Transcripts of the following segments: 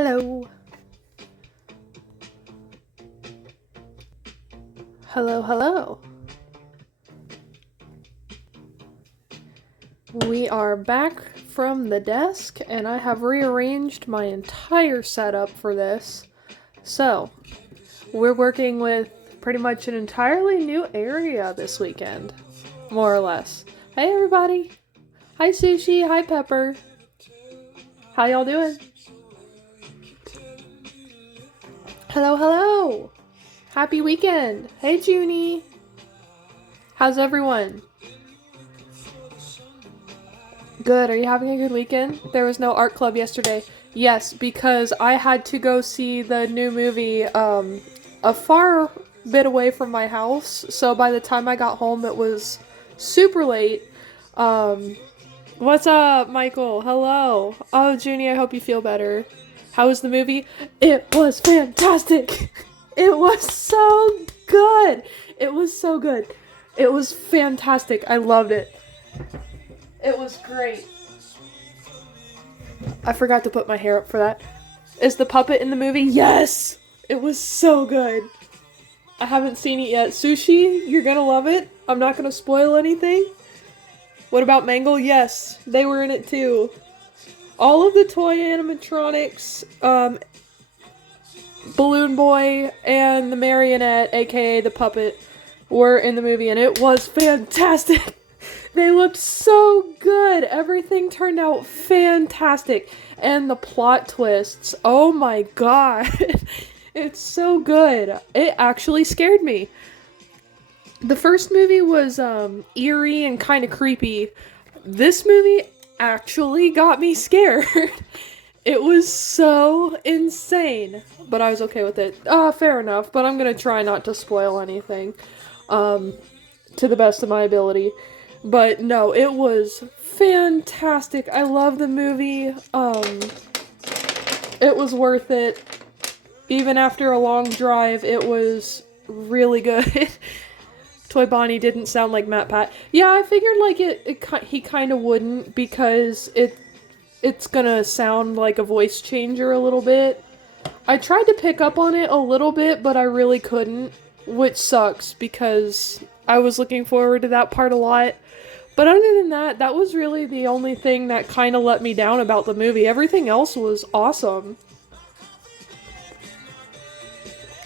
Hello. Hello, hello. We are back from the desk, and I have rearranged my entire setup for this. So, we're working with pretty much an entirely new area this weekend, more or less. Hey, everybody. Hi, Sushi. Hi, Pepper. How y'all doing? Hello, hello. Happy weekend. Hey, Junie. How's everyone? Good. Are you having a good weekend? There was no art club yesterday. Yes, because I had to go see the new movie a far bit away from my house. So by the time I got home, it was super late. What's up, Michael? Hello. Oh, Junie, I hope you feel better. How was the movie? It was fantastic. It was so good. It was so good. It was fantastic. I loved it. It was great. I forgot to put my hair up for that. Is the puppet in the movie? Yes! It was so good. I haven't seen it yet. Sushi, you're gonna love it. I'm not gonna spoil anything. What about Mangle? Yes, they were in it too. All of the toy animatronics, Balloon Boy and the marionette, aka the puppet, were in the movie, and it was fantastic. They looked so good. Everything turned out fantastic. And the plot twists, oh my god. It's so good. It actually scared me. The first movie was eerie and kind of creepy. This movie actually got me scared. It was so insane, but I was okay with it. Fair enough, but I'm gonna try not to spoil anything, to the best of my ability. But no, it was fantastic. I love the movie. It was worth it. Even after a long drive, it was really good. Toy Bonnie didn't sound like Matt Pat. Yeah, I figured like he kind of wouldn't, because it's gonna sound like a voice changer a little bit. I tried to pick up on it a little bit, but I really couldn't, which sucks because I was looking forward to that part a lot. But other than that, that was really the only thing that kind of let me down about the movie. Everything else was awesome.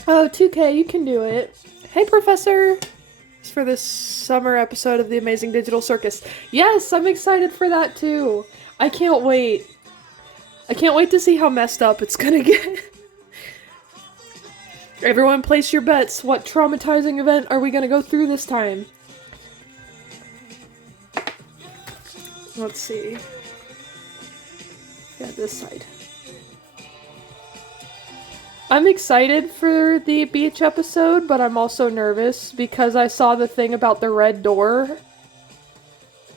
Oh, 2K, you can do it. Hey, Professor! It's for this summer episode of The Amazing Digital Circus. Yes, I'm excited for that too. I can't wait. I can't wait to see how messed up it's gonna get. Everyone place your bets. What traumatizing event are we gonna go through this time? Let's see. Yeah, this side. I'm excited for the beach episode, but I'm also nervous because I saw the thing about the red door.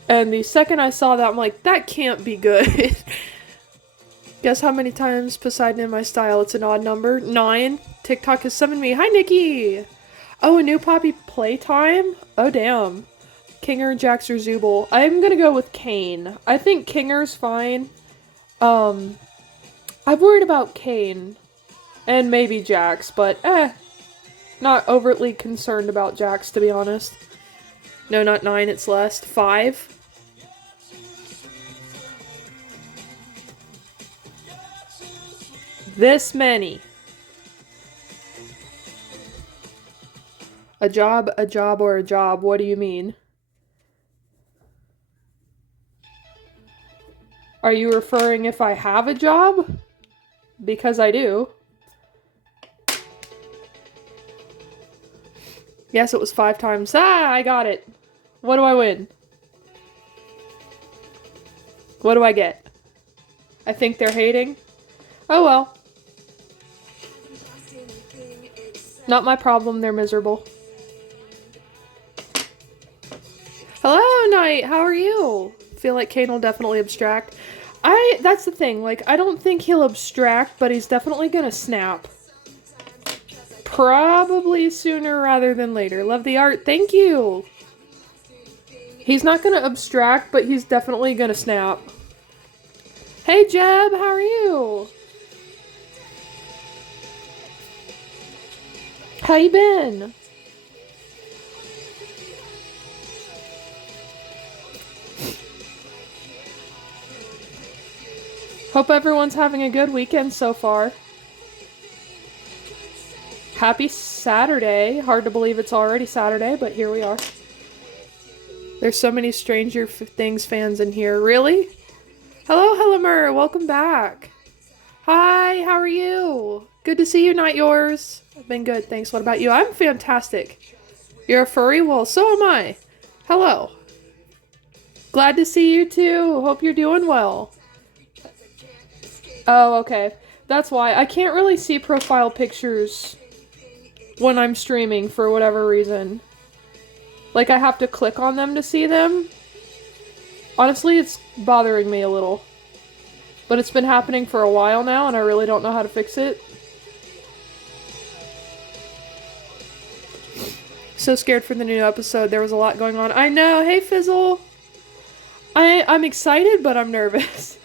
And the second I saw that, I'm like, that can't be good. Guess how many times Poseidon in my style? It's an odd number. 9. TikTok has summoned me. Hi, Nikki! Oh, a new Poppy playtime? Oh, damn. Kinger, Jax, or Zooble. I'm gonna go with Kane. I think Kinger's fine. I'm worried about Kane. And maybe Jax, but not overtly concerned about Jax, to be honest. No, not 9, it's less. 5. This many. A job, or a job. What do you mean? Are you referring if I have a job? Because I do. Yes, it was 5 times. I got it. What do I win? What do I get? I think they're hating. Oh well. Not my problem, they're miserable. Hello, Knight, how are you? Feel like Kane will definitely abstract. That's the thing, like, I don't think he'll abstract, but he's definitely gonna snap. Probably sooner rather than later. Love the art, thank you! He's not gonna abstract, but he's definitely gonna snap. Hey Jeb, how are you? How you been? Hope everyone's having a good weekend so far. Happy Saturday. Hard to believe it's already Saturday, but here we are. There's so many Stranger Things fans in here. Really? Hello, Helmer. Welcome back. Hi, how are you? Good to see you, not yours. I've been good, thanks. What about you? I'm fantastic. You're a furry? Well, so am I. Hello. Glad to see you too. Hope you're doing well. Oh, okay. That's why. I can't really see profile pictures when I'm streaming for whatever reason. Like, I have to click on them to see them. Honestly, it's bothering me a little. But it's been happening for a while now, and I really don't know how to fix it. So scared for the new episode. There was a lot going on. I know. Hey, Fizzle. I'm excited, but I'm nervous.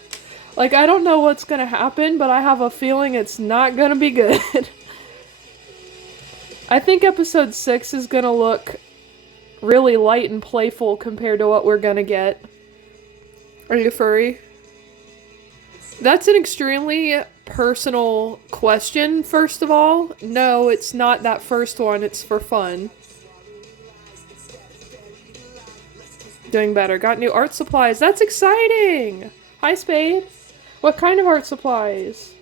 Like, I don't know what's gonna happen, but I have a feeling it's not gonna be good. I think episode 6 is gonna look really light and playful compared to what we're gonna get. Are you a furry? That's an extremely personal question, first of all. No, it's not that first one, it's for fun. Doing better. Got new art supplies. That's exciting! Hi, Spade. What kind of art supplies?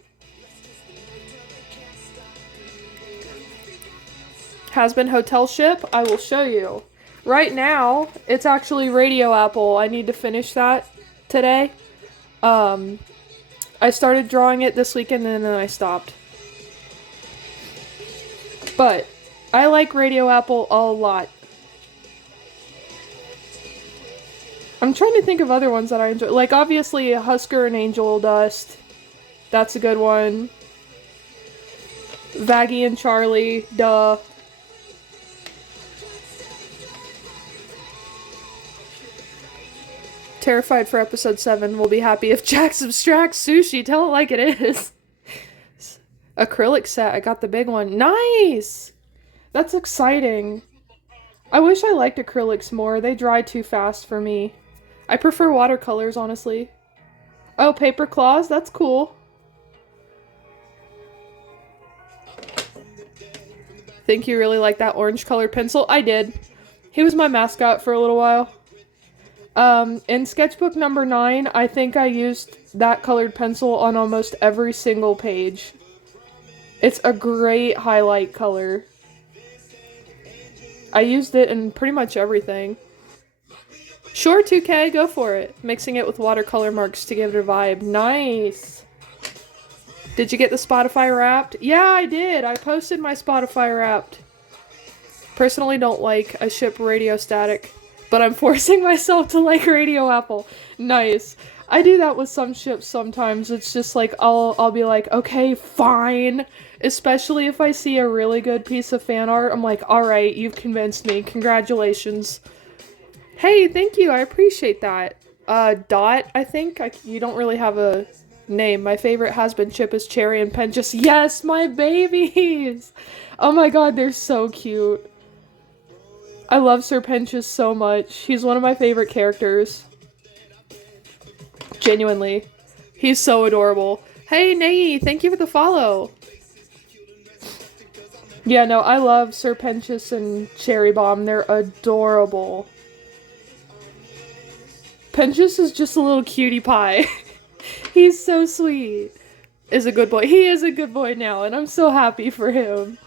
Hazbin Hotel ship? I will show you. Right now, it's actually RadioApple. I need to finish that today. I started drawing it this weekend and then I stopped. But I like RadioApple a lot. I'm trying to think of other ones that I enjoy. Like, obviously, Husker and Angel Dust. That's a good one. Vaggie and Charlie. Duh. Terrified for episode 7. We'll be happy if Jax abstracts sushi. Tell it like it is. Acrylic set. I got the big one. Nice! That's exciting. I wish I liked acrylics more. They dry too fast for me. I prefer watercolors, honestly. Oh, paper claws? That's cool. Think you really like that orange colored pencil? I did. He was my mascot for a little while. In sketchbook number 9, I think I used that colored pencil on almost every single page. It's a great highlight color. I used it in pretty much everything. Sure, 2K, go for it. Mixing it with watercolor marks to give it a vibe. Nice! Did you get the Spotify Wrapped? Yeah, I did! I posted my Spotify Wrapped. Personally don't like I ship Radio Static, but I'm forcing myself to like RadioApple. Nice. I do that with some ships sometimes. It's just like, I'll be like, okay, fine. Especially if I see a really good piece of fan art, I'm like, alright, you've convinced me. Congratulations. Hey, thank you. I appreciate that. Dot, I think. You don't really have a name. My favorite Hazbin chip is Cherry and Penchus. Yes, my babies! Oh my god, they're so cute. I love Sir Penchus so much. He's one of my favorite characters. Genuinely. He's so adorable. Hey, Nay, thank you for the follow. Yeah, no, I love Sir Penchus and Cherry Bomb. They're adorable. Penchus is just a little cutie pie. He's so sweet. Is a good boy. He is a good boy now, and I'm so happy for him.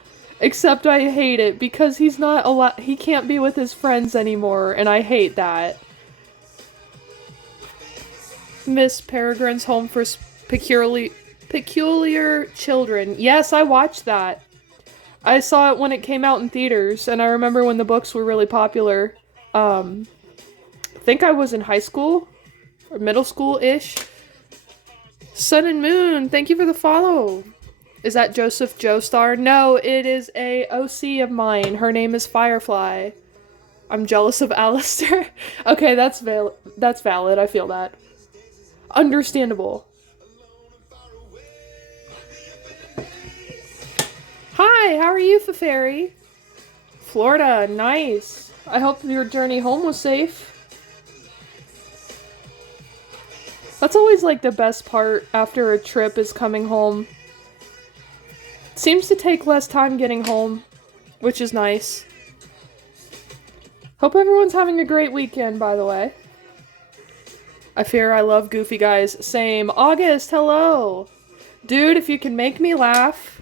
Except I hate it, because he's not he can't be with his friends anymore, and I hate that. Miss Peregrine's Home for Peculiar Children. Yes, I watched that. I saw it when it came out in theaters, and I remember when the books were really popular. I think I was in high school, or middle school-ish. Sun and Moon, thank you for the follow. Is that Joseph Joestar? No, it is a OC of mine. Her name is Firefly. I'm jealous of Alistair. Okay, that's valid. I feel that. Understandable. Hi, how are you, Fairy? Florida, nice. I hope your journey home was safe. That's always like the best part after a trip is coming home. Seems to take less time getting home, which is nice. Hope everyone's having a great weekend, by the way. I fear I love goofy guys. Same. August, hello! Dude, if you can make me laugh,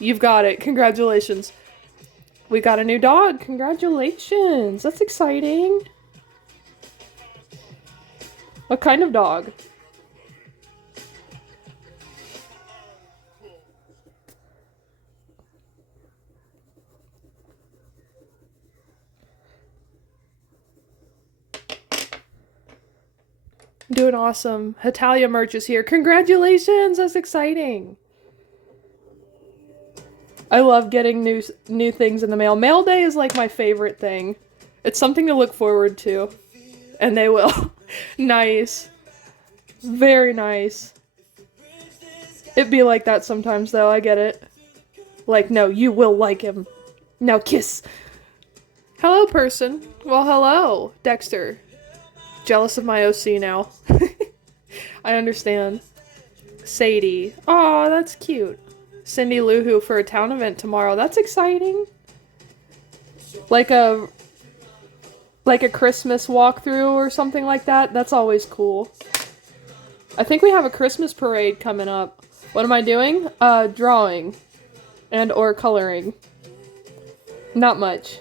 you've got it. Congratulations. We got a new dog. Congratulations. That's exciting. What kind of dog? Doing awesome. Hitalia merch is here. Congratulations! That's exciting. I love getting new things in the mail. Mail day is like my favorite thing. It's something to look forward to. And they will. Nice. Very nice. It'd be like that sometimes though, I get it. Like, no, you will like him. Now kiss. Hello, person. Well, hello, Dexter. Jealous of my OC now. I understand. Sadie. Aw, that's cute. Cindy Luhu for a town event tomorrow. That's exciting. Like a Christmas walkthrough or something like that. That's always cool. I think we have a Christmas parade coming up. What am I doing? Drawing. And or coloring. Not much.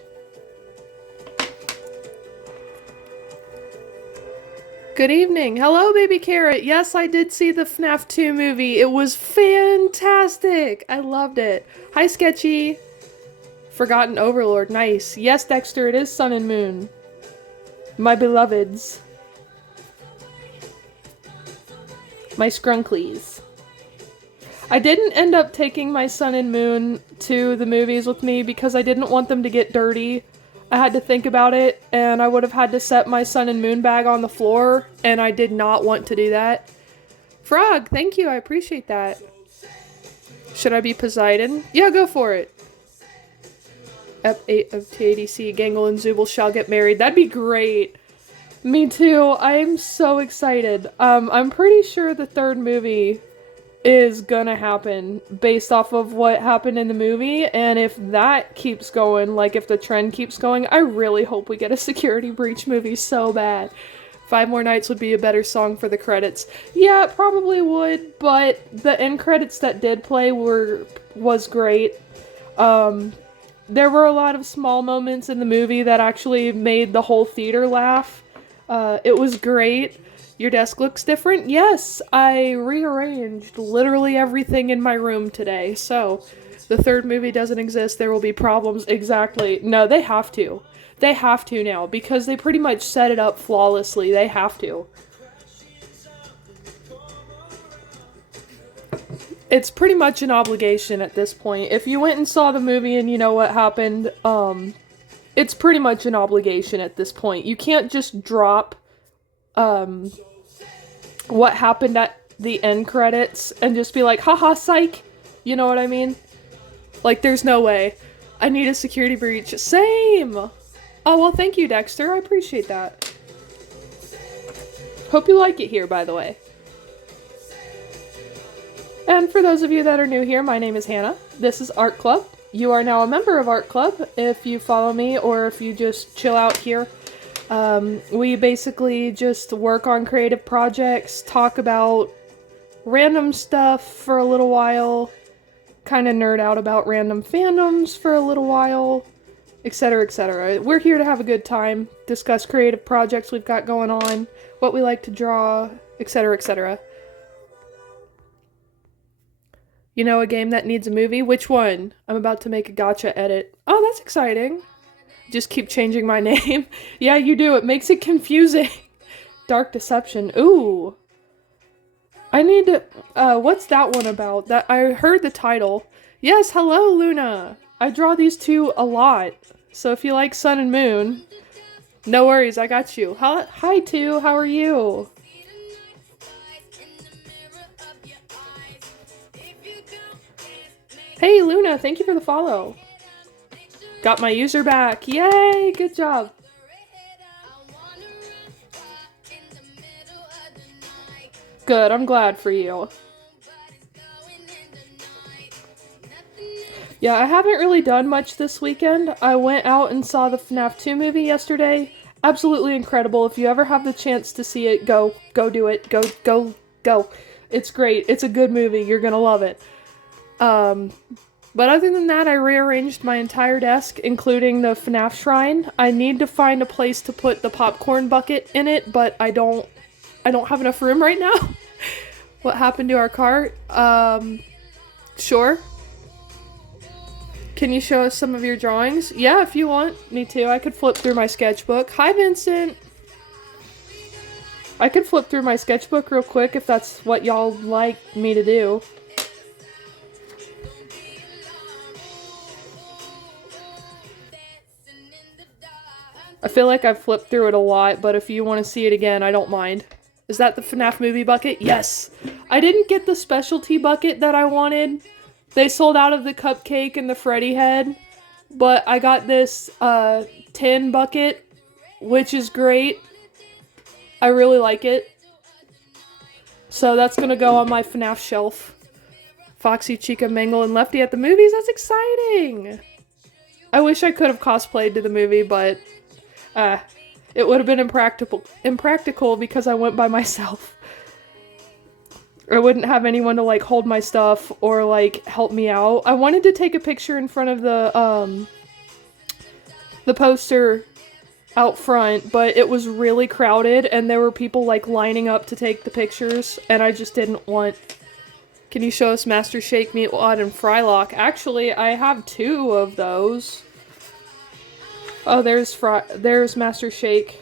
Good evening. Hello, Baby Carrot. Yes, I did see the FNAF 2 movie. It was fantastic. I loved it. Hi, Sketchy. Forgotten Overlord. Nice. Yes, Dexter, it is Sun and Moon. My beloveds. My scrunklies. I didn't end up taking my Sun and Moon to the movies with me because I didn't want them to get dirty. I had to think about it, and I would have had to set my Sun and Moon bag on the floor, and I did not want to do that. Frog, thank you, I appreciate that. Should I be Poseidon? Yeah, go for it. Ep 8 of TADC, Gangle and Zooble shall get married. That'd be great. Me too, I'm so excited. I'm pretty sure the third movie is gonna happen based off of what happened in the movie, and if that keeps going, like if the trend keeps going, I really hope we get a Security Breach movie so bad. 5 More Nights would be a better song for the credits. Yeah, it probably would, but the end credits that did play was great. There were a lot of small moments in the movie that actually made the whole theater laugh. It was great. Your desk looks different? Yes, I rearranged literally everything in my room today. So, the third movie doesn't exist. There will be problems. Exactly. No, they have to. They have to now, because they pretty much set it up flawlessly. They have to. It's pretty much an obligation at this point. If you went and saw the movie and you know what happened, it's pretty much an obligation at this point. You can't just drop what happened at the end credits and just be like, haha, psych. You know what I mean? Like, there's no way. I need a security breach. Same! Oh, well, thank you, Dexter. I appreciate that. Hope you like it here, by the way. And for those of you that are new here, my name is Hannah. This is Art Club. You are now a member of Art Club if you follow me or if you just chill out here. We basically just work on creative projects, talk about random stuff for a little while, kind of nerd out about random fandoms for a little while, etc., etc. We're here to have a good time, discuss creative projects we've got going on, what we like to draw, etc., etc. You know a game that needs a movie? Which one? I'm about to make a gacha edit. Oh, that's exciting. Just keep changing my name. Yeah, you do. It makes it confusing. Dark Deception. Ooh. I need to... what's that one about? That I heard the title. Yes, hello, Luna. I draw these two a lot. So if you like Sun and Moon, no worries, I got you. Hi, Two. How are you? Hey, Luna, thank you for the follow. Got my user back. Yay, good job. Good, I'm glad for you. Yeah, I haven't really done much this weekend. I went out and saw the FNAF 2 movie yesterday. Absolutely incredible. If you ever have the chance to see it, go do it. Go. It's great. It's a good movie. You're gonna love it. But other than that, I rearranged my entire desk, including the FNAF shrine. I need to find a place to put the popcorn bucket in it, but I don't have enough room right now. What happened to our cart? Sure. Can you show us some of your drawings? Yeah, if you want me to. I could flip through my sketchbook. Hi, Vincent! I could flip through my sketchbook real quick if that's what y'all like me to do. I feel like I've flipped through it a lot, but if you want to see it again, I don't mind. Is that the FNAF movie bucket? Yes! I didn't get the specialty bucket that I wanted. They sold out of the cupcake and the Freddy head, but I got this tin bucket, which is great. I really like it. So that's gonna go on my FNAF shelf. Foxy, Chica, Mangle, and Lefty at the movies? That's exciting! I wish I could have cosplayed to the movie, but it would have been impractical because I went by myself. I wouldn't have anyone to, like, hold my stuff or, like, help me out. I wanted to take a picture in front of the poster out front, but it was really crowded, and there were people, like, lining up to take the pictures, and I just didn't want... Can you show us Master Shake, Meatwad, and Frylock? Actually, I have 2 of those. Oh, there's Master Shake.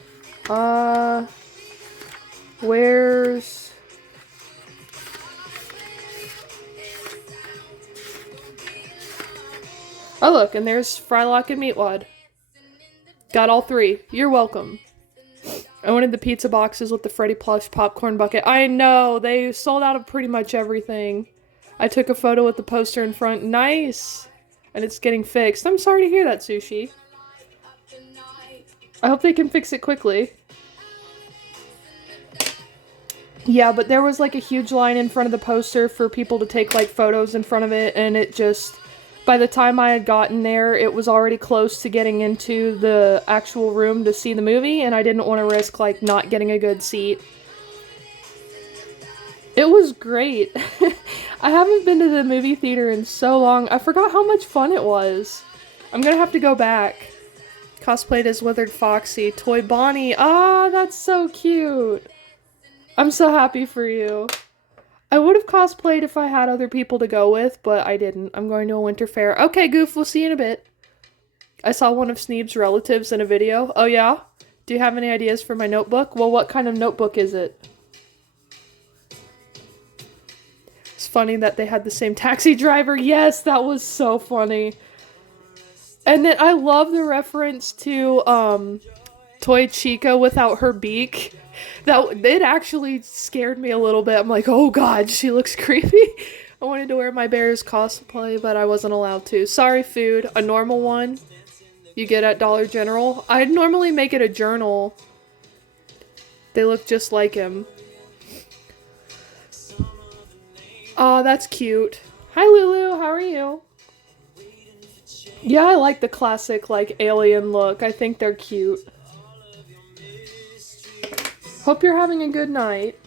Where's... Oh look, and there's Frylock and Meatwad. Got all 3. You're welcome. I wanted the pizza boxes with the Freddy plush popcorn bucket. I know, they sold out of pretty much everything. I took a photo with the poster in front. Nice! And it's getting fixed. I'm sorry to hear that, Sushi. I hope they can fix it quickly. Yeah, but there was like a huge line in front of the poster for people to take like photos in front of it, and it just... By the time I had gotten there, it was already close to getting into the actual room to see the movie, and I didn't want to risk, like, not getting a good seat. It was great. I haven't been to the movie theater in so long. I forgot how much fun it was. I'm gonna have to go back. Cosplayed as Withered Foxy. Toy Bonnie. Ah, that's so cute. I'm so happy for you. I would have cosplayed if I had other people to go with, but I didn't. I'm going to a winter fair. Okay, Goof, we'll see you in a bit. I saw one of Sneeb's relatives in a video. Oh, yeah? Do you have any ideas for my notebook? Well, what kind of notebook is it? It's funny that they had the same taxi driver. Yes, that was so funny. And then I love the reference to, Toy Chica without her beak. It actually scared me a little bit. I'm like, oh god, she looks creepy. I wanted to wear my Bears cosplay, but I wasn't allowed to. Sorry, food. A normal one you get at Dollar General. I'd normally make it a journal. They look just like him. Oh, that's cute. Hi, Lulu. How are you? Yeah, I like the classic, like, alien look. I think they're cute. Hope you're having a good night.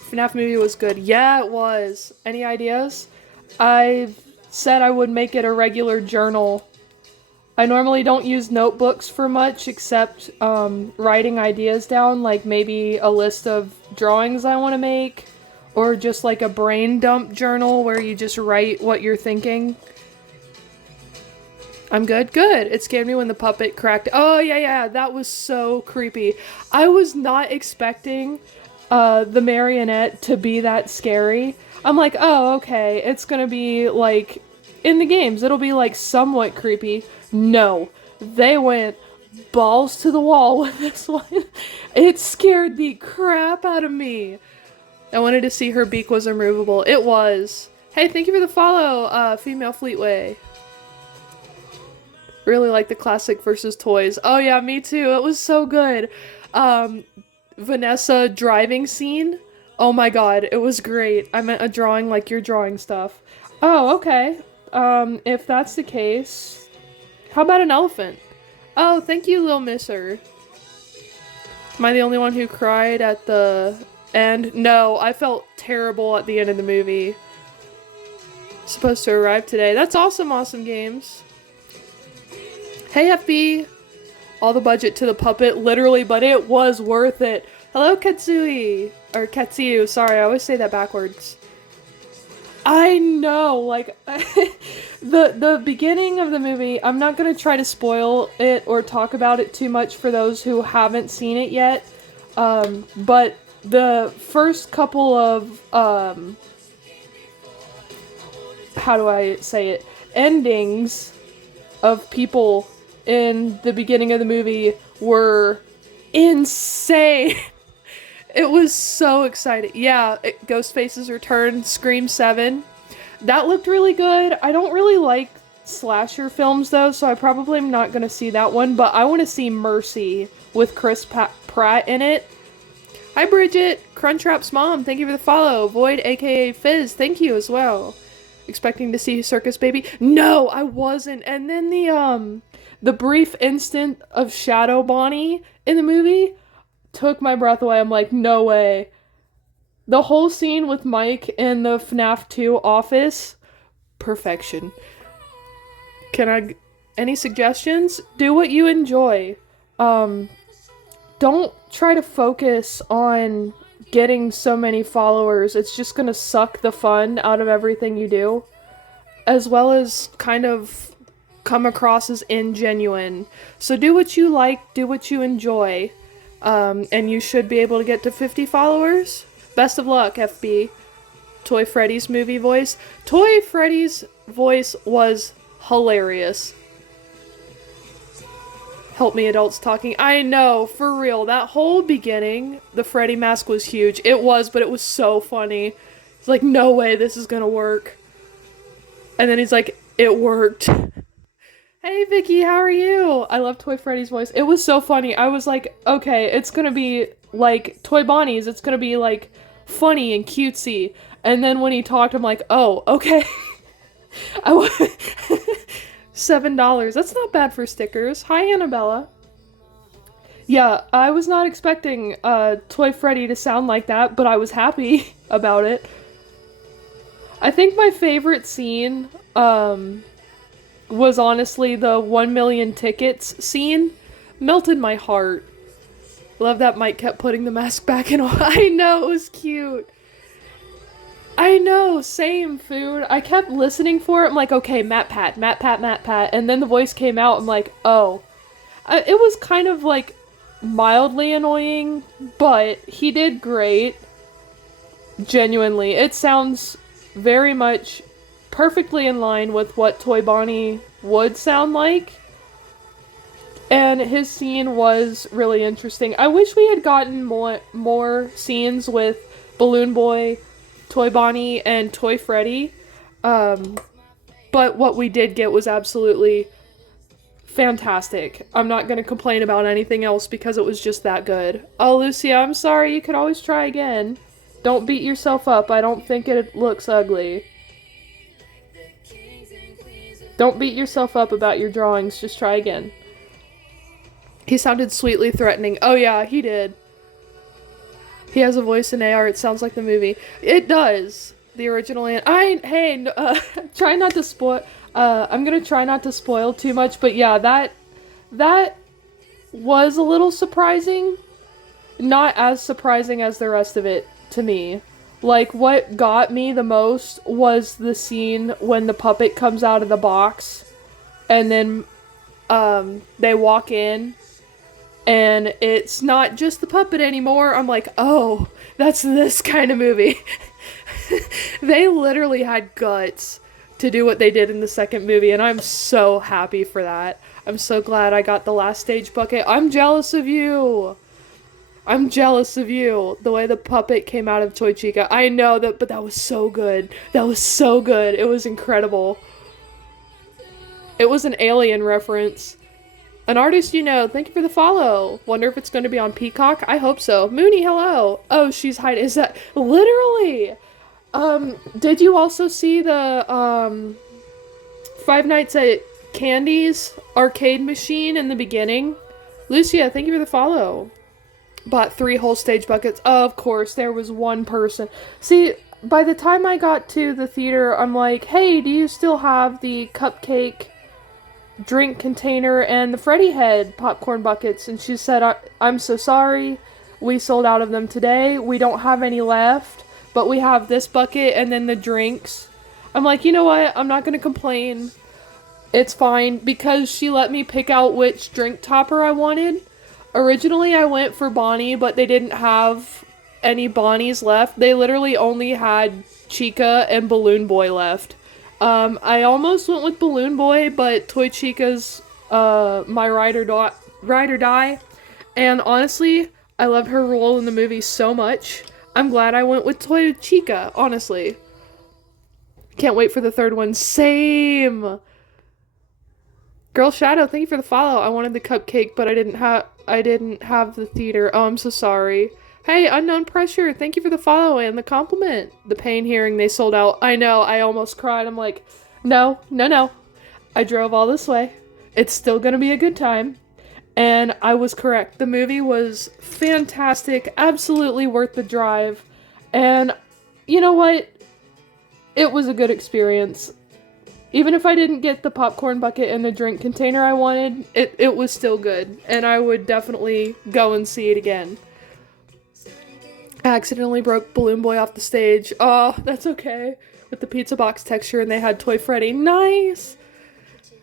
FNAF movie was good. Yeah, it was. Any ideas? I said I would make it a regular journal. I normally don't use notebooks for much except writing ideas down, like maybe a list of drawings I want to make, or just like a brain dump journal where you just write what you're thinking. I'm good? Good. It scared me when the puppet cracked. Oh, yeah, that was so creepy. I was not expecting the marionette to be that scary. I'm like, oh, okay, it's gonna be, like, in the games, it'll be, like, somewhat creepy. No. They went balls to the wall with this one. It scared the crap out of me. I wanted to see her beak was removable. It was. Hey, thank you for the follow, Female Fleetway. Really like the classic versus toys. Oh yeah, me too. It was so good. Vanessa driving scene. Oh my god, it was great. I meant a drawing like you're drawing stuff. Oh, okay. If that's the case, how about an elephant? Oh, thank you, Lil Misser. Am I the only one who cried at the end? No, I felt terrible at the end of the movie. Supposed to arrive today. That's awesome, Awesome Games. Hey, FB. All the budget to the puppet, literally, but it was worth it. Hello, Katsui. Or Katsuyu, sorry, I always say that backwards. I know, like, the beginning of the movie, I'm not gonna try to spoil it or talk about it too much for those who haven't seen it yet, but the first couple of, how do I say it, endings of people in the beginning of the movie were insane. It was so exciting. Yeah, Ghostface's Return, Scream 7. That looked really good. I don't really like slasher films though, so I probably am not going to see that one, but I want to see Mercy with Chris Pratt in it. Hi Bridget, Crunchwrap's mom, thank you for the follow. Void aka Fizz, thank you as well. Expecting to see Circus Baby? No, I wasn't. And then the brief instant of Shadow Bonnie in the movie took my breath away. I'm like, no way. The whole scene with Mike in the FNAF 2 office, perfection. Any suggestions? Do what you enjoy. Don't try to focus on getting so many followers. It's just gonna suck the fun out of everything you do, as well as kind of come across as ingenuine. So do what you like, do what you enjoy, and you should be able to get to 50 followers. Best of luck, FB. Toy Freddy's movie voice. Toy Freddy's voice was hilarious. Help me, adults talking. I know, for real. That whole beginning, the Freddy mask was huge. It was, but it was so funny. It's like, no way this is gonna work. And then he's like, it worked. Hey, Vicky, how are you? I love Toy Freddy's voice. It was so funny. I was like, okay, it's gonna be like Toy Bonnie's. It's gonna be like funny and cutesy. And then when he talked, I'm like, oh, okay. $7. That's not bad for stickers. Hi, Annabella. Yeah, I was not expecting Toy Freddy to sound like that, but I was happy about it. I think my favorite scene was honestly the 1 million tickets scene. Melted my heart. Love that Mike kept putting the mask back in. I know, it was cute. I know, same food. I kept listening for it. I'm like, okay, Matt Pat. And then the voice came out. I'm like, oh. It was kind of like mildly annoying, but he did great. Genuinely. It sounds very much perfectly in line with what Toy Bonnie would sound like. And his scene was really interesting. I wish we had gotten more scenes with Balloon Boy, Toy Bonnie, and Toy Freddy. But what we did get was absolutely fantastic. I'm not going to complain about anything else because it was just that good. Oh, Lucia, I'm sorry. You could always try again. Don't beat yourself up. I don't think it looks ugly. Don't beat yourself up about your drawings. Just try again. He sounded sweetly threatening. Oh yeah, he did. He has a voice in AR. It sounds like the movie. It does. The original. Try not to spoil. I'm gonna try not to spoil too much, but yeah, that was a little surprising. Not as surprising as the rest of it to me. Like, what got me the most was the scene when the puppet comes out of the box, and then they walk in, and it's not just the puppet anymore. I'm like, oh, that's this kind of movie. They literally had guts to do what they did in the second movie, and I'm so happy for that. I'm so glad I got the last stage bucket. I'm jealous of you. I'm jealous of you. The way the puppet came out of Toy Chica. I know that, but that was so good. That was so good. It was incredible. It was an Alien reference. An artist you know, thank you for the follow. Wonder if it's going to be on Peacock? I hope so. Mooney, hello. Oh, she's hiding. Is that literally? Did you also see the Five Nights at Candy's arcade machine in the beginning? Lucia, thank you for the follow. Bought 3 whole stage buckets. Of course, there was one person. See, by the time I got to the theater, I'm like, hey, do you still have the cupcake drink container and the Freddy head popcorn buckets? And she said, I'm so sorry. We sold out of them today. We don't have any left, but we have this bucket and then the drinks. I'm like, you know what? I'm not going to complain. It's fine, because she let me pick out which drink topper I wanted. Originally, I went for Bonnie, but they didn't have any Bonnies left. They literally only had Chica and Balloon Boy left. I almost went with Balloon Boy, but Toy Chica's my ride or die. And honestly, I love her role in the movie so much. I'm glad I went with Toy Chica, honestly. Can't wait for the third one. Same! Girl Shadow, thank you for the follow. I wanted the cupcake, but I didn't have the theater. Oh, I'm so sorry. Hey, Unknown Pressure, thank you for the follow and the compliment. The pain hearing they sold out. I know, I almost cried. I'm like, no. I drove all this way. It's still gonna be a good time. And I was correct. The movie was fantastic, absolutely worth the drive. And you know what? It was a good experience. Even if I didn't get the popcorn bucket and the drink container I wanted, it was still good. And I would definitely go and see it again. I accidentally broke Balloon Boy off the stage. Oh, that's okay. With the pizza box texture, and they had Toy Freddy. Nice!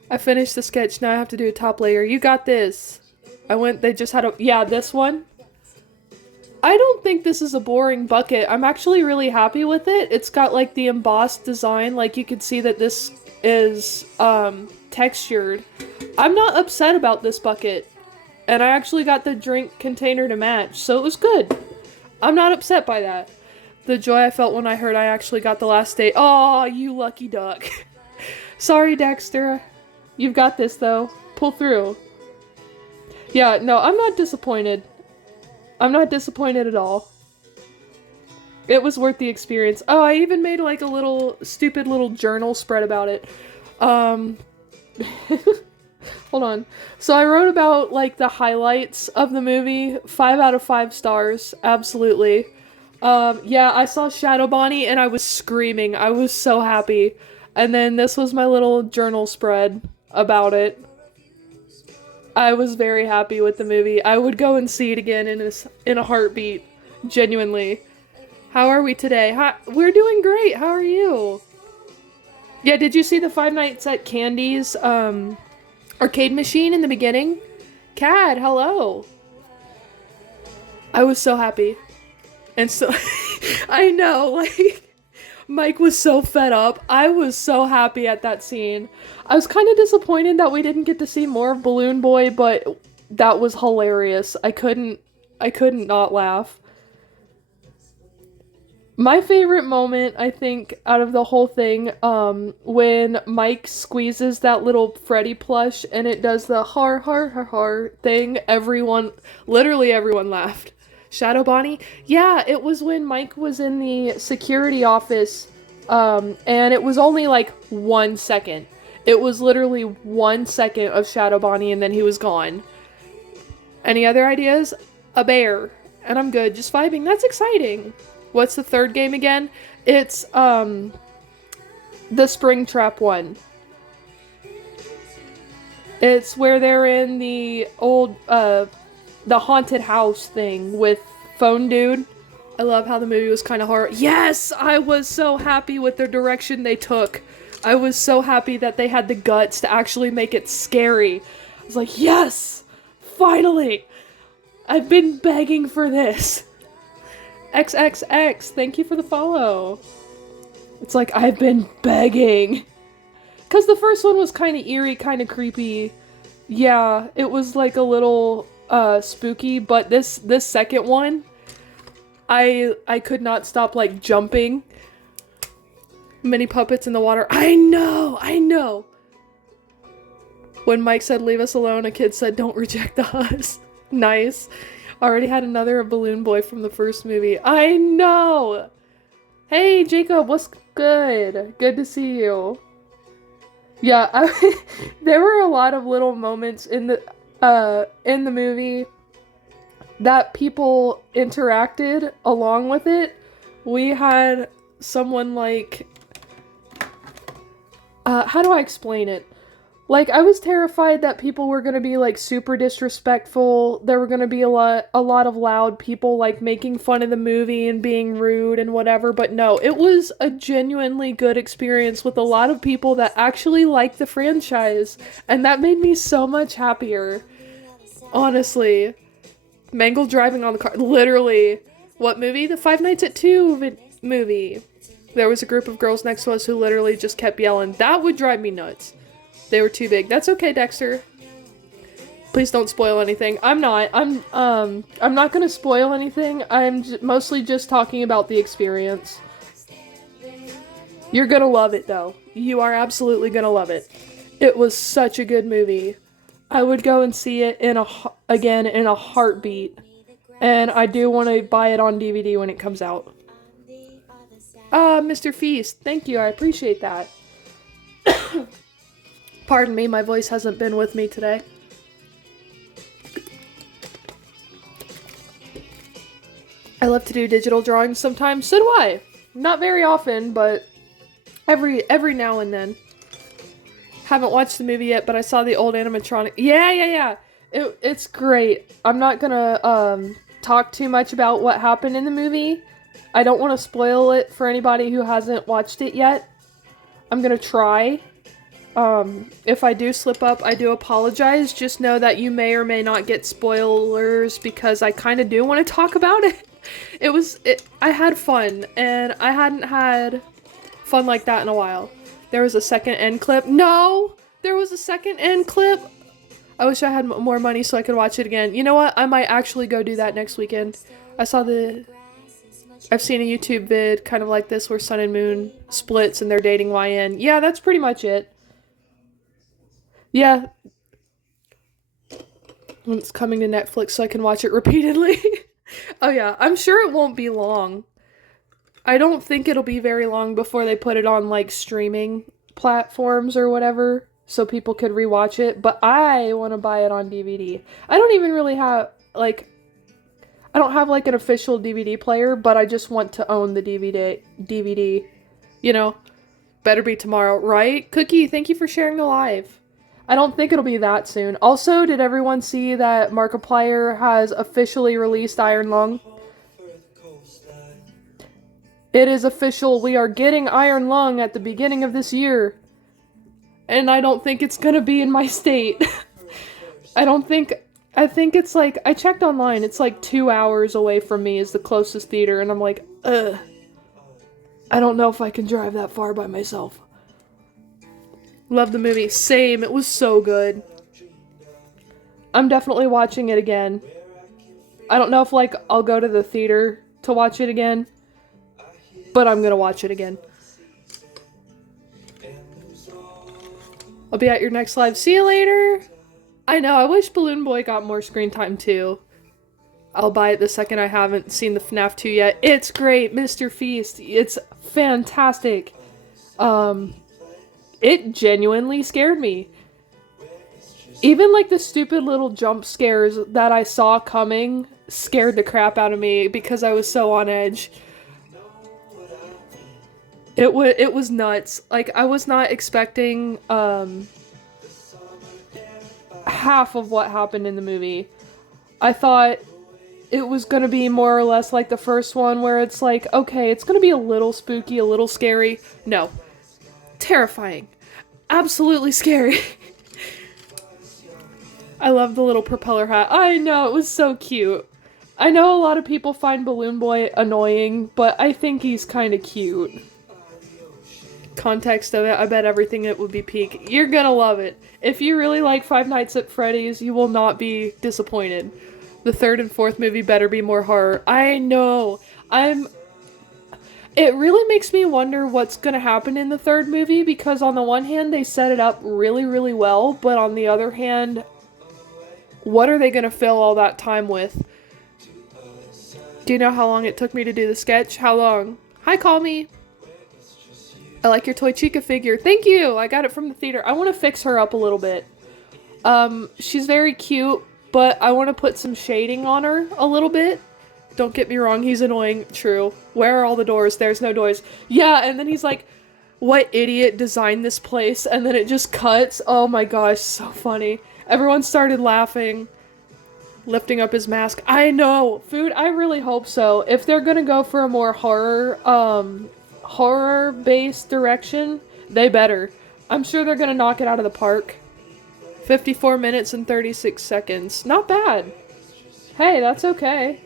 I finished the sketch, now I have to do a top layer. You got this. They just had this one. I don't think this is a boring bucket. I'm actually really happy with it. It's got like the embossed design, like you can see that this is textured. I'm not upset about this bucket. And I actually got the drink container to match, so it was good. I'm not upset by that. The joy I felt when I heard I actually got the last day. Oh, you lucky duck. Sorry, Dexter. You've got this, though. Pull through. Yeah, no, I'm not disappointed. I'm not disappointed at all. It was worth the experience. Oh, I even made like a little stupid little journal spread about it. Hold on. So I wrote about like the highlights of the movie. 5 out of 5 stars. Absolutely. Yeah, I saw Shadow Bonnie and I was screaming. I was so happy. And then this was my little journal spread about it. I was very happy with the movie. I would go and see it again in a heartbeat. Genuinely. How are we today? We're doing great. How are you? Yeah, did you see the Five Nights at Candy's arcade machine in the beginning? Cad, hello. I was so happy. And so, I know, like, Mike was so fed up. I was so happy at that scene. I was kind of disappointed that we didn't get to see more of Balloon Boy, but that was hilarious. I couldn't not laugh. My favorite moment, I think, out of the whole thing, when Mike squeezes that little Freddy plush and it does the har thing, literally everyone laughed. Shadow Bonnie? Yeah, it was when Mike was in the security office, and it was only like 1 second. It was literally 1 second of Shadow Bonnie and then he was gone. Any other ideas? A bear. And I'm good, just vibing. That's exciting. What's the third game again? It's, the Springtrap one. It's where they're in the old, the haunted house thing with Phone Dude. I love how the movie was kind of horror. Yes! I was so happy with the direction they took. I was so happy that they had the guts to actually make it scary. I was like, yes! Finally! I've been begging for this. XXX, thank you for the follow. It's like, I've been begging. Because the first one was kind of eerie, kind of creepy. Yeah, it was like a little spooky, but this second one, I could not stop like jumping. Mini puppets in the water. I know. When Mike said leave us alone, a kid said don't reject us. Nice. Already had another balloon boy from the first movie. I know. Hey Jacob, what's good? Good to see you. Yeah, there were a lot of little moments in the movie that people interacted along with it. We had someone like, how do I explain it? Like, I was terrified that people were gonna be, like, super disrespectful. There were gonna be a lot of loud people, like, making fun of the movie and being rude and whatever, but no, it was a genuinely good experience with a lot of people that actually liked the franchise, and that made me so much happier. Honestly. Mangle driving on the car. Literally. What movie? The Five Nights at Two movie. There was a group of girls next to us who literally just kept yelling. That would drive me nuts. They were too big. That's okay, Dexter. Please don't spoil anything. I'm not gonna spoil anything. I'm mostly just talking about the experience. You're gonna love it, though. You are absolutely gonna love it. It was such a good movie. I would go and see it again in a heartbeat. And I do want to buy it on DVD when it comes out. Mr. Feast, thank you. I appreciate that. Pardon me, my voice hasn't been with me today. I love to do digital drawings sometimes. So do I. Not very often, but every now and then. Haven't watched the movie yet, but I saw the old animatronic. Yeah. It's great. I'm not gonna talk too much about what happened in the movie. I don't want to spoil it for anybody who hasn't watched it yet. I'm gonna try. If I do slip up, I do apologize. Just know that you may or may not get spoilers because I kind of do want to talk about it. I had fun, and I hadn't had fun like that in a while. There was a second end clip. No! There was a second end clip! I wish I had more money so I could watch it again. You know what? I might actually go do that next weekend. I've seen a YouTube vid kind of like this where Sun and Moon splits and they're dating YN. Yeah, that's pretty much it. Yeah. It's coming to Netflix so I can watch it repeatedly. Oh yeah, I'm sure it won't be long. I don't think it'll be very long before they put it on, like, streaming platforms or whatever, so people could rewatch it, but I want to buy it on DVD. I don't even really have, like, I don't have, like, an official DVD player, but I just want to own the DVD, you know? Better be tomorrow, right? Cookie, thank you for sharing the live. I don't think it'll be that soon. Also, did everyone see that Markiplier has officially released Iron Lung? It is official. We are getting Iron Lung at the beginning of this year. And I don't think it's gonna be in my state. I think it's like, I checked online, it's like 2 hours away from me is the closest theater, and I'm like, ugh. I don't know if I can drive that far by myself. Love the movie. Same. It was so good. I'm definitely watching it again. I don't know if, like, I'll go to the theater to watch it again, but I'm gonna watch it again. I'll be at your next live. See you later! I know, I wish Balloon Boy got more screen time too. I'll buy it the second I haven't seen the FNAF 2 yet. It's great, Mr. Feast. It's fantastic. It genuinely scared me. Even, like, the stupid little jump scares that I saw coming scared the crap out of me because I was so on edge. It was nuts. Like, I was not expecting, half of what happened in the movie. I thought it was gonna be more or less like the first one, where it's like, okay, it's gonna be a little spooky, a little scary. No. Terrifying. Absolutely scary. I love the little propeller hat. I know, it was so cute. I know a lot of people find Balloon Boy annoying, but I think he's kind of cute. Context of it, I bet everything it would be peak. You're gonna love it. If you really like Five Nights at Freddy's, you will not be disappointed. The third and fourth movie better be more horror. I know. It really makes me wonder what's going to happen in the third movie, because on the one hand, they set it up really, really well, but on the other hand, what are they going to fill all that time with? Do you know how long it took me to do the sketch? How long? Hi, Call Me. I like your Toy Chica figure. Thank you! I got it from the theater. I want to fix her up a little bit. She's very cute, but I want to put some shading on her a little bit. Don't get me wrong, he's annoying. True. Where are all the doors? There's no doors. Yeah, and then he's like, what idiot designed this place? And then it just cuts. Oh my gosh, so funny. Everyone started laughing, lifting up his mask. I know! Food, I really hope so. If they're gonna go for a more horror-based direction, they better. I'm sure they're gonna knock it out of the park. 54 minutes and 36 seconds. Not bad. Hey, that's okay.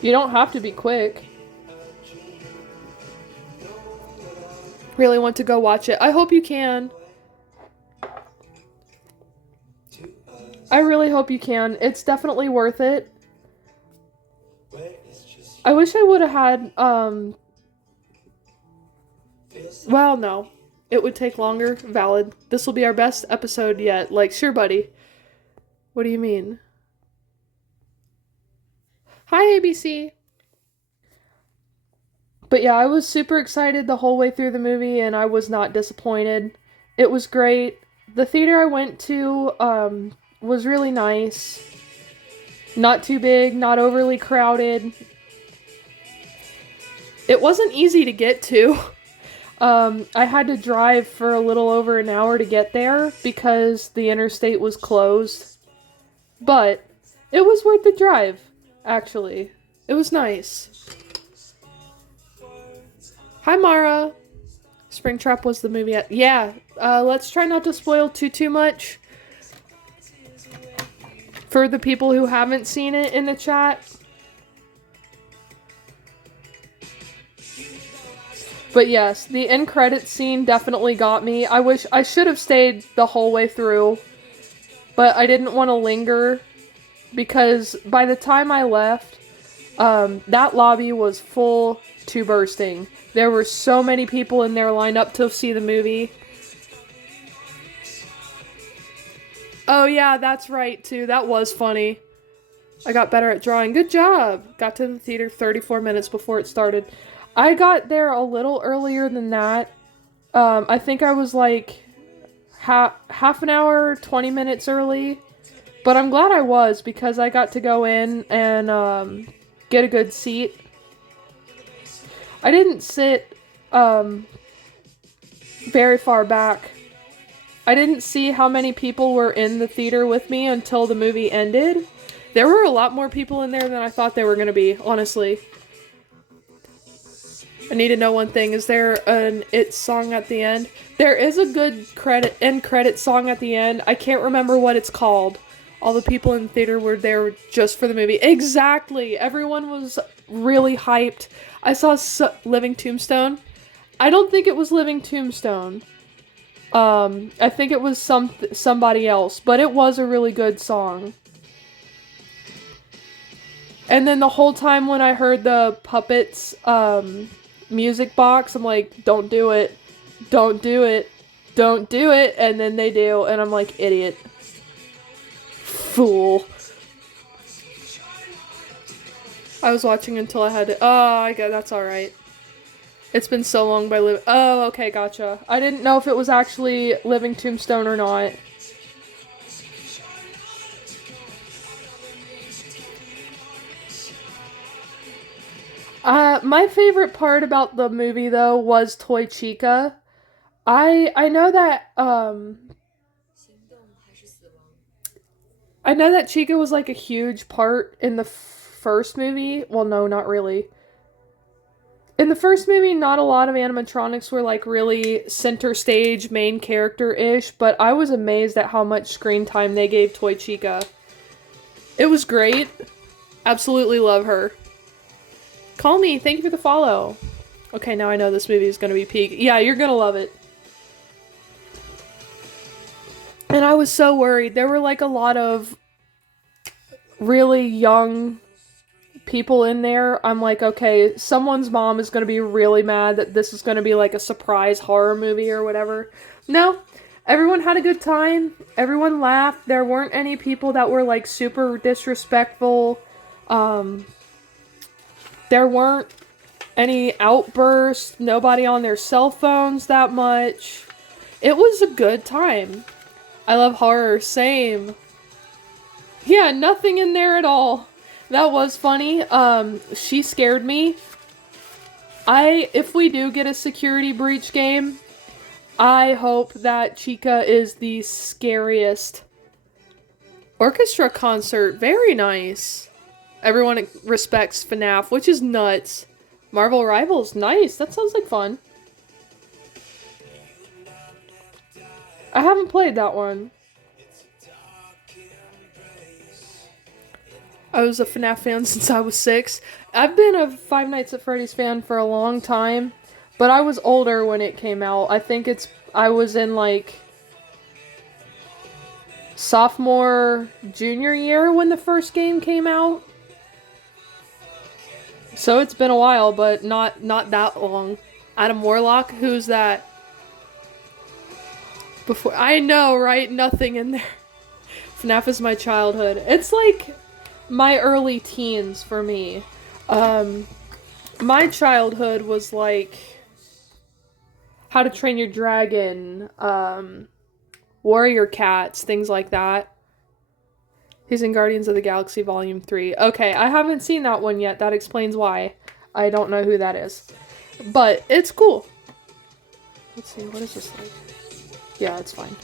You don't have to be quick. Really want to go watch it. I hope you can. I really hope you can. It's definitely worth it. I wish I would have had, well, no. It would take longer. Valid. This will be our best episode yet. Like, sure, buddy. What do you mean? Hi, ABC. But yeah, I was super excited the whole way through the movie, and I was not disappointed. It was great. The theater I went to was really nice. Not too big, not overly crowded. It wasn't easy to get to. I had to drive for a little over an hour to get there because the interstate was closed. But it was worth the drive, actually. It was nice. Hi, Mara. Springtrap was the movie. Yeah, let's try not to spoil too much for the people who haven't seen it in the chat. But yes, the end credits scene definitely got me. I wish I should have stayed the whole way through, but I didn't want to linger because by the time I left, that lobby was full to bursting. There were so many people in there lined up to see the movie. Oh yeah, that's right too. That was funny. I got better at drawing. Good job! Got to the theater 34 minutes before it started. I got there a little earlier than that. I think I was like half an hour, 20 minutes early. But I'm glad I was because I got to go in and get a good seat. I didn't sit very far back. I didn't see how many people were in the theater with me until the movie ended. There were a lot more people in there than I thought there were going to be, honestly. I need to know one thing. Is there an It song at the end? There is a good end credit song at the end. I can't remember what it's called. All the people in the theater were there just for the movie. Exactly! Everyone was really hyped. I saw Living Tombstone. I don't think it was Living Tombstone. I think it was somebody else, but it was a really good song. And then the whole time when I heard the puppets, music box, I'm like, don't do it. Don't do it. Don't do it. And then they do, and I'm like, idiot. Fool. I was watching until I had to. Oh, I got that's alright. It's been so long by Living. Oh, okay, gotcha. I didn't know if it was actually Living Tombstone or not. My favorite part about the movie though was Toy Chica. I know that I know that Chica was like a huge part in the first movie. Well, no, not really. In the first movie, not a lot of animatronics were like really center stage, main character-ish, but I was amazed at how much screen time they gave Toy Chica. It was great. Absolutely love her. Call me. Thank you for the follow. Okay, now I know this movie is going to be peak. Yeah, you're going to love it. And I was so worried. There were like a lot of really young people in there, I'm like, okay, someone's mom is going to be really mad that this is going to be like a surprise horror movie or whatever. No, everyone had a good time. Everyone laughed. There weren't any people that were like super disrespectful. There weren't any outbursts. Nobody on their cell phones that much. It was a good time. I love horror. Same. Yeah, nothing in there at all. That was funny. She scared me. If we do get a security breach game, I hope that Chica is the scariest. Orchestra concert, very nice. Everyone respects FNAF, which is nuts. Marvel Rivals, nice. That sounds like fun. I haven't played that one. I was a FNAF fan since I was 6. I've been a Five Nights at Freddy's fan for a long time, but I was older when it came out. I was in like sophomore, junior year when the first game came out. So it's been a while, but not that long. Adam Warlock, who's that? I know, right? Nothing in there. FNAF is my childhood. It's like my early teens for me. My childhood was like How to Train Your Dragon, Warrior Cats, things like that. He's in Guardians of the Galaxy Volume 3. Okay, I haven't seen that one yet. That explains why. I don't know who that is. But it's cool. Let's see, what is this like? Yeah, it's fine.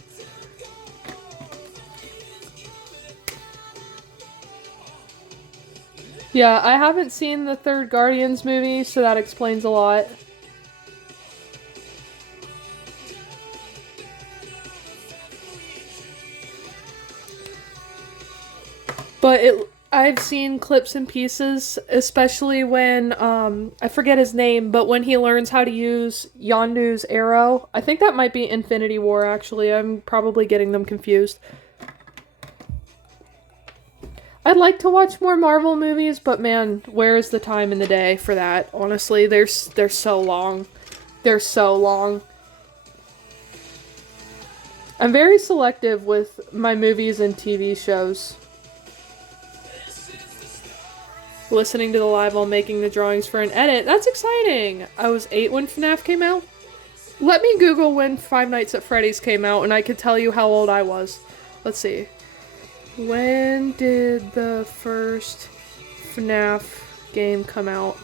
Yeah, I haven't seen the third Guardians movie, so that explains a lot. But I've seen clips and pieces, especially when, I forget his name, but when he learns how to use Yondu's arrow. I think that might be Infinity War, actually. I'm probably getting them confused. I'd like to watch more Marvel movies, but man, where is the time in the day for that? Honestly, they're so long. They're so long. I'm very selective with my movies and TV shows. Listening to the live while making the drawings for an edit. That's exciting! I was 8 when FNAF came out. Let me Google when Five Nights at Freddy's came out, and I could tell you how old I was. Let's see. When did the first FNAF game come out?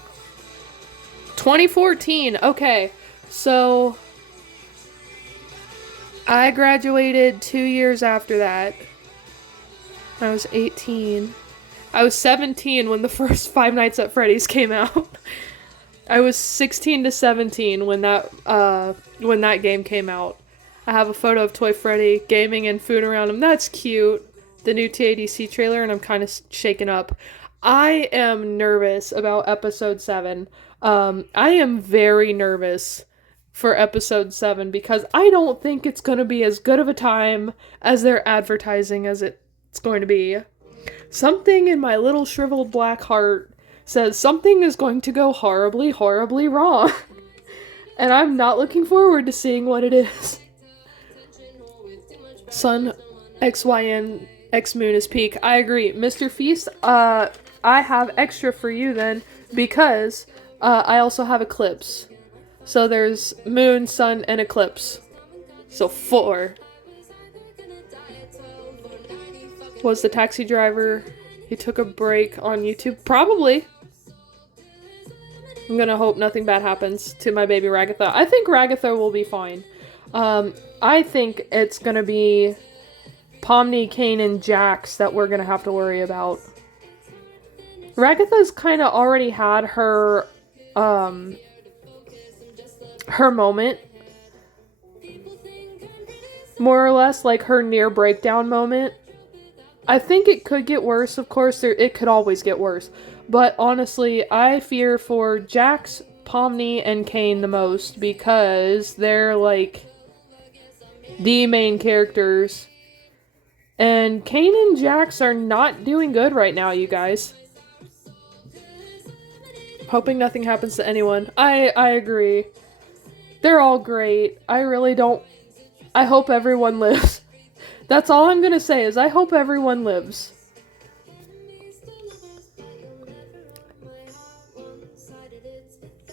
2014! Okay, so I graduated 2 years after that. I was 18. I was 17 when the first Five Nights at Freddy's came out. I was 16 to 17 when that game came out. I have a photo of Toy Freddy gaming and food around him. That's cute. The new TADC trailer, and I'm kind of shaken up. I am nervous about episode 7. I am very nervous for episode 7 because I don't think it's going to be as good of a time as they're advertising as it's going to be. Something in my little shriveled black heart says something is going to go horribly, horribly wrong. And I'm not looking forward to seeing what it is. Sun, XYN, X Moon is peak. I agree. Mr. Feast, I have extra for you then, because I also have eclipse. So there's moon, sun, and eclipse. So 4. Was the taxi driver, he took a break on YouTube? Probably. I'm gonna hope nothing bad happens to my baby Ragatha. I think Ragatha will be fine. I think it's gonna be Pomni, Kane, and Jax that we're gonna have to worry about. Ragatha's kind of already had her moment. More or less, like her near breakdown moment. I think it could get worse, of course, it could always get worse. But honestly, I fear for Jax, Pomni, and Kane the most because they're like the main characters And Kane and Jax are not doing good right now, you guys. Hoping nothing happens to anyone. I agree. They're all great. I really don't... I hope everyone lives. That's all I'm gonna say is I hope everyone lives.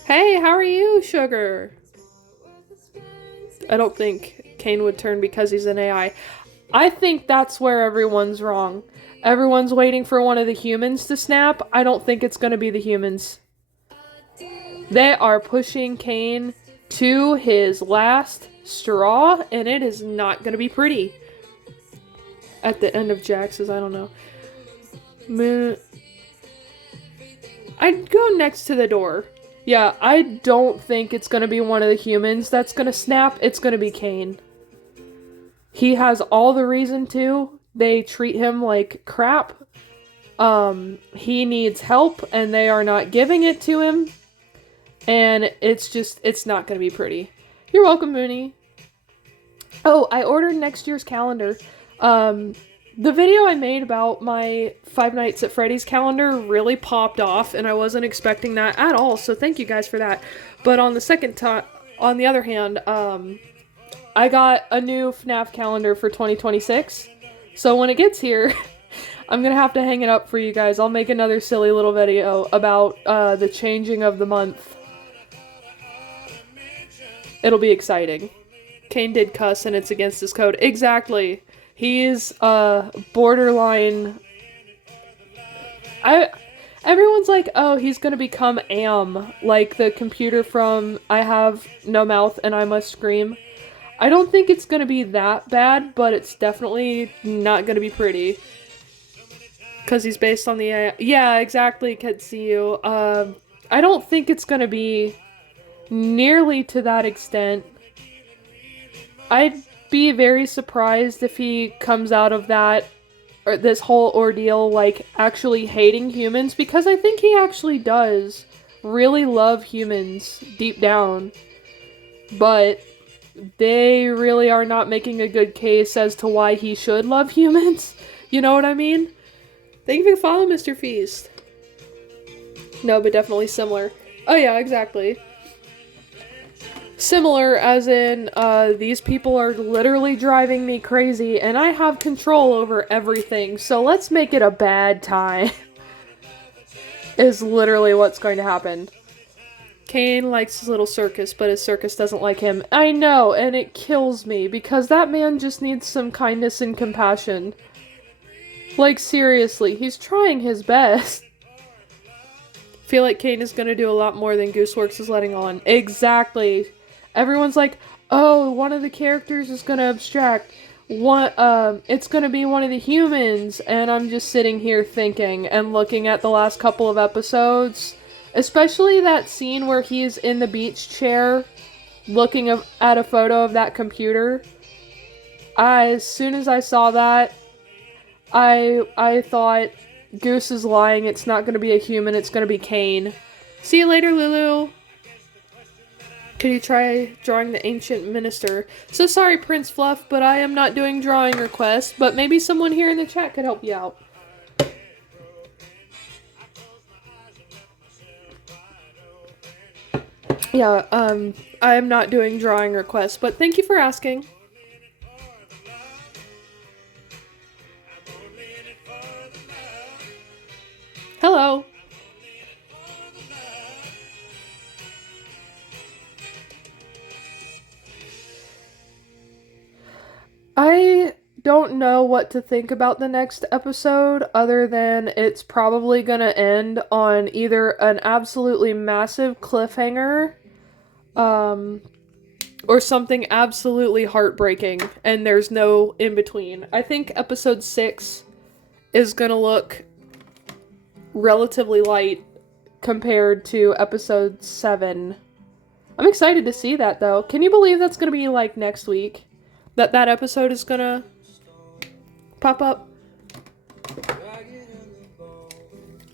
Hey, how are you, Sugar? I don't think Kane would turn because he's an AI. I think that's where everyone's wrong. Everyone's waiting for one of the humans to snap. I don't think it's gonna be the humans. They are pushing Kane to his last straw, and it is not gonna be pretty. At the end of Jax's, I don't know. I'd go next to the door. Yeah, I don't think it's gonna be one of the humans that's gonna snap. It's gonna be Kane. He has all the reason to. They treat him like crap. He needs help, and they are not giving it to him. And it's not gonna be pretty. You're welcome, Mooney. Oh, I ordered next year's calendar. The video I made about my Five Nights at Freddy's calendar really popped off, and I wasn't expecting that at all, so thank you guys for that. But on the other hand, I got a new FNAF calendar for 2026, so when it gets here, I'm gonna have to hang it up for you guys. I'll make another silly little video about the changing of the month. It'll be exciting. Kane did cuss, and it's against his code. Exactly. He's borderline. Everyone's like, oh, he's gonna become Am, like the computer from I Have No Mouth and I Must Scream. I don't think it's gonna be that bad, but it's definitely not gonna be pretty. Because he's based on the AI. Yeah, exactly, Ketsuyu. I don't think it's gonna be nearly to that extent. I'd be very surprised if he comes out of that, or this whole ordeal, like, actually hating humans, because I think he actually does really love humans deep down. But they really are not making a good case as to why he should love humans. You know what I mean? Thank you for the follow, Mr. Feast. No, but definitely similar. Oh yeah, exactly. Similar as in, these people are literally driving me crazy, and I have control over everything, so let's make it a bad time. Is literally what's going to happen. Kane likes his little circus, but his circus doesn't like him. I know, and it kills me, because that man just needs some kindness and compassion. Like, seriously, he's trying his best. Feel like Kane is gonna do a lot more than Gooseworks is letting on. Exactly. Everyone's like, oh, one of the characters is gonna abstract. It's gonna be one of the humans. And I'm just sitting here thinking and looking at the last couple of episodes. Especially that scene where he's in the beach chair looking at a photo of that computer. As soon as I saw that, I thought, Goose is lying. It's not gonna be a human. It's gonna be Kane. See you later, Lulu. Could you try drawing the ancient minister? So sorry, Prince Fluff, but I am not doing drawing requests, but maybe someone here in the chat could help you out. Yeah, I am not doing drawing requests, but thank you for asking. Hello. I don't know what to think about the next episode other than it's probably gonna end on either an absolutely massive cliffhanger, or something absolutely heartbreaking, and there's no in between. I think episode 6 is gonna look relatively light compared to episode 7. I'm excited to see that, though. Can you believe that's gonna be, like, next week? That episode is gonna pop up?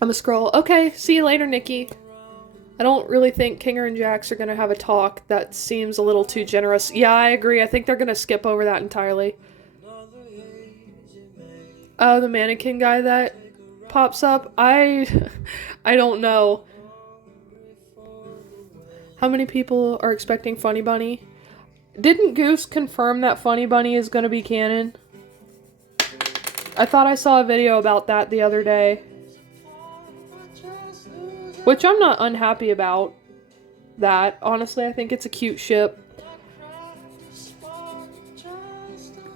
I'm gonna scroll. Okay, see you later, Nikki. I don't really think Kinger and Jax are gonna have a talk. That seems a little too generous. Yeah, I agree. I think they're gonna skip over that entirely. Oh, the mannequin guy that pops up? I don't know. How many people are expecting Funny Bunny? Didn't Goose confirm that Funny Bunny is going to be canon? I thought I saw a video about that the other day. Which I'm not unhappy about that. Honestly, I think it's a cute ship.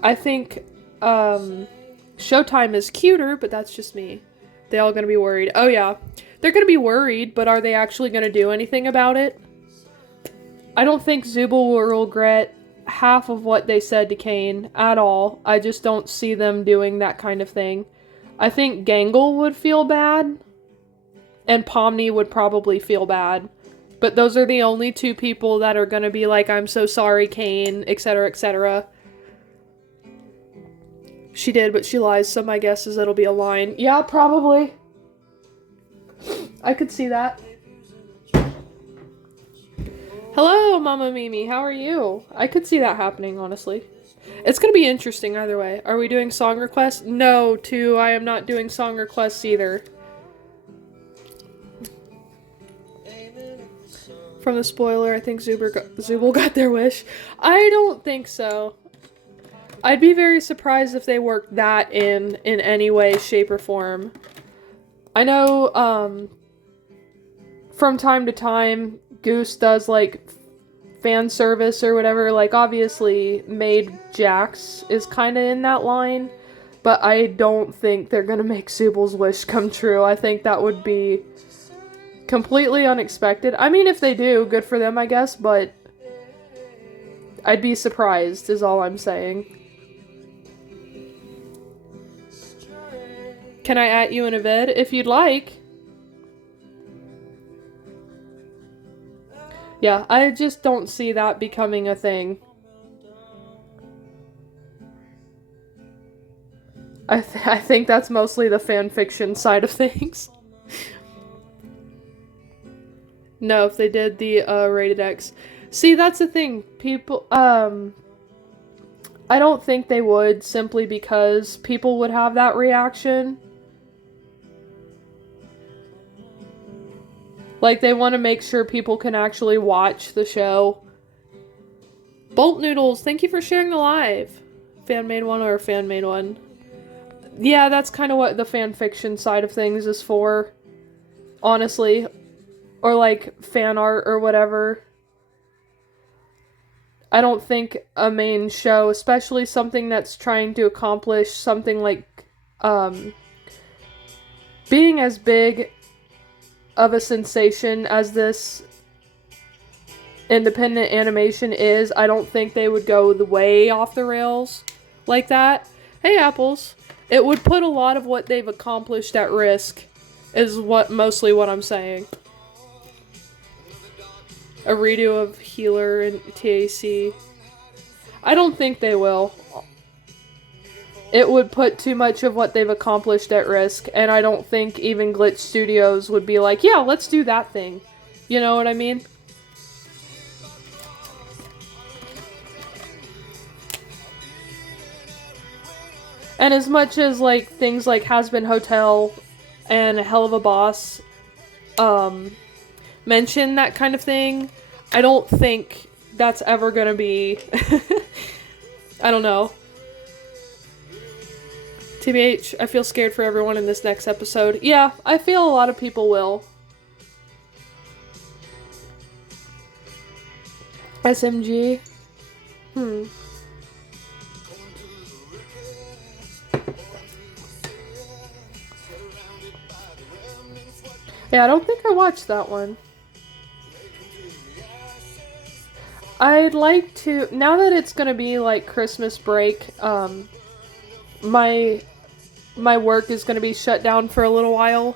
I think Showtime is cuter, but that's just me. They all gonna be worried. Oh yeah. They're gonna be worried, but are they actually gonna do anything about it? I don't think Zubul will regret half of what they said to Kane at all. I just don't see them doing that kind of thing. I think Gangle would feel bad, and Pomni would probably feel bad. But those are the only two people that are gonna be like, I'm so sorry, Kane, etc., etc. She did, but she lies, so my guess is it'll be a line. Yeah, probably. I could see that. Hello, Mama Mimi, how are you? I could see that happening, honestly. It's gonna be interesting either way. Are we doing song requests? No, I am not doing song requests either. From the spoiler, I think Zubul got their wish. I don't think so. I'd be very surprised if they worked that in any way, shape, or form. I know, from time to time, Goose does, like, fan service or whatever. Like, obviously, Maid Jax is kind of in that line, but I don't think they're gonna make Zubul's wish come true. I think that would be completely unexpected. I mean, if they do, good for them, I guess, but I'd be surprised, is all I'm saying. Can I at you in a vid? If you'd like. Yeah, I just don't see that becoming a thing. I think that's mostly the fan fiction side of things. No, if they did the rated X. See, that's the thing. People, I don't think they would, simply because people would have that reaction. Like, they want to make sure people can actually watch the show. Bolt Noodles, thank you for sharing the live. Fan-made one or fan-made one? Yeah, that's kind of what the fan fiction side of things is for. Honestly. Or, like, fan art or whatever. I don't think a main show, especially something that's trying to accomplish something like, being as big of a sensation as this independent animation is, I don't think they would go the way off the rails like that. Hey, Apples. It would put a lot of what they've accomplished at risk, is mostly what I'm saying. A redo of Healer and TAC. I don't think they will. It would put too much of what they've accomplished at risk, and I don't think even Glitch Studios would be like, yeah, let's do that thing. You know what I mean? And as much as, like, things like Hazbin Hotel and Hell of a Boss mention that kind of thing, I don't think that's ever gonna be... I don't know. TBH, I feel scared for everyone in this next episode. Yeah, I feel a lot of people will. SMG? Yeah, I don't think I watched that one. I'd like to, now that it's gonna be like Christmas break, my work is gonna be shut down for a little while.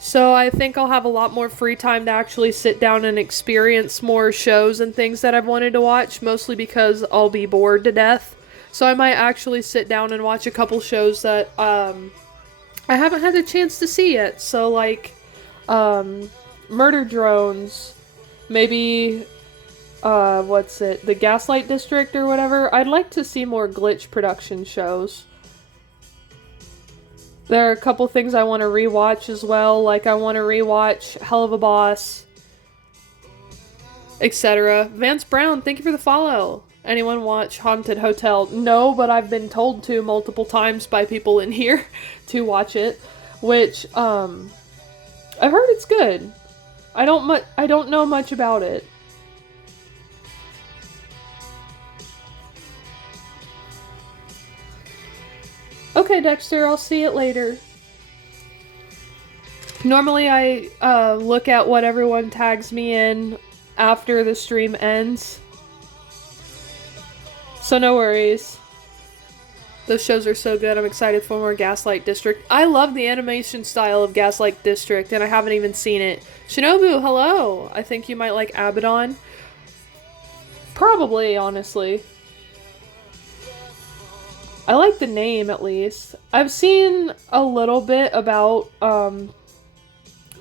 So I think I'll have a lot more free time to actually sit down and experience more shows and things that I've wanted to watch, mostly because I'll be bored to death. So I might actually sit down and watch a couple shows that I haven't had a chance to see yet. So like Murder Drones, maybe the Gaslight District or whatever. I'd like to see more Glitch production shows. There are a couple things I want to rewatch as well. Like, I want to rewatch Hell of a Boss, etc. Vance Brown, thank you for the follow. Anyone watch Haunted Hotel? No, but I've been told to multiple times by people in here to watch it, which I've heard it's good. I don't know much about it. Okay, Dexter, I'll see it later. Normally I look at what everyone tags me in after the stream ends. So no worries. Those shows are so good. I'm excited for more Gaslight District. I love the animation style of Gaslight District, and I haven't even seen it. Shinobu, hello! I think you might like Abaddon. Probably, honestly. I like the name, at least. I've seen a little bit about,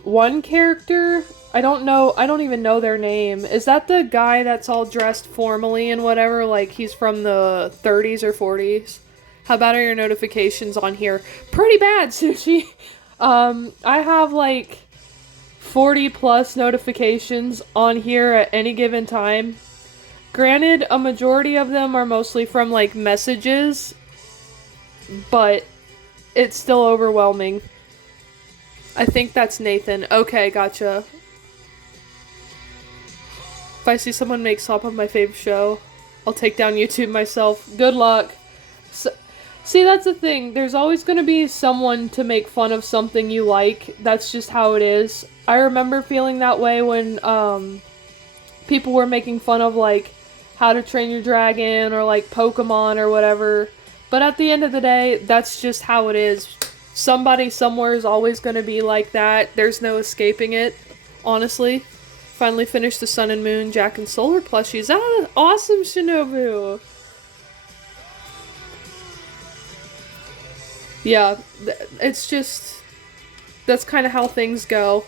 one character. I don't even know their name. Is that the guy that's all dressed formally and whatever, like he's from the 30s or 40s? How bad are your notifications on here? Pretty bad, Sushi! I have like 40 plus notifications on here at any given time. Granted, a majority of them are mostly from like messages, but it's still overwhelming. I think that's Nathan. Okay, gotcha. If I see someone make slap on my fave show, I'll take down YouTube myself. Good luck. See, that's the thing. There's always going to be someone to make fun of something you like. That's just how it is. I remember feeling that way when people were making fun of, like, How to Train Your Dragon or, like, Pokemon or whatever. But at the end of the day, that's just how it is. Somebody somewhere is always going to be like that. There's no escaping it, honestly. Finally finished the Sun and Moon, Jack and Solar plushies. Ah, awesome, Shinobu! Yeah, it's just... That's kind of how things go.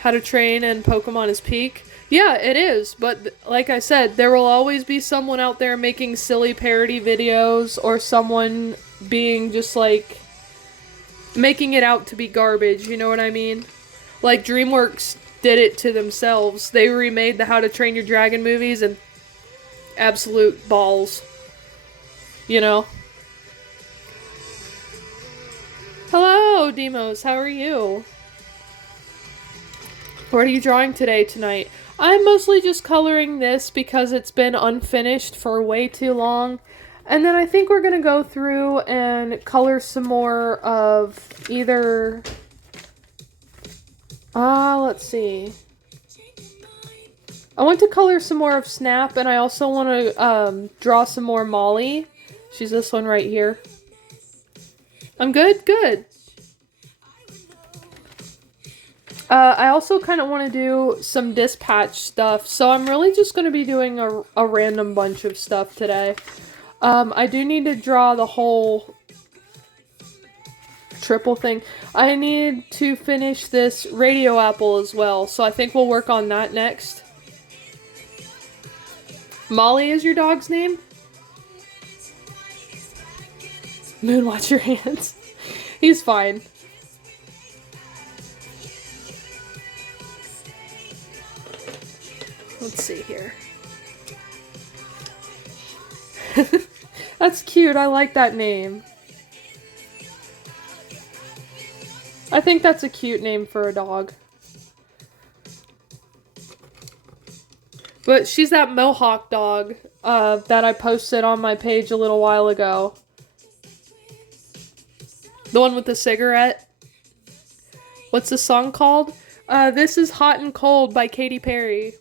How to Train and Pokemon is peak. Yeah, it is, but like I said, there will always be someone out there making silly parody videos, or someone being just like... making it out to be garbage, you know what I mean? Like, DreamWorks did it to themselves. They remade the How to Train Your Dragon movies and absolute balls. You know? Hello, Demos. How are you? What are you drawing tonight? I'm mostly just coloring this because it's been unfinished for way too long. And then I think we're going to go through and color some more of either... let's see. I want to color some more of Snap, and I also want to draw some more Molly. She's this one right here. I'm good? Good. I also kind of want to do some dispatch stuff, so I'm really just going to be doing a random bunch of stuff today. I do need to draw the whole triple thing. I need to finish this RadioApple as well, so I think we'll work on that next. Molly is your dog's name? Moon, watch your hands. He's fine. Let's see here. That's cute. I like that name. I think that's a cute name for a dog. But she's that Mohawk dog that I posted on my page a little while ago. The one with the cigarette. What's the song called? This is Hot and Cold by Katy Perry.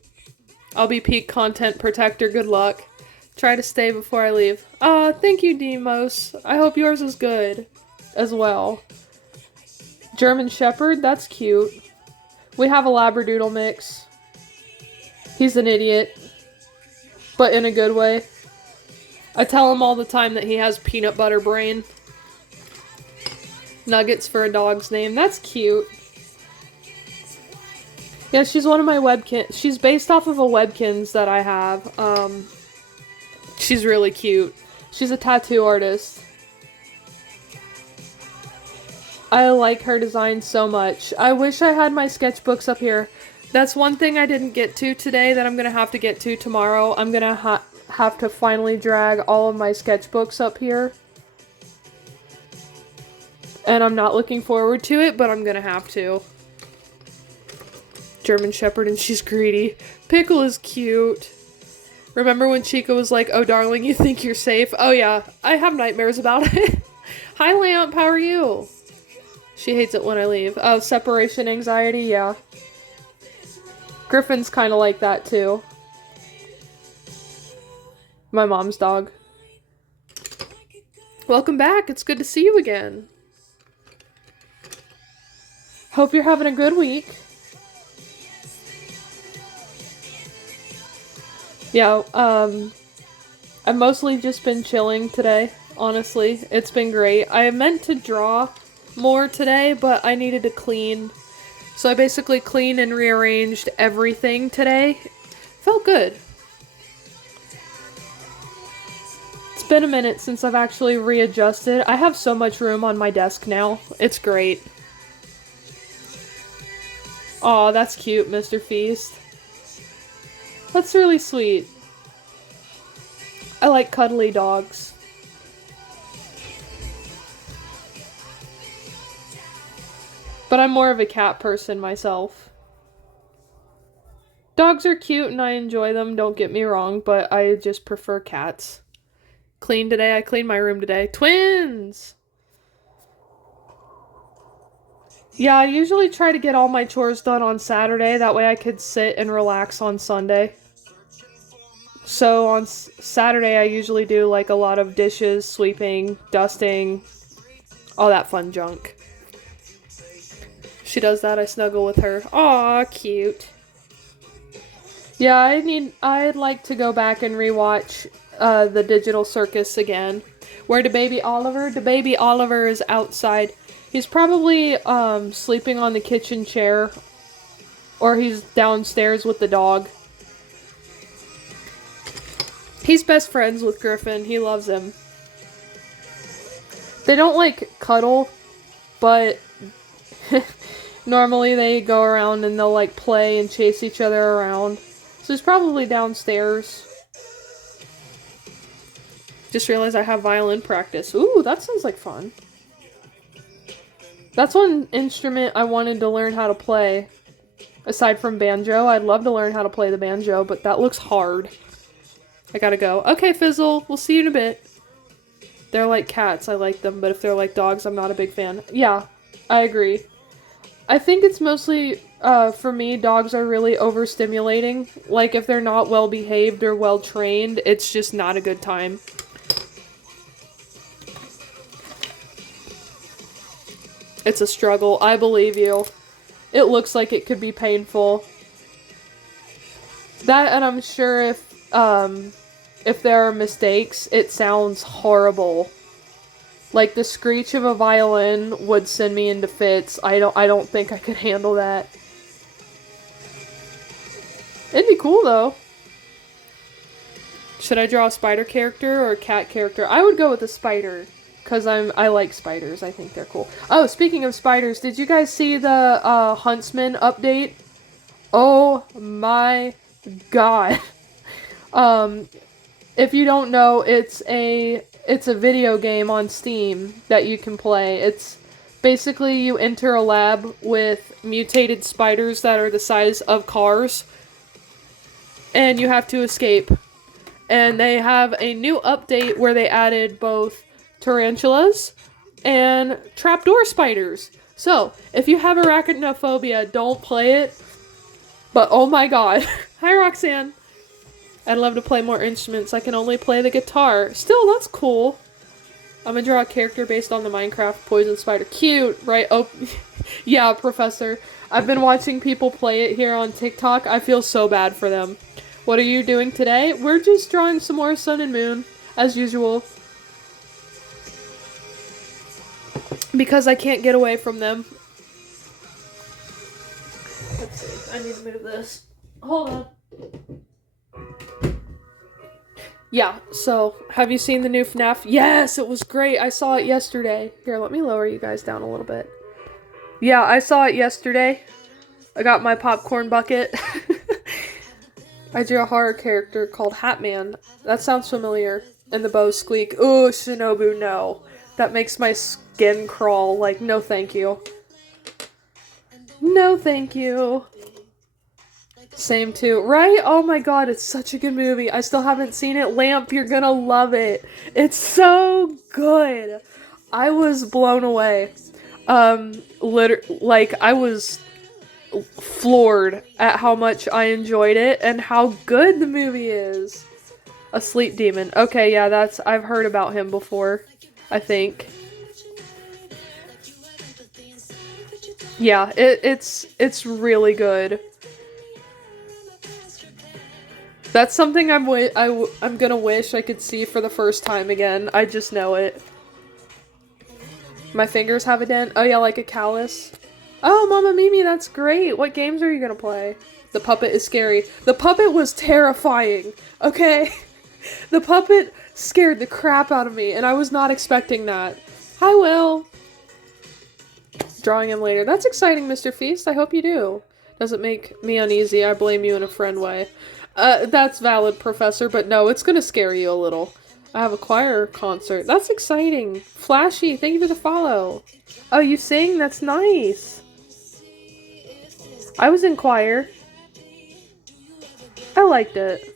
I'll be peak content protector. Good luck. Try to stay before I leave. Thank you, Demos. I hope yours is good as well. German Shepherd? That's cute. We have a Labradoodle mix. He's an idiot. But in a good way. I tell him all the time that he has peanut butter brain. Nuggets for a dog's name. That's cute. Yeah, she's one of my webkins. She's based off of a webkins that I have. She's really cute. She's a tattoo artist. I like her design so much. I wish I had my sketchbooks up here. That's one thing I didn't get to today that I'm going to have to get to tomorrow. I'm going to have to finally drag all of my sketchbooks up here. And I'm not looking forward to it, but I'm going to have to. German Shepherd, and she's greedy. Pickle is cute. Remember when Chica was like, oh darling, you think you're safe? Oh yeah, I have nightmares about it. Hi Lamp, how are you? She hates it when I leave. Oh, separation anxiety, yeah. Griffin's kind of like that too. My mom's dog. Welcome back, it's good to see you again. Hope you're having a good week. Yeah, I've mostly just been chilling today, honestly. It's been great. I meant to draw more today, but I needed to clean. So I basically cleaned and rearranged everything today. Felt good. It's been a minute since I've actually readjusted. I have so much room on my desk now. It's great. Aw, that's cute, Mr. Feast. That's really sweet. I like cuddly dogs. But I'm more of a cat person myself. Dogs are cute and I enjoy them, don't get me wrong, but I just prefer cats. Clean today, I cleaned my room today. Twins! Yeah, I usually try to get all my chores done on Saturday, that way I could sit and relax on Sunday. So on Saturday I usually do like a lot of dishes, sweeping, dusting, all that fun junk. She does that, I snuggle with her. Aw, cute. Yeah, I'd like to go back and rewatch the Digital Circus again. Where the baby Oliver? The baby Oliver is outside. He's probably sleeping on the kitchen chair, or he's downstairs with the dog. He's best friends with Griffin. He loves him. They don't like cuddle, but normally they go around and they'll like play and chase each other around. So he's probably downstairs. Just realized I have violin practice. Ooh, that sounds like fun. That's one instrument I wanted to learn how to play. Aside from banjo, I'd love to learn how to play the banjo, but that looks hard. I gotta go. Okay, Fizzle, we'll see you in a bit. They're like cats, I like them, but if they're like dogs, I'm not a big fan. Yeah, I agree. I think it's mostly, for me, dogs are really overstimulating. Like, if they're not well behaved or well trained, it's just not a good time. It's a struggle, I believe you. It looks like it could be painful. That, and I'm sure if there are mistakes, it sounds horrible. Like, the screech of a violin would send me into fits. I don't think I could handle that. It'd be cool, though. Should I draw a spider character or a cat character? I would go with a spider, because I like spiders. I think they're cool. Oh, speaking of spiders, did you guys see the Huntsman update? Oh my god. If you don't know, it's a video game on Steam that you can play. It's basically you enter a lab with mutated spiders that are the size of cars, and you have to escape. And they have a new update where they added both tarantulas and trapdoor spiders. So, if you have arachnophobia, don't play it. But oh my god. Hi, Roxanne. I'd love to play more instruments. I can only play the guitar. Still, that's cool. I'm gonna draw a character based on the Minecraft poison spider. Cute, right? Oh, yeah, Professor. I've been watching people play it here on TikTok. I feel so bad for them. What are you doing today? We're just drawing some more sun and moon, as usual. Because I can't get away from them. Let's see. I need to move this. Hold on. Yeah, so, have you seen the new FNAF? Yes, it was great. I saw it yesterday. Here, let me lower you guys down a little bit. Yeah, I saw it yesterday. I got my popcorn bucket. I drew a horror character called Hatman. That sounds familiar. And the bow squeak. Ooh, Shinobu, no. That makes my skin crawl. Like, no thank you. No thank you. Same too. Right? Oh my god, it's such a good movie. I still haven't seen it. Lamp, you're gonna love it. It's so good. I was blown away. I was floored at how much I enjoyed it and how good the movie is. A sleep demon. Okay, yeah, I've heard about him before, I think. Yeah, it's really good. That's something I'm gonna wish I could see for the first time again. I just know it. My fingers have a dent. Oh yeah, like a callus. Oh, Mama Mimi, that's great. What games are you gonna play? The puppet is scary. The puppet was terrifying, okay? The puppet scared the crap out of me, and I was not expecting that. Hi, Will. Drawing him later. That's exciting, Mr. Feast. I hope you do. Doesn't make me uneasy. I blame you in a friend way. That's valid, Professor, but no, it's gonna scare you a little. I have a choir concert. That's exciting. Flashy, thank you for the follow. Oh, you sing? That's nice. I was in choir. I liked it.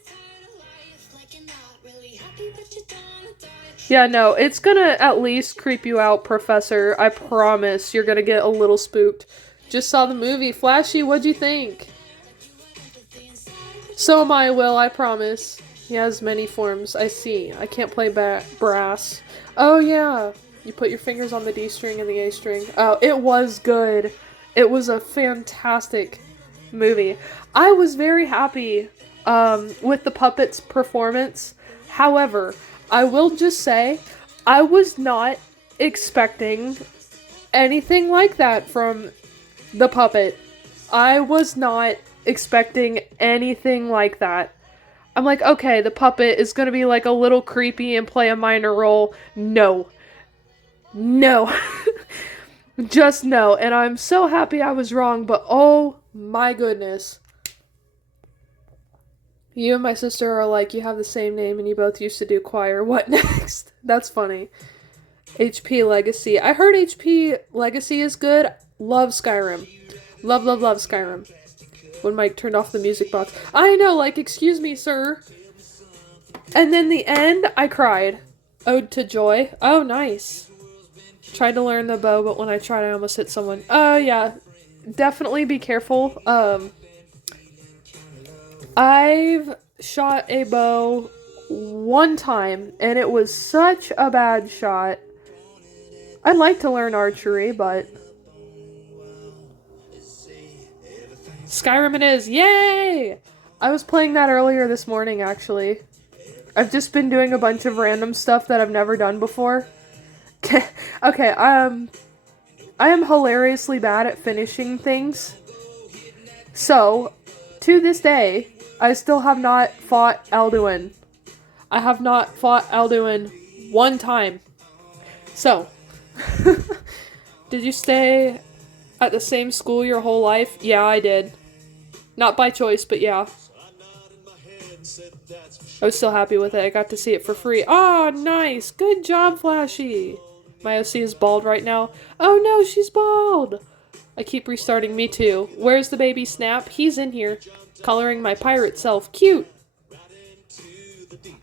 Yeah, no, it's gonna at least creep you out, Professor. I promise you're gonna get a little spooked. Just saw the movie. Flashy, what'd you think? So am I, Will, I promise. He has many forms. I see. I can't play brass. Oh, yeah. You put your fingers on the D string and the A string. Oh, it was good. It was a fantastic movie. I was very happy with the puppet's performance. However, I will just say, I was not expecting anything like that from the puppet. I was not expecting anything like that. I'm like, okay, the puppet is gonna be like a little creepy and play a minor role. No. No. Just no. And I'm so happy I was wrong, but oh my goodness. You and my sister are like, you have the same name and you both used to do choir. What next? That's funny. HP Legacy. I heard HP Legacy is good. Love Skyrim. Love, love, love Skyrim. When Mike turned off the music box. I know, like, excuse me, sir. And then the end, I cried. Ode to Joy. Oh, nice. Tried to learn the bow, but when I tried, I almost hit someone. Oh, yeah. Definitely be careful. I've shot a bow one time, and it was such a bad shot. I'd like to learn archery, but Skyrim it is! Yay! I was playing that earlier this morning, actually. I've just been doing a bunch of random stuff that I've never done before. Okay, I am hilariously bad at finishing things. So, to this day, I still have not fought Alduin. I have not fought Alduin one time. So, did you stay at the same school your whole life? Yeah, I did. Not by choice, but yeah. I was still happy with it. I got to see it for free. Oh, nice. Good job, Flashy. My OC is bald right now. Oh no, she's bald. I keep restarting. Me too. Where's the baby Snap? He's in here. Coloring my pirate self. Cute.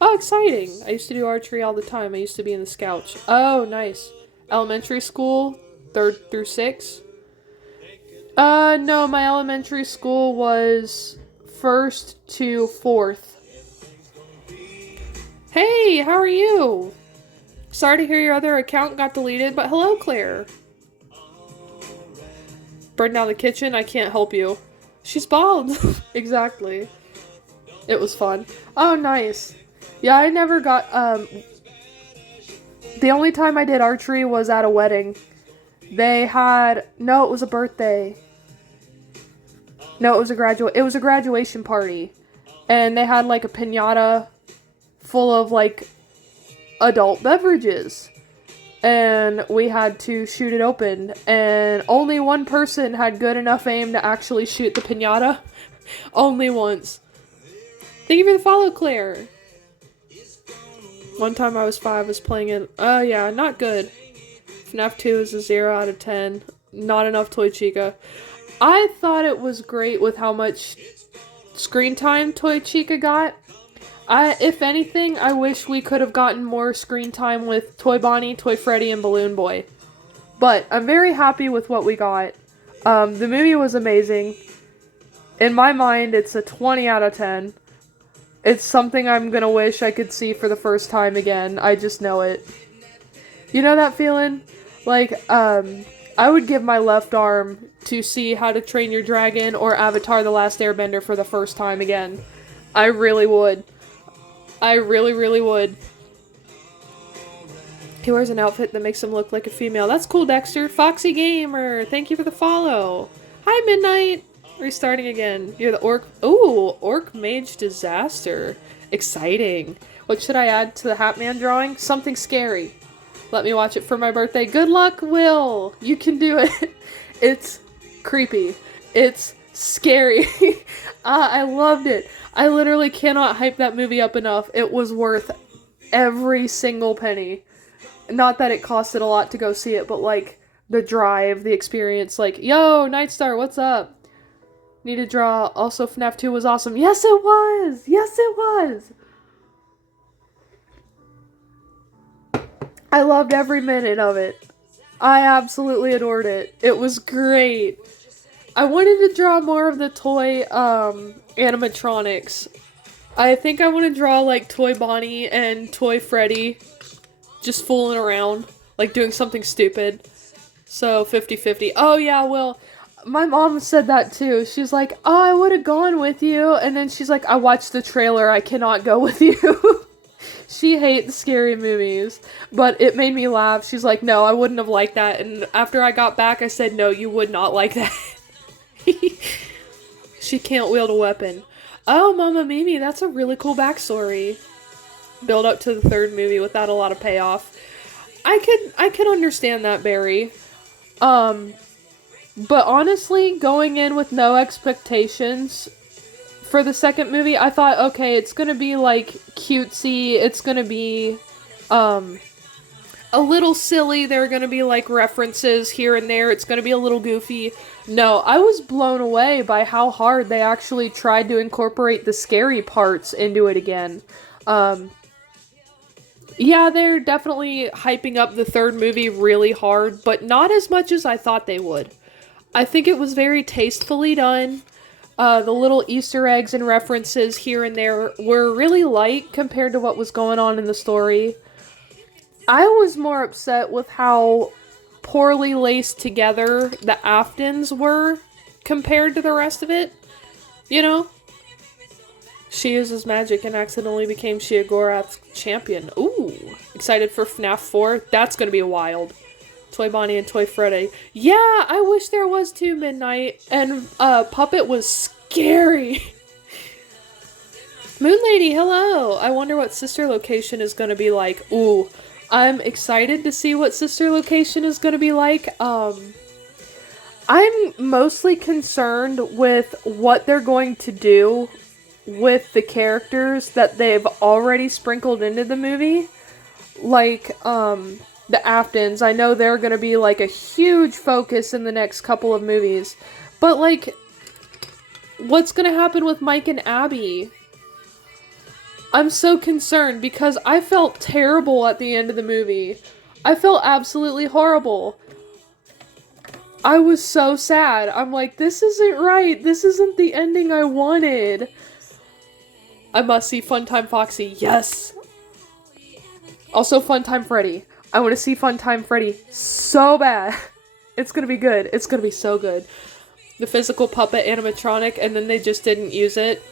Oh, exciting. I used to do archery all the time. I used to be in the Scouts. Oh, nice. Elementary school? 3rd through 6th? No, my elementary school was 1st to 4th. Hey, how are you? Sorry to hear your other account got deleted, but hello, Claire. Burn down the kitchen? I can't help you. She's bald. Exactly. It was fun. Oh, nice. Yeah, I never got, the only time I did archery was at a wedding. They had, no, it was a birthday. No, it was a graduation party. And they had, like, a piñata full of, like, adult beverages. and we had to shoot it open, and only one person had good enough aim to actually shoot the piñata. Only once. Thank you for the follow, Claire. One time I was 5, I was playing it. Oh yeah, not good. FNAF 2 is a 0 out of 10. Not enough Toy Chica. I thought it was great with how much screen time Toy Chica got. If anything, I wish we could have gotten more screen time with Toy Bonnie, Toy Freddy, and Balloon Boy. But I'm very happy with what we got. The movie was amazing. In my mind, it's a 20 out of 10. It's something I'm gonna wish I could see for the first time again. I just know it. You know that feeling? Like, I would give my left arm to see How to Train Your Dragon or Avatar: The Last Airbender for the first time again. I really would. I really, really would. He wears an outfit that makes him look like a female. That's cool, Dexter. Foxy Gamer, thank you for the follow. Hi, Midnight. Restarting again. You're the orc. Ooh, Orc Mage Disaster. Exciting. What should I add to the Hatman drawing? Something scary. Let me watch it for my birthday. Good luck, Will. You can do it. It's creepy. It's scary. I loved it. I literally cannot hype that movie up enough. It was worth every single penny. Not that it costed a lot to go see it, but like the drive, the experience, like, yo, Nightstar, what's up? Need to draw. Also, FNAF 2 was awesome. Yes, it was! Yes, it was! I loved every minute of it. I absolutely adored it. It was great. I wanted to draw more of the toy, animatronics. I think I want to draw, like, Toy Bonnie and Toy Freddy just fooling around, like, doing something stupid. So, 50-50. Oh, yeah, well, my mom said that, too. She's like, oh, I would have gone with you. And then she's like, I watched the trailer. I cannot go with you. She hates scary movies, but it made me laugh. She's like, no, I wouldn't have liked that. And after I got back, I said, no, you would not like that. She can't wield a weapon. Oh, Mama Mimi, that's a really cool backstory. Build up to the third movie without a lot of payoff. I could understand that, Barry. But honestly, going in with no expectations for the second movie, I thought, okay, it's gonna be, like, cutesy, it's gonna be, a little silly, there are gonna be, like, references here and there, it's gonna be a little goofy. No, I was blown away by how hard they actually tried to incorporate the scary parts into it again. Yeah, they're definitely hyping up the third movie really hard, but not as much as I thought they would. I think it was very tastefully done. The little Easter eggs and references here and there were really light compared to what was going on in the story. I was more upset with how poorly laced together the Aftons were compared to the rest of it. You know? She uses magic and accidentally became Sheogorath's champion. Ooh. Excited for FNAF 4? That's gonna be wild. Toy Bonnie and Toy Freddy. Yeah, I wish there was too, Midnight. And, Puppet was scary. Moon Lady, hello! I wonder what Sister Location is gonna be like. Ooh. I'm excited to see what Sister Location is gonna be like. I'm mostly concerned with what they're going to do with the characters that they've already sprinkled into the movie. Like, the Aftons. I know they're gonna be, like, a huge focus in the next couple of movies. But, like, what's gonna happen with Mike and Abby? I'm so concerned because I felt terrible at the end of the movie. I felt absolutely horrible. I was so sad. I'm like, this isn't right. This isn't the ending I wanted. I must see Funtime Foxy. Yes! Also, Funtime Freddy. I want to see Funtime Freddy so bad. It's gonna be good. It's gonna be so good. The physical puppet animatronic, and then they just didn't use it.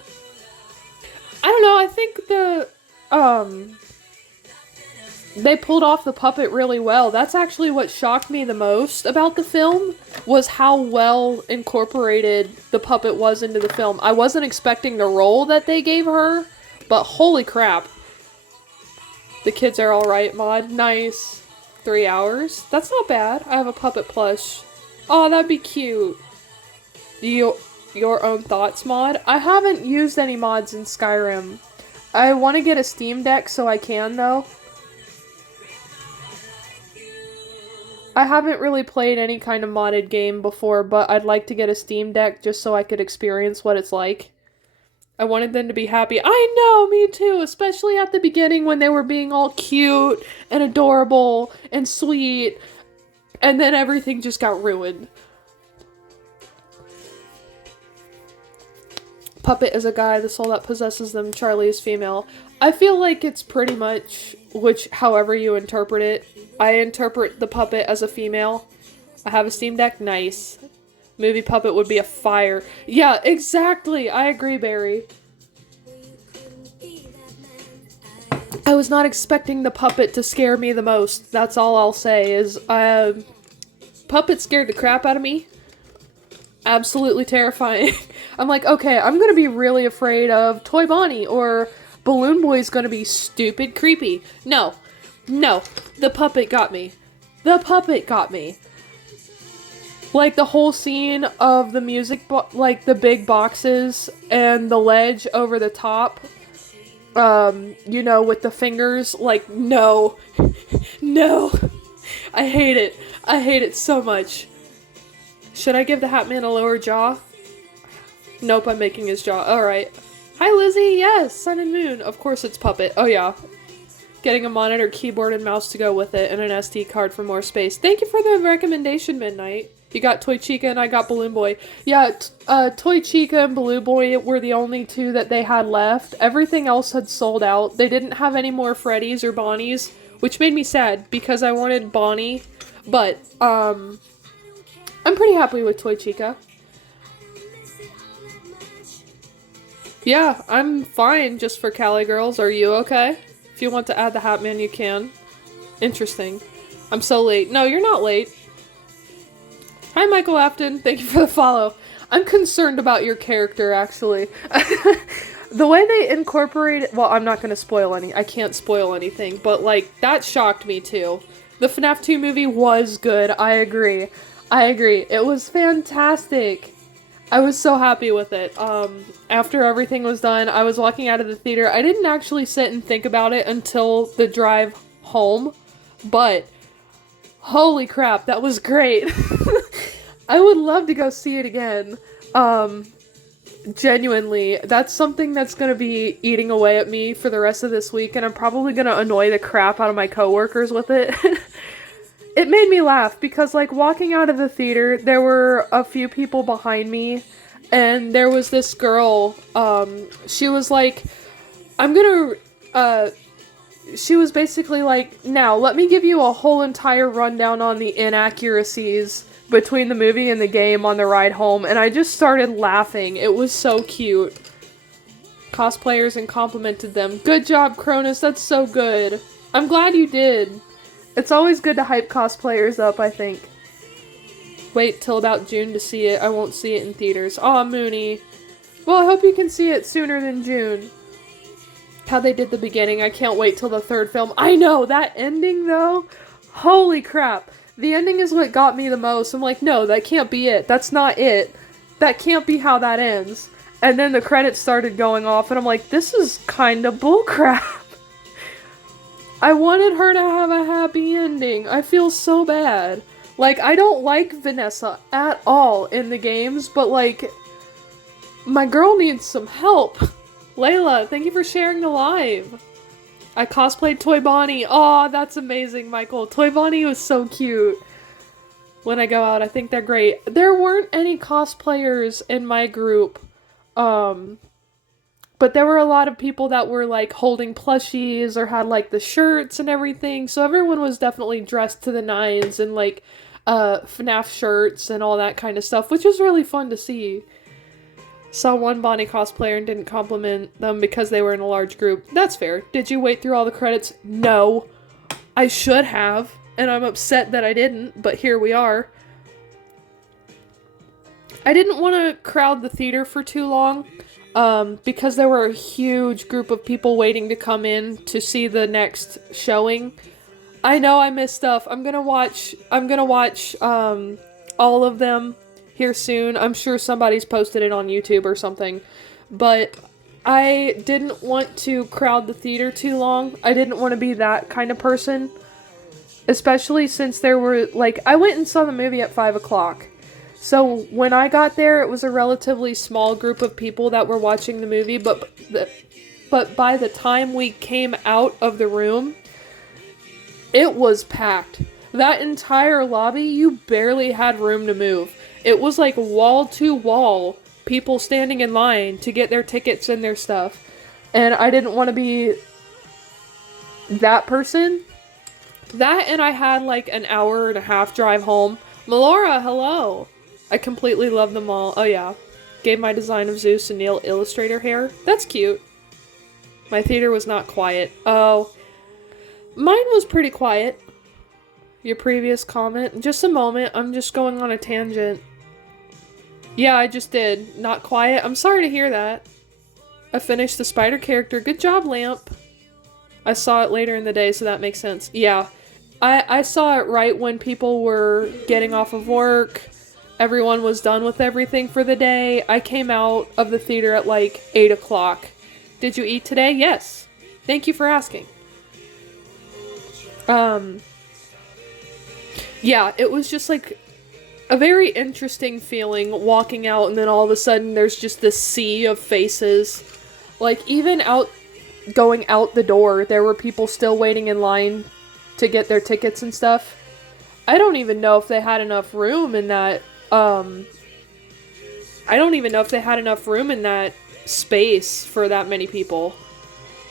I don't know, I think they pulled off the puppet really well. That's actually what shocked me the most about the film, was how well incorporated the puppet was into the film. I wasn't expecting the role that they gave her, but holy crap. The kids are alright, Mod. Nice. 3 hours. That's not bad. I have a puppet plush. Oh, that'd be cute. Your own thoughts mod? I haven't used any mods in Skyrim. I want to get a Steam Deck so I can, though. I haven't really played any kind of modded game before, but I'd like to get a Steam Deck just so I could experience what it's like. I wanted them to be happy. I know, me too, especially at the beginning when they were being all cute and adorable and sweet, and then everything just got ruined. Puppet is a guy, the soul that possesses them, Charlie is female. I feel like it's pretty much, however you interpret it. I interpret the puppet as a female. I have a Steam Deck, nice. Movie puppet would be a fire. Yeah, exactly, I agree, Barry. I was not expecting the puppet to scare me the most. That's all I'll say is, puppet scared the crap out of me. Absolutely terrifying. I'm like, okay, I'm gonna be really afraid of Toy Bonnie, or Balloon Boy's gonna be stupid creepy. No, the puppet got me. The puppet got me. Like, the whole scene of the music, like, the big boxes and the ledge over the top, you know, with the fingers, like, no. No. I hate it. I hate it so much. Should I give the Hat Man a lower jaw? Nope, I'm making his jaw. Alright. Hi, Lizzie. Yes, Sun and Moon. Of course it's Puppet. Oh, yeah. Getting a monitor, keyboard, and mouse to go with it, and an SD card for more space. Thank you for the recommendation, Midnight. You got Toy Chica, and I got Balloon Boy. Yeah, Toy Chica and Balloon Boy were the only two that they had left. Everything else had sold out. They didn't have any more Freddies or Bonnies, which made me sad, because I wanted Bonnie. But, I'm pretty happy with Toy Chica. Yeah, I'm fine just for Cali Girls. Are you okay? If you want to add the Hat Man, you can. Interesting. I'm so late. No, you're not late. Hi, Michael Afton. Thank you for the follow. I'm concerned about your character, actually. The way they incorporated... Well, I'm not going to spoil any. I can't spoil anything, but, like, that shocked me, too. The FNAF 2 movie was good. I agree. It was fantastic. I was so happy with it. After everything was done, I was walking out of the theater. I didn't actually sit and think about it until the drive home, but holy crap, that was great. I would love to go see it again. Genuinely, that's something that's going to be eating away at me for the rest of this week, and I'm probably going to annoy the crap out of my coworkers with it. It made me laugh because, like, walking out of the theater, there were a few people behind me, and there was this girl, she was like, she was basically like, now, let me give you a whole entire rundown on the inaccuracies between the movie and the game on the ride home, and I just started laughing. It was so cute. Cosplayers and complimented them. Good job, Cronus, that's so good. I'm glad you did. It's always good to hype cosplayers up, I think. Wait till about June to see it. I won't see it in theaters. Aw, Mooney. Well, I hope you can see it sooner than June. How they did the beginning. I can't wait till the third film. I know, that ending, though. Holy crap. The ending is what got me the most. I'm like, no, that can't be it. That's not it. That can't be how that ends. And then the credits started going off, and I'm like, this is kind of bullcrap. I wanted her to have a happy ending. I feel so bad. Like, I don't like Vanessa at all in the games, but, like, my girl needs some help. Layla, thank you for sharing the live. I cosplayed Toy Bonnie. Aw, that's amazing, Michael. Toy Bonnie was so cute. When I go out, I think they're great. There weren't any cosplayers in my group, but there were a lot of people that were, like, holding plushies or had, like, the shirts and everything. So everyone was definitely dressed to the nines and, like, FNAF shirts and all that kind of stuff, which was really fun to see. Saw one Bonnie cosplayer and didn't compliment them because they were in a large group. That's fair. Did you wait through all the credits? No. I should have, and I'm upset that I didn't, but here we are. I didn't want to crowd the theater for too long. Because there were a huge group of people waiting to come in to see the next showing. I know I missed stuff. I'm gonna watch all of them here soon. I'm sure somebody's posted it on YouTube or something. But I didn't want to crowd the theater too long. I didn't want to be that kind of person. Especially since there were, like, I went and saw the movie at 5 o'clock. So when I got there, it was a relatively small group of people that were watching the movie, but by the time we came out of the room, it was packed. That entire lobby, you barely had room to move. It was like wall to wall, people standing in line to get their tickets and their stuff. And I didn't want to be that person. That, and I had like an hour and a half drive home. Melora, hello. I completely love them all. Oh yeah. Gave my design of Zeus and Neil Illustrator hair. That's cute. My theater was not quiet. Oh. Mine was pretty quiet. Your previous comment. Just a moment. I'm just going on a tangent. Yeah, I just did. Not quiet. I'm sorry to hear that. I finished the spider character. Good job, Lamp. I saw it later in the day, so that makes sense. Yeah. I saw it right when people were getting off of work. Everyone was done with everything for the day. I came out of the theater at like 8 o'clock. Did you eat today? Yes. Thank you for asking. Yeah, it was just like a very interesting feeling walking out, and then all of a sudden there's just this sea of faces. Like, even going out the door, there were people still waiting in line to get their tickets and stuff. I don't even know if they had enough room in that, I don't even know if they had enough room in that space for that many people.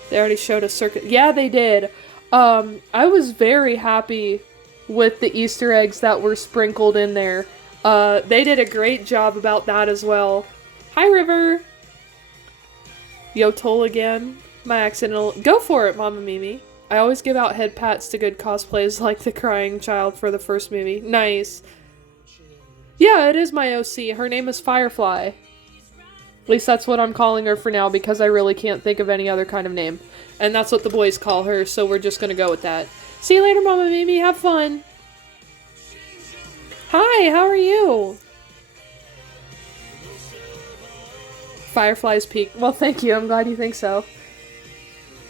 They already showed a circuit. Yeah, they did. I was very happy with the Easter eggs that were sprinkled in there. They did a great job about that as well. Hi, River! Yotol again. My accidental... Go for it, Mama Mimi. I always give out head pats to good cosplays like the crying child for the first movie. Nice. Yeah, it is my OC. Her name is Firefly. At least that's what I'm calling her for now, because I really can't think of any other kind of name. And that's what the boys call her, so we're just gonna go with that. See you later, Mama Mimi. Have fun. Hi, how are you? Firefly's peak. Well, thank you. I'm glad you think so.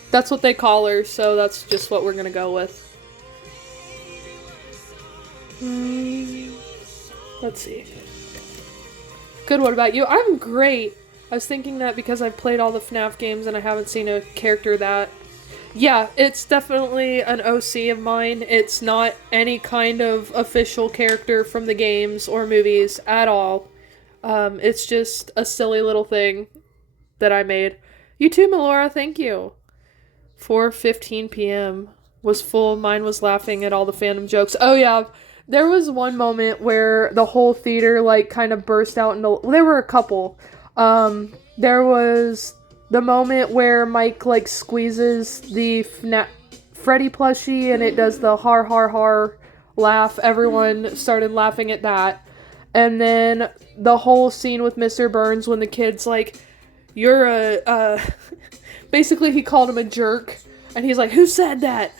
That's what they call her, so that's just what we're gonna go with. Let's see. Good, what about you? I'm great. I was thinking that because I've played all the FNAF games and I haven't seen a character that... Yeah, it's definitely an OC of mine. It's not any kind of official character from the games or movies at all. It's just a silly little thing that I made. You too, Melora, thank you. 4:15 p.m. was full. Mine was laughing at all the fandom jokes. Oh yeah, there was one moment where the whole theater like kind of burst out into... There were a couple. There was the moment where Mike like squeezes the Freddy plushie and it does the har har har laugh. Everyone started laughing at that. And then the whole scene with Mr. Burns when the kid's like, you're a, basically he called him a jerk. And he's like, who said that?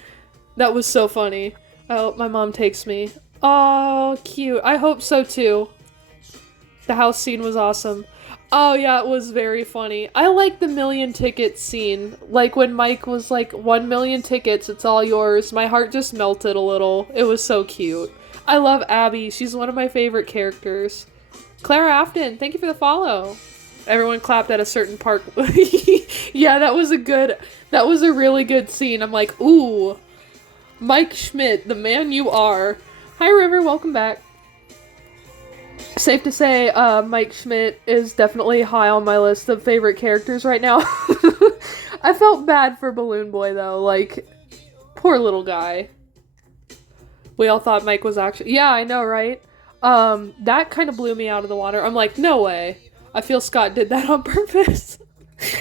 That was so funny. Oh, my mom takes me. Oh, cute. I hope so too. The house scene was awesome. Oh yeah, it was very funny. I like the million tickets scene. Like when Mike was like, 1 million tickets, it's all yours. My heart just melted a little. It was so cute. I love Abby. She's one of my favorite characters. Clara Afton, thank you for the follow. Everyone clapped at a certain part. Yeah, that was a really good scene. I'm like, ooh. Mike Schmidt, the man you are. Hi River, welcome back. Safe to say, Mike Schmidt is definitely high on my list of favorite characters right now. I felt bad for Balloon Boy, though. Like, poor little guy. We all thought Mike was actually... Yeah, I know, right? That kind of blew me out of the water. I'm like, no way. I feel Scott did that on purpose.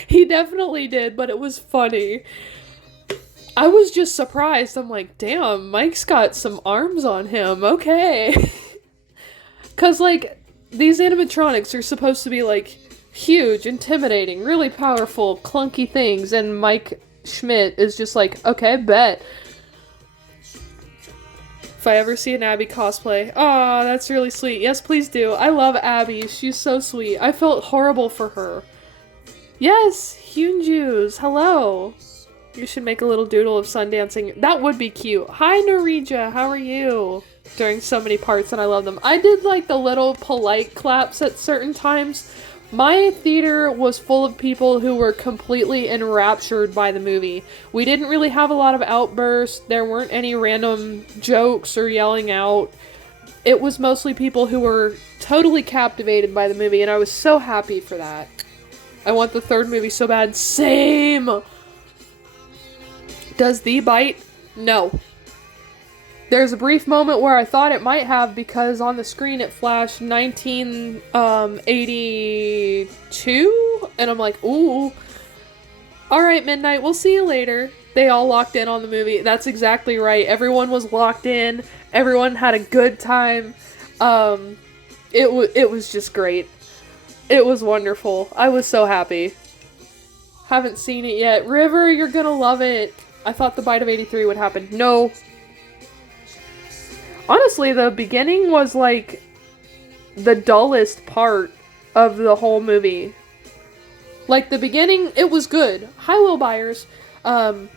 He definitely did, but it was funny. I was just surprised. I'm like, damn, Mike's got some arms on him. Okay. Because, like, these animatronics are supposed to be, like, huge, intimidating, really powerful, clunky things, and Mike Schmidt is just like, okay, bet. If I ever see an Abby cosplay. Aw, that's really sweet. Yes, please do. I love Abby. She's so sweet. I felt horrible for her. Yes, Hyunju's. Hello. You should make a little doodle of sun dancing. That would be cute. Hi, Norija. How are you? During so many parts, and I love them. I did like the little polite claps at certain times. My theater was full of people who were completely enraptured by the movie. We didn't really have a lot of outbursts. There weren't any random jokes or yelling out. It was mostly people who were totally captivated by the movie, and I was so happy for that. I want the third movie so bad. Same! Does the bite? No. There's a brief moment where I thought it might have, because on the screen it flashed 1982, and I'm like, ooh. Alright, Midnight, we'll see you later. They all locked in on the movie. That's exactly right. Everyone was locked in. Everyone had a good time. It was just great. It was wonderful. I was so happy. Haven't seen it yet. River, you're gonna love it. I thought the bite of 83 would happen. No. Honestly, the beginning was like the dullest part of the whole movie. Like the beginning, it was good. Hi, Will Byers. The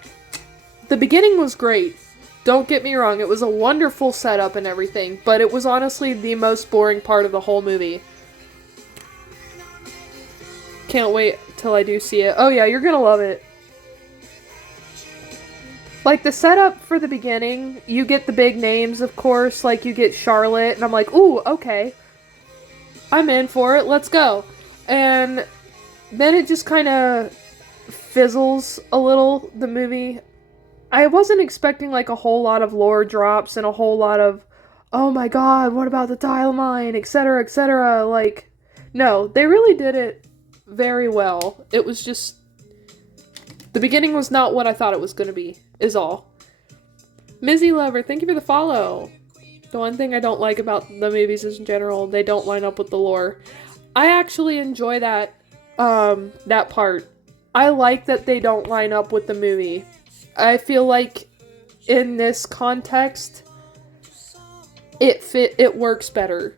beginning was great. Don't get me wrong, it was a wonderful setup and everything, but it was honestly the most boring part of the whole movie. Can't wait till I do see it. Oh yeah, you're gonna love it. Like, the setup for the beginning, you get the big names, of course, like, you get Charlotte, and I'm like, ooh, okay. I'm in for it, let's go. And then it just kind of fizzles a little, the movie. I wasn't expecting, like, a whole lot of lore drops and a whole lot of, oh my god, what about the dial mine, etc., etc., like, no, they really did it very well. It was just, the beginning was not what I thought it was going to be, is all. Mizzy Lover, thank you for the follow. The one thing I don't like about the movies is in general, they don't line up with the lore. I actually enjoy that, that part. I like that they don't line up with the movie. I feel like in this context, it works better.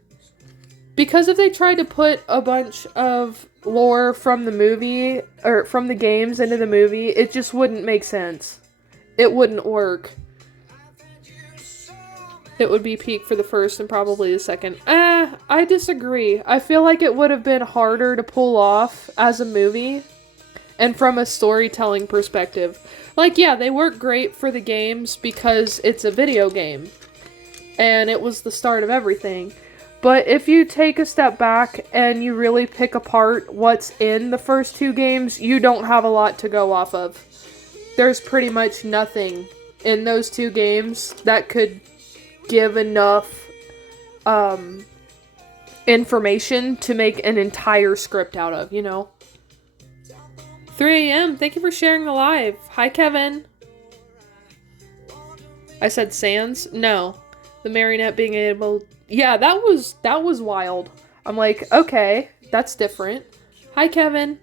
Because if they tried to put a bunch of lore from the movie, or from the games into the movie, it just wouldn't make sense. It wouldn't work. It would be peak for the first and probably the second. I disagree. I feel like it would have been harder to pull off as a movie, and from a storytelling perspective. Like, yeah, they work great for the games because it's a video game, and it was the start of everything. But if you take a step back and you really pick apart what's in the first two games, you don't have a lot to go off of. There's pretty much nothing in those two games that could give enough information to make an entire script out of, you know? 3 a.m., thank you for sharing the live. Hi, Kevin. I said Sans? No. The marionette being able... Yeah, that was wild. I'm like, okay, that's different. Hi, Kevin.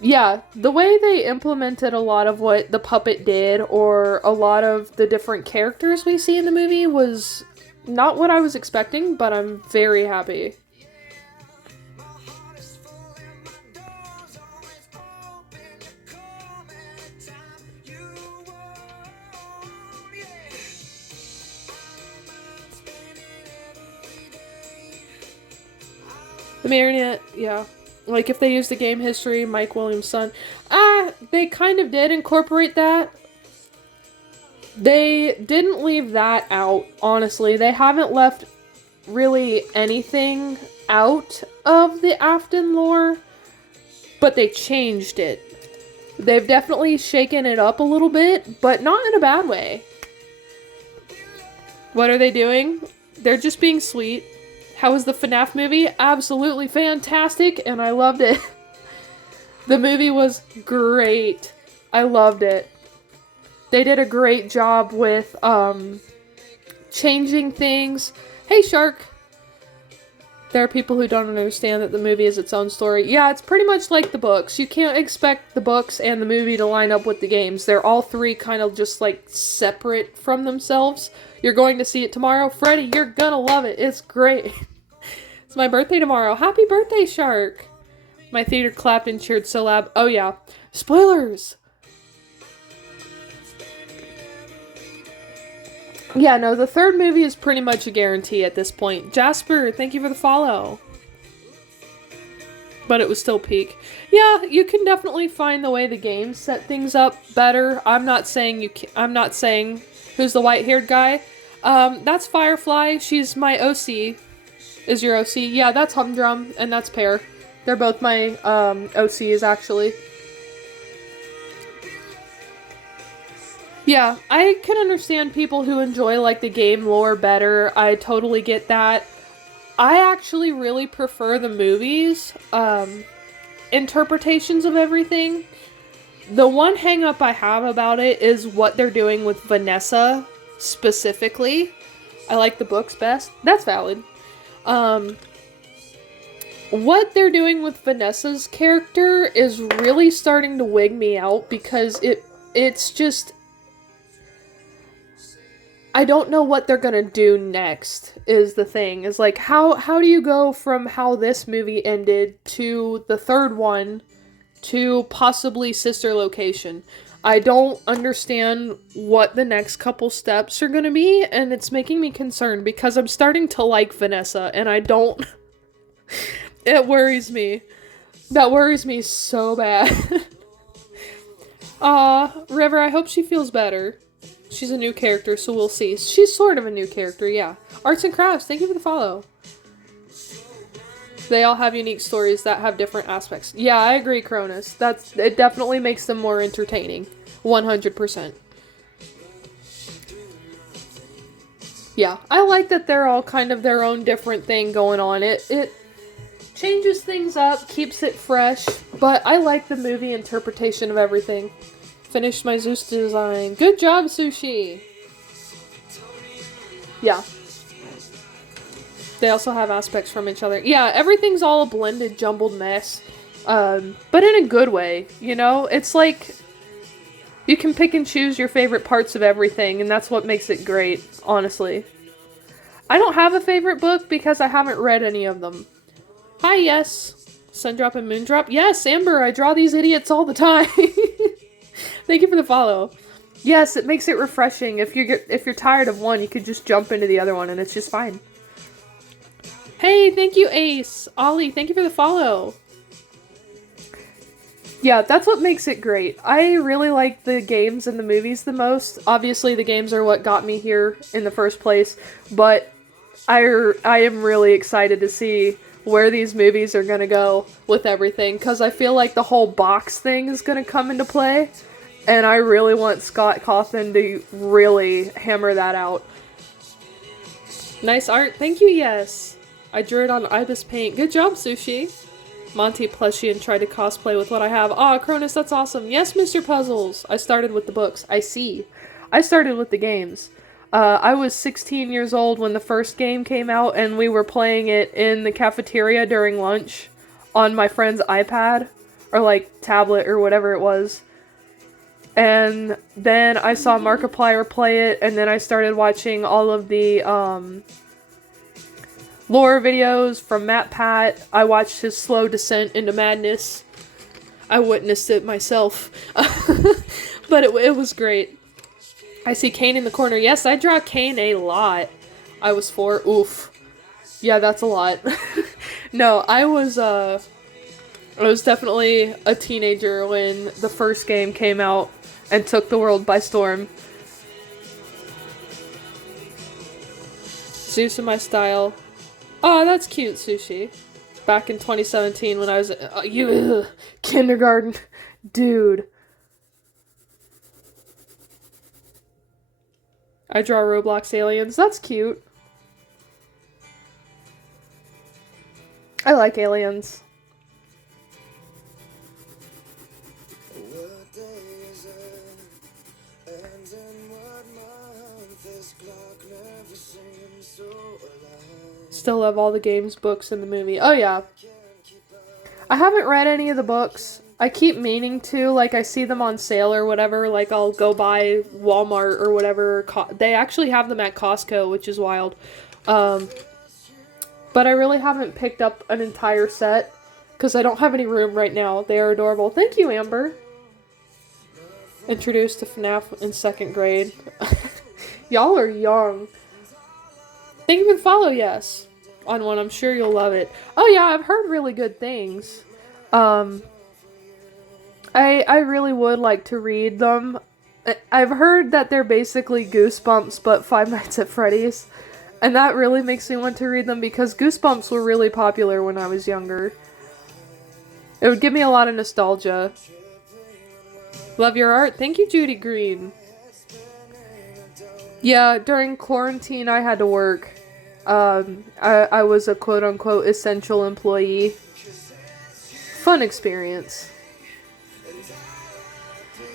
Yeah, the way they implemented a lot of what the puppet did, or a lot of the different characters we see in the movie, was not what I was expecting, but I'm very happy. The marionette, yeah. Like, if they used the game history, Mike Williams' son. They kind of did incorporate that. They didn't leave that out, honestly. They haven't left really anything out of the Afton lore, but they changed it. They've definitely shaken it up a little bit, but not in a bad way. What are they doing? They're just being sweet. How was the FNAF movie? Absolutely fantastic, and I loved it. The movie was great. I loved it. They did a great job with changing things. Hey, Shark. There are people who don't understand that the movie is its own story. Yeah, it's pretty much like the books. You can't expect the books and the movie to line up with the games. They're all three kind of just like separate from themselves. You're going to see it tomorrow. Freddie, you're gonna love it. It's great. It's my birthday tomorrow. Happy birthday, Shark. My theater clapped and cheered so loud. Oh yeah. Spoilers! Yeah, no, the third movie is pretty much a guarantee at this point. Jasper, thank you for the follow. But it was still peak. Yeah, you can definitely find the way the games set things up better. I'm not saying who's the white-haired guy. That's Firefly. She's my OC. Is your OC? Yeah, that's Humdrum, and that's Pear. They're both my OCs, actually. Yeah, I can understand people who enjoy, like, the game lore better. I totally get that. I actually really prefer the movies, interpretations of everything. The one hang-up I have about it is what they're doing with Vanessa, specifically. I like the books best. That's valid. What they're doing with Vanessa's character is really starting to wig me out, because it's just... I don't know what they're gonna do next, is the thing. Is like, how do you go from how this movie ended to the third one to possibly Sister Location? I don't understand what the next couple steps are gonna be, and it's making me concerned because I'm starting to like Vanessa, and I don't... It worries me. That worries me so bad. River, I hope she feels better. She's a new character, so we'll see. She's sort of a new character, yeah. Arts and Crafts, thank you for the follow. They all have unique stories that have different aspects. Yeah, I agree, Cronus. It definitely makes them more entertaining. 100%. Yeah, I like that they're all kind of their own different thing going on. It changes things up, keeps it fresh, but I like the movie interpretation of everything. Finished my Zeus design. Good job, Sushi! Yeah. They also have aspects from each other. Yeah, everything's all a blended, jumbled mess. But in a good way, you know? It's like, you can pick and choose your favorite parts of everything, and that's what makes it great, honestly. I don't have a favorite book because I haven't read any of them. Hi, yes. Sundrop and Moondrop. Yes, Amber, I draw these idiots all the time. Thank you for the follow. Yes, it makes it refreshing. If you're tired of one, you could just jump into the other one, and it's just fine. Hey, thank you, Ace. Ollie, thank you for the follow. Yeah, that's what makes it great. I really like the games and the movies the most. Obviously, the games are what got me here in the first place, but I am really excited to see where these movies are going to go with everything, because I feel like the whole box thing is going to come into play. And I really want Scott Cawthon to really hammer that out. Nice art. Thank you, yes. I drew it on Ibis paint. Good job, Sushi. Monty Plushian tried to cosplay with what I have. Aw, Cronus, that's awesome. Yes, Mr. Puzzles. I started with the books. I see. I started with the games. I was 16 years old when the first game came out, and we were playing it in the cafeteria during lunch on my friend's iPad, or like tablet, or whatever it was. And then I saw Markiplier play it, and then I started watching all of the lore videos from Matt Pat. I watched his slow descent into madness. I witnessed it myself. But it was great. I see Kane in the corner. Yes, I draw Kane a lot. I was 4. Oof. Yeah, that's a lot. No, I was definitely a teenager when the first game came out and took the world by storm. Zeus in my style. Oh, that's cute, Sushi. Back in 2017 when I was... kindergarten. Dude. I draw Roblox aliens. That's cute. I like aliens. still love all the games, books, and the movie. Oh yeah. I haven't read any of the books. I keep meaning to, like, I see them on sale or whatever, like, I'll go buy Walmart or whatever. They actually have them at Costco, which is wild. But I really haven't picked up an entire set, because I don't have any room right now. They are adorable. Thank you, Amber. Introduced to FNAF in 2nd grade. Y'all are young. Thank you for the follow, yes. On one, I'm sure you'll love it. Oh yeah, I've heard really good things. I really would like to read them. I've heard that they're basically Goosebumps, but Five Nights at Freddy's. And that really makes me want to read them because Goosebumps were really popular when I was younger. It would give me a lot of nostalgia. Love your art. Thank you, Judy Green. Yeah, during quarantine I had to work. I was a quote-unquote essential employee. Fun experience.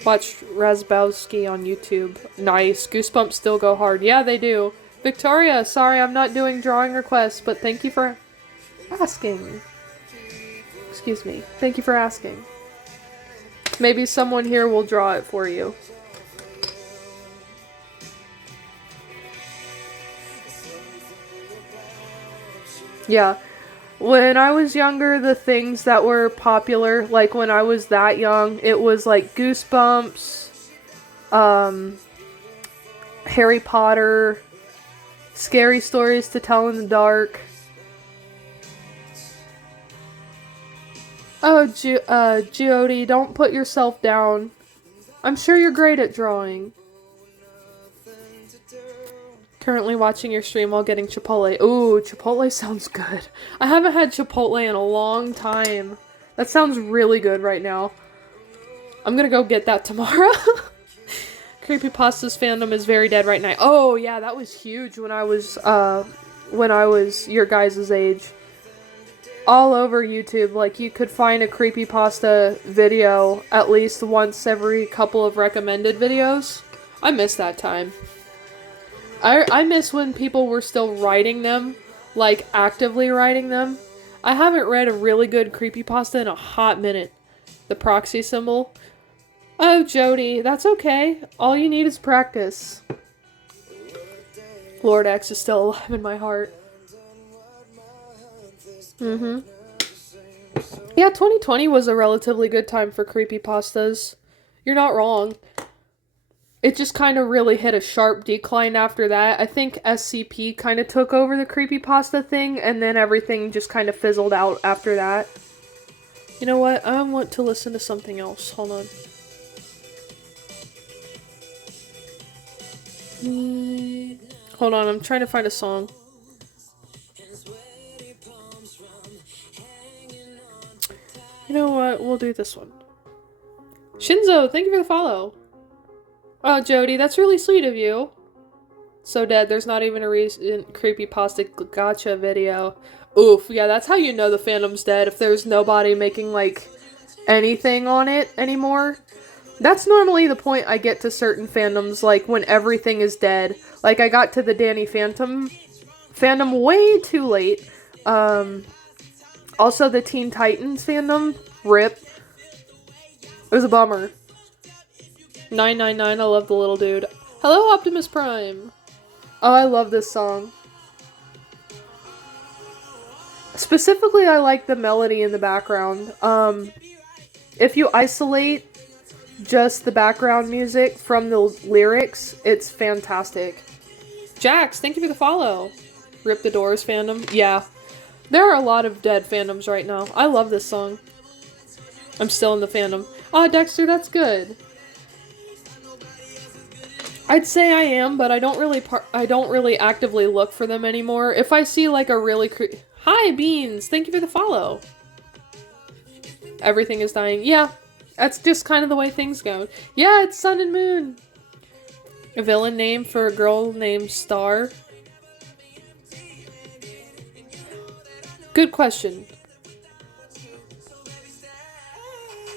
Watched Razbowski on YouTube. Nice. Goosebumps still go hard. Yeah, they do. Victoria, sorry I'm not doing drawing requests, but thank you for asking. Excuse me. Thank you for asking. Maybe someone here will draw it for you. Yeah. When I was younger, the things that were popular, like when I was that young, it was like Goosebumps, Harry Potter, Scary Stories to Tell in the Dark. Oh, Geody, don't put yourself down. I'm sure you're great at drawing. Currently watching your stream while getting Chipotle. Ooh, Chipotle sounds good. I haven't had Chipotle in a long time. That sounds really good right now. I'm gonna go get that tomorrow. Creepypasta's fandom is very dead right now. Oh, yeah, that was huge when I was your guys' age. All over YouTube, like, you could find a creepypasta video at least once every couple of recommended videos. I miss that time. I miss when people were still writing them, like, actively writing them. I haven't read a really good creepypasta in a hot minute. The proxy symbol. Oh, Jody, that's okay. All you need is practice. Lord X is still alive in my heart. Yeah, 2020 was a relatively good time for creepypastas. You're not wrong. It just kind of really hit a sharp decline after that. I think SCP kind of took over the creepypasta thing, and then everything just kind of fizzled out after that. You know what? I want to listen to something else. Hold on. Hold on, I'm trying to find a song. You know what? We'll do this one. Shinzo, thank you for the follow. Oh, Jody, that's really sweet of you. So dead, there's not even a recent creepypasta gotcha video. Oof, yeah, that's how you know the fandom's dead, if there's nobody making, like, anything on it anymore. That's normally the point I get to certain fandoms, like, when everything is dead. Like, I got to the Danny Phantom fandom way too late. Also the Teen Titans fandom, RIP. It was a bummer. 999, I love the little dude. Hello, Optimus Prime. Oh, I love this song. Specifically, I like the melody in the background. If you isolate just the background music from the lyrics, it's fantastic. Jax, thank you for the follow. Rip the Doors fandom. Yeah. There are a lot of dead fandoms right now. I love this song. I'm still in the fandom. Oh, Dexter, that's good. I'd say I am, but I don't really actively look for them anymore. If I see like a really Hi, Beans! Thank you for the follow. Everything is dying. Yeah, that's just kind of the way things go. Yeah, it's Sun and Moon. A villain name for a girl named Star. Good question.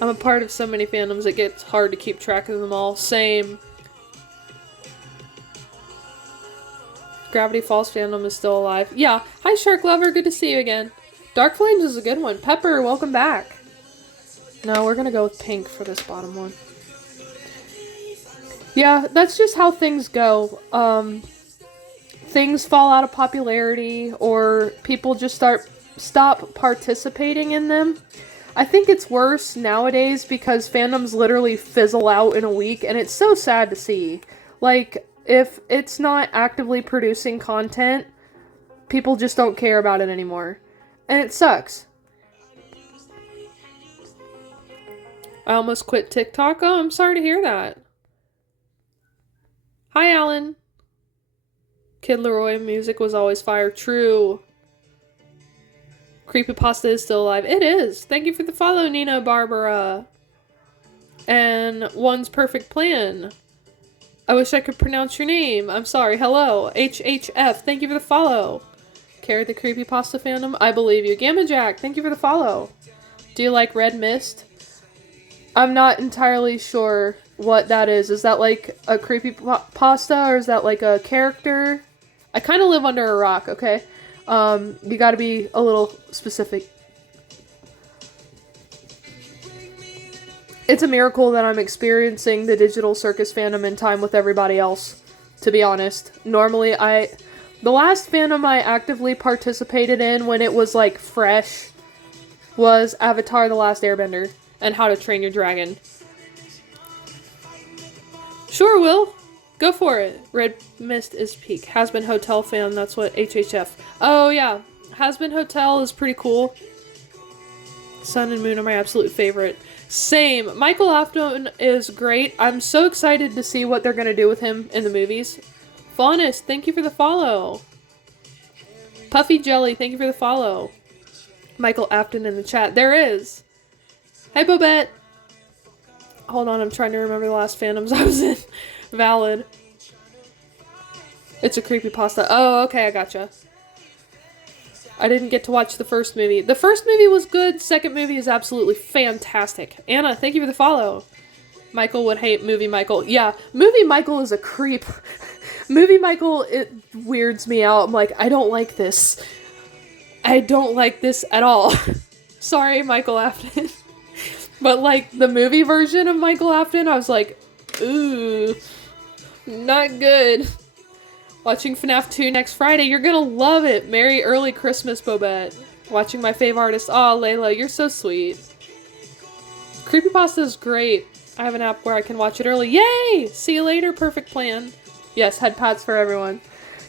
I'm a part of so many fandoms, it gets hard to keep track of them all. Same. Gravity Falls fandom is still alive. Yeah. Hi, Shark Lover. Good to see you again. Dark Flames is a good one. Pepper, welcome back. No, we're gonna go with pink for this bottom one. Yeah, that's just how things go. Things fall out of popularity, or people just stop participating in them. I think it's worse nowadays because fandoms literally fizzle out in a week, and it's so sad to see. Like, if it's not actively producing content, people just don't care about it anymore. And it sucks. I almost quit TikTok. Oh, I'm sorry to hear that. Hi, Alan. Kid Leroy music was always fire. True. Creepypasta is still alive. It is. Thank you for the follow, Nina Barbara. And One's Perfect Plan. I wish I could pronounce your name. I'm sorry. Hello. HHF. Thank you for the follow. Carry the Creepypasta fandom. I believe you. Gamma Jack. Thank you for the follow. Do you like Red Mist? I'm not entirely sure what that is. Is that like a creepypasta or is that like a character? I kind of live under a rock, okay? You gotta be a little specific. It's a miracle that I'm experiencing the Digital Circus fandom in time with everybody else, to be honest. Normally, the last fandom I actively participated in when it was, like, fresh was Avatar: The Last Airbender and How to Train Your Dragon. Sure, Will. Go for it. Red Mist is peak. Hazbin Hotel fan, that's what HHF. Oh, yeah. Hazbin Hotel is pretty cool. Sun and Moon are my absolute favorite. Same. Michael Afton is great. I'm so excited to see what they're going to do with him in the movies. Faunus, thank you for the follow. Puffy Jelly, thank you for the follow. Michael Afton in the chat. There is. Hey, Bobette. Hold on, I'm trying to remember the last fandoms I was in. Valid. It's a creepypasta. Oh, okay, I gotcha. I didn't get to watch the first movie. The first movie was good. Second movie is absolutely fantastic. Anna, thank you for the follow. Michael would hate Movie Michael. Yeah, Movie Michael is a creep. Movie Michael, it weirds me out. I'm like, I don't like this. I don't like this at all. Sorry, Michael Afton. But, like, the movie version of Michael Afton, I was like, ooh, not good. Watching FNAF 2 next Friday. You're gonna love it. Merry early Christmas, Bobette. Watching my fave artist. Aw, Layla, you're so sweet. Creepypasta is great. I have an app where I can watch it early. Yay! See you later, Perfect Plan. Yes, head pats for everyone.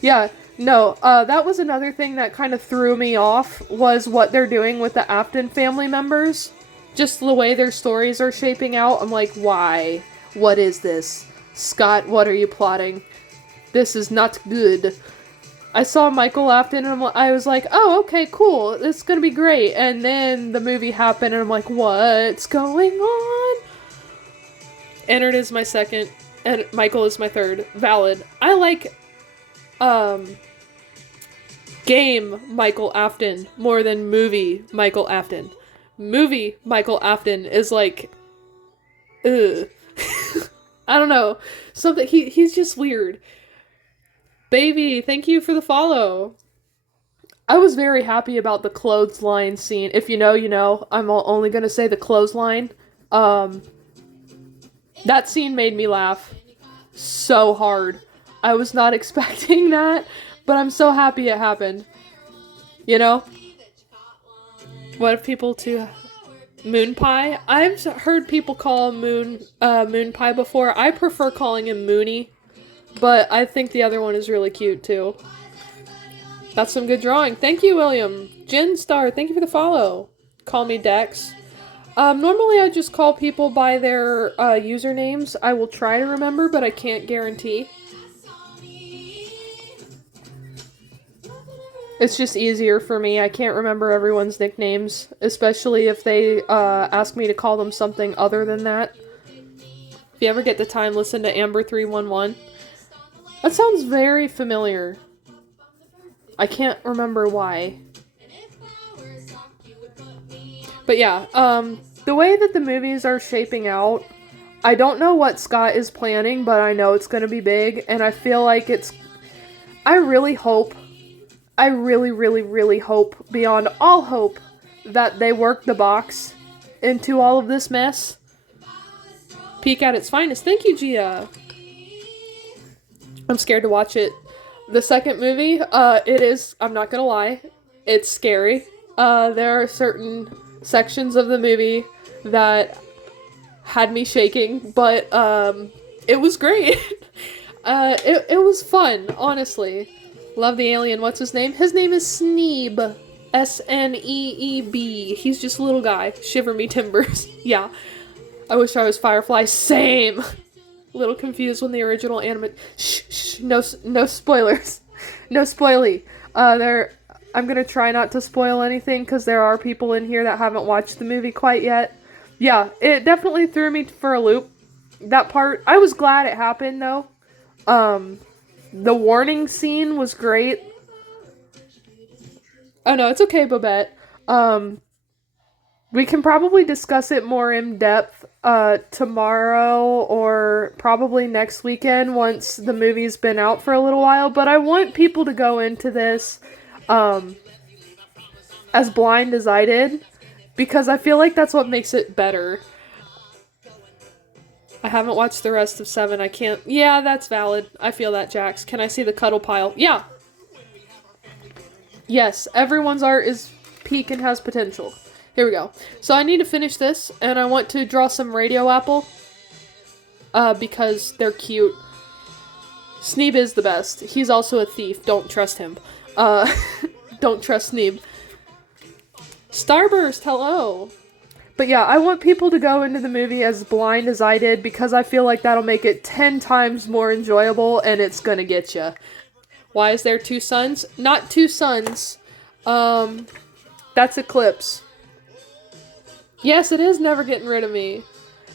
Yeah, no, that was another thing that kind of threw me off, was what they're doing with the Afton family members. Just the way their stories are shaping out. I'm like, why? What is this? Scott, what are you plotting? This is not good. I saw Michael Afton and I was like, oh, okay, cool. It's gonna be great. And then the movie happened and I'm like, what's going on? Ennard is my second and Michael is my third. Valid. I like, game Michael Afton more than movie Michael Afton. Movie Michael Afton is like, ugh. I don't know. Something, he's just weird. Baby, thank you for the follow. I was very happy about the clothesline scene. If you know, you know. I'm only gonna say the clothesline. That scene made me laugh so hard. I was not expecting that, but I'm so happy it happened. You know? What if people to moon pie? I've heard people call moon pie before. I prefer calling him Mooney. But I think the other one is really cute, too. That's some good drawing. Thank you, William. Jen Star, thank you for the follow. Call me Dex. Normally I just call people by their usernames. I will try to remember, but I can't guarantee. It's just easier for me. I can't remember everyone's nicknames, especially if they ask me to call them something other than that. If you ever get the time, listen to Amber311. That sounds very familiar. I can't remember why. But yeah, the way that the movies are shaping out, I don't know what Scott is planning, but I know it's going to be big, and I feel like I really hope, I really, really, really hope, beyond all hope, that they work the box into all of this mess. Peak at its finest. Thank you, Gia. I'm scared to watch it. The second movie, it is, I'm not gonna lie, it's scary. There are certain sections of the movie that had me shaking, but it was great. It was fun, honestly. Love the alien. What's his name? His name is Sneeb. Sneeb. He's just a little guy. Shiver me timbers. Yeah. I wish I was Firefly. Same. A little confused when the original anime. Shh. No spoilers. No spoily. I'm gonna try not to spoil anything because there are people in here that haven't watched the movie quite yet. Yeah, it definitely threw me for a loop. That part, I was glad it happened though. The warning scene was great. Oh no, it's okay, Babette. We can probably discuss it more in depth tomorrow or probably next weekend once the movie's been out for a little while, but I want people to go into this as blind as I did, because I feel like that's what makes it better. I haven't watched the rest of 7. I can't. Yeah, that's valid. I feel that, Jax. Can I see the cuddle pile? Yeah. Yes, everyone's art is peak and has potential. Here we go. So I need to finish this, and I want to draw some RadioApple, because they're cute. Sneeb is the best. He's also a thief. Don't trust him. Don't trust Sneeb. Starburst, hello! But yeah, I want people to go into the movie as blind as I did, because I feel like that'll make it 10 times more enjoyable, and it's gonna get ya. Why is there 2 suns? Not 2 suns. That's Eclipse. Yes, it is Never Getting Rid of Me.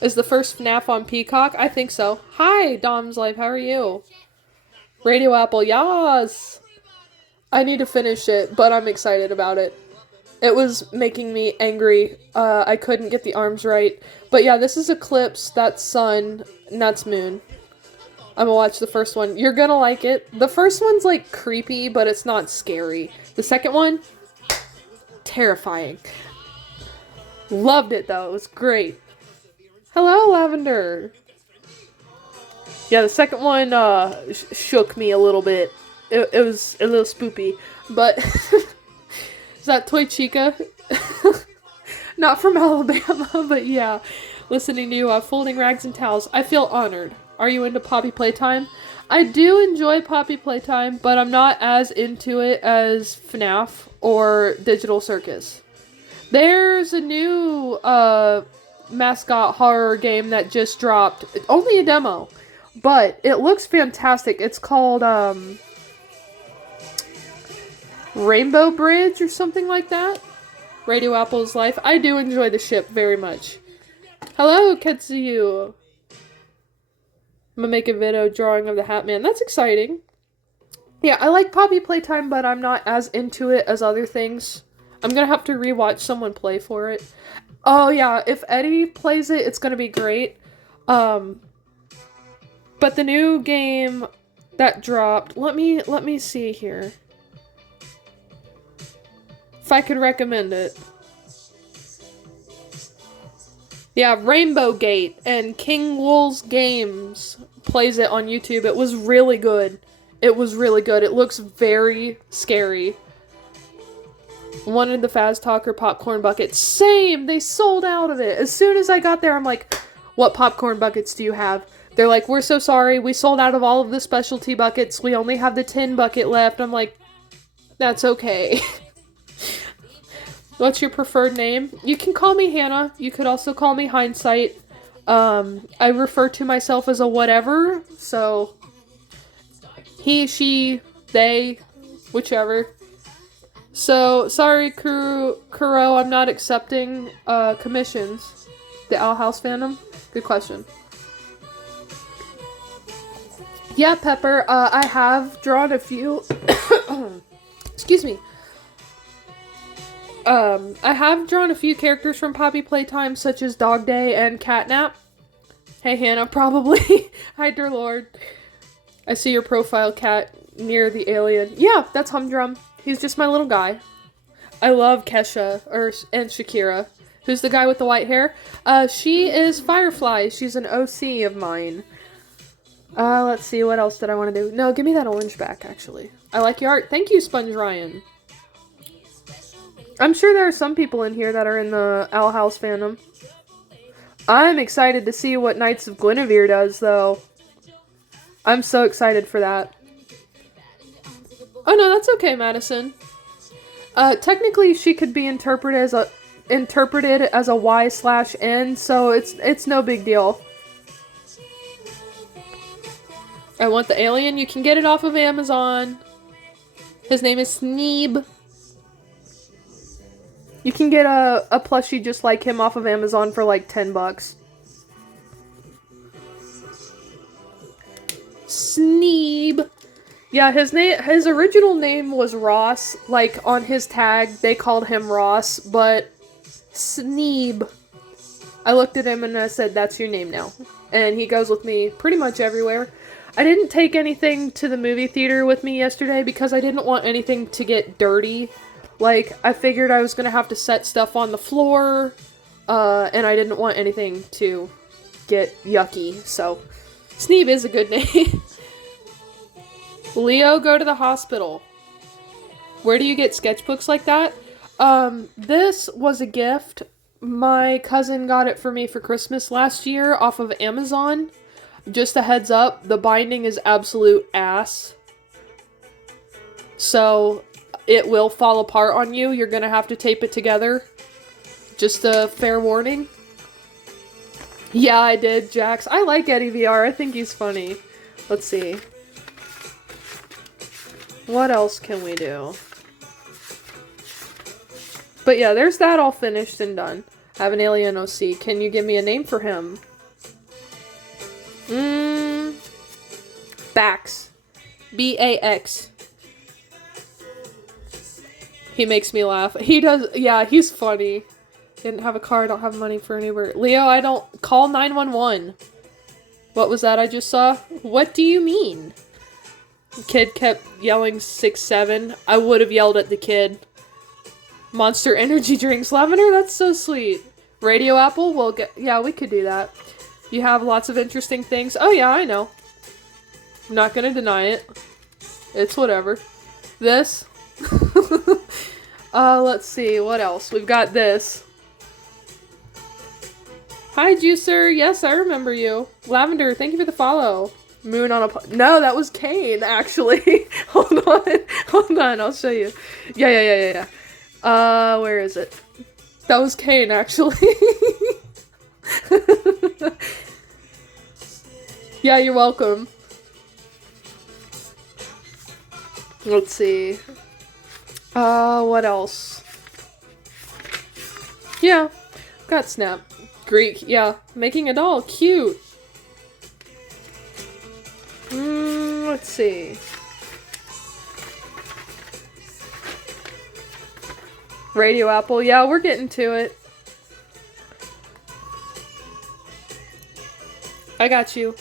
Is the first FNAF on Peacock? I think so. Hi, Dom's Life, how are you? RadioApple, yas! I need to finish it, but I'm excited about it. It was making me angry. I couldn't get the arms right. But yeah, this is Eclipse, that's Sun, and that's Moon. I'm gonna watch the first one. You're gonna like it. The first one's like creepy, but it's not scary. The second one, terrifying. Loved it though, it was great. Hello, Lavender. Yeah, the second one shook me a little bit. It was a little spoopy, but is that Toy Chica? Not from Alabama, but yeah. Listening to you folding rags and towels. I feel honored. Are you into Poppy Playtime? I do enjoy Poppy Playtime, but I'm not as into it as FNAF or Digital Circus. There's a new mascot horror game that just dropped. Only a demo, but it looks fantastic. It's called Rainbow Bridge or something like that. RadioApple's Life. I do enjoy the ship very much. Hello, Ketsuyu. I'm gonna make a video drawing of the Hat Man. That's exciting. Yeah, I like Poppy Playtime, but I'm not as into it as other things. I'm gonna have to rewatch someone play for it. Oh yeah, if Eddie plays it, it's gonna be great. But the new game that dropped, let me see here. If I could recommend it. Yeah, Rainbow Gate and King Wool's Games plays it on YouTube. It was really good. It was really good. It looks very scary. Wanted the Faz Talker popcorn bucket. Same! They sold out of it. As soon as I got there, I'm like, what popcorn buckets do you have? They're like, we're so sorry. We sold out of all of the specialty buckets. We only have the tin bucket left. I'm like, that's okay. What's your preferred name? You can call me Hannah. You could also call me Hindsight. I refer to myself as a whatever, so he, she, they, whichever. So, sorry, Kuro, I'm not accepting commissions. The Owl House fandom? Good question. Yeah, Pepper, I have drawn a few... Excuse me. I have drawn a few characters from Poppy Playtime, such as Dog Day and Catnap. Hey, Hannah, probably. Hi, dear Lord. I see your profile, Cat. near the alien. Yeah, that's Humdrum. He's just my little guy. I love Kesha, and Shakira. Who's the guy with the white hair? She is Firefly. She's an OC of mine. Let's see, what else did I want to do? No, give me that orange back, actually. I like your art. Thank you, Sponge Ryan. I'm sure there are some people in here that are in the Owl House fandom. I'm excited to see what Knights of Guinevere does, though. I'm so excited for that. Oh, no, that's okay, Madison. Technically, she could be interpreted as a Y/N, so it's no big deal. I want the alien. You can get it off of Amazon. His name is Sneeb. You can get a plushie just like him off of Amazon for like $10. Sneeb. Yeah, his original name was Ross. Like, on his tag, they called him Ross, but Sneeb. I looked at him and I said, that's your name now. And he goes with me pretty much everywhere. I didn't take anything to the movie theater with me yesterday because I didn't want anything to get dirty. Like, I figured I was going to have to set stuff on the floor, and I didn't want anything to get yucky, so Sneeb is a good name. Leo, go to the hospital. Where do you get sketchbooks like that? This was a gift. My cousin got it for me for Christmas last year off of Amazon. Just a heads up, the binding is absolute ass. So, it will fall apart on you. You're gonna have to tape it together. Just a fair warning. Yeah, I did, Jax. I like Eddie VR. I think he's funny. Let's see. What else can we do? But yeah, there's that all finished and done. I have an alien OC. Can you give me a name for him? Bax. B-A-X. He makes me laugh. He does, yeah, he's funny. Didn't have a car, don't have money for an Uber. Leo, I don't, call 911. What was that I just saw? What do you mean? The kid kept yelling 6'7". I would have yelled at the kid. Monster energy drinks. Lavender, that's so sweet. RadioApple, we'll get, yeah, we could do that. You have lots of interesting things. Oh yeah, I know. I'm not gonna deny it. It's whatever. This. Let's see, what else? We've got this. Hi, Juicer. Yes, I remember you. Lavender, thank you for the follow. Moon on a... No, that was Kane, actually. Hold on, I'll show you. Yeah. Where is it? That was Kane, actually. Yeah, you're welcome. Let's see. What else? Yeah, got Snap. Greek, yeah. Making a doll, cute. Let's see. RadioApple, yeah, we're getting to it. I got you.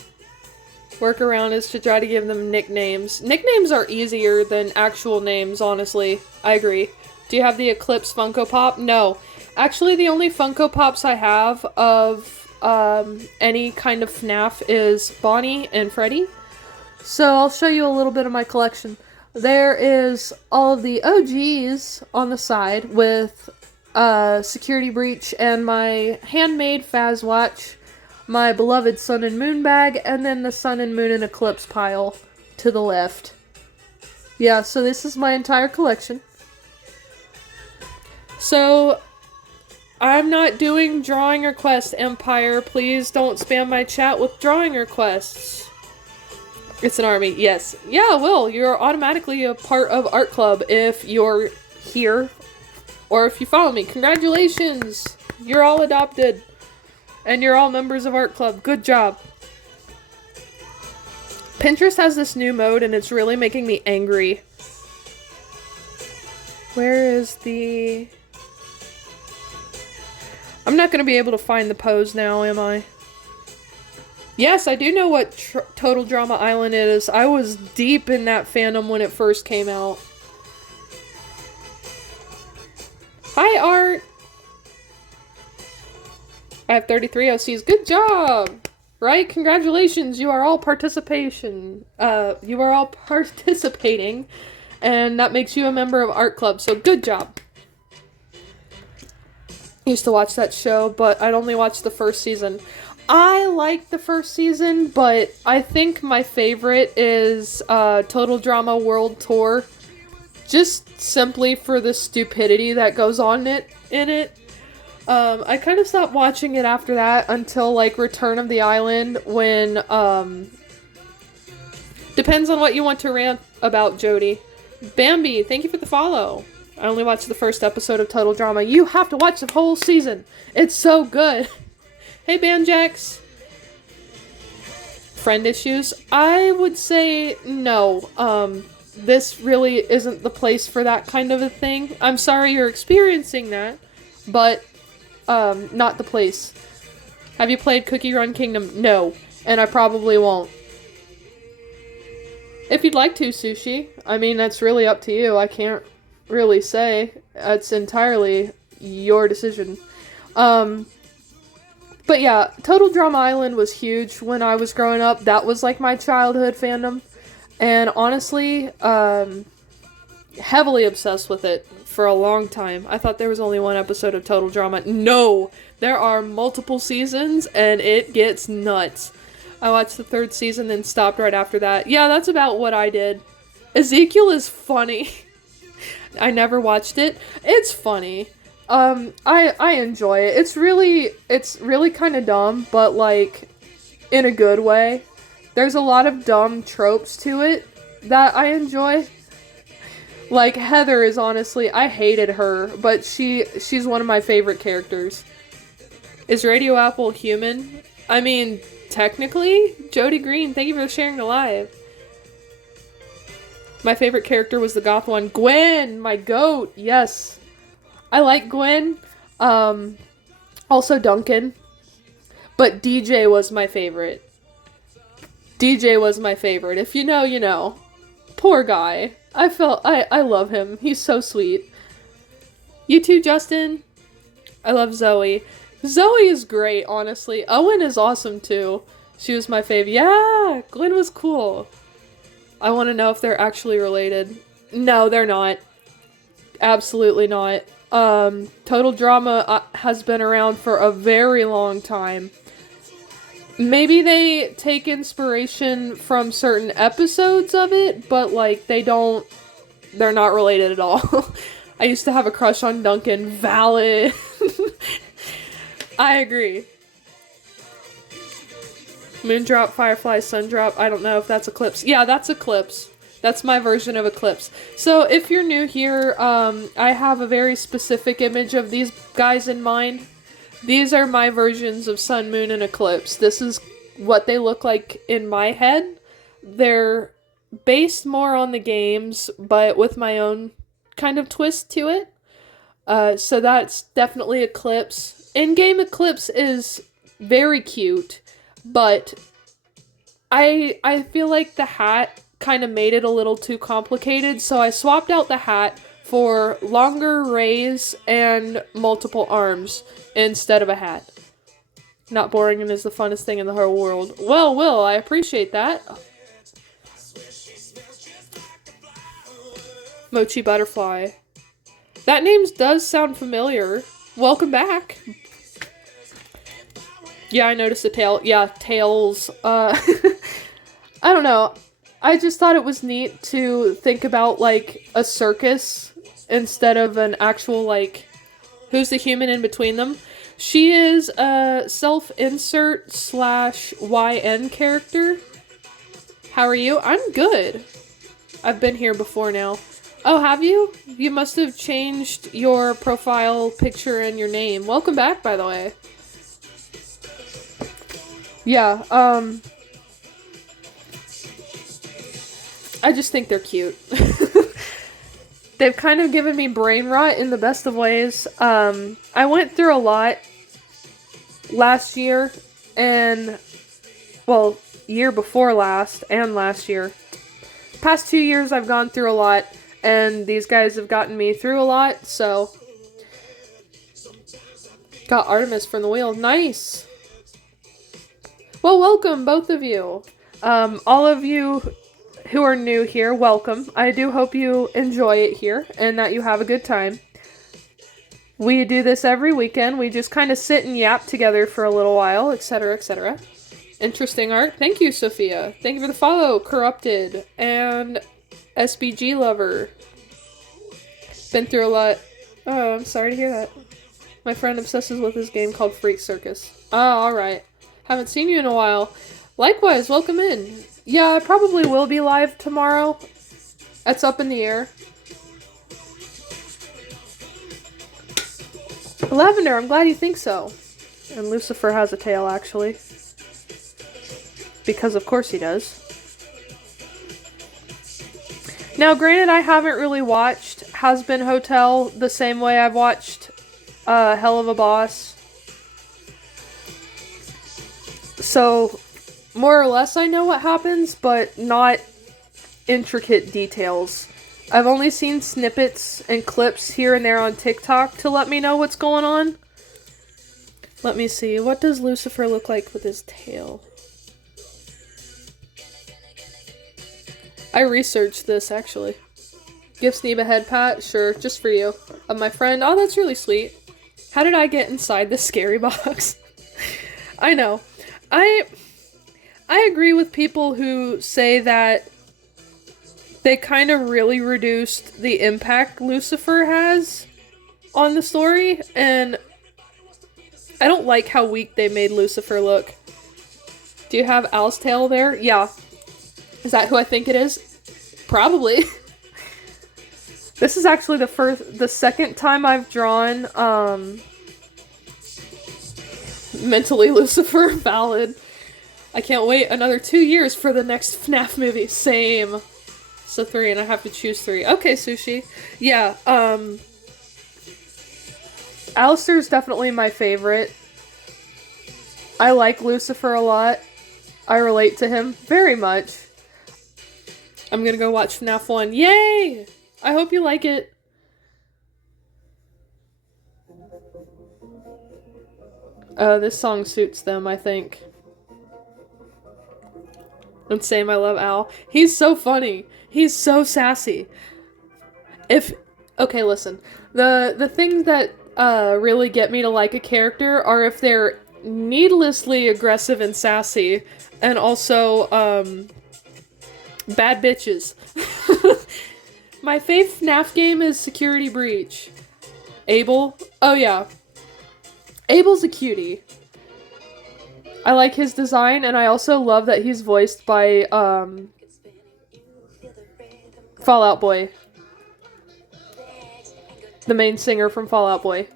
Workaround is to try to give them nicknames. Nicknames are easier than actual names, honestly. I agree. Do you have the Eclipse Funko Pop? No. Actually, the only Funko Pops I have of any kind of FNAF is Bonnie and Freddy. So I'll show you a little bit of my collection. There is all of the OGs on the side with Security Breach and my handmade Faz Watch, my beloved Sun and Moon bag, and then the Sun and Moon and Eclipse pile to the left. Yeah, so this is my entire collection. So, I'm not doing drawing requests, Empire. Please don't spam my chat with drawing requests. It's an army, yes. Yeah, Will, you're automatically a part of Art Club if you're here. Or if you follow me. Congratulations! You're all adopted. And you're all members of Art Club. Good job. Pinterest has this new mode and it's really making me angry. Where is the... I'm not going to be able to find the pose now, am I? Yes, I do know what Total Drama Island is. I was deep in that fandom when it first came out. Hi, Art! I have 33 OCs. Good job! Right? Congratulations, you are all participating, and that makes you a member of Art Club, so good job. Used to watch that show, but I'd only watch the first season. I like the first season, but I think my favorite is Total Drama World Tour. Just simply for the stupidity that goes on in it. I kind of stopped watching it after that until, like, Return of the Island, when, depends on what you want to rant about, Jody. Bambi, thank you for the follow. I only watched the first episode of Total Drama. You have to watch the whole season. It's so good. Hey, Banjax. Friend issues? I would say no. This really isn't the place for that kind of a thing. I'm sorry you're experiencing that, but not the place. Have you played Cookie Run Kingdom? No, and I probably won't. If you'd like to, Sushi. I mean, that's really up to you. I can't really say. It's entirely your decision. But yeah, Total Drama Island was huge when I was growing up. That was like my childhood fandom. And honestly, heavily obsessed with it for a long time. I thought there was only one episode of Total Drama. No! There are multiple seasons, and it gets nuts. I watched the third season, then stopped right after that. Yeah, that's about what I did. Ezekiel is funny. I never watched it. It's funny. I enjoy it. It's really kind of dumb, but, like, in a good way. There's a lot of dumb tropes to it that I enjoy. Like, Heather is honestly, I hated her, but she's one of my favorite characters. Is RadioApple human? I mean, technically, Jody Green, thank you for sharing the live. My favorite character was the goth one. Gwen, my goat, yes. I like Gwen. Also Duncan. But DJ was my favorite. DJ was my favorite. If you know, you know. Poor guy. I love him. He's so sweet. You too, Justin. I love Zoe. Zoe is great, honestly. Owen is awesome, too. She was my fave. Yeah, Gwen was cool. I want to know if they're actually related. No, they're not. Absolutely not. Total Drama has been around for a very long time. Maybe they take inspiration from certain episodes of it, but, like, they're not related at all. I used to have a crush on Duncan. Valid. I agree. Moondrop, Firefly, Sundrop. I don't know if that's Eclipse. Yeah, that's Eclipse. That's my version of Eclipse. So, if you're new here, I have a very specific image of these guys in mind. These are my versions of Sun, Moon, and Eclipse. This is what they look like in my head. They're based more on the games, but with my own kind of twist to it. So that's definitely Eclipse. In-game Eclipse is very cute, but I feel like the hat kind of made it a little too complicated, so I swapped out the hat for longer rays and multiple arms instead of a hat. Not boring and is the funnest thing in the whole world. Well, Will, I appreciate that. Mochi Butterfly. That name does sound familiar. Welcome back. Yeah, I noticed a tail. Yeah, tails. I don't know. I just thought it was neat to think about, like, a circus instead of an actual, like, who's the human in between them. She is a self-insert /YN character. How are you? I'm good. I've been here before now. Oh, have you? You must have changed your profile picture and your name. Welcome back, by the way. Yeah, I just think they're cute. They've kind of given me brain rot in the best of ways. I went through a lot last year, and well, year before last and last year. Past 2 years I've gone through a lot, and these guys have gotten me through a lot, so. Got Artemis from the wheel. Nice! Well, welcome, both of you. All of you who are new here, welcome. I do hope you enjoy it here, and that you have a good time. We do this every weekend. We just kind of sit and yap together for a little while, etc., etc. Interesting art. Thank you, Sophia. Thank you for the follow, Corrupted, and SBG Lover. Been through a lot. Oh, I'm sorry to hear that. My friend obsesses with this game called Freak Circus. Oh, alright. Haven't seen you in a while. Likewise, welcome in. Yeah, I probably will be live tomorrow. That's up in the air. Lavender, I'm glad you think so. And Lucifer has a tail, actually. Because of course he does. Now, granted, I haven't really watched Hazbin Hotel the same way I've watched Hell of a Boss. So, more or less I know what happens, but not intricate details. I've only seen snippets and clips here and there on TikTok to let me know what's going on. Let me see. What does Lucifer look like with his tail? I researched this, actually. Give Sneeb a head pat? Sure, just for you. Of my friend. Oh, that's really sweet. How did I get inside this scary box? I know. I agree with people who say that they kind of really reduced the impact Lucifer has on the story, and I don't like how weak they made Lucifer look. Do you have Al's tail there? Yeah. Is that who I think it is? Probably. This is actually the second time I've drawn, mentally Lucifer. Valid. I can't wait another 2 years for the next FNAF movie. Same. So 3, and I have to choose 3. Okay, Sushi. Yeah, Alistair's definitely my favorite. I like Lucifer a lot. I relate to him very much. I'm gonna go watch FNAF 1. Yay! I hope you like it. This song suits them, I think. And same, I love Al. He's so funny. He's so sassy. Okay, listen. The things that really get me to like a character are if they're needlessly aggressive and sassy, and also bad bitches. My fave FNAF game is Security Breach. Abel. Oh yeah. Abel's a cutie. I like his design, and I also love that he's voiced by Fall Out Boy. The main singer from Fall Out Boy.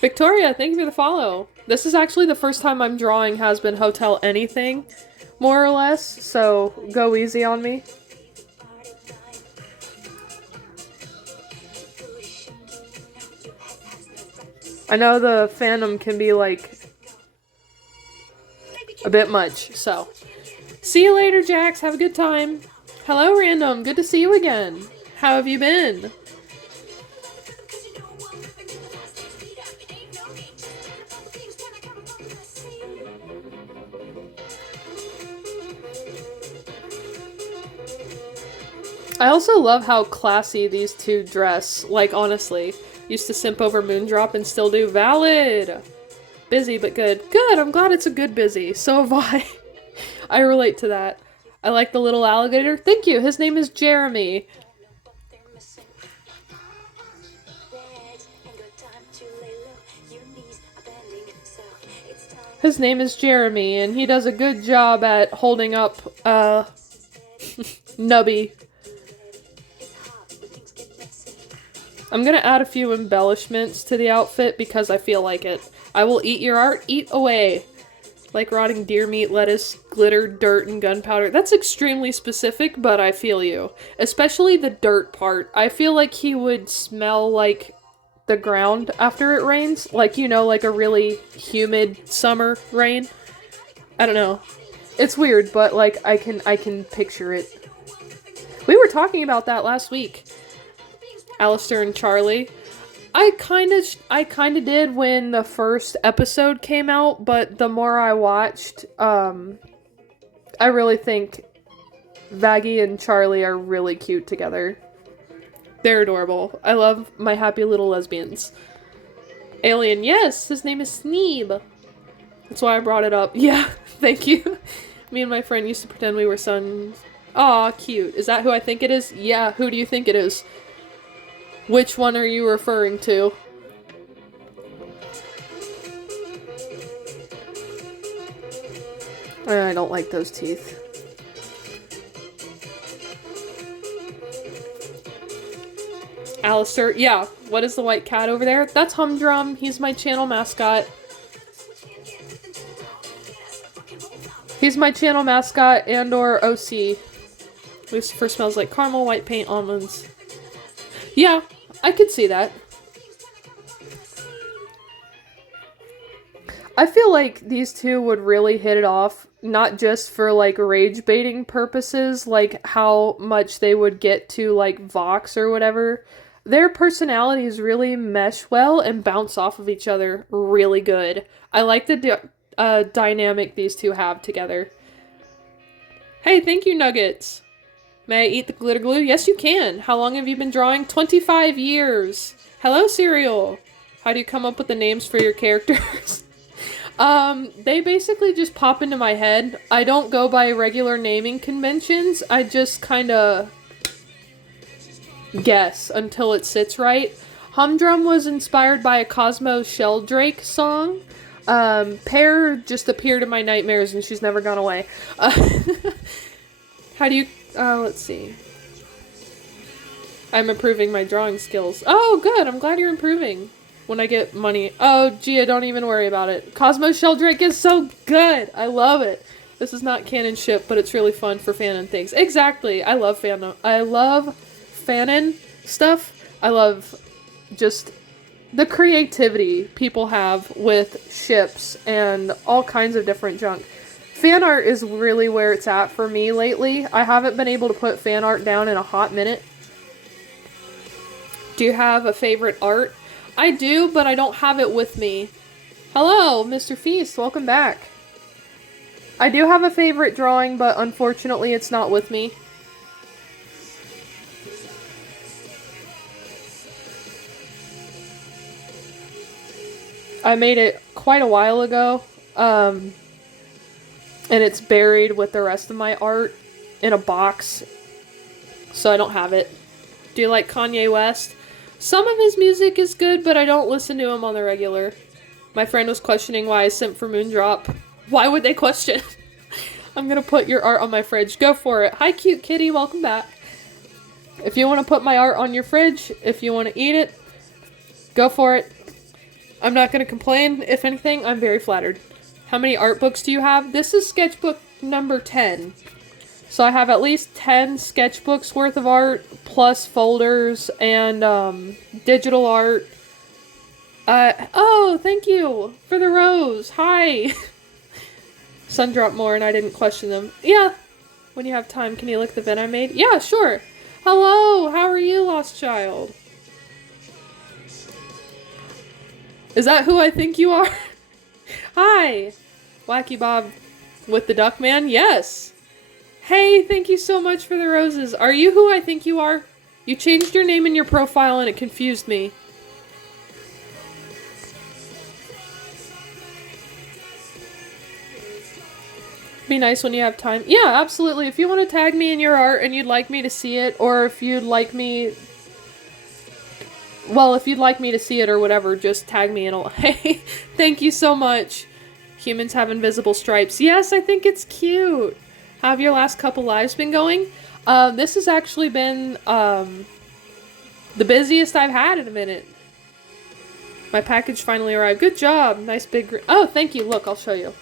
Victoria, thank you for the follow. This is actually the first time I'm drawing Hazbin Hotel anything, more or less, so go easy on me. I know the fandom can be, like, a bit much, so. See you later, Jax. Have a good time. Hello, Random. Good to see you again. How have you been? I also love how classy these two dress. Like, honestly. Used to simp over Moondrop and still do. Valid! Busy, but good. Good! I'm glad it's a good busy. So have I. I relate to that. I like the little alligator. Thank you! His name is Jeremy. His name is Jeremy, and he does a good job at holding up, Nubby. I'm gonna add a few embellishments to the outfit because I feel like it. I will eat your art, eat away. Like rotting deer meat, lettuce, glitter, dirt, and gunpowder. That's extremely specific, but I feel you. Especially the dirt part. I feel like he would smell like the ground after it rains. Like, you know, like a really humid summer rain. I don't know. It's weird, but like I can picture it. We were talking about that last week. Alistair and Charlie. I kind of did when the first episode came out, but the more I watched, I really think Vaggie and Charlie are really cute together. They're adorable. I love my happy little lesbians. Alien, yes, his name is Sneeb. That's why I brought it up. Yeah, thank you. Me and my friend used to pretend we were sons. Aw, cute. Is that who I think it is? Yeah, who do you think it is? Which one are you referring to? I don't like those teeth. Alistair, yeah. What is the white cat over there? That's Humdrum. He's my channel mascot. He's my channel mascot and or OC. Lucifer smells like caramel, white paint, almonds. Yeah, I could see that. I feel like these two would really hit it off, not just for like rage baiting purposes, like how much they would get to like Vox or whatever. Their personalities really mesh well and bounce off of each other really good. I like the dynamic these two have together. Hey, thank you, Nuggets. May I eat the glitter glue? Yes, you can. How long have you been drawing? 25 years. Hello, Cereal. How do you come up with the names for your characters? They basically just pop into my head. I don't go by regular naming conventions. I just kind of guess until it sits right. Humdrum was inspired by a Cosmo Sheldrake song. Pear just appeared in my nightmares and she's never gone away. How do you... let's see. I'm improving my drawing skills. Oh, good. I'm glad you're improving. When I get money. Oh, Gia, don't even worry about it. Cosmo Sheldrake is so good. I love it. This is not canon ship, but it's really fun for fanon things. Exactly. I love fanon. I love fanon stuff. I love just the creativity people have with ships and all kinds of different junk. Fan art is really where it's at for me lately. I haven't been able to put fan art down in a hot minute. Do you have a favorite art? I do, but I don't have it with me. Hello, Mr. Feast. Welcome back. I do have a favorite drawing, but unfortunately it's not with me. I made it quite a while ago, and it's buried with the rest of my art in a box, so I don't have it. Do you like Kanye West? Some of his music is good, but I don't listen to him on the regular. My friend was questioning why I simped for Moondrop. Why would they question? I'm gonna put your art on my fridge. Go for it. Hi, cute kitty. Welcome back. If you want to put my art on your fridge, if you want to eat it, go for it. I'm not gonna complain. If anything, I'm very flattered. How many art books do you have? This is sketchbook number 10. So I have at least 10 sketchbooks worth of art, plus folders and digital art. Oh, thank you for the rose. Hi. Sun dropped more and I didn't question them. Yeah. When you have time, can you look the vid I made? Yeah, sure. Hello, how are you, lost child? Is that who I think you are? Hi. Wacky Bob with the Duck Man? Yes. Hey, thank you so much for the roses. Are you who I think you are? You changed your name in your profile and it confused me. Be nice when you have time. Yeah, absolutely. If you want to tag me in your art and you'd like me to see it, or if you'd like me... Well, if you'd like me to see it or whatever, just tag me and I'll... Hey, thank you so much. Humans have invisible stripes. Yes, I think it's cute. How have your last couple lives been going? This has actually been the busiest I've had in a minute. My package finally arrived. Good job. Nice big... Oh, thank you. Look, I'll show you.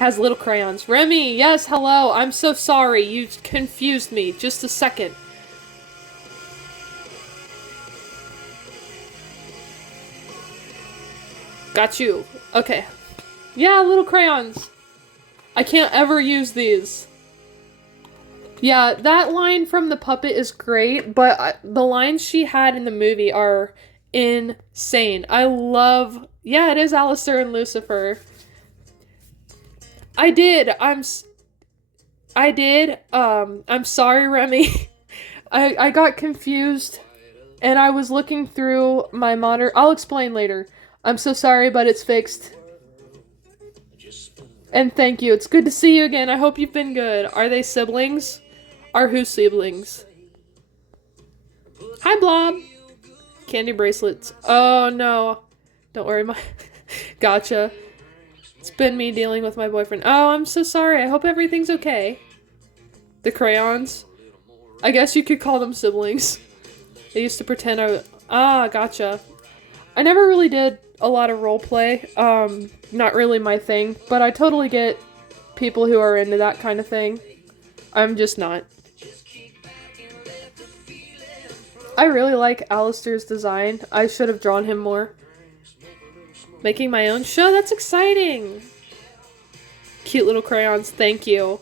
Has little crayons. Remy, yes, hello. I'm so sorry. You confused me. Just a second. Got you. Okay. Yeah, little crayons. I can't ever use these. Yeah, that line from the puppet is great, but the lines she had in the movie are insane. I love... Yeah, it is Alistair and Lucifer. I did. I'm sorry, Remy. I got confused, and I was looking through my monitor. I'll explain later. I'm so sorry, but it's fixed. And thank you. It's good to see you again. I hope you've been good. Are they siblings? Are who siblings? Hi, Blob. Candy bracelets. Oh, no. Don't worry, my... Gotcha. It's been me dealing with my boyfriend. Oh, I'm so sorry. I hope everything's okay. The crayons. I guess you could call them siblings. They used to pretend I was... Ah, gotcha. I never really did a lot of roleplay. Not really my thing. But I totally get people who are into that kind of thing. I'm just not. I really like Alistair's design. I should have drawn him more. Making my own show? That's exciting! Cute little crayons. Thank you.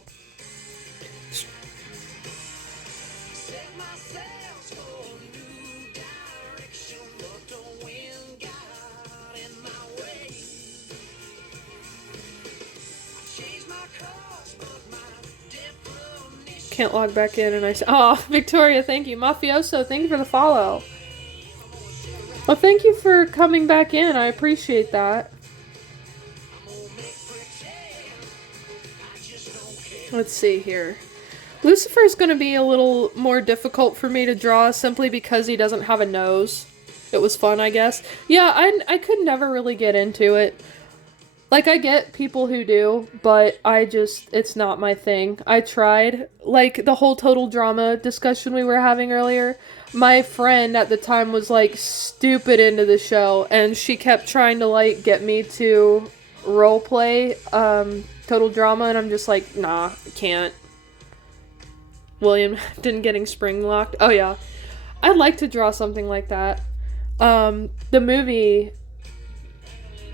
Can't log back in and I say, oh, Victoria, thank you. Mafioso, thank you for the follow. Well, thank you for coming back in. I appreciate that. Let's see here. Lucifer's going to be a little more difficult for me to draw simply because he doesn't have a nose. It was fun, I guess. Yeah, I could never really get into it. Like, I get people who do, but it's not my thing. I tried. Like, the whole total drama discussion we were having earlier, my friend at the time was, like, stupid into the show, and she kept trying to, like, get me to roleplay, total drama, and I'm just like, nah, I can't. William didn't getting spring locked. Oh, yeah. I'd like to draw something like that. The movie...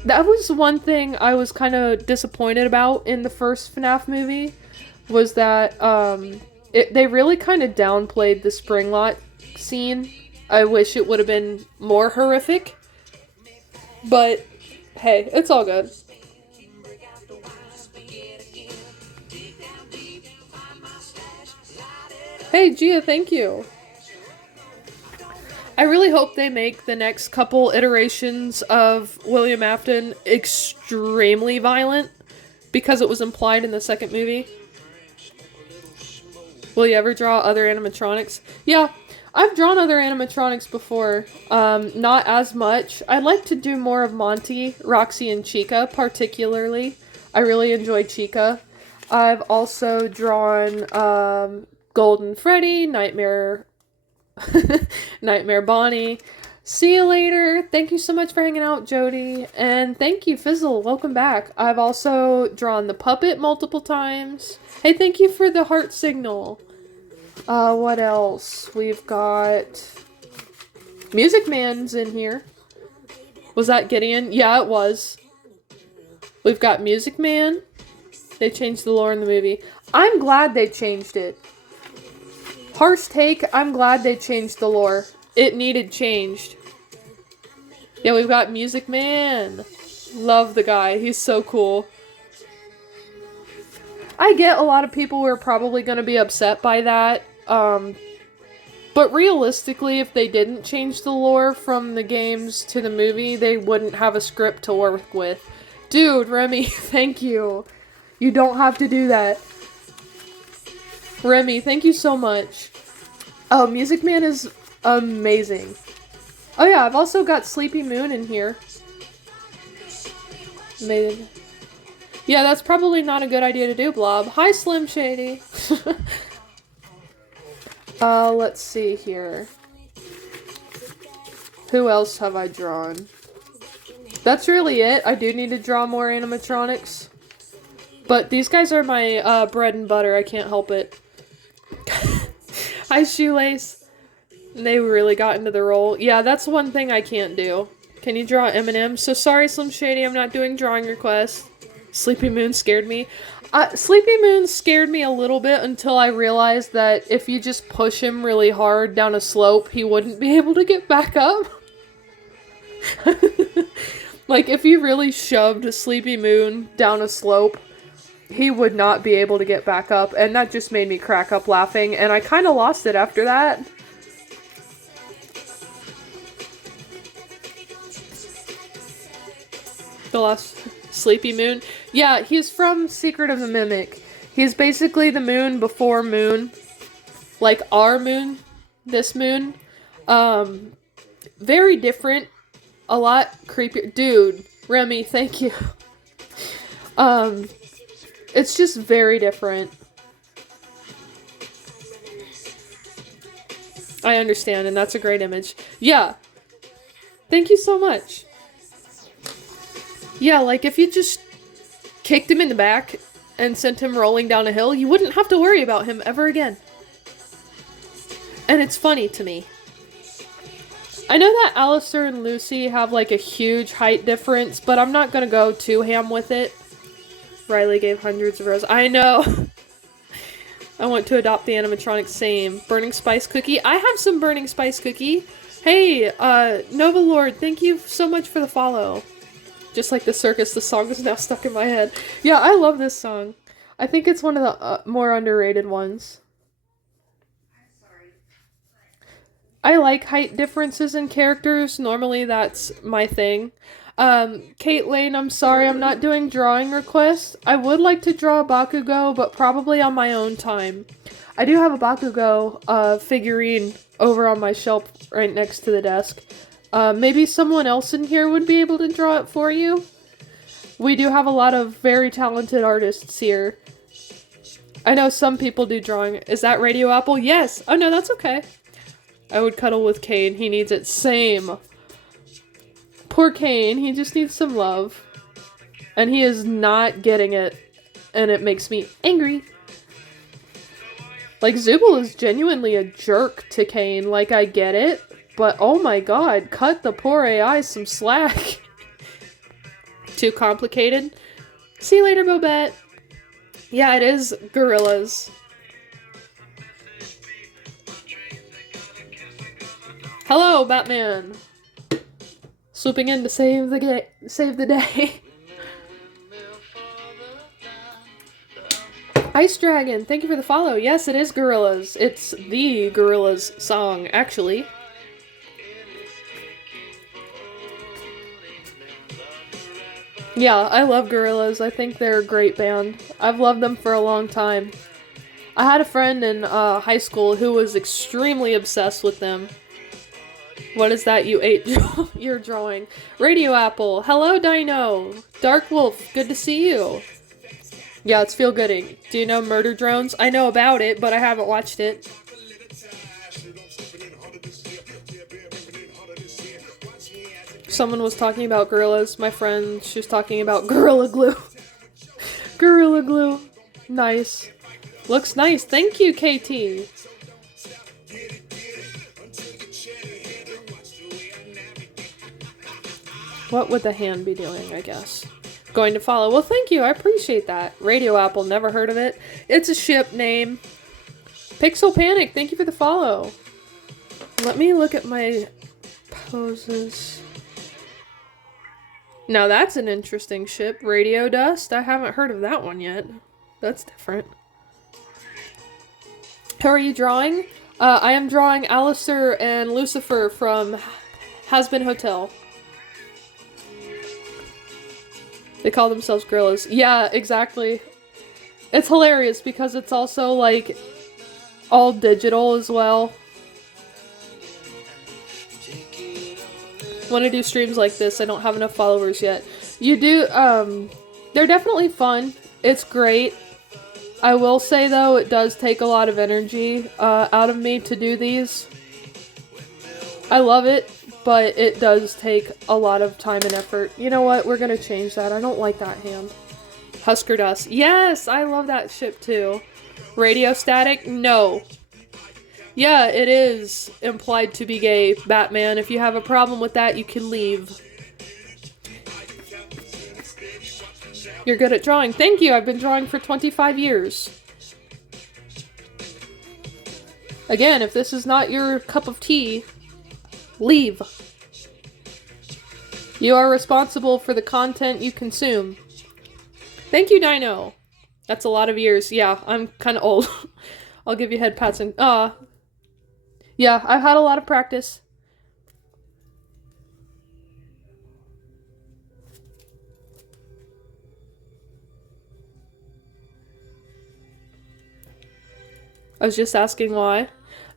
That was one thing I was kind of disappointed about in the first FNAF movie, was that they really kind of downplayed the spring lock scene. I wish it would have been more horrific, but hey, it's all good. Hey, Gia, thank you. I really hope they make the next couple iterations of William Afton extremely violent, because it was implied in the second movie. Will you ever draw other animatronics? Yeah, I've drawn other animatronics before. Not as much. I'd like to do more of Monty, Roxy, and Chica, particularly. I really enjoy Chica. I've also drawn Golden Freddy, Nightmare Bonnie. See you later. Thank you so much for hanging out, Jody. And thank you, Fizzle. Welcome back. I've also drawn the puppet multiple times. Hey, thank you for the heart signal. What else? We've got... Music Man's in here. Was that Gideon? Yeah, it was. We've got Music Man. They changed the lore in the movie. I'm glad they changed it. Harsh take, I'm glad they changed the lore. It needed changed. Yeah, we've got Music Man. Love the guy. He's so cool. I get a lot of people who are probably going to be upset by that. But realistically, if they didn't change the lore from the games to the movie, they wouldn't have a script to work with. Dude, Remy, thank you. You don't have to do that. Remy, thank you so much. Oh, Music Man is amazing. Oh yeah, I've also got Sleepy Moon in here. Amazing. Yeah, that's probably not a good idea to do, Blob. Hi, Slim Shady. Let's see here. Who else have I drawn? That's really it. I do need to draw more animatronics. But these guys are my bread and butter. I can't help it. Hi, Shoelace. They really got into the role. Yeah, that's one thing I can't do. Can you draw Eminem? So sorry, Slim Shady, I'm not doing drawing requests. Sleepy Moon scared me. Sleepy Moon scared me a little bit until I realized that if you just push him really hard down a slope, he wouldn't be able to get back up. Like, if you really shoved Sleepy Moon down a slope, he would not be able to get back up, and that just made me crack up laughing, and I kind of lost it after that. The last Sleepy Moon? Yeah, he's from Secret of the Mimic. He's basically the moon before Moon. Like our moon, this moon. Very different. A lot creepier. Dude, Remy, thank you. It's just very different. I understand, and that's a great image. Yeah. Thank you so much. Yeah, like if you just kicked him in the back and sent him rolling down a hill, you wouldn't have to worry about him ever again. And it's funny to me. I know that Alistair and Lucy have like a huge height difference, but I'm not gonna go too ham with it. Riley gave hundreds of roses. I know. I want to adopt the animatronic. Same. Burning Spice Cookie. I have some Burning Spice Cookie. Hey, Nova Lord, thank you so much for the follow. Just like the circus, the song is now stuck in my head. Yeah, I love this song. I think it's one of the more underrated ones. I like height differences in characters. Normally that's my thing. Kate Lane, I'm sorry I'm not doing drawing requests. I would like to draw a Bakugo, but probably on my own time. I do have a Bakugo figurine over on my shelf right next to the desk. Maybe someone else in here would be able to draw it for you. We do have a lot of very talented artists here. I know some people do drawing. Is that RadioApple? Yes! Oh no, that's okay. I would cuddle with Kane. He needs it. Same. Poor Kane. He just needs some love. And he is not getting it. And it makes me angry. Like, Zubul is genuinely a jerk to Kane. Like, I get it. But, oh my god. Cut the poor AI some slack. Too complicated. See you later, Bobette. Yeah, it is gorillas. Hello, Batman! Swooping in to save the day. Ice Dragon, thank you for the follow. Yes, it is Gorillaz. It's the Gorillaz song, actually. Yeah, I love Gorillaz. I think they're a great band. I've loved them for a long time. I had a friend in high school who was extremely obsessed with them. What is that you ate your drawing? RadioApple. Hello, Dino. Dark Wolf. Good to see you. Yeah, it's feel gooding. Do you know Murder Drones? I know about it, but I haven't watched it. Someone was talking about gorillas. My friend, she was talking about Gorilla Glue. Gorilla Glue. Nice. Looks nice. Thank you, KT. What would the hand be doing, I guess? Going to follow. Well, thank you. I appreciate that. RadioApple, never heard of it. It's a ship name. Pixel Panic, thank you for the follow. Let me look at my poses. Now that's an interesting ship. Radio Dust. I haven't heard of that one yet. That's different. How are you drawing? I am drawing Alistair and Lucifer from Hazbin Hotel. They call themselves gorillas. Yeah, exactly. It's hilarious because it's also, like, all digital as well. Want to do streams like this. I don't have enough followers yet. You do, they're definitely fun. It's great. I will say, though, it does take a lot of energy out of me to do these. I love it. But it does take a lot of time and effort. You know what? We're gonna change that. I don't like that hand. Husker Dust. Yes! I love that ship too. Radio Static? No. Yeah, it is implied to be gay, Batman. If you have a problem with that, you can leave. You're good at drawing. Thank you. I've been drawing for 25 years. Again, if this is not your cup of tea, leave. You are responsible for the content you consume. Thank you, Dino. That's a lot of years. Yeah, I'm kind of old. I'll give you head pats and... yeah, I've had a lot of practice. I was just asking why.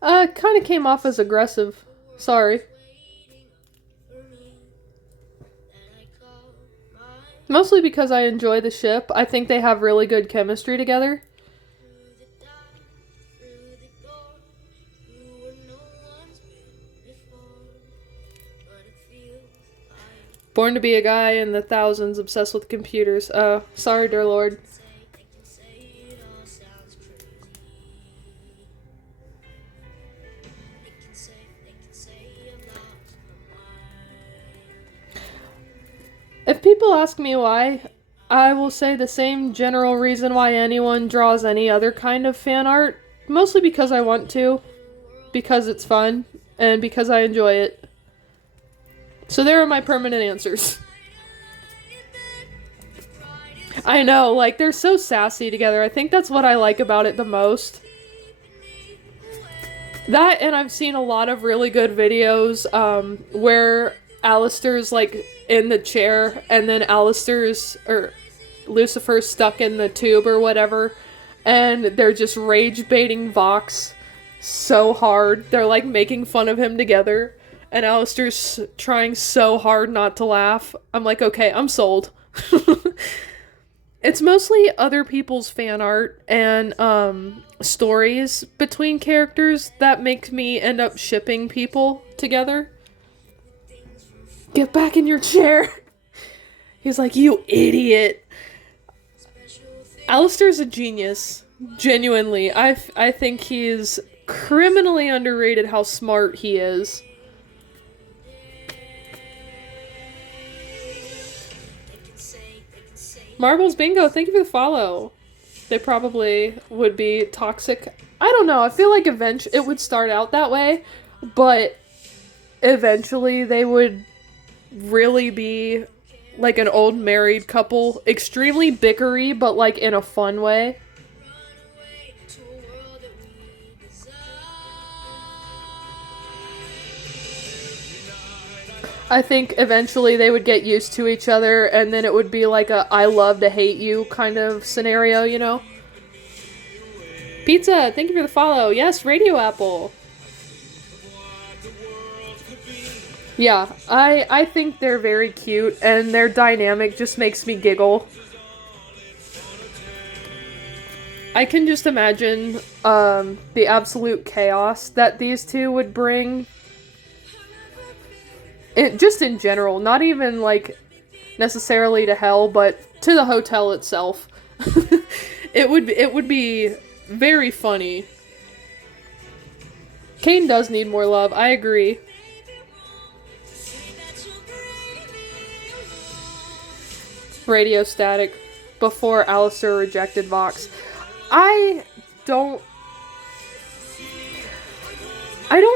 Kind of came off as aggressive. Sorry. Mostly because I enjoy the ship. I think they have really good chemistry together. Born to be a guy in the thousands obsessed with computers. Sorry, dear Lord. If people ask me why, I will say the same general reason why anyone draws any other kind of fan art. Mostly because I want to, because it's fun, and because I enjoy it. So there are my permanent answers. I know, like, they're so sassy together. I think that's what I like about it the most. That, and I've seen a lot of really good videos, where Alistair's, like, in the chair, and then Lucifer's stuck in the tube or whatever, and they're just rage baiting Vox so hard. They're, like, making fun of him together, and Alistair's trying so hard not to laugh. I'm like, okay, I'm sold. It's mostly other people's fan art and, stories between characters that make me end up shipping people together. Get back in your chair. He's like, you idiot. Alistair's a genius. Genuinely. I think he's criminally underrated how smart he is. Marbles Bingo, thank you for the follow. They probably would be toxic. I don't know. I feel like eventually it would start out that way, but eventually they would really be like an old married couple, extremely bickery, but like in a fun way. I think eventually they would get used to each other, and then it would be like a I love to hate you kind of scenario, you know? Pizza, thank you for the follow. Yes, RadioApple. Yeah, I think they're very cute, and their dynamic just makes me giggle. I can just imagine the absolute chaos that these two would bring. Just in general, not even like necessarily to hell, but to the hotel itself. It would be very funny. Kane does need more love, I agree. Radio Static before Alistair rejected Vox. I don't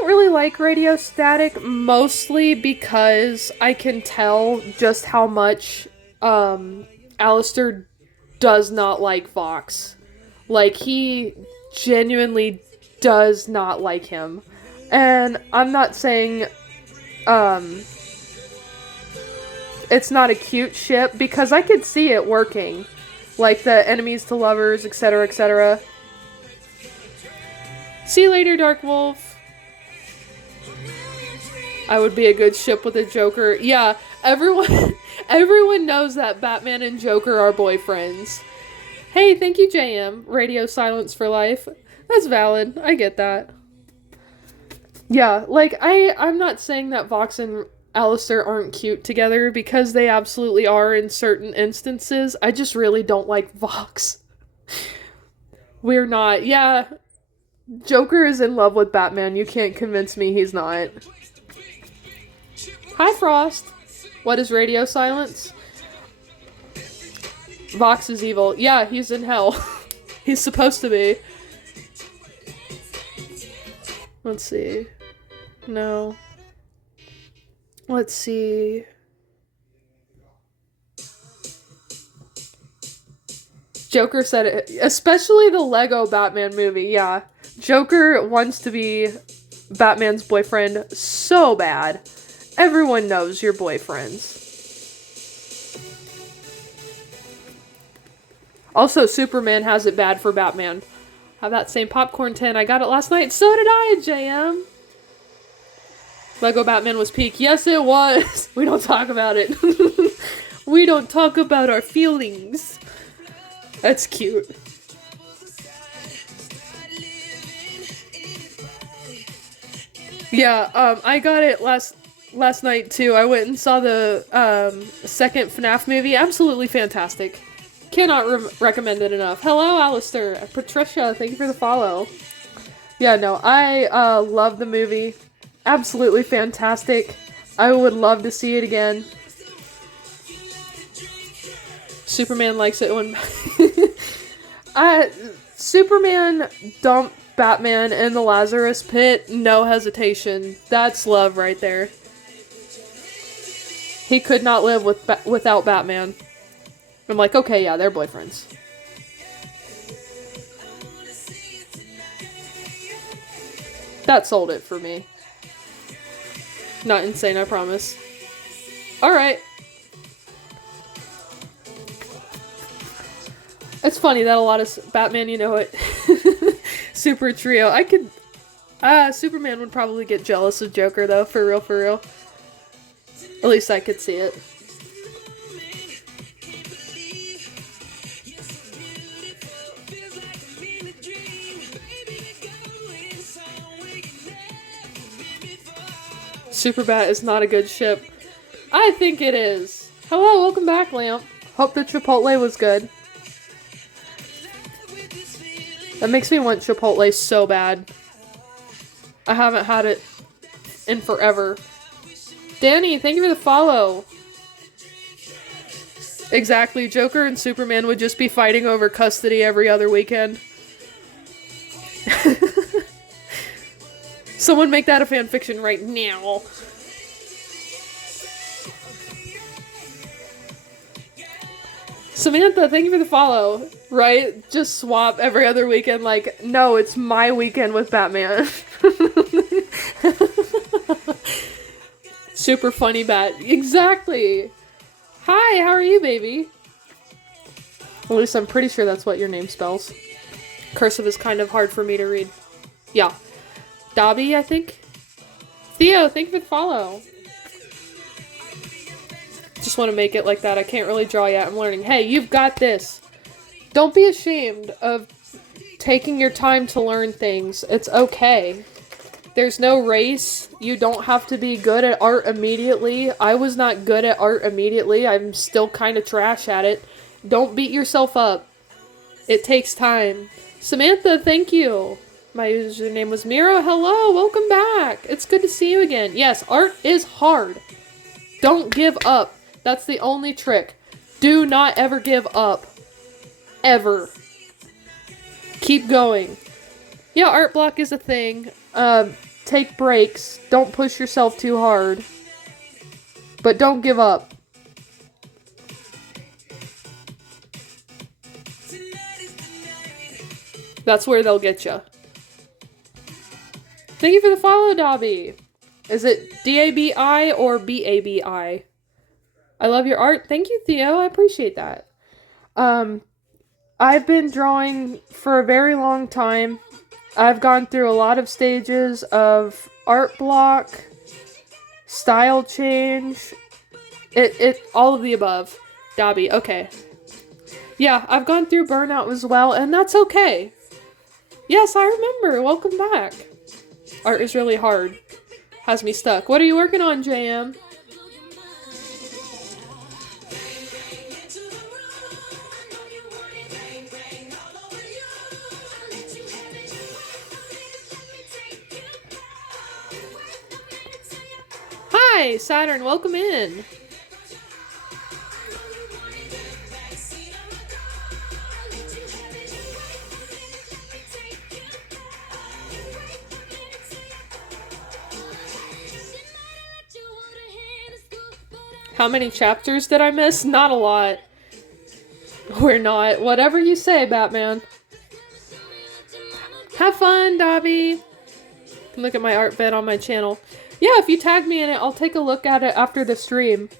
really like Radio Static, mostly because I can tell just how much Alistair does not like Vox. Like, he genuinely does not like him. And I'm not saying it's not a cute ship, because I could see it working. Like the enemies to lovers, etc., etc. See you later, Dark Wolf. I would be a good ship with a Joker. Yeah, everyone knows that Batman and Joker are boyfriends. Hey, thank you, JM. Radio silence for life. That's valid. I get that. Yeah, like, I'm not saying that Vox and Alistair aren't cute together, because they absolutely are in certain instances. I just really don't like Vox. We're not. Yeah, Joker is in love with Batman. You can't convince me he's not. Hi, Frost. What is radio silence? Vox is evil. Yeah, he's in hell. He's supposed to be. Let's see. No. Let's see. Joker said it. Especially the Lego Batman movie, yeah. Joker wants to be Batman's boyfriend so bad. Everyone knows you're boyfriends. Also, Superman has it bad for Batman. Have that same popcorn tin. I got it last night. So did I, JM. Lego Batman was peak. Yes, it was. We don't talk about it. We don't talk about our feelings. That's cute. Yeah, I got it last night too. I went and saw the second FNAF movie. Absolutely fantastic. Cannot recommend it enough. Hello, Alistair. Patricia, thank you for the follow. Yeah, no, I love the movie. Absolutely fantastic. I would love to see it again. Superman likes it when... Superman dumped Batman in the Lazarus pit. No hesitation. That's love right there. He could not live without Batman. I'm like, okay, yeah, they're boyfriends. That sold it for me. Not insane, I promise. Alright. It's funny that a lot of Batman, you know it. Super trio. I could... Superman would probably get jealous of Joker, though. For real, for real. At least I could see it. Superbat is not a good ship. I think it is. Hello, welcome back, Lamp. Hope the Chipotle was good. That makes me want Chipotle so bad. I haven't had it in forever. Danny, thank you for the follow. Exactly, Joker and Superman would just be fighting over custody every other weekend. Someone make that a fanfiction right now. Samantha, thank you for the follow. Right? Just swap every other weekend like, no, it's my weekend with Batman. Super funny bat. Exactly. Hi, how are you, baby? At least I'm pretty sure that's what your name spells. Cursive is kind of hard for me to read. Yeah. Dobby, I think? Theo, thank you for the follow. Just want to make it like that. I can't really draw yet. I'm learning. Hey, you've got this. Don't be ashamed of taking your time to learn things. It's okay. There's no race. You don't have to be good at art immediately. I was not good at art immediately. I'm still kind of trash at it. Don't beat yourself up. It takes time. Samantha, thank you. My username was Miro. Hello, welcome back. It's good to see you again. Yes, art is hard. Don't give up. That's the only trick. Do not ever give up. Ever. Keep going. Yeah, art block is a thing. Take breaks. Don't push yourself too hard. But don't give up. That's where they'll get you. Thank you for the follow, Dobby. Is it D-A-B-I or B-A-B-I? I love your art. Thank you, Theo. I appreciate that. I've been drawing for a very long time. I've gone through a lot of stages of art block, style change, all of the above. Dobby, okay. Yeah, I've gone through burnout as well, and that's okay. Yes, I remember. Welcome back. Art is really hard. Has me stuck. What are you working on, JM? Hi, Saturn. Welcome in. How many chapters did I miss? Not a lot. We're not. Whatever you say, Batman. Have fun, Dobby. Look at my art vid on my channel. Yeah, if you tag me in it, I'll take a look at it after the stream.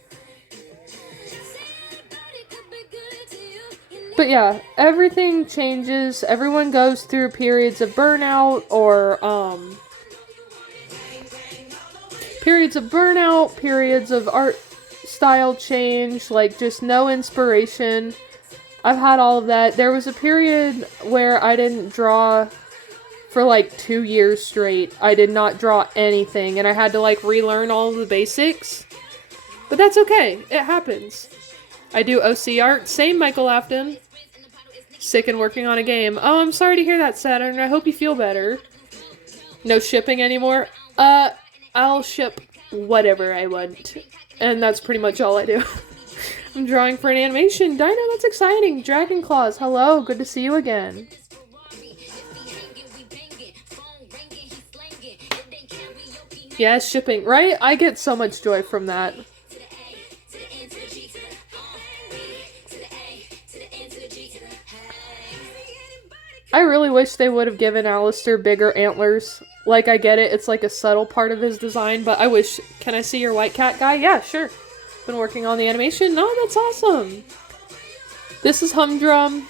But yeah, everything changes. Everyone goes through periods of burnout or, periods of art style change, like just no inspiration. I've had all of that. There was a period where I didn't draw for like 2 years straight. I did not draw anything, and I had to like relearn all of the basics. But that's okay. It happens. I do OC art. Same, Michael Afton. Sick and working on a game. Oh, I'm sorry to hear that, Saturn. I hope you feel better. No shipping anymore? I'll ship whatever I want. And that's pretty much all I do. I'm drawing for an animation. Dino, that's exciting. Dragon Claws, hello. Good to see you again. Yeah, shipping, right? I get so much joy from that. I really wish they would have given Alistair bigger antlers. Like, I get it, it's like a subtle part of his design, but I wish... Can I see your white cat guy? Yeah, sure. Been working on the animation. No, that's awesome. This is Humdrum.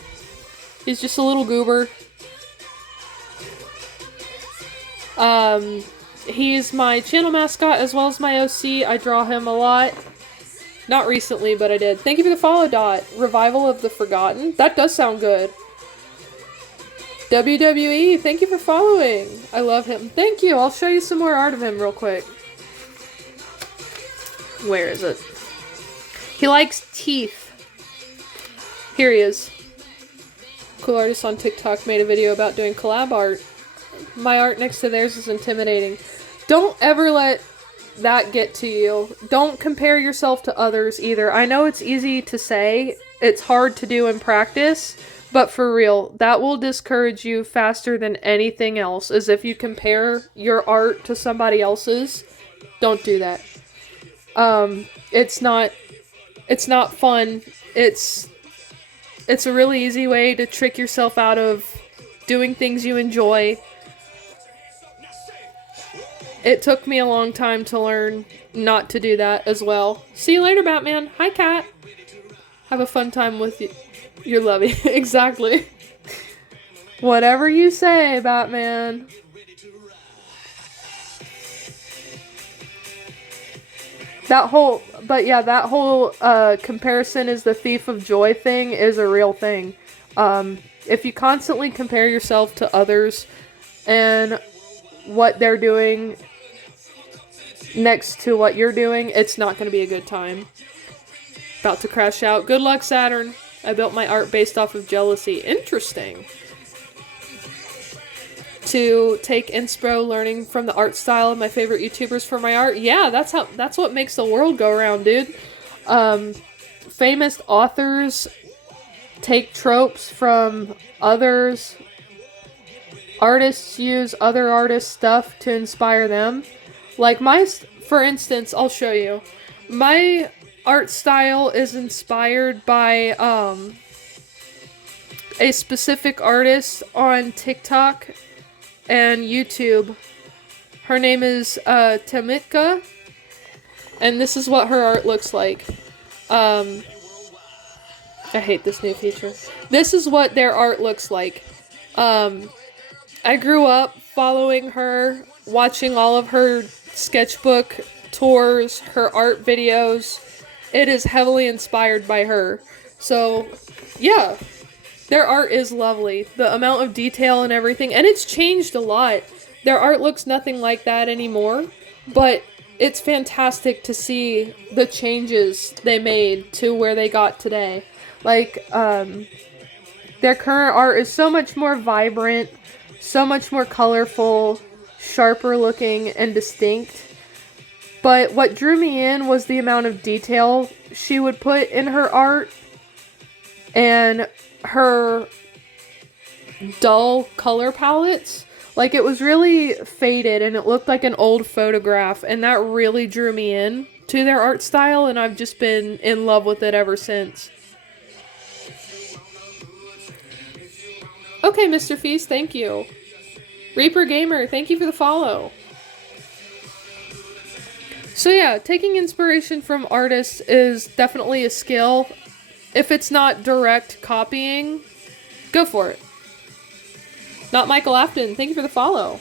He's just a little goober. He's my channel mascot as well as my OC. I draw him a lot. Not recently, but I did. Thank you for the follow, Dot. Revival of the Forgotten. That does sound good. WWE, thank you for following. I love him. Thank you. I'll show you some more art of him real quick. Where is it? He likes teeth. Here he is. Cool artist on TikTok made a video about doing collab art. My art next to theirs is intimidating. Don't ever let that get to you. Don't compare yourself to others either. I know it's easy to say. It's hard to do in practice. But for real, that will discourage you faster than anything else. Is if you compare your art to somebody else's. Don't do that. It's not fun. It's a really easy way to trick yourself out of doing things you enjoy. It took me a long time to learn not to do that as well. See you later, Batman. Hi, Cat. Have a fun time with your lovey. Exactly. Whatever you say, Batman. That whole comparison is the thief of joy thing is a real thing. If you constantly compare yourself to others and what they're doing next to what you're doing, it's not going to be a good time. About to crash out. Good luck, Saturn. I built my art based off of jealousy. Interesting. To take inspo learning from the art style of my favorite YouTubers for my art. Yeah, that's what makes the world go round, dude. Famous authors take tropes from others. Artists use other artists' stuff to inspire them. Like for instance, I'll show you. My art style is inspired by a specific artist on TikTok and YouTube. Her name is Tamitka, and this is what her art looks like. I hate this new feature. This is what their art looks like. I grew up following her, watching all of her sketchbook tours, her art videos. It is heavily inspired by her. So, yeah. Their art is lovely. The amount of detail and everything. And it's changed a lot. Their art looks nothing like that anymore. But it's fantastic to see the changes they made to where they got today. Like, their current art is so much more vibrant, so much more colorful, sharper looking, and distinct. But what drew me in was the amount of detail she would put in her art and her dull color palettes. Like, it was really faded and it looked like an old photograph, and that really drew me in to their art style, and I've just been in love with it ever since. Okay, Mr. Feast, thank you. Reaper Gamer, thank you for the follow. So yeah, taking inspiration from artists is definitely a skill. If it's not direct copying, go for it. Not Michael Afton, thank you for the follow.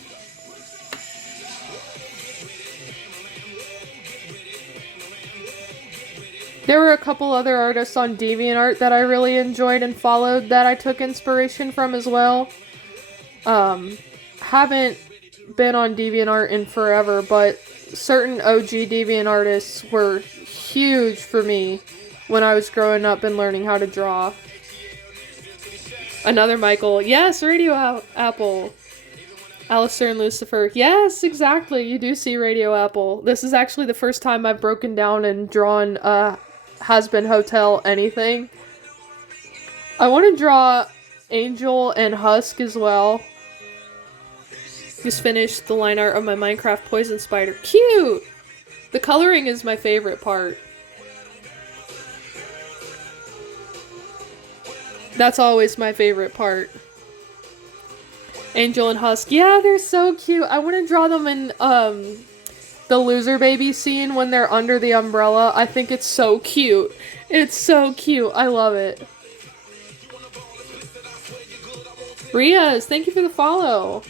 There were a couple other artists on DeviantArt that I really enjoyed and followed that I took inspiration from as well. Haven't been on DeviantArt in forever, but certain OG Deviant artists were huge for me when I was growing up and learning how to draw. Another Michael. Yes, RadioApple. Alistair and Lucifer. Yes, exactly. You do see RadioApple. This is actually the first time I've broken down and drawn Hazbin Hotel anything. I want to draw Angel and Husk as well. Just finished the line art of my Minecraft Poison Spider. Cute! The coloring is my favorite part. That's always my favorite part. Angel and Husk. Yeah, they're so cute. I want to draw them in the loser baby scene when they're under the umbrella. I think it's so cute. It's so cute. I love it. Riaz, thank you for the follow.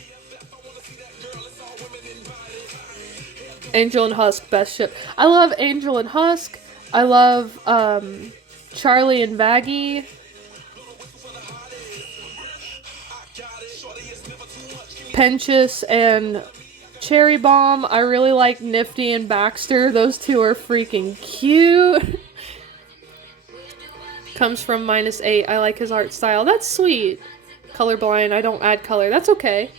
Angel and Husk, best ship. I love Angel and Husk. I love Charlie and Vaggie. Penchus and Cherry Bomb. I really like Nifty and Baxter. Those two are freaking cute. Comes from -8. I like his art style. That's sweet. Colorblind. I don't add color. That's okay.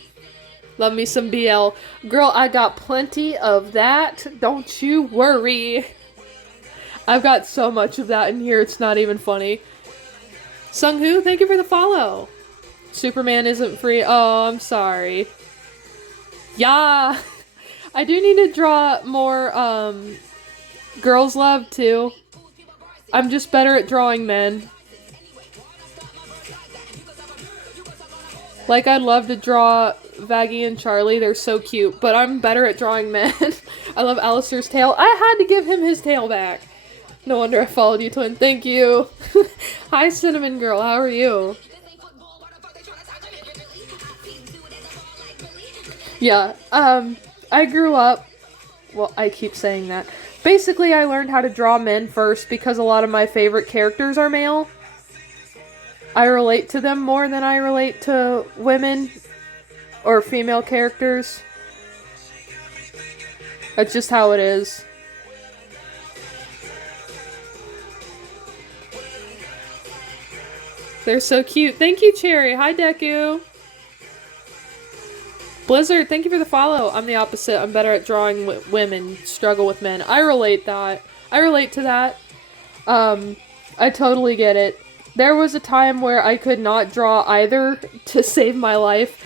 Love me some BL. Girl, I got plenty of that. Don't you worry. I've got so much of that in here, it's not even funny. Sunghu, thank you for the follow. Superman isn't free. Oh, I'm sorry. Yeah. I do need to draw more, girls love, too. I'm just better at drawing men. Like, I'd love to draw Vaggie and Charlie, they're so cute, but I'm better at drawing men. I love Alistair's tail. I had to give him his tail back. No wonder I followed you, twin. Thank you. Hi, Cinnamon Girl. How are you? Yeah, I grew up... Well, I keep saying that. Basically, I learned how to draw men first because a lot of my favorite characters are male. I relate to them more than I relate to women or female characters. That's just how it is. They're so cute. Thank you, Cherry. Hi, Deku. Blizzard, thank you for the follow. I'm the opposite. I'm better at drawing women, struggle with men. I relate that. I relate to that. I totally get it. There was a time where I could not draw either to save my life.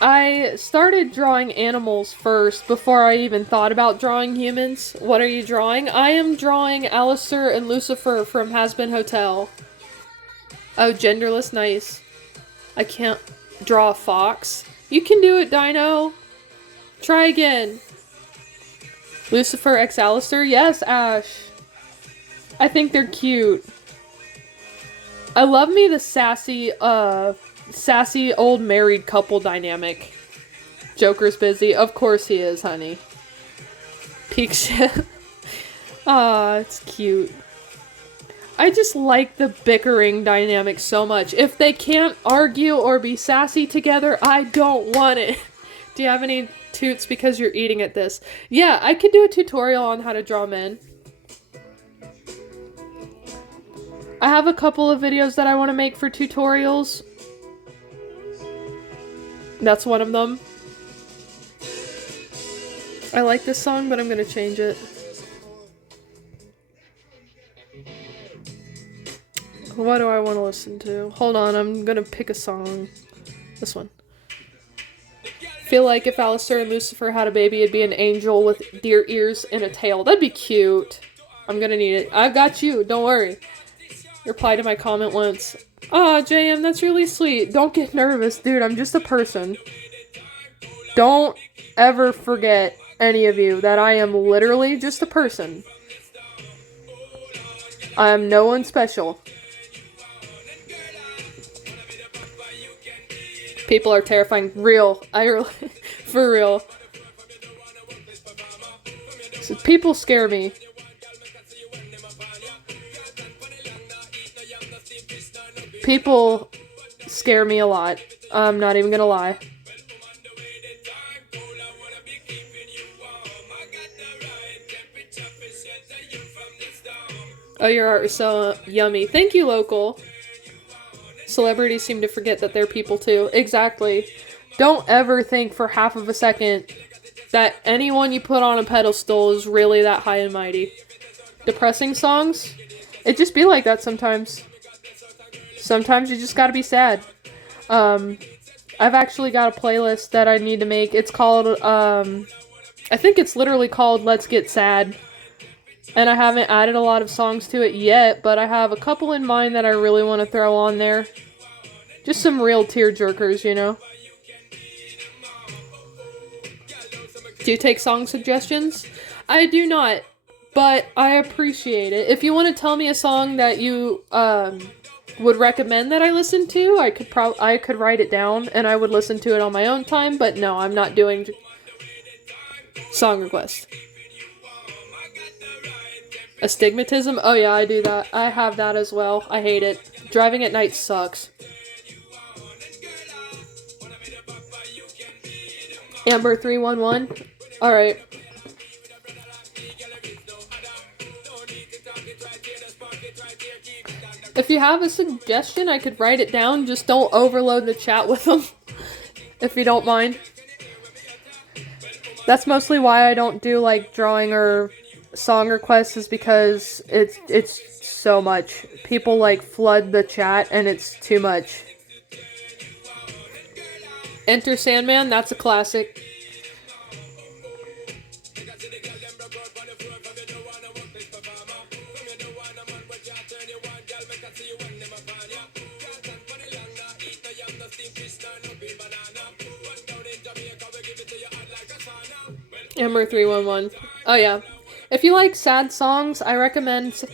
I started drawing animals first before I even thought about drawing humans. What are you drawing? I am drawing Alistair and Lucifer from Hazbin Hotel. Oh, genderless, nice. I can't draw a fox. You can do it, Dino. Try again. Lucifer x Alistair? Yes, Ash. I think they're cute. I love me the sassy old married couple dynamic. Joker's busy. Of course he is, honey. Peak shit. Aw, it's cute. I just like the bickering dynamic so much. If they can't argue or be sassy together, I don't want it. Do you have any toots because you're eating at this? Yeah, I could do a tutorial on how to draw men. I have a couple of videos that I want to make for tutorials. That's one of them. I like this song, but I'm gonna change it. What do I want to listen to? Hold on, I'm gonna pick a song. This one. Feel like if Alistair and Lucifer had a baby, it'd be an angel with deer ears and a tail. That'd be cute. I'm gonna need it. I've got you. Don't worry. Reply to my comment once. Aw, JM, that's really sweet. Don't get nervous, dude. I'm just a person. Don't ever forget, any of you, that I am literally just a person. I am no one special. People are terrifying. Real. For real. So people scare me. People scare me a lot. I'm not even gonna lie. Oh, your art is so yummy. Thank you, local. Celebrities seem to forget that they're people too. Exactly. Don't ever think for half of a second that anyone you put on a pedestal is really that high and mighty. Depressing songs? It just be like that sometimes. Sometimes you just gotta be sad. I've actually got a playlist that I need to make. It's called, I think it's literally called Let's Get Sad. And I haven't added a lot of songs to it yet, but I have a couple in mind that I really want to throw on there. Just some real tearjerkers, you know? Do you take song suggestions? I do not, but I appreciate it. If you want to tell me a song that you would recommend that I listen to, I could write it down and I would listen to it on my own time, but no, I'm not doing song requests. Astigmatism? Oh yeah, I do that. I have that as well. I hate it. Driving at night sucks. Amber 311? Alright. If you have a suggestion, I could write it down. Just don't overload the chat with them. If you don't mind. That's mostly why I don't do like drawing or song requests, is because it's so much. People like flood the chat and it's too much. Enter Sandman, that's a classic. Emmer 311. Oh yeah. If you like sad songs, I recommend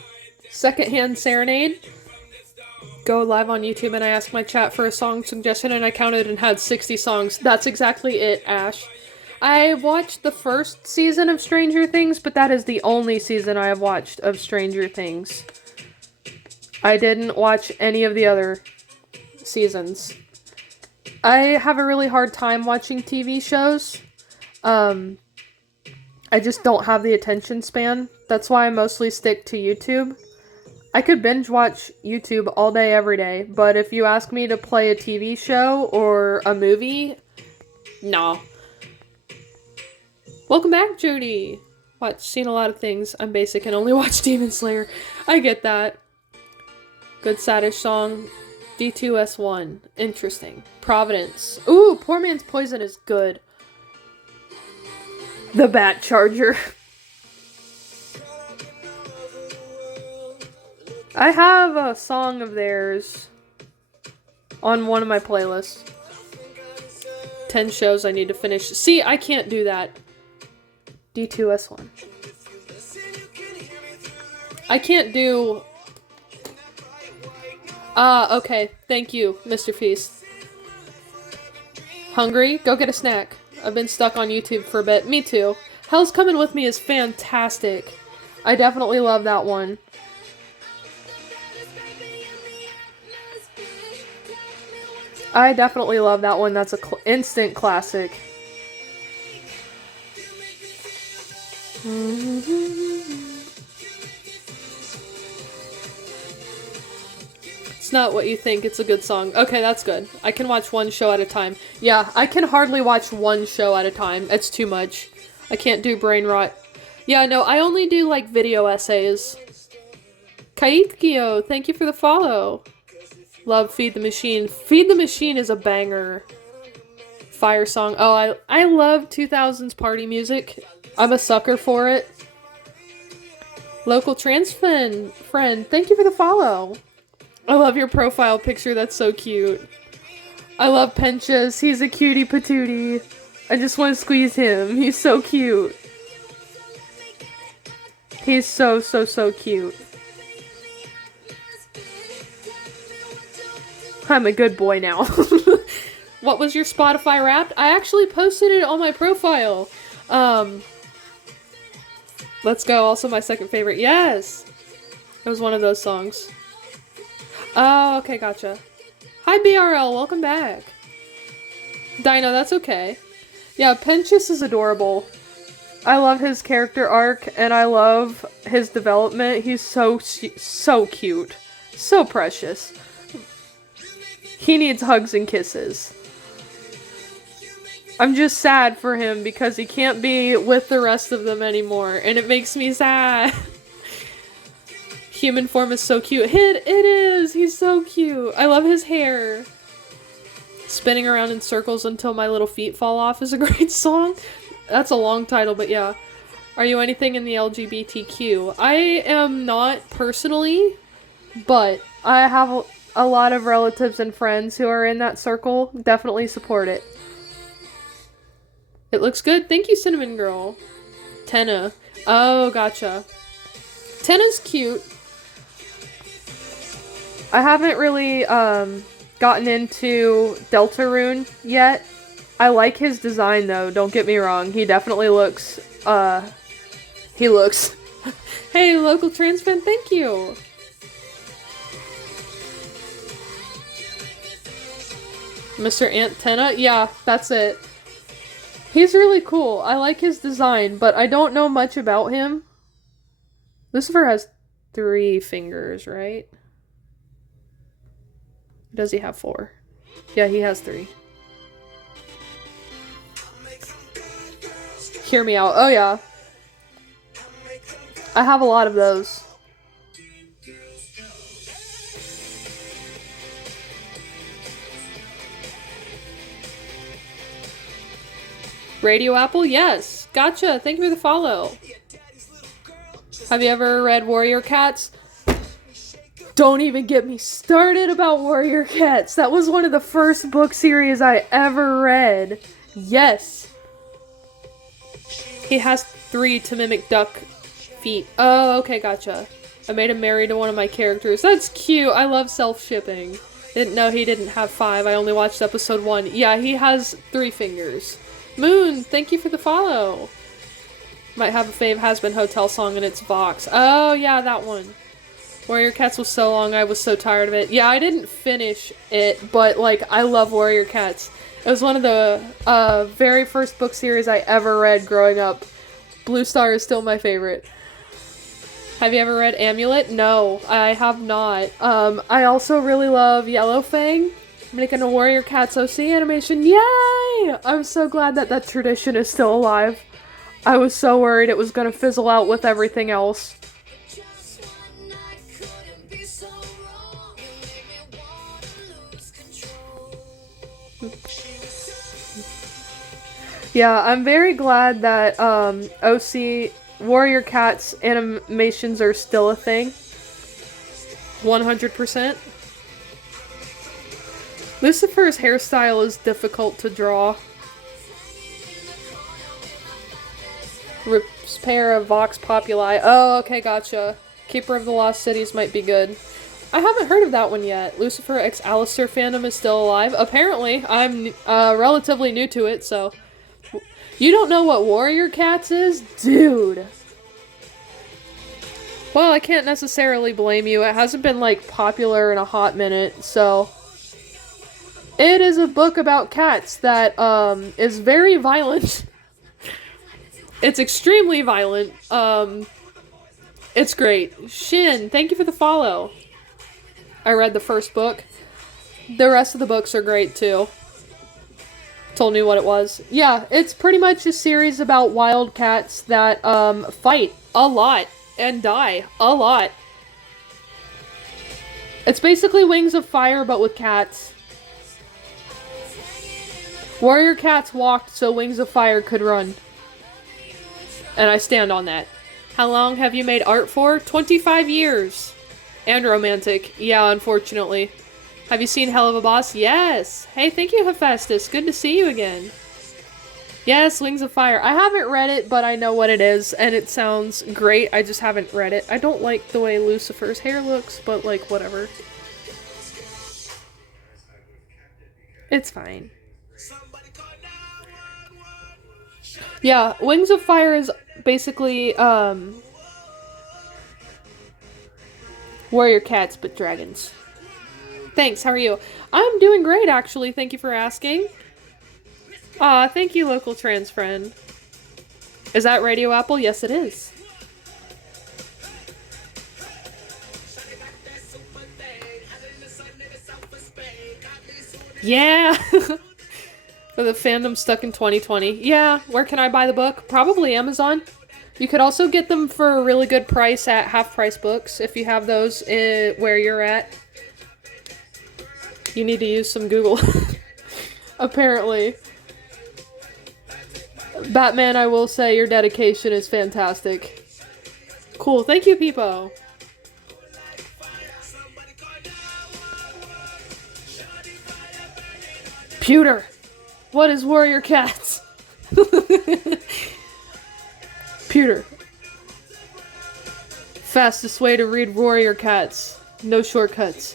Secondhand Serenade. Go live on YouTube and I asked my chat for a song suggestion and I counted and had 60 songs. That's exactly it, Ash. I watched the first season of Stranger Things, but that is the only season I have watched of Stranger Things. I didn't watch any of the other seasons. I have a really hard time watching TV shows. I just don't have the attention span. That's why I mostly stick to YouTube. I could binge watch YouTube all day, every day, but if you ask me to play a TV show or a movie, no. Welcome back, Jody. Seen a lot of things. I'm basic and only watch Demon Slayer. I get that. Good saddish song. D2S1. Interesting. Providence. Ooh, Poor Man's Poison is good. The Bat Charger. I have a song of theirs on one of my playlists. 10 shows I need to finish. See, I can't do that. D2S1. I can't do... okay. Thank you, Mr. Feast. Hungry? Go get a snack. I've been stuck on YouTube for a bit. Me too. Hell's Coming With Me is fantastic. I definitely love that one. I definitely love that one. That's an instant classic. It's not what you think. It's a good song. Okay, that's good. I can watch one show at a time. Yeah, I can hardly watch one show at a time. It's too much. I can't do brain rot. Yeah, no, I only do, like, video essays. Kaitkyo, thank you for the follow. Love Feed the Machine. Feed the Machine is a banger. Fire song. Oh, I love 2000s party music. I'm a sucker for it. Local trans friend, thank you for the follow. I love your profile picture. That's so cute. I love Penchas. He's a cutie patootie. I just want to squeeze him. He's so cute. He's so cute. I'm a good boy now. What was your Spotify Wrapped? I actually posted it on my profile. Let's Go, also my second favorite. Yes! It was one of those songs. Oh, okay, gotcha. Hi, BRL, welcome back. Dino, that's okay. Yeah, Penchas is adorable. I love his character arc, and I love his development. He's so cute. So precious. He needs hugs and kisses. I'm just sad for him because he can't be with the rest of them anymore, and it makes me sad. Human form is so cute. It is! He's so cute. I love his hair. Spinning around in circles until my little feet fall off is a great song. That's a long title, but yeah. Are you anything in the LGBTQ? I am not personally, but I have a lot of relatives and friends who are in that circle. Definitely support it. It looks good. Thank you, Cinnamon Girl. Tenna. Oh, gotcha. Tenna's cute. I haven't really gotten into Deltarune yet. I like his design though, don't get me wrong. He definitely looks, he looks. Hey, local trans fan, thank you! Mr. Antenna? Yeah, that's it. He's really cool. I like his design, but I don't know much about him. Lucifer has 3 fingers, right? Does he have 4? Yeah, he has 3. Hear Me Out. Oh, yeah. I have a lot of those. RadioApple? Yes. Gotcha. Thank you for the follow. Have you ever read Warrior Cats? Don't even get me started about Warrior Cats. That was one of the first book series I ever read. Yes. He has 3 to mimic duck feet. Oh, okay, gotcha. I made him married to one of my characters. That's cute. I love self-shipping. Didn't know he didn't have 5. I only watched episode 1. Yeah, he has 3 fingers. Moon, thank you for the follow. Might have a fave Hazbin Hotel song in its box. Oh, yeah, that one. Warrior Cats was so long, I was so tired of it. Yeah, I didn't finish it, but, like, I love Warrior Cats. It was one of the very first book series I ever read growing up. Blue Star is still my favorite. Have you ever read Amulet? No, I have not. I also really love Yellow Fang. I'm making a Warrior Cats OC animation. Yay! I'm so glad that that tradition is still alive. I was so worried it was going to fizzle out with everything else. Yeah, I'm very glad that OC Warrior Cats animations are still a thing. 100%. Lucifer's hairstyle is difficult to draw. Repair of Vox Populi. Oh, okay, gotcha. Keeper of the Lost Cities might be good. I haven't heard of that one yet. Lucifer x Alistair fandom is still alive. Apparently, I'm relatively new to it, so... You don't know what Warrior Cats is? Dude! Well, I can't necessarily blame you. It hasn't been, like, popular in a hot minute, so... It is a book about cats that, is very violent. It's extremely violent. It's great. Shin, thank you for the follow. I read the first book. The rest of the books are great, too. Told me what it was. Yeah, it's pretty much a series about wild cats that, fight a lot and die a lot. It's basically Wings of Fire, but with cats. Warrior cats walked so Wings of Fire could run. And I stand on that. How long have you made art for? 25 years. And romantic. Yeah, unfortunately. Have you seen Hell of a Boss? Yes. Hey, thank you, Hephaestus. Good to see you again. Yes, Wings of Fire. I haven't read it, but I know what it is, and it sounds great. I just haven't read it. I don't like the way Lucifer's hair looks, but, like, whatever. It's fine. Yeah, Wings of Fire is basically, warrior cats, but dragons. Thanks, how are you? I'm doing great, actually. Thank you for asking. Aw, thank you, local trans friend. Is that RadioApple? Yes, it is. Yeah! For the fandom stuck in 2020. Yeah, where can I buy the book? Probably Amazon. You could also get them for a really good price at Half Price Books, if you have those where you're at. You need to use some Google. Apparently. Batman, I will say, your dedication is fantastic. Cool, thank you, Peepo. Pewter! What is Warrior Cats? Pewter. Fastest way to read Warrior Cats. No shortcuts.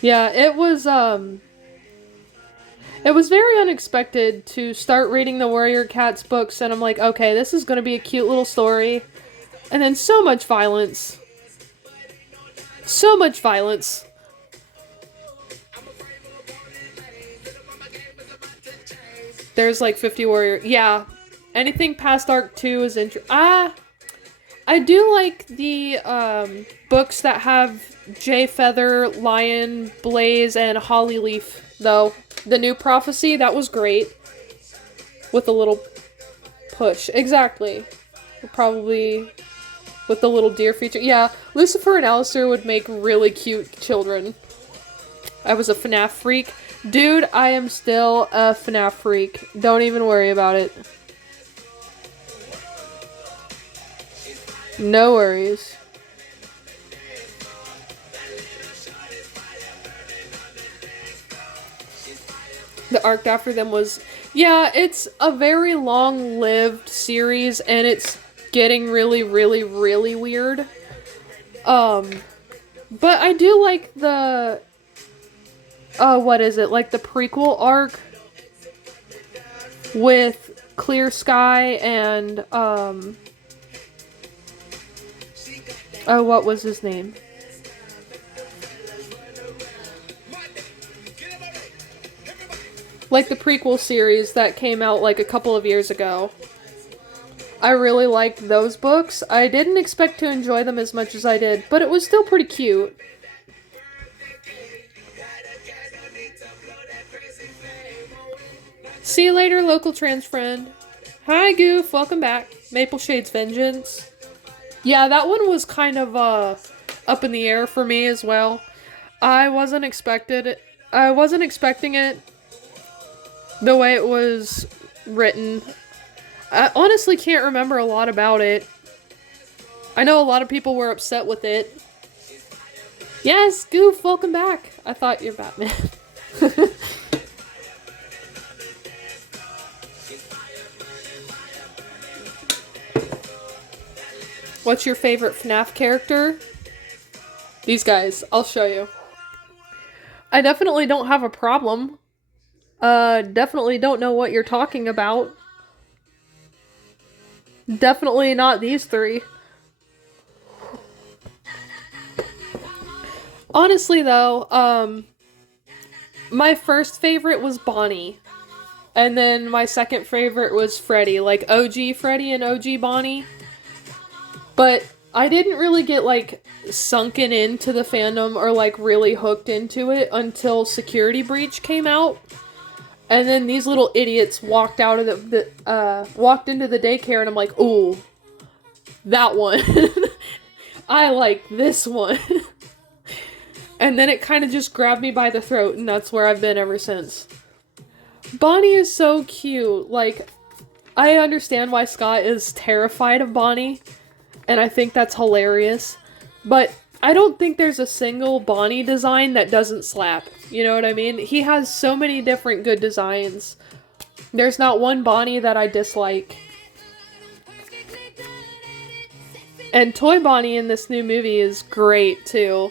Yeah, it was very unexpected to start reading the Warrior Cats books, and I'm like, okay, this is gonna be a cute little story. And then so much violence. So much violence. There's like 50 warrior. Yeah. Anything past Arc 2 is I do like the books that have Jay Feather, Lion, Blaze, and Hollyleaf, though. The New Prophecy, that was great. With a little push. Exactly. Probably with the little deer feature. Yeah, Lucifer and Alistair would make really cute children. I was a FNAF freak. Dude, I am still a FNAF freak. Don't even worry about it. No worries. The arc after them was... Yeah, it's a very long-lived series, and it's getting really, really, really weird. But I do like the... what is it? Like the prequel arc with Clear Sky and, oh, what was his name? Like the prequel series that came out like a couple of years ago. I really liked those books. I didn't expect to enjoy them as much as I did, but it was still pretty cute. See you later, local trans friend. Hi, Goof. Welcome back. Maple Shades Vengeance. Yeah, that one was kind of, up in the air for me as well. I wasn't expecting it the way it was written. I honestly can't remember a lot about it. I know a lot of people were upset with it. Yes, Goof, welcome back. I thought you're Batman. What's your favorite FNAF character? These guys. I'll show you. I definitely don't have a problem. Definitely don't know what you're talking about. Definitely not these three. Honestly, though, my first favorite was Bonnie. And then my second favorite was Freddy. Like, OG Freddy and OG Bonnie. But I didn't really get, like, sunken into the fandom or, like, really hooked into it until Security Breach came out. And then these little idiots walked out of walked into the daycare, and I'm like, ooh, that one. I like this one. And then it kind of just grabbed me by the throat, and that's where I've been ever since. Bonnie is so cute. Like, I understand why Scott is terrified of Bonnie, and I think that's hilarious. But I don't think there's a single Bonnie design that doesn't slap. You know what I mean? He has so many different good designs. There's not one Bonnie that I dislike. And Toy Bonnie in this new movie is great, too.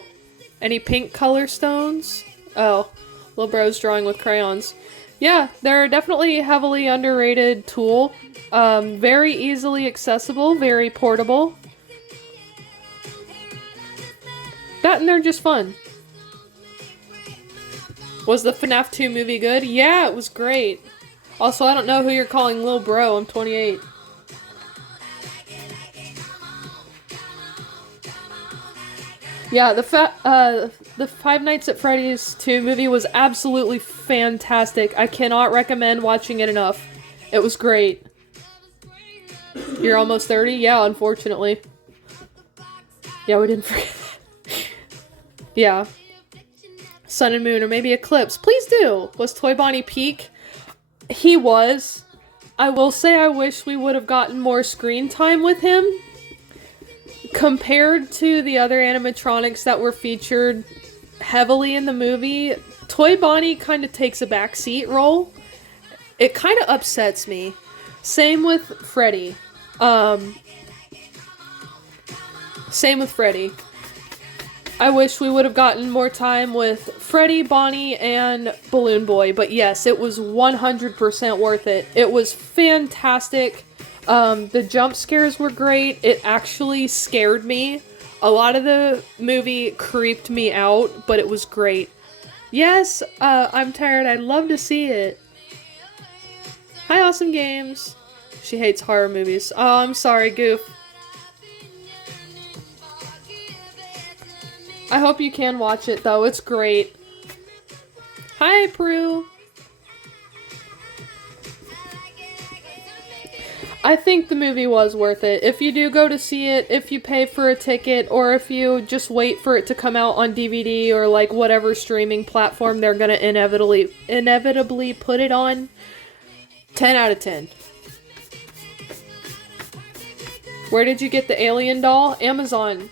Any pink color stones? Oh, little bro's drawing with crayons. Yeah, they're definitely a heavily underrated tool. Very easily accessible, very portable. That and they're just fun. Was the FNAF 2 movie good? Yeah, it was great. Also, I don't know who you're calling Lil Bro. I'm 28. Yeah, the Five Nights at Freddy's 2 movie was absolutely fantastic. I cannot recommend watching it enough. It was great. You're almost 30? Yeah, unfortunately. Yeah, we didn't forget that. Yeah. Sun and Moon, or maybe Eclipse. Please do! Was Toy Bonnie peak? He was. I will say I wish we would have gotten more screen time with him. Compared to the other animatronics that were featured heavily in the movie, Toy Bonnie kind of takes a backseat role. It kind of upsets me. Same with Freddy. Same with Freddy. I wish we would have gotten more time with Freddy, Bonnie, and Balloon Boy. But yes, it was 100% worth it. It was fantastic. The jump scares were great. It actually scared me. A lot of the movie creeped me out, but it was great. Yes, I'm tired. I'd love to see it. Hi, Awesome Games. She hates horror movies. Oh, I'm sorry, Goof. I hope you can watch it, though. It's great. Hi, Prue. I think the movie was worth it. If you do go to see it, if you pay for a ticket, or if you just wait for it to come out on DVD or like whatever streaming platform they're gonna inevitably put it on, 10 out of 10. Where did you get the alien doll? Amazon.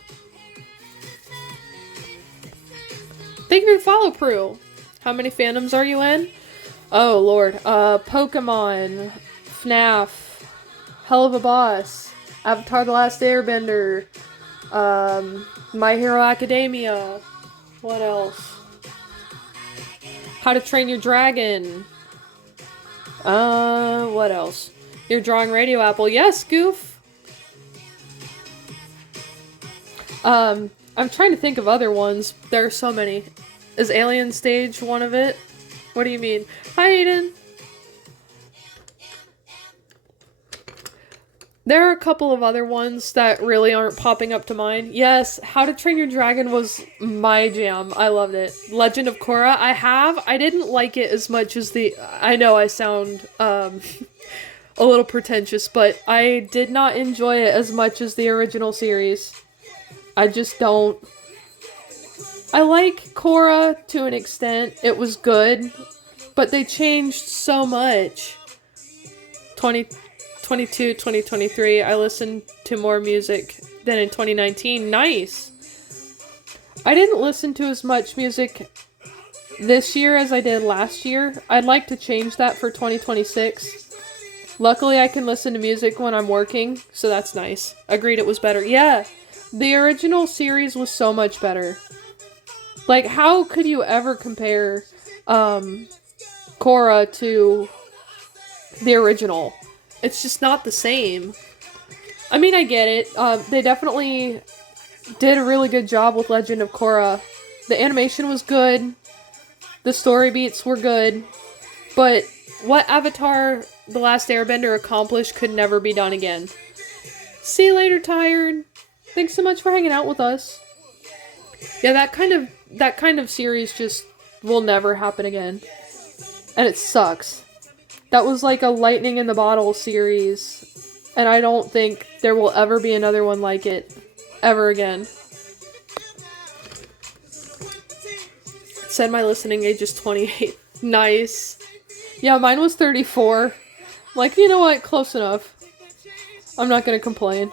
Thank you for the follow, Prue. How many fandoms are you in? Oh, Lord. Pokemon, FNAF, Hell of a Boss, Avatar The Last Airbender, My Hero Academia. What else? How to Train Your Dragon. What else? You're drawing RadioApple. Yes, Goof. I'm trying to think of other ones. There are so many. Is Alien Stage one of it? What do you mean? Hi, Aiden. There are a couple of other ones that really aren't popping up to mind. Yes, How to Train Your Dragon was my jam. I loved it. Legend of Korra, I didn't like it as much as I know I sound, a little pretentious, but I did not enjoy it as much as the original series. I just don't. I like Korra to an extent. It was good, but they changed so much. 2022, 2023, I listened to more music than in 2019. Nice! I didn't listen to as much music this year as I did last year. I'd like to change that for 2026. Luckily, I can listen to music when I'm working, so that's nice. Agreed it was better. Yeah! The original series was so much better. Like, how could you ever compare Korra to the original? It's just not the same. I mean, I get it. They definitely did a really good job with Legend of Korra. The animation was good. The story beats were good. But what Avatar The Last Airbender accomplished could never be done again. See you later, Tired. Thanks so much for hanging out with us. Yeah, that kind of series just will never happen again. and it sucks. That was like a lightning in the bottle series, and I don't think there will ever be another one like it ever again. Said my listening age is 28. Nice. Yeah, mine was 34. Like, you know what? Close enough. I'm not gonna complain.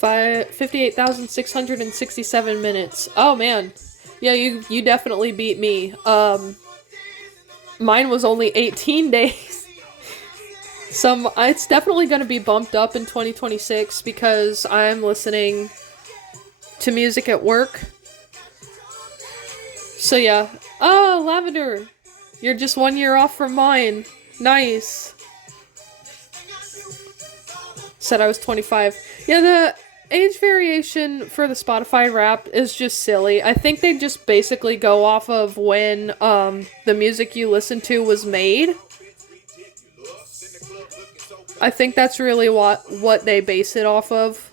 58,667 minutes. Oh, man. Yeah, you definitely beat me. Mine was only 18 days. It's definitely gonna be bumped up in 2026 because I'm listening to music at work. So yeah. Oh, Lavender! You're just 1 year off from mine. Nice. Said I was 25. Yeah, the age variation for the Spotify Wrapped is just silly. I think they just basically go off of when the music you listen to was made. I think that's really what they base it off of.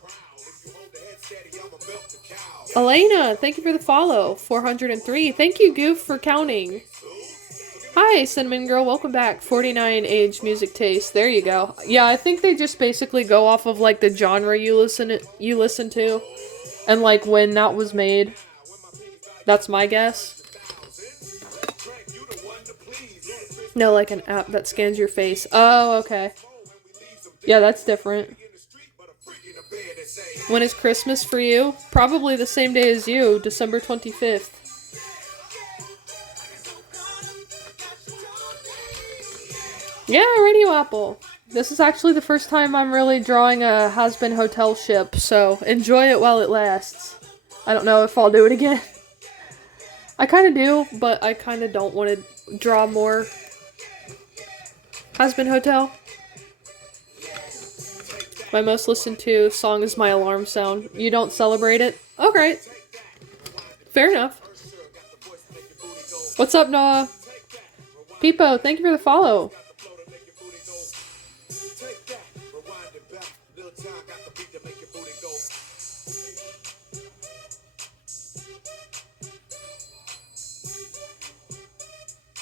Elena, thank you for the follow. 403. Thank you, Goof, for counting. Hi, Cinnamon Girl. Welcome back. 49 age music taste. There you go. Yeah, I think they just basically go off of like the genre you listen to, and like when that was made. That's my guess. No, like an app that scans your face. Oh, okay. Yeah, that's different. When is Christmas for you? Probably the same day as you, December 25th. Yeah, RadioApple. This is actually the first time I'm really drawing a Hazbin Hotel ship, so enjoy it while it lasts. I don't know if I'll do it again. I kind of do, but I kind of don't want to draw more. Hazbin Hotel. My most listened to song is my alarm sound. You don't celebrate it? Okay. Fair enough. What's up, Noah? Peepo, thank you for the follow.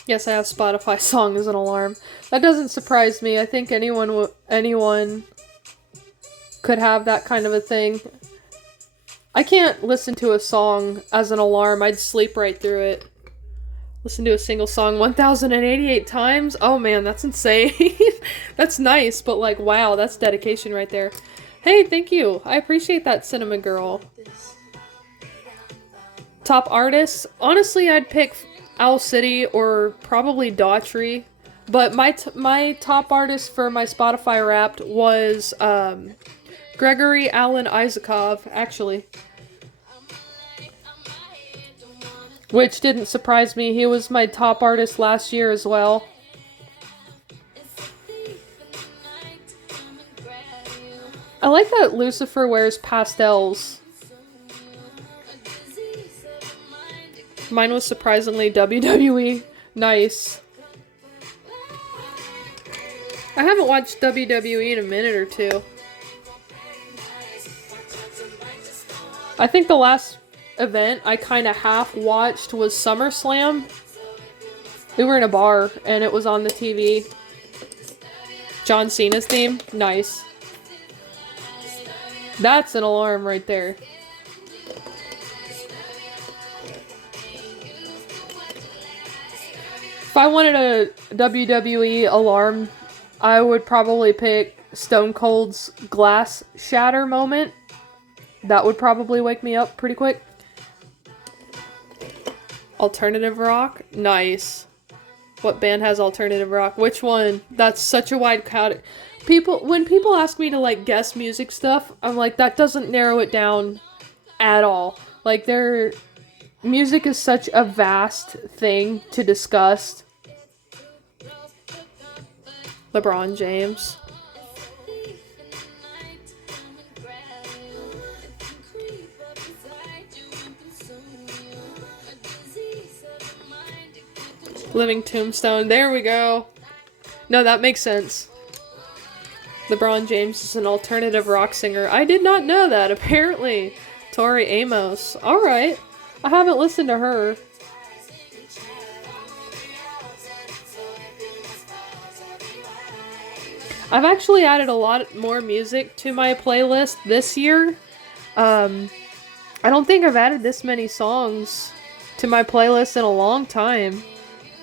Yes, I have Spotify song as an alarm. That doesn't surprise me. I think anyone could have that kind of a thing. I can't listen to a song as an alarm. I'd sleep right through it. Listen to a single song 1,088 times? Oh man, that's insane. That's nice, but like, wow, that's dedication right there. Hey, thank you. I appreciate that, Cinnamon Girl. Top artists? Honestly, I'd pick Owl City or probably Daughtry. But my top artist for my Spotify Wrapped was Gregory Alan Isakov, actually. Which didn't surprise me. He was my top artist last year as well. I like that Lucifer wears pastels. Mine was surprisingly WWE. Nice. I haven't watched WWE in a minute or two. I think the last event I kind of half watched was SummerSlam. We were in a bar and it was on the TV. John Cena's theme. Nice. That's an alarm right there. If I wanted a WWE alarm, I would probably pick Stone Cold's glass shatter moment. That would probably wake me up pretty quick. Alternative rock? Nice. What band has alternative rock? Which one? That's such a wide category. When people ask me to like guess music stuff, I'm like, that doesn't narrow it down at all. Like, music is such a vast thing to discuss. LeBron James. Living Tombstone. There we go. No, that makes sense. LeBron James is an alternative rock singer. I did not know that, apparently. Tori Amos. Alright. I haven't listened to her. I've actually added a lot more music to my playlist this year. I don't think I've added this many songs to my playlist in a long time.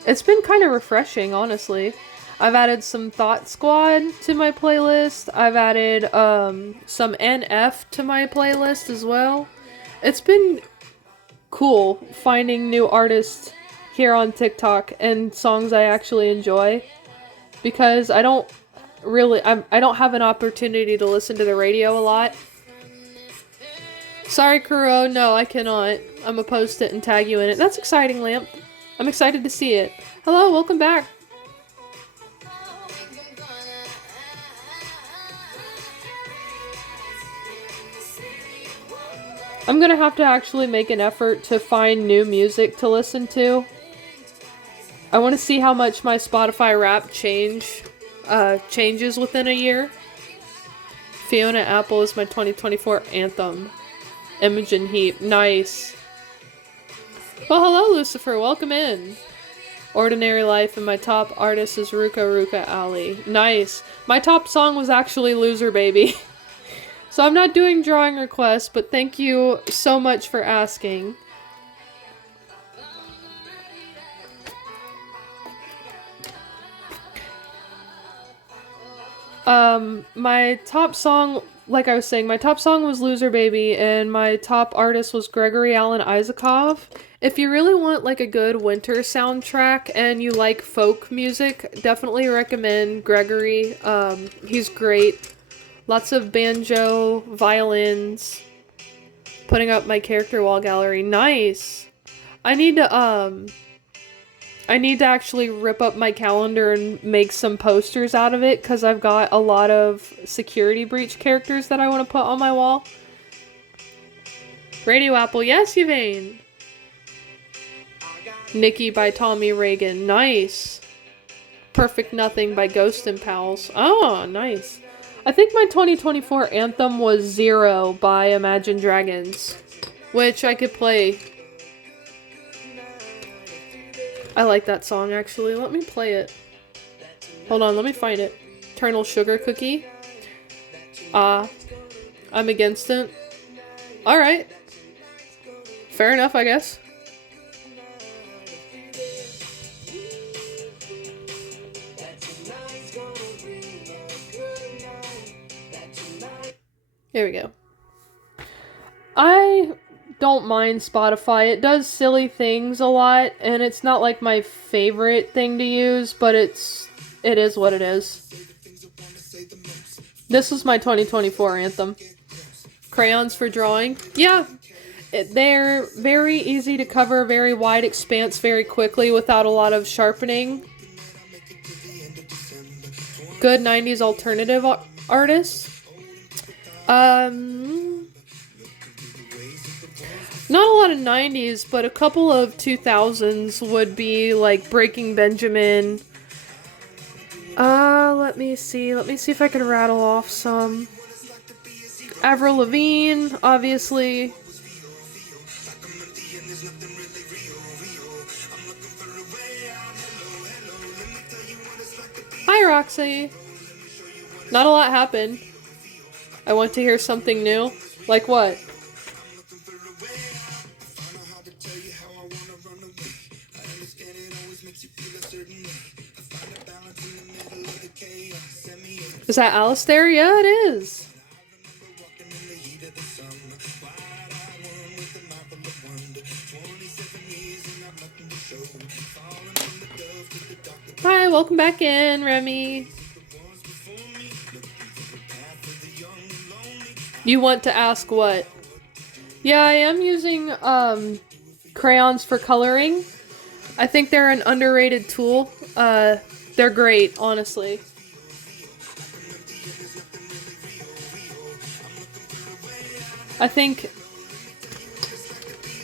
It's been kind of refreshing, honestly. I've added some Thought Squad to my playlist. I've added some NF to my playlist as well. It's been cool finding new artists here on TikTok and songs I actually enjoy, because I don't have an opportunity to listen to the radio a lot. Sorry, Kuro, no, I cannot. I'm gonna post it and tag you in it. That's exciting, Lamp. I'm excited to see it. Hello, welcome back. I'm gonna have to actually make an effort to find new music to listen to. I want to see how much my Spotify Wrapped changes within a year. Fiona Apple is my 2024 anthem. Imogen Heap, nice. Well, hello, Lucifer, welcome in. Ordinary Life, and my top artist is Ruka Ruka Ali. Nice. My top song was actually Loser Baby. So I'm not doing drawing requests, but thank you so much for asking. My top song, like I was saying, my top song was Loser Baby, and my top artist was Gregory Alan Isakov. If you really want like a good winter soundtrack and you like folk music, definitely recommend Gregory. He's great. Lots of banjo, violins. Putting up my character wall gallery. Nice! I need to actually rip up my calendar and make some posters out of it, because I've got a lot of Security Breach characters that I want to put on my wall. RadioApple, yes, Yvain! Nikki by Tommy Reagan, nice! Perfect Nothing by Ghost and Pals. Oh, nice. I think my 2024 anthem was Zero by Imagine Dragons, which I could play. I like that song, actually. Let me play it. Hold on, let me find it. Eternal Sugar Cookie. I'm against it. Alright. Fair enough, I guess. Here we go. I don't mind Spotify. It does silly things a lot, and it's not like my favorite thing to use, but it is what it is. This is my 2024 anthem. Crayons for drawing. Yeah, they're very easy to cover a very wide expanse very quickly without a lot of sharpening. Good 90s alternative artists. Not a lot of 90s, but a couple of 2000s would be like Breaking Benjamin. Let me see if I can rattle off some. Avril Lavigne, obviously. Hi, Roxy. Not a lot happened. I want to hear something new. Like what? Is that Alistair? Yeah, it is. Hi, welcome back in, Remy. You want to ask what? Yeah, I am using crayons for coloring. I think they're an underrated tool. They're great, honestly. I think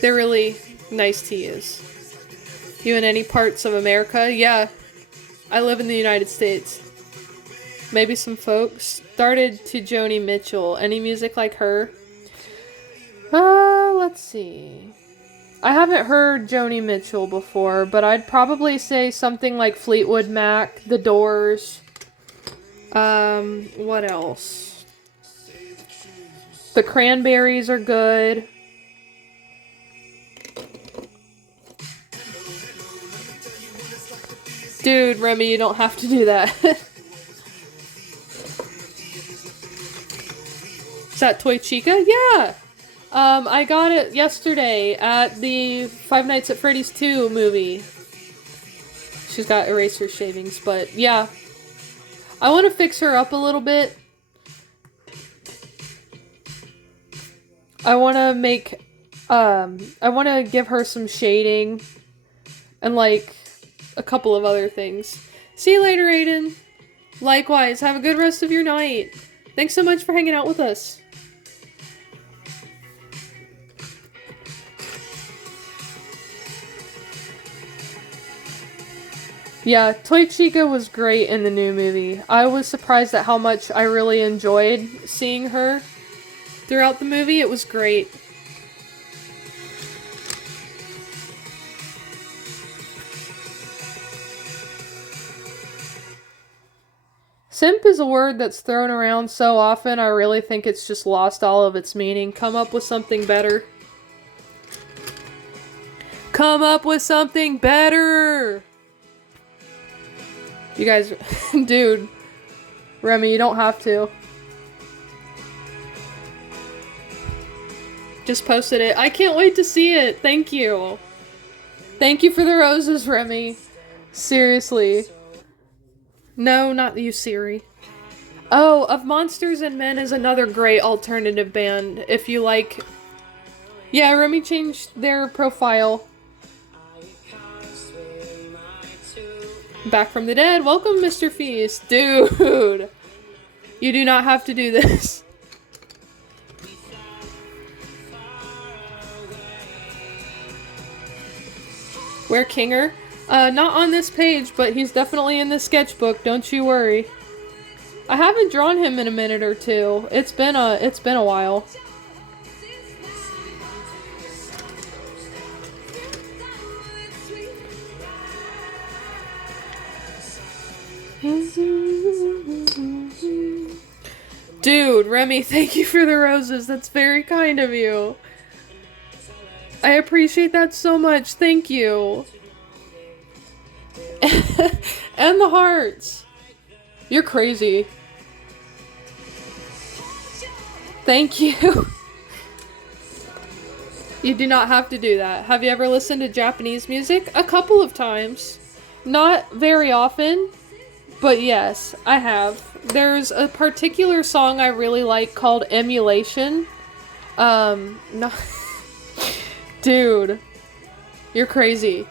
they're really nice to use. You in any parts of America? Yeah, I live in the United States. Maybe some folks. Started to Joni Mitchell. Any music like her? Let's see. I haven't heard Joni Mitchell before, but I'd probably say something like Fleetwood Mac, The Doors, What else? The cranberries are good. Dude, Remy, you don't have to do that. Is that Toy Chica? Yeah! I got it yesterday at the Five Nights at Freddy's 2 movie. She's got eraser shavings, but yeah. I want to fix her up a little bit. I want to make, I want to give her some shading and like a couple of other things. See you later, Aiden. Likewise, have a good rest of your night. Thanks so much for hanging out with us. Yeah, Toy Chica was great in the new movie. I was surprised at how much I really enjoyed seeing her throughout the movie. It was great. Simp is a word that's thrown around so often, I really think it's just lost all of its meaning. Come up with something better. Come up with something better! You guys, dude, Remy, you don't have to. Just posted it. I can't wait to see it. Thank you. Thank you for the roses, Remy. Seriously. No, not you, Siri. Oh, Of Monsters and Men is another great alternative band. If you like... Yeah, Remy changed their profile. Back from the dead. Welcome, Mr. Feast. Dude. You do not have to do this. Where Kinger? Not on this page, but he's definitely in the sketchbook. Don't you worry. I haven't drawn him in a minute or two. It's been a while. Dude, Remy, thank you for the roses. That's very kind of you. I appreciate that so much. Thank you. And the hearts. You're crazy. Thank you. You do not have to do that. Have you ever listened to Japanese music? A couple of times. Not very often. But yes, I have. There's a particular song I really like called Emulation. No. Dude. You're crazy.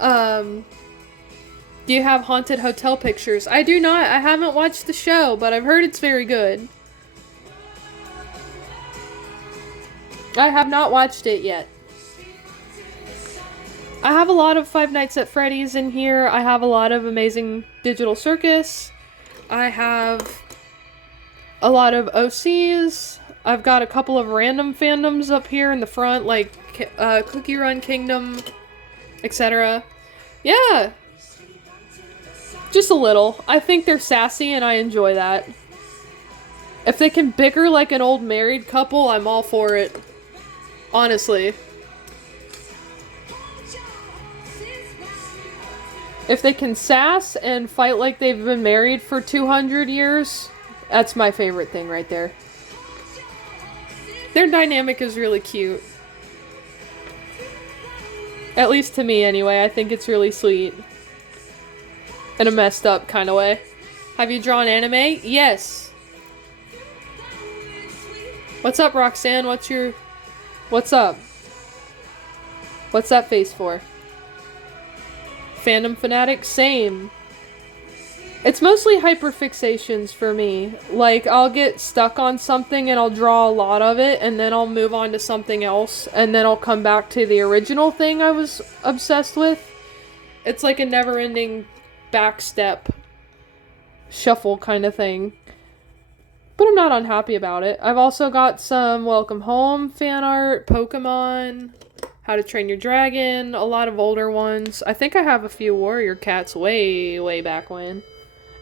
Do you have Haunted Hotel pictures? I do not. I haven't watched the show, but I've heard it's very good. I have not watched it yet. I have a lot of Five Nights at Freddy's in here. I have a lot of Amazing Digital Circus. I have a lot of OCs. I've got a couple of random fandoms up here in the front, like Cookie Run Kingdom, etc. Yeah. Just a little. I think they're sassy and I enjoy that. If they can bicker like an old married couple, I'm all for it. Honestly. If they can sass and fight like they've been married for 200 years, that's my favorite thing right there. Their dynamic is really cute. At least to me, anyway. I think it's really sweet. In a messed up kind of way. Have you drawn anime? Yes. What's up, Roxanne? What's up? What's that face for? Fandom fanatic? Same. It's mostly hyperfixations for me. Like, I'll get stuck on something and I'll draw a lot of it, and then I'll move on to something else, and then I'll come back to the original thing I was obsessed with. It's like a never-ending backstep shuffle kind of thing. But I'm not unhappy about it. I've also got some Welcome Home fan art, Pokemon, How to Train Your Dragon, a lot of older ones. I think I have a few Warrior Cats way back when.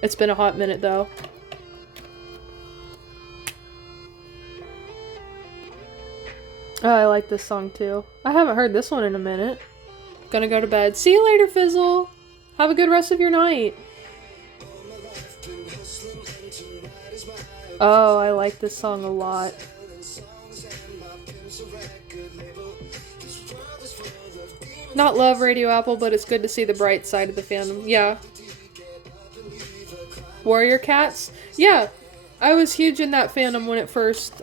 It's been a hot minute though. Oh, I like this song too. I haven't heard this one in a minute. Gonna go to bed. See you later, Fizzle. Have a good rest of your night. Oh, I like this song a lot. Not love RadioApple, but it's good to see the bright side of the fandom. Yeah. Warrior Cats? Yeah. I was huge in that fandom when it first,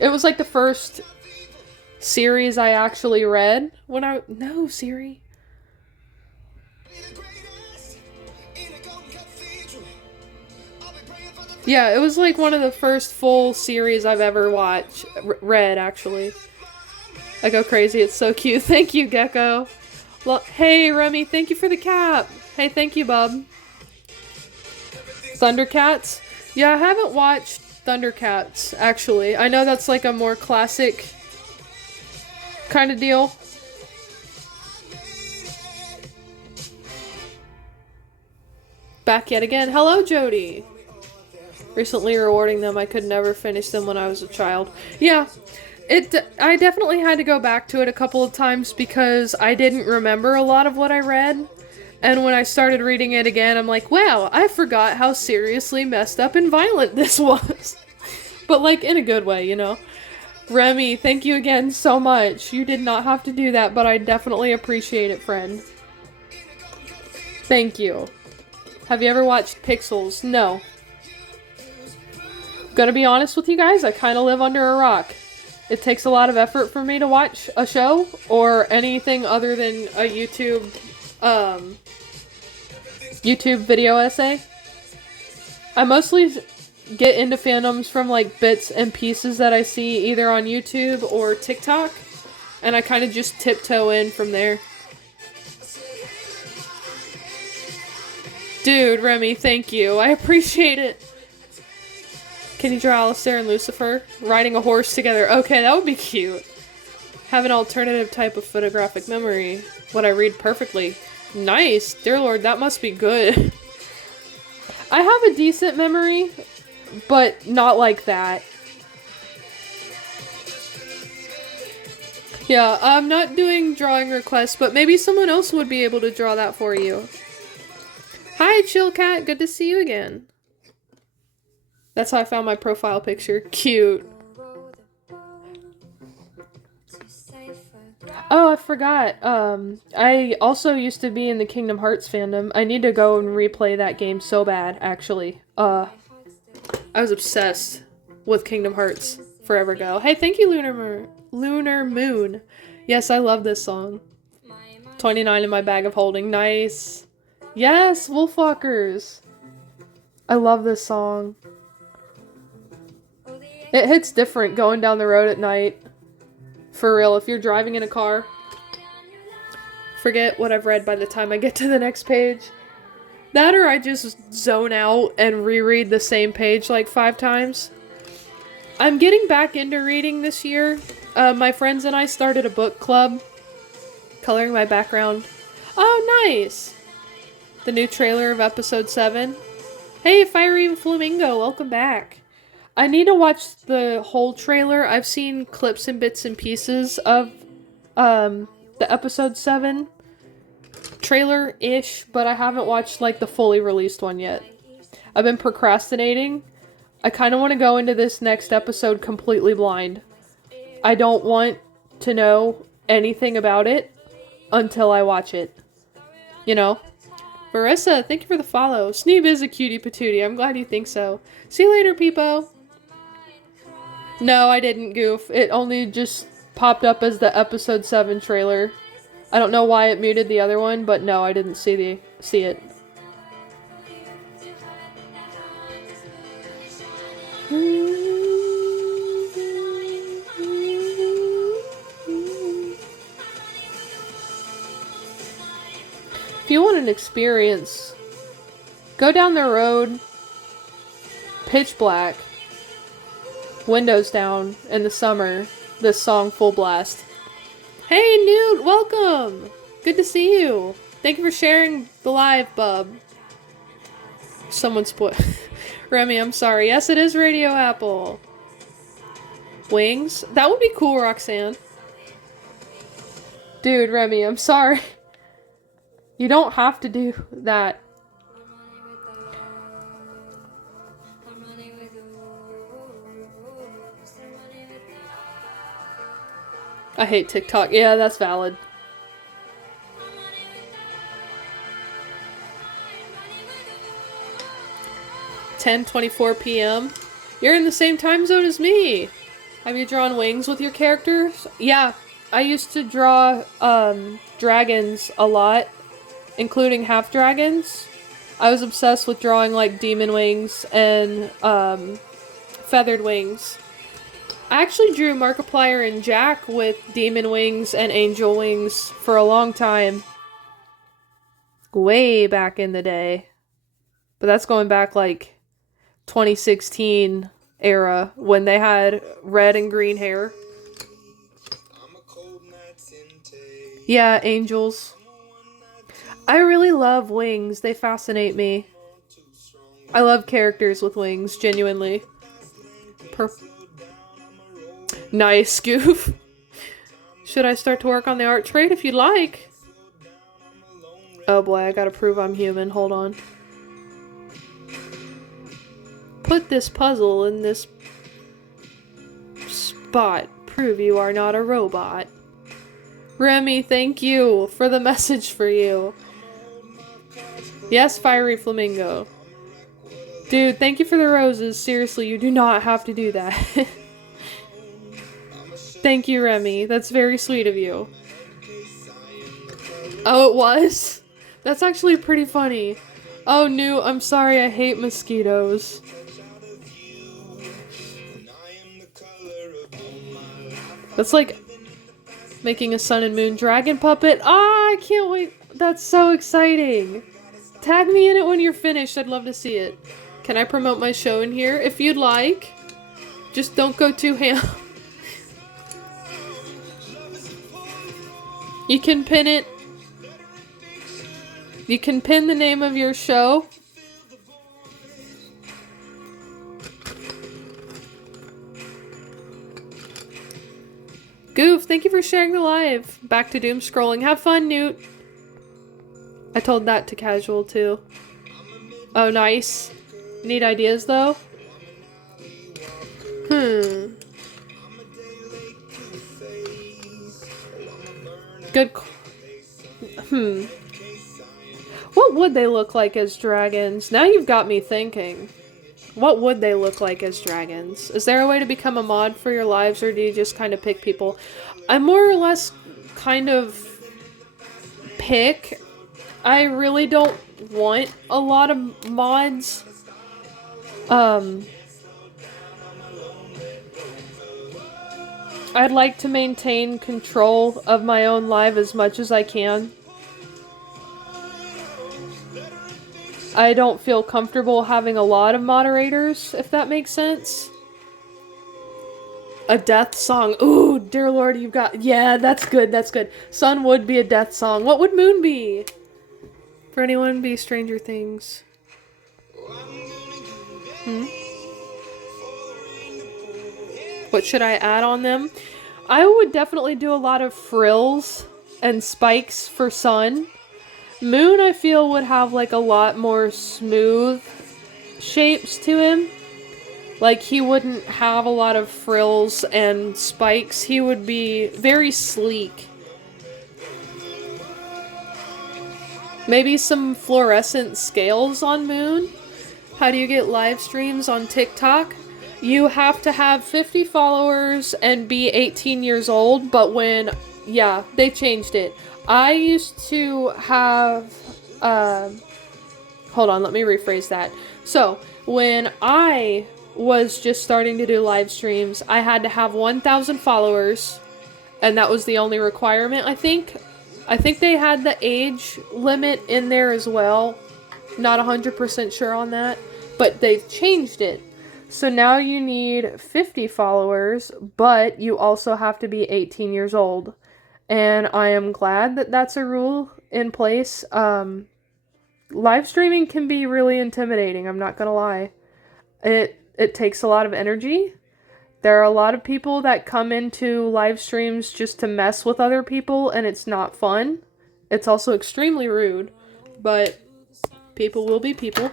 it was like the first series I actually read when no, Siri. Yeah, it was like one of the first full series I've ever read, actually. I go crazy, it's so cute. Thank you, Gecko. Hey, Remy, thank you for the cap. Hey, thank you, bub. Thundercats? Yeah, I haven't watched Thundercats, actually. I know that's like a more classic kind of deal. Back yet again. Hello, Jody. Recently rewarding them. I could never finish them when I was a child. Yeah, I definitely had to go back to it a couple of times because I didn't remember a lot of what I read. And when I started reading it again, I'm like, wow, I forgot how seriously messed up and violent this was. But like, in a good way, you know? Remy, thank you again so much. You did not have to do that, but I definitely appreciate it, friend. Thank you. Have you ever watched Pixels? No. Gonna be honest with you guys, I kind of live under a rock. It takes a lot of effort for me to watch a show or anything other than a YouTube video essay. I mostly get into fandoms from like bits and pieces that I see either on YouTube or TikTok, and I kind of just tiptoe in from there. Dude, Remy, thank you. I appreciate it. Can you draw Alistair and Lucifer riding a horse together? Okay, that would be cute. Have an alternative type of photographic memory. What I read perfectly. Nice. Dear Lord, that must be good. I have a decent memory, but not like that. Yeah, I'm not doing drawing requests, but maybe someone else would be able to draw that for you. Hi, Chill Cat. Good to see you again. That's how I found my profile picture. Cute. Oh, I forgot. I also used to be in the Kingdom Hearts fandom. I need to go and replay that game so bad, actually. I was obsessed with Kingdom Hearts forever ago. Hey, thank you, Lunar Moon. Yes, I love this song. 29 in my bag of holding. Nice. Yes, Wolfwalkers. I love this song. It hits different going down the road at night. For real, if you're driving in a car. Forget what I've read by the time I get to the next page. That or I just zone out and reread the same page like 5 times. I'm getting back into reading this year. My friends and I started a book club. Coloring my background. Oh, nice! The new trailer of episode 7. Hey, Fiery Flamingo, welcome back. I need to watch the whole trailer. I've seen clips and bits and pieces of the episode 7 trailer-ish, but I haven't watched like the fully released one yet. I've been procrastinating. I kind of want to go into this next episode completely blind. I don't want to know anything about it until I watch it. You know? Marissa, thank you for the follow. Sneeb is a cutie patootie. I'm glad you think so. See you later, Peepo. No, I didn't goof. It only just popped up as the episode 7 trailer. I don't know why it muted the other one, but no, I didn't see it. If you want an experience, go down the road, pitch black, windows down in the summer, this song full blast. Hey Newt, welcome! Good to see you. Thank you for sharing the live, bub. Someone Remy, I'm sorry. Yes, it is RadioApple. Wings? That would be cool, Roxanne. Dude, Remy, I'm sorry. You don't have to do that. I hate TikTok. Yeah, that's valid. 10:24 p.m. You're in the same time zone as me. Have you drawn wings with your characters? Yeah, I used to draw dragons a lot, including half dragons. I was obsessed with drawing like demon wings and feathered wings. I actually drew Markiplier and Jack with demon wings and angel wings for a long time. Way back in the day. But that's going back like 2016 era when they had red and green hair. Yeah, angels. I really love wings. They fascinate me. I love characters with wings, genuinely. Nice, Goof. Should I start to work on the art trade if you'd like? Oh boy, I gotta prove I'm human. Hold on. Put this puzzle in this spot. Prove you are not a robot. Remy, thank you for the message for you. Yes, Fiery Flamingo. Dude, thank you for the roses. Seriously, you do not have to do that. Thank you, Remy. That's very sweet of you. Oh, it was? That's actually pretty funny. Oh, no, I'm sorry. I hate mosquitoes. That's like making a sun and moon dragon puppet. Ah, I can't wait. That's so exciting. Tag me in it when you're finished. I'd love to see it. Can I promote my show in here? If you'd like. Just don't go too ham. You can pin it. You can pin the name of your show. Goof, thank you for sharing the live. Back to doom scrolling. Have fun, Newt. I told that to Casual, too. Oh, nice. Need ideas, though? Good. What would they look like as dragons? Now you've got me thinking. What would they look like as dragons? Is there a way to become a mod for your lives, or do you just kind of pick people? I more or less kind of pick. I really don't want a lot of mods. I'd like to maintain control of my own live as much as I can. I don't feel comfortable having a lot of moderators, if that makes sense. A death song. Ooh, dear Lord, you've got... Yeah, that's good, that's good. Sun would be a death song. What would Moon be? For anyone, be Stranger Things. What should I add on them? I would definitely do a lot of frills and spikes for Sun. Moon, I feel, would have like a lot more smooth shapes to him. Like, he wouldn't have a lot of frills and spikes. He would be very sleek. Maybe some fluorescent scales on Moon. How do you get live streams on TikTok? You have to have 50 followers and be 18 years old, but yeah, they changed it. I used to have, hold on, let me rephrase that. So, when I was just starting to do live streams, I had to have 1,000 followers, and that was the only requirement, I think. I think they had the age limit in there as well. Not 100% sure on that, but they've changed it. So now you need 50 followers, but you also have to be 18 years old. And I am glad that that's a rule in place. Live streaming can be really intimidating, I'm not gonna lie. It takes a lot of energy. There are a lot of people that come into live streams just to mess with other people, and it's not fun. It's also extremely rude, but people will be people.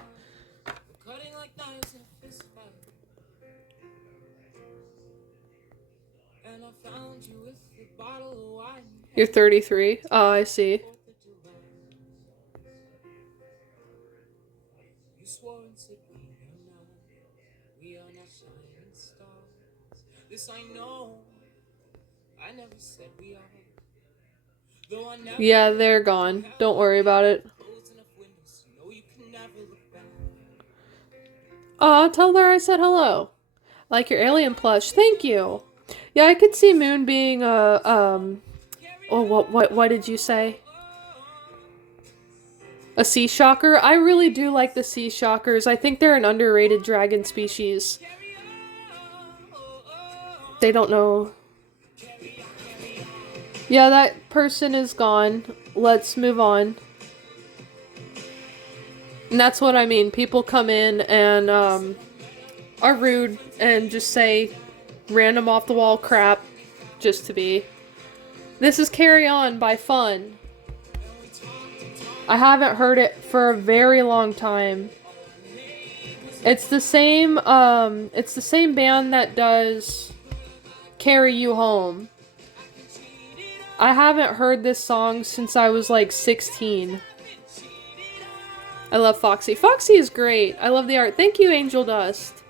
You're 33? Oh, I see. Yeah, they're gone. Don't worry about it. Tell her I said hello. Like your alien plush. Thank you. Yeah, I could see Moon being oh, what did you say? A sea shocker? I really do like the sea shockers. I think they're an underrated dragon species. They don't know. Yeah, that person is gone. Let's move on. And that's what I mean. People come in and are rude and just say random off the wall crap just to be. This is Carry On by Fun. I haven't heard it for a very long time. It's the same band that does Carry You Home. I haven't heard this song since I was like 16. I love Foxy. Foxy is great. I love the art. Thank you, Angel Dust.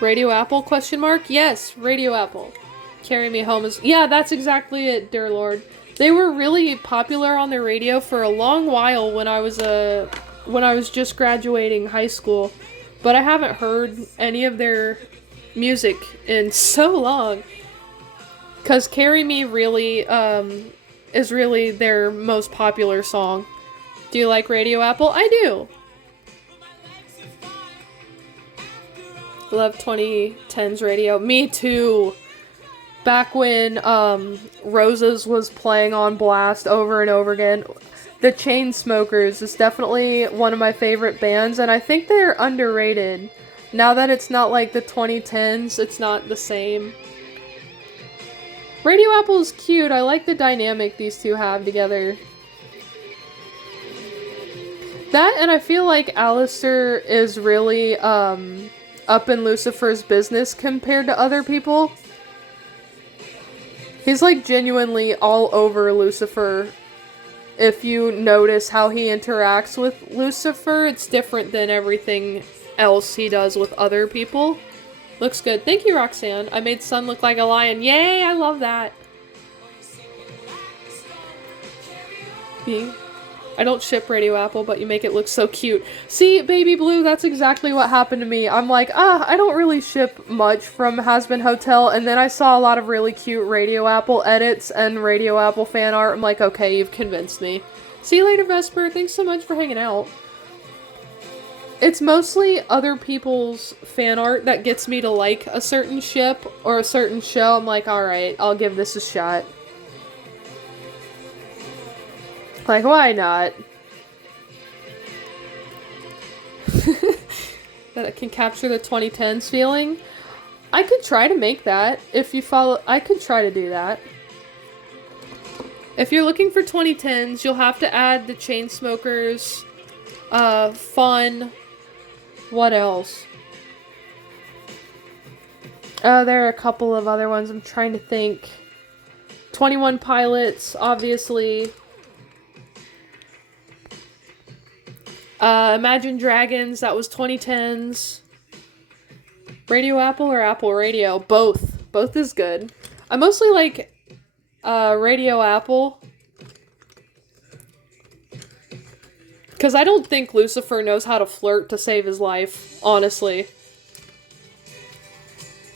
RadioApple, question mark? Yes, RadioApple. Carry Me Home is... Yeah, that's exactly it, dear Lord. They were really popular on the radio for a long while when I was just graduating high school. But I haven't heard any of their music in so long. Because Carry Me really is really their most popular song. Do you like RadioApple? I do. Love 2010s radio. Me too. Back when Roses was playing on blast over and over again. The Chainsmokers is definitely one of my favorite bands, and I think they're underrated. Now that it's not like the 2010s, it's not the same. RadioApple is cute. I like the dynamic these two have together. That, and I feel like Alistair is really up in Lucifer's business compared to other people. He's like genuinely all over Lucifer. If you notice how he interacts with Lucifer, it's different than everything else he does with other people. Looks good. Thank you, Roxanne. I made Sun look like a lion. Yay, I love that. I don't ship RadioApple, but you make it look so cute. See, Baby Blue, that's exactly what happened to me. I'm like, I don't really ship much from Hazbin Hotel, and then I saw a lot of really cute RadioApple edits and RadioApple fan art. I'm like, okay, you've convinced me. See you later, Vesper. Thanks so much for hanging out. It's mostly other people's fan art that gets me to like a certain ship or a certain show. I'm like, alright, I'll give this a shot. Like, why not? That it can capture the 2010s feeling. I could try to make that. If you follow, I could try to do that. If you're looking for 2010s, you'll have to add the Chainsmokers, Fun. What else? There are a couple of other ones. I'm trying to think. 21 Pilots, obviously. Imagine Dragons, that was 2010s. RadioApple or Apple Radio? Both. Both is good. I mostly like RadioApple. Because I don't think Lucifer knows how to flirt to save his life, honestly.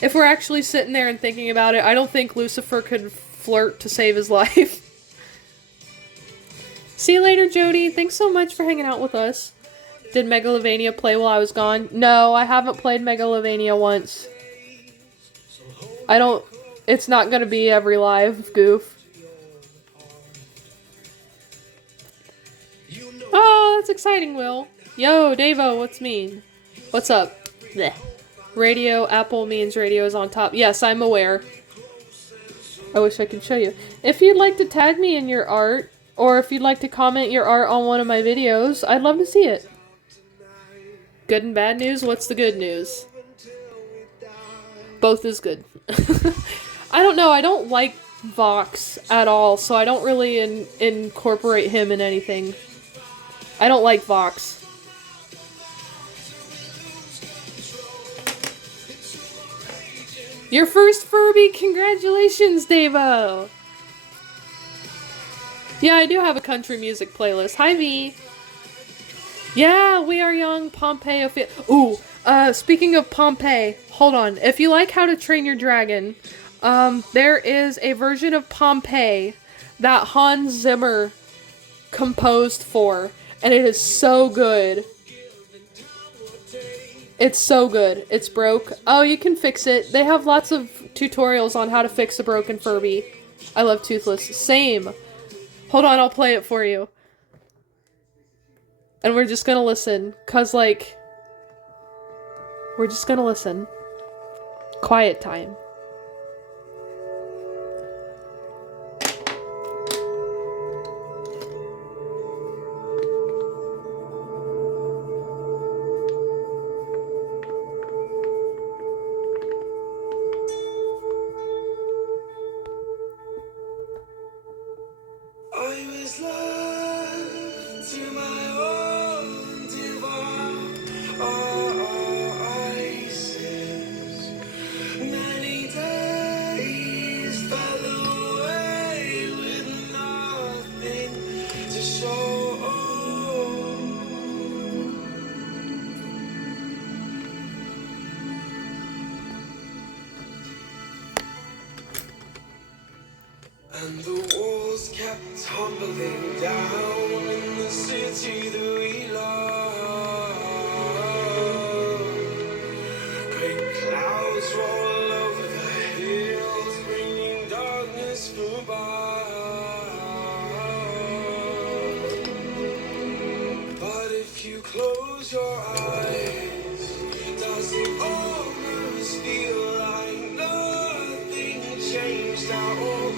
If we're actually sitting there and thinking about it, I don't think Lucifer could flirt to save his life. See you later, Jody. Thanks so much for hanging out with us. Did Megalovania play while I was gone? No, I haven't played Megalovania once. It's not gonna be every live goof. Oh, that's exciting, Will. Yo, Davo, what's mean? What's up? Blech. RadioApple means radio is on top. Yes, I'm aware. I wish I could show you. If you'd like to tag me in your art, or if you'd like to comment your art on one of my videos, I'd love to see it. Good and bad news? What's the good news? Both is good. I don't know, I don't like Vox at all, so I don't really incorporate him in anything. I don't like Vox. Your first Furby! Congratulations, Davo! Yeah, I do have a country music playlist. Hi, V! Yeah, We Are Young, Pompeii. Ooh, speaking of Pompeii, hold on. If you like How to Train Your Dragon, there is a version of Pompeii that Hans Zimmer composed for, and it is so good. It's so good. It's broke. Oh, you can fix it. They have lots of tutorials on how to fix a broken Furby. I love Toothless. Same. Hold on, I'll play it for you. And we're just gonna listen, cause like, we're just gonna listen. Quiet time. And the walls kept tumbling down in the city that we love. Great clouds roll over the hills, bringing darkness from above. But if you close your eyes, does it almost feel like nothing changed at all?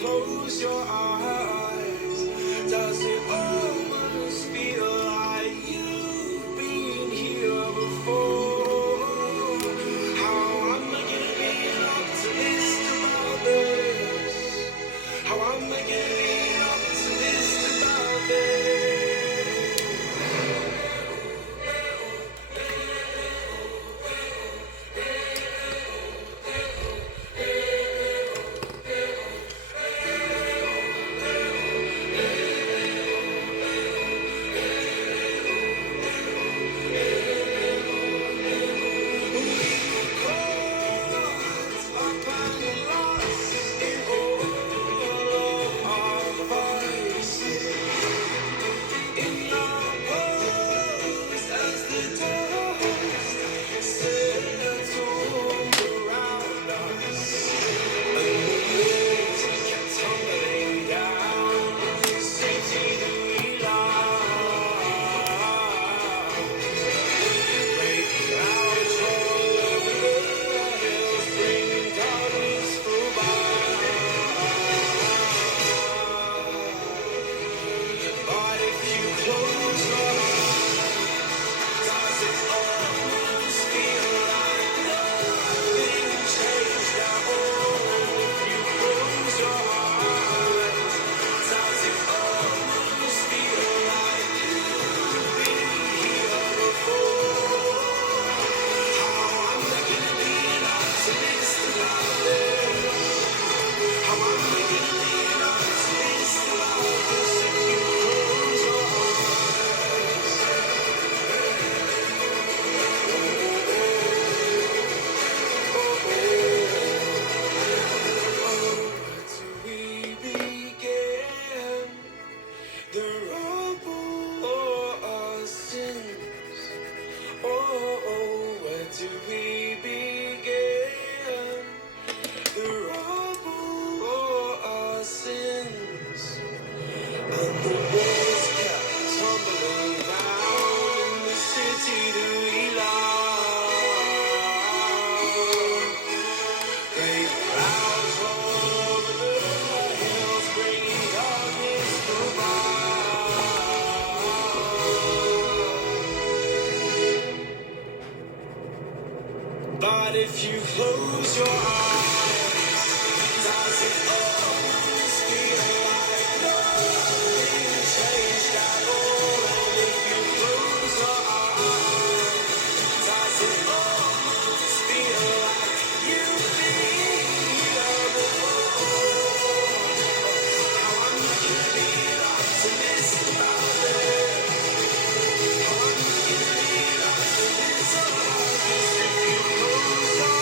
Close your eyes. Does it almost feel that if you close your eyes, does it almost feel like nothing changed at all? And if you close your eyes, does it almost feel like you've been here before? How I'm not gonna be an optimist about this. How I'm not gonna be an optimist about this if you close your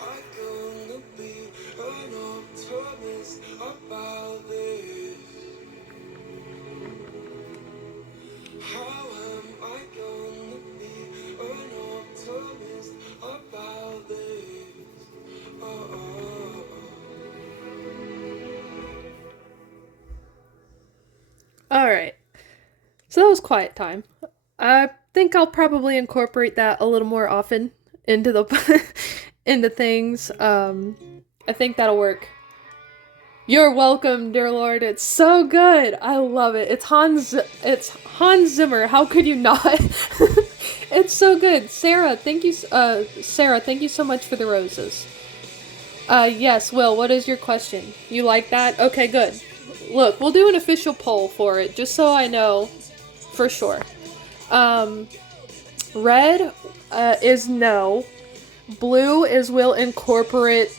I gonna be an optimist about this? How am I gonna be an optimist about this? Alright. So that was quiet time. I think I'll probably incorporate that a little more often into the into things. I think that'll work. You're welcome, dear Lord. It's so good. I love it. It's Hans Zimmer. How could you not? It's so good. Sarah, thank you so much for the roses. Yes, Will, what is your question? You like that? Okay, good. Look, we'll do an official poll for it, just so I know for sure. Red is no. Blue is will incorporate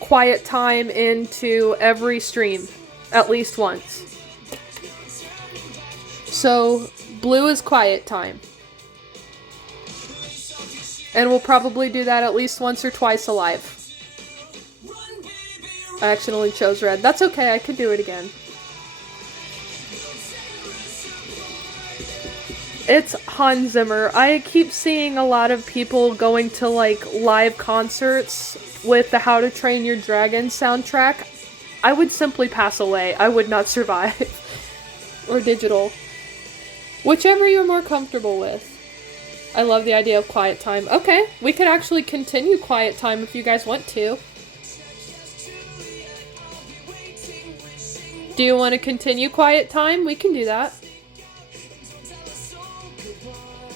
quiet time into every stream, at least once. So, blue is quiet time. And we'll probably do that at least once or twice a live. I accidentally chose red. That's okay, I could do it again. It's Hans Zimmer. I keep seeing a lot of people going to like live concerts with the How to Train Your Dragon soundtrack. I would simply pass away. I would not survive. Or digital. Whichever you're more comfortable with. I love the idea of quiet time. Okay, we could actually continue quiet time if you guys want to. Do you want to continue quiet time? We can do that.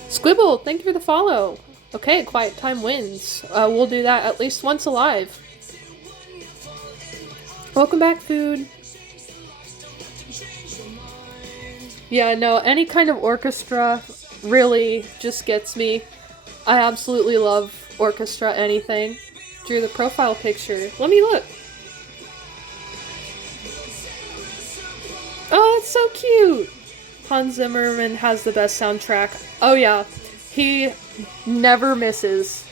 Squibble, thank you for the follow. Okay, quiet time wins. We'll do that at least once alive. Welcome back, food. Yeah, no, any kind of orchestra really just gets me. I absolutely love orchestra anything. Drew the profile picture. Let me look. Oh, that's so cute. Hans Zimmerman has the best soundtrack. Oh yeah, he never misses.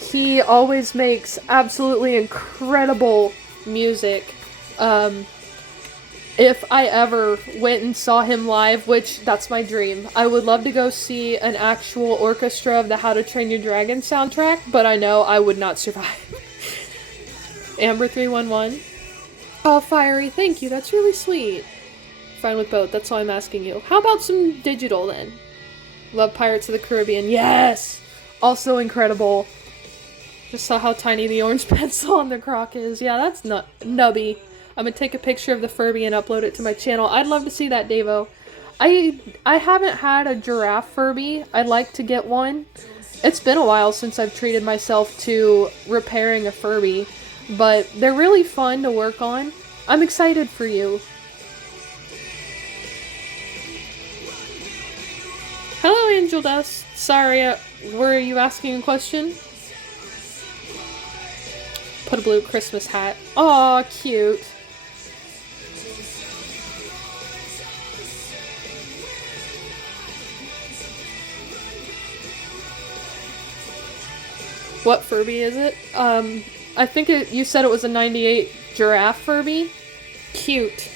He always makes absolutely incredible music. If I ever went and saw him live, which that's my dream, I would love to go see an actual orchestra of the How to Train Your Dragon soundtrack, but I know I would not survive. Amber 311. Oh, Fiery, thank you, that's really sweet. Fine with both, that's all I'm asking you. How about some digital then? Love Pirates of the Caribbean, yes! Also incredible. Just saw how tiny the orange pencil on the croc is. Yeah, that's nubby. I'm gonna take a picture of the Furby and upload it to my channel. I'd love to see that, Davo. I haven't had a giraffe Furby. I'd like to get one. It's been a while since I've treated myself to repairing a Furby, but they're really fun to work on. I'm excited for you. Hello, Angel Dust. Sorry, were you asking a question? Put a blue Christmas hat. Aw, cute. What Furby is it? I think you said it was a 98 giraffe Furby. Cute.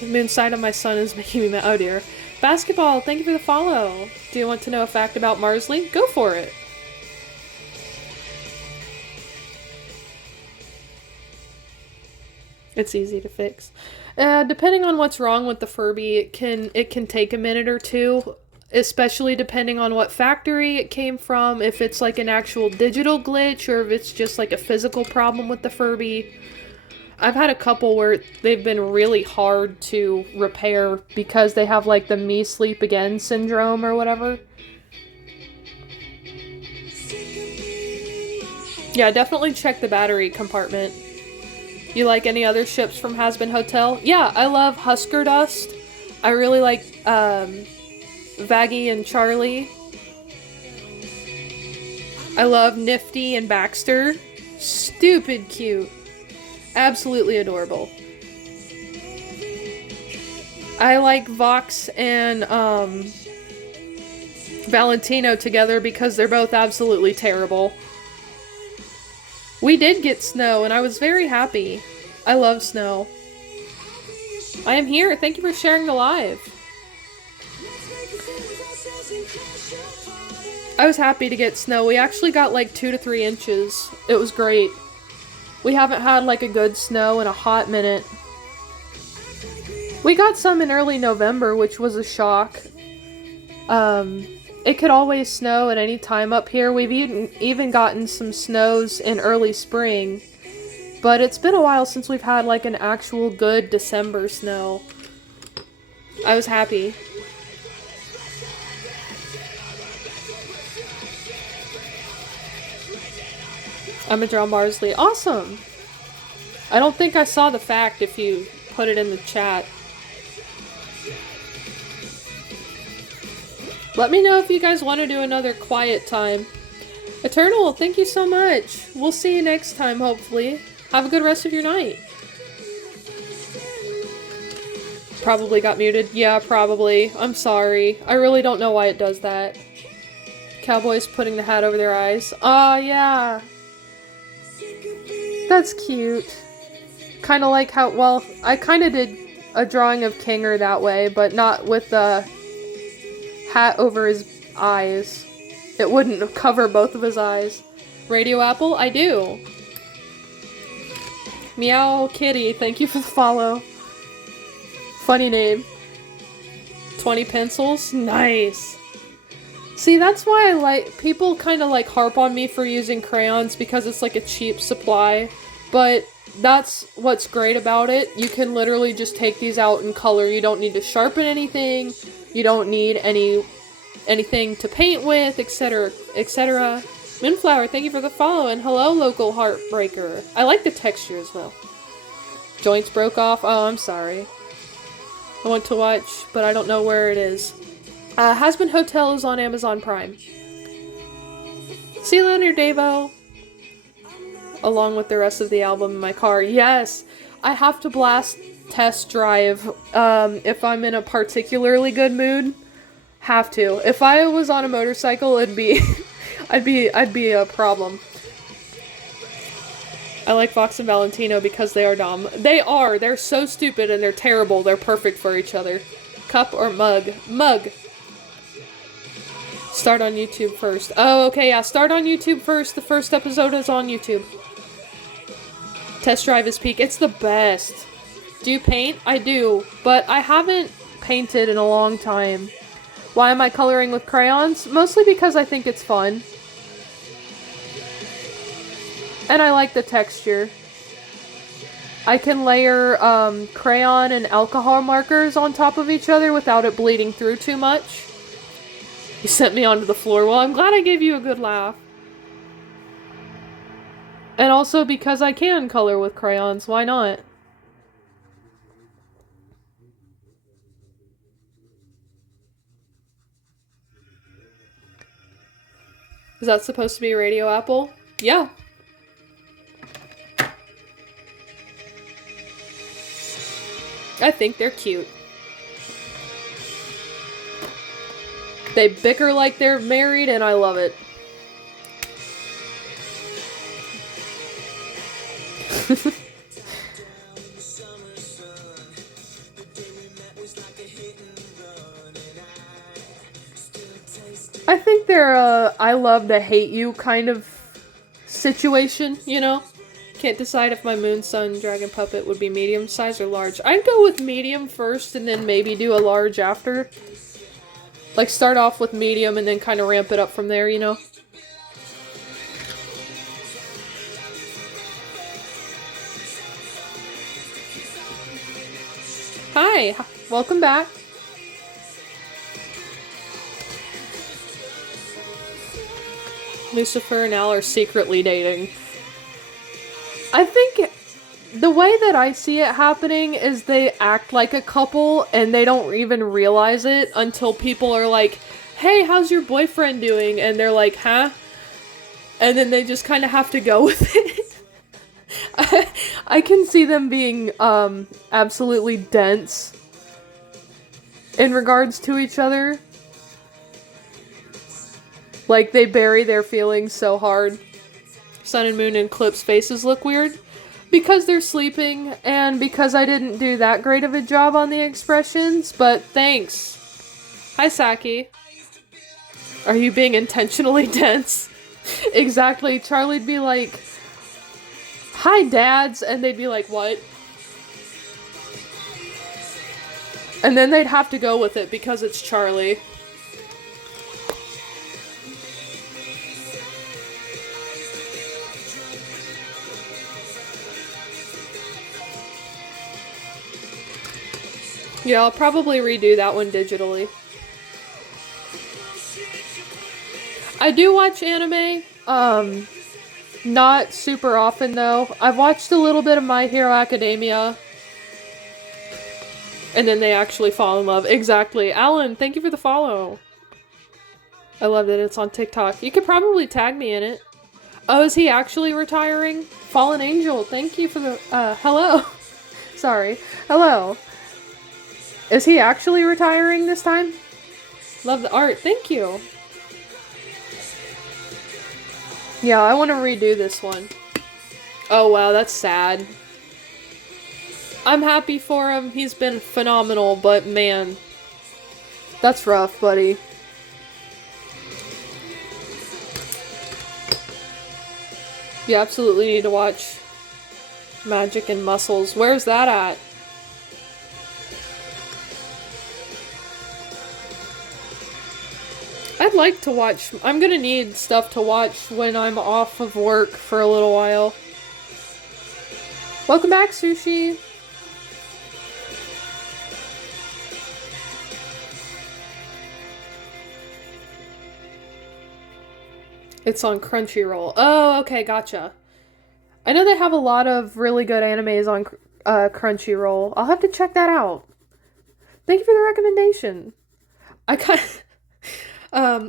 The moon side of my sun is making me mad. Oh dear. Basketball, thank you for the follow. Do you want to know a fact about Marsley? Go for it. It's easy to fix. Depending on what's wrong with the Furby, it can take a minute or two, especially depending on what factory it came from, if it's like an actual digital glitch or if it's just like a physical problem with the Furby. I've had a couple where they've been really hard to repair because they have like the me sleep again syndrome or whatever. Yeah, definitely check the battery compartment. You like any other ships from Hazbin Hotel? Yeah, I love Husker Dust. I really like Vaggie and Charlie. I love Nifty and Baxter. Stupid cute. Absolutely adorable. I like Vox and Valentino together because they're both absolutely terrible. We did get snow, and I was very happy. I love snow. I am here. Thank you for sharing the live. I was happy to get snow. We actually got like 2 to 3 inches. It was great. We haven't had like a good snow in a hot minute. We got some in early November, which was a shock. It could always snow at any time up here. We've even gotten some snows in early spring. But it's been a while since we've had like an actual good December snow. I was happy. I'm a John Marsley. Awesome! I don't think I saw the fact if you put it in the chat. Let me know if you guys want to do another quiet time. Eternal, thank you so much. We'll see you next time, hopefully. Have a good rest of your night. Probably got muted. Yeah, probably. I'm sorry. I really don't know why it does that. Cowboys putting the hat over their eyes. Aw, yeah. That's cute. Kind of like how, well, I kind of did a drawing of Kinger that way, but not with the hat over his eyes. It wouldn't cover both of his eyes. RadioApple, I do. Meow Kitty, thank you for the follow. Funny name. 20 pencils? Nice. See, that's why I like, people kind of like harp on me for using crayons because it's like a cheap supply, but that's what's great about it. You can literally just take these out and color. You don't need to sharpen anything. You don't need anything to paint with, etc., etc. Moonflower, thank you for the follow, and hello, local heartbreaker. I like the texture as well. Joints broke off. Oh, I'm sorry. I want to watch, but I don't know where it is. Hazbin Hotel is on Amazon Prime. See you later, Davo. Along with the rest of the album in my car. Yes, I have to blast Test Drive if I'm in a particularly good mood. Have to. If I was on a motorcycle, it'd be I'd be a problem. I like Fox and Valentino because they are dumb. They are. They're so stupid and they're terrible. They're perfect for each other. Cup or mug? Mug. Start on YouTube first. Oh, okay, yeah. Start on YouTube first. The first episode is on YouTube. Test Drive is peak. It's the best. Do you paint? I do, but I haven't painted in a long time. Why am I coloring with crayons? Mostly because I think it's fun. And I like the texture. I can layer crayon and alcohol markers on top of each other without it bleeding through too much. You sent me onto the floor. Well, I'm glad I gave you a good laugh. And also because I can color with crayons, why not? Is that supposed to be RadioApple? Yeah. I think they're cute. They bicker like they're married, and I love it. I think they're I love to hate you kind of situation, you know? Can't decide if my Moon Sun Dragon puppet would be medium size or large. I'd go with medium first and then maybe do a large after. Like start off with medium and then kind of ramp it up from there, you know? Hi, welcome back. Lucifer and Al are secretly dating. I think the way that I see it happening is they act like a couple and they don't even realize it until people are like, hey, how's your boyfriend doing? And they're like, huh? And then they just kind of have to go with it. I can see them being absolutely dense in regards to each other. Like, they bury their feelings so hard. Sun and Moon eclipse faces look weird because they're sleeping and because I didn't do that great of a job on the expressions, but thanks. Hi, Saki. Are you being intentionally dense? Exactly. Charlie'd be like, hi, dads, and they'd be like, what? And then they'd have to go with it because it's Charlie. Yeah, I'll probably redo that one digitally. I do watch anime, not super often though. I've watched a little bit of My Hero Academia. And then they actually fall in love. Exactly. Alan, thank you for the follow. I love that it's on TikTok. You could probably tag me in it. Oh, is he actually retiring? Fallen Angel, thank you for the, hello. Sorry. Hello. Is he actually retiring this time? Love the art. Thank you. Yeah, I want to redo this one. Oh, wow, that's sad. I'm happy for him. He's been phenomenal, but man, that's rough, buddy. You absolutely need to watch Magic and Muscles. Where's that at? I'd like to watch. I'm gonna need stuff to watch when I'm off of work for a little while. Welcome back, Sushi. It's on Crunchyroll. Oh, okay, gotcha. I know they have a lot of really good animes on Crunchyroll. I'll have to check that out. Thank you for the recommendation. I kind of...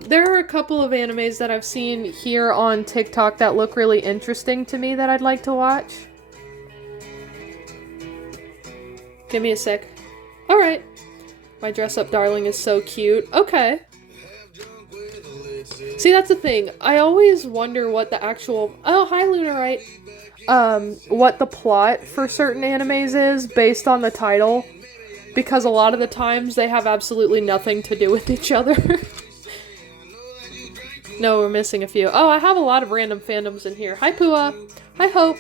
there are a couple of animes that I've seen here on TikTok that look really interesting to me that I'd like to watch. Give me a sec. Alright. My dress-up darling is so cute. Okay. See, that's the thing. I always wonder what the actual... Oh, hi, Lunarite. What the plot for certain animes is based on the title. Because a lot of the times they have absolutely nothing to do with each other. No, we're missing a few. Oh, I have a lot of random fandoms in here. Hi, Pua. Hi, Hope.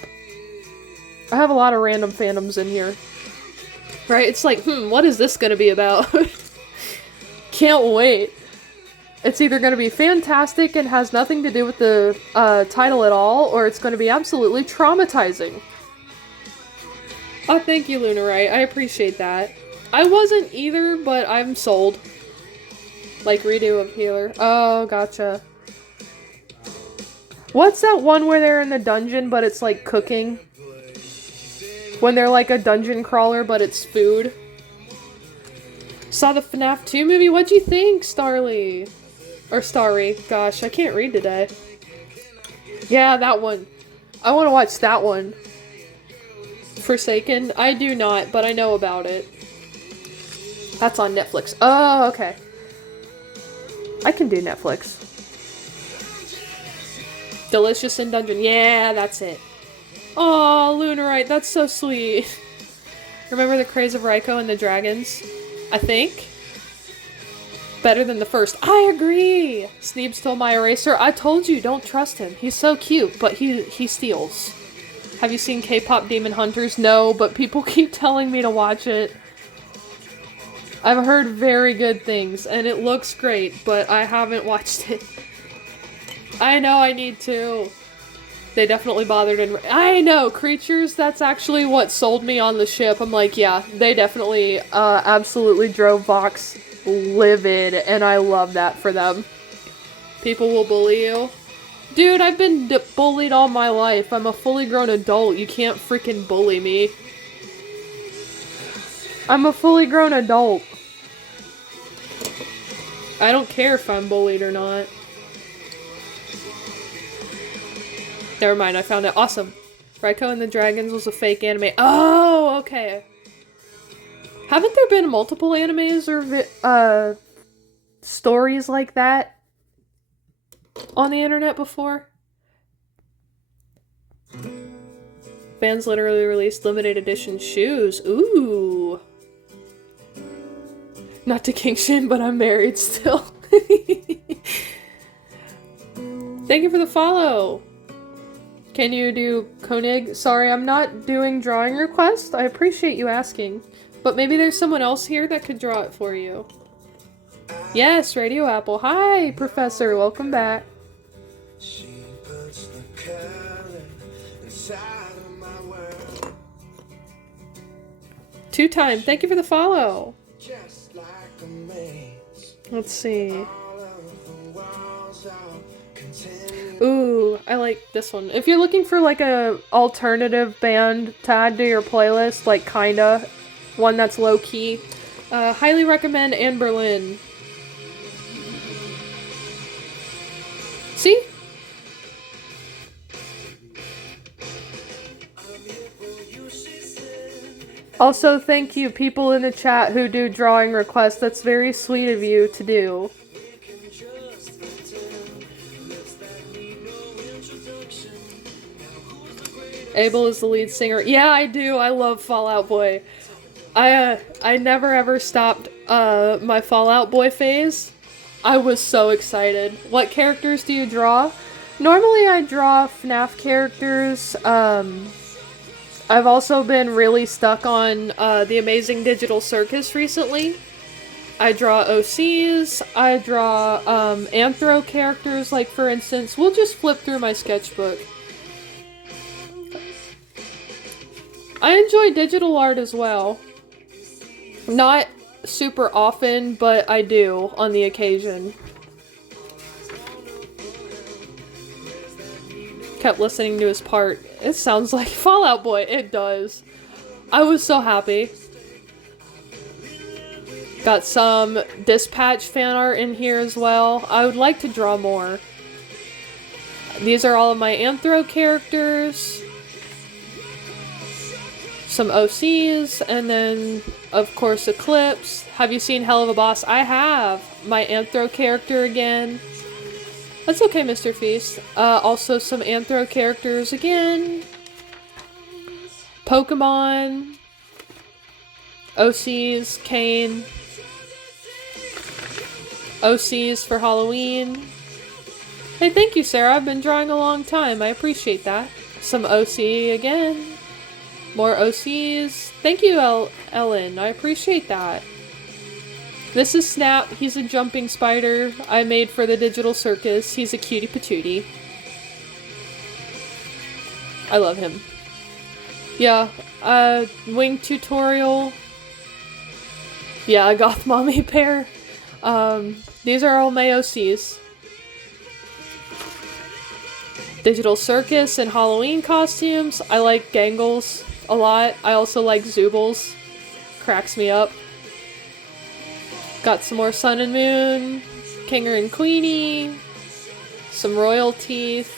I have a lot of random fandoms in here. Right? It's like, what is this gonna be about? Can't wait. It's either gonna be fantastic and has nothing to do with the title at all, or it's gonna be absolutely traumatizing. Oh, thank you, Lunarite. I appreciate that. I wasn't either, but I'm sold. Like redo of Healer. Oh, gotcha. What's that one where they're in the dungeon, but it's like cooking? When they're like a dungeon crawler, but it's food. Saw the FNAF 2 movie. What'd you think, Starly? Or Starry. Gosh, I can't read today. Yeah, that one. I want to watch that one. Forsaken? I do not, but I know about it. That's on Netflix. Oh, okay. I can do Netflix. Delicious in Dungeon. Yeah, that's it. Aw, Lunarite, that's so sweet. Remember the craze of Raiko and the dragons? I think. Better than the first. I agree! Sneeb stole my eraser. I told you, don't trust him. He's so cute, but he steals. Have you seen K-pop Demon Hunters? No, but people keep telling me to watch it. I've heard very good things, and it looks great, but I haven't watched it. I know I need to. They definitely bothered and... I know, creatures, that's actually what sold me on the ship. I'm like, yeah, they definitely absolutely drove Vox livid, and I love that for them. People will bully you. Dude, I've been bullied all my life. I'm a fully grown adult. You can't freaking bully me. I'm a fully grown adult. I don't care if I'm bullied or not. Never mind, I found it. Awesome. Raiko and the Dragons was a fake anime. Oh, okay. Haven't there been multiple animes or stories like that on the internet before? Vans literally released limited edition shoes. Ooh. Not to King Shin, but I'm married still. Thank you for the follow. Can you do Koenig? Sorry, I'm not doing drawing requests. I appreciate you asking. But maybe there's someone else here that could draw it for you. Yes, RadioApple. Hi, Professor. Welcome back. She puts the color inside of my world. 2-time. Thank you for the follow. Just like a maze. Let's see. All of the walls are continuous. Ooh, I like this one. If you're looking for like a alternative band to add to your playlist, like kinda, one that's low key, highly recommend Anne Berlin. See? Also, thank you people in the chat who do drawing requests. That's very sweet of you to do. Abel is the lead singer. Yeah, I do. I love Fall Out Boy. I never ever stopped my Fall Out Boy phase. I was so excited. What characters do you draw? Normally I draw FNAF characters. I've also been really stuck on The Amazing Digital Circus recently. I draw OCs, I draw anthro characters, like for instance, we'll just flip through my sketchbook. I enjoy digital art as well. Not super often, but I do on the occasion. Kept listening to his part. It sounds like Fall Out Boy. It does. I was so happy. Got some Dispatch fan art in here as well. I would like to draw more. These are all of my anthro characters. Some OCs, and then, of course, Eclipse. Have you seen Hell of a Boss? I have. My anthro character again. That's okay, Mr. Feast. Also some anthro characters again. Pokemon. OCs, Kane. OCs for Halloween. Hey, thank you, Sarah. I've been drawing a long time. I appreciate that. Some OC again. More OCs. Thank you, Ellen. I appreciate that. This is Snap. He's a jumping spider I made for the Digital Circus. He's a cutie patootie. I love him. Yeah, wing tutorial. Yeah, Goth Mommy Pair. These are all my OCs. Digital Circus and Halloween costumes. I like Gangles a lot. I also like Zoobles. Cracks me up. Got some more Sun and Moon, Kinger and Queenie, some Royal Teeth,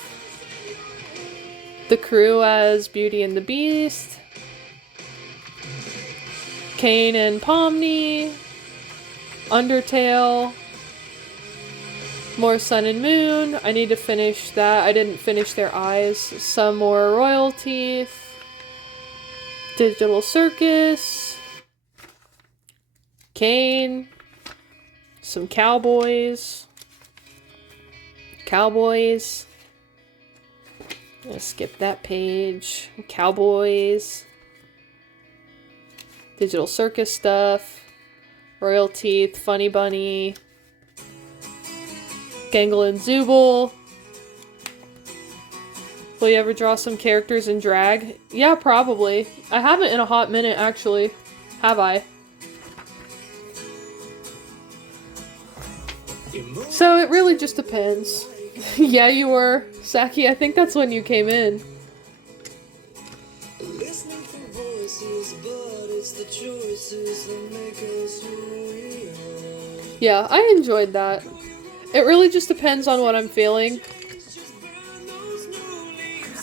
the crew as Beauty and the Beast, Kane and Pomni, Undertale, more Sun and Moon. I need to finish that. I didn't finish their eyes. Some more Royal Teeth, Digital Circus, Kane, some cowboys. Gonna skip that page. Cowboys. Digital circus stuff. Royal Teeth. Funny Bunny. Gangle and Zooble. Will you ever draw some characters in drag? Yeah, probably. I haven't in a hot minute, actually. Have I? So it really just depends. Yeah, you were. Saki, I think that's when you came in. Listening for voices, but it's the choices that make us who we are. Yeah, I enjoyed that. It really just depends on what I'm feeling.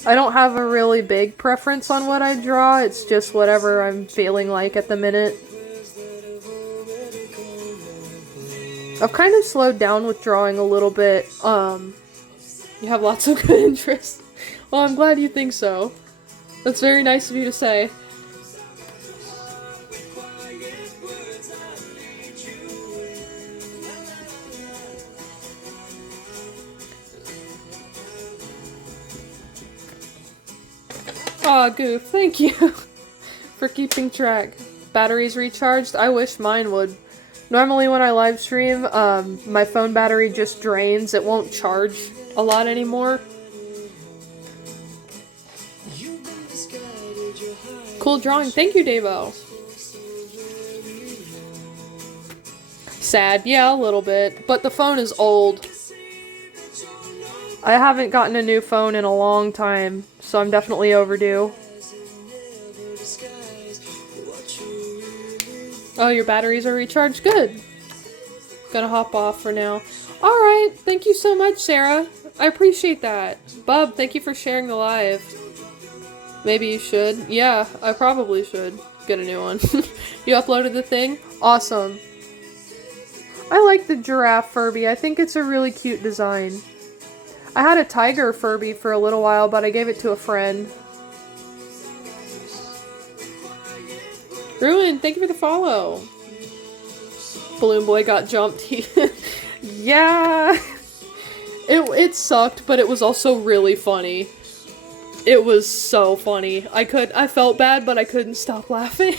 I don't have a really big preference on what I draw. It's just whatever I'm feeling like at the minute. I've kind of slowed down with drawing a little bit. You have lots of good interests. Well, I'm glad you think so. That's very nice of you to say. Aw, Goof, thank you for keeping track. Batteries recharged? I wish mine would. Normally when I live stream, my phone battery just drains. It won't charge a lot anymore. Cool drawing. Thank you, Davo. Sad. Yeah, a little bit. But the phone is old. I haven't gotten a new phone in a long time, so I'm definitely overdue. Oh, your batteries are recharged? Good. Gonna hop off for now. Alright, thank you so much, Sarah. I appreciate that. Bub, thank you for sharing the live. Maybe you should. Yeah, I probably should get a new one. You uploaded the thing? Awesome. I like the giraffe Furby. I think it's a really cute design. I had a tiger Furby for a little while, but I gave it to a friend. Ruin, thank you for the follow. Balloon Boy got jumped. Yeah. It sucked, but it was also really funny. It was so funny. I felt bad, but I couldn't stop laughing.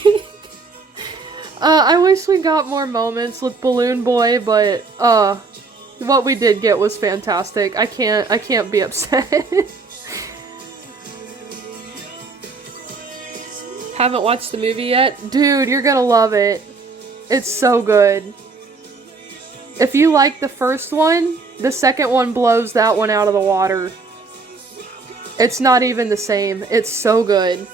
I wish we got more moments with Balloon Boy, but what we did get was fantastic. I can't be upset. Haven't watched the movie yet? Dude, you're gonna love it. It's so good. If you like the first one, the second one blows that one out of the water. It's not even the same. It's so good.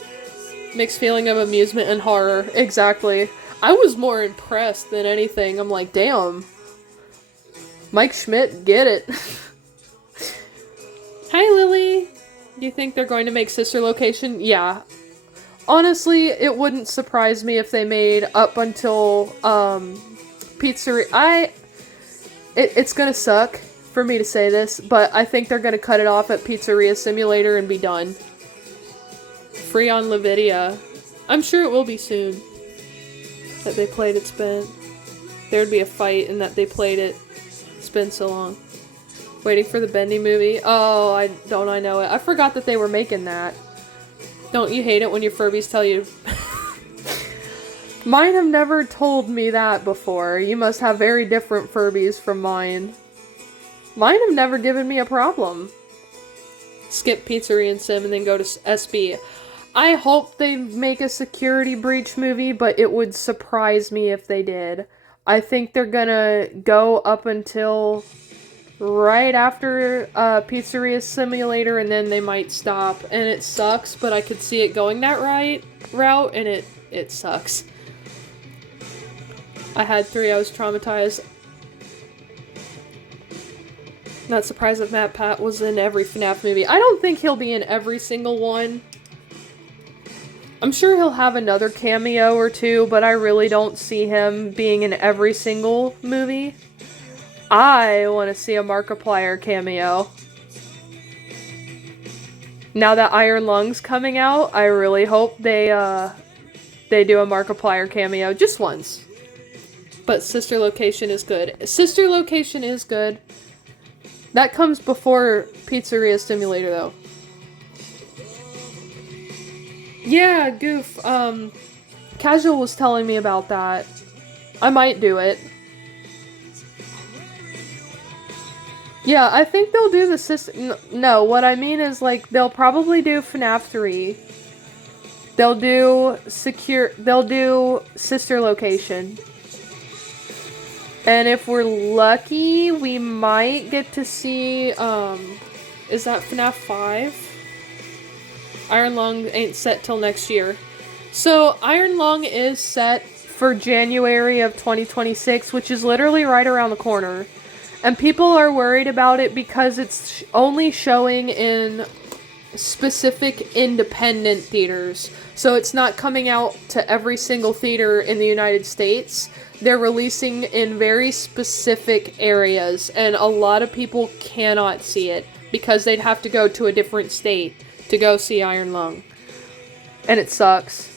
Mixed feeling of amusement and horror. Exactly. I was more impressed than anything. I'm like, damn. Mike Schmidt, get it. Hi, Lily. Do you think they're going to make Sister Location? Yeah. Honestly, it wouldn't surprise me if they made up until Pizzeria. It's gonna suck for me to say this, but I think they're gonna cut it off at Pizzeria Simulator and be done. Free on Lavidia. I'm sure it will be soon. That they played It's Been. There'd be a fight and that they played it. It's been so long. Waiting for the Bendy movie. Oh, I know it. I forgot that they were making that. Don't you hate it when your Furbies tell you? Mine have never told me that before. You must have very different Furbies from mine. Mine have never given me a problem. Skip Pizzeria and Sim and then go to SB. I hope they make a security breach movie, but it would surprise me if they did. I think they're gonna go up until right after Pizzeria Simulator, and then they might stop. And it sucks, but I could see it going that route, and it sucks. I had 3, I was traumatized. Not surprised that Matt Pat was in every FNAF movie. I don't think he'll be in every single one. I'm sure he'll have another cameo or two, but I really don't see him being in every single movie. I want to see a Markiplier cameo. Now that Iron Lung's coming out, I really hope they do a Markiplier cameo just once. But Sister Location is good. Sister Location is good. That comes before Pizzeria Simulator, though. Yeah, Goof. Casual was telling me about that. I might do it. Yeah, I think they'll do the No, what I mean is, like, they'll probably do FNAF 3. They'll do Sister Location. And if we're lucky, we might get to see, is that FNAF 5? Iron Lung ain't set till next year. So, Iron Lung is set for January of 2026, which is literally right around the corner. And people are worried about it because it's only showing in specific independent theaters. So it's not coming out to every single theater in the United States. They're releasing in very specific areas, and a lot of people cannot see it because they'd have to go to a different state to go see Iron Lung. And it sucks.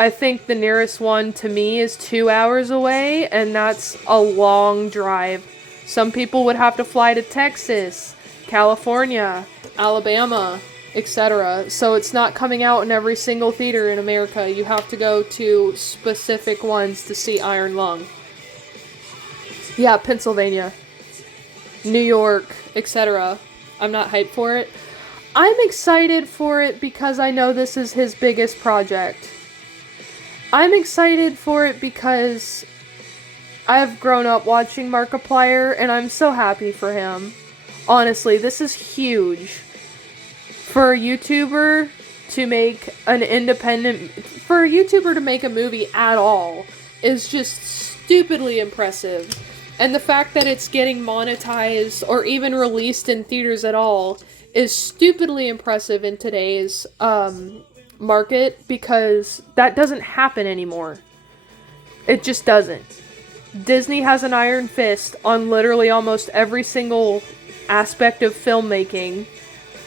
I think the nearest one to me is 2 hours away, and that's a long drive. Some people would have to fly to Texas, California, Alabama, etc. So it's not coming out in every single theater in America. You have to go to specific ones to see Iron Lung. Yeah, Pennsylvania, New York, etc. I'm not hyped for it. I'm excited for it because I know this is his biggest project. I'm excited for it because I've grown up watching Markiplier, and I'm so happy for him. Honestly, this is huge. For a YouTuber to make an independent... For a YouTuber to make a movie at all is just stupidly impressive. And the fact that it's getting monetized or even released in theaters at all is stupidly impressive in today's market, because that doesn't happen anymore. It just doesn't. Disney has an iron fist on literally almost every single aspect of filmmaking.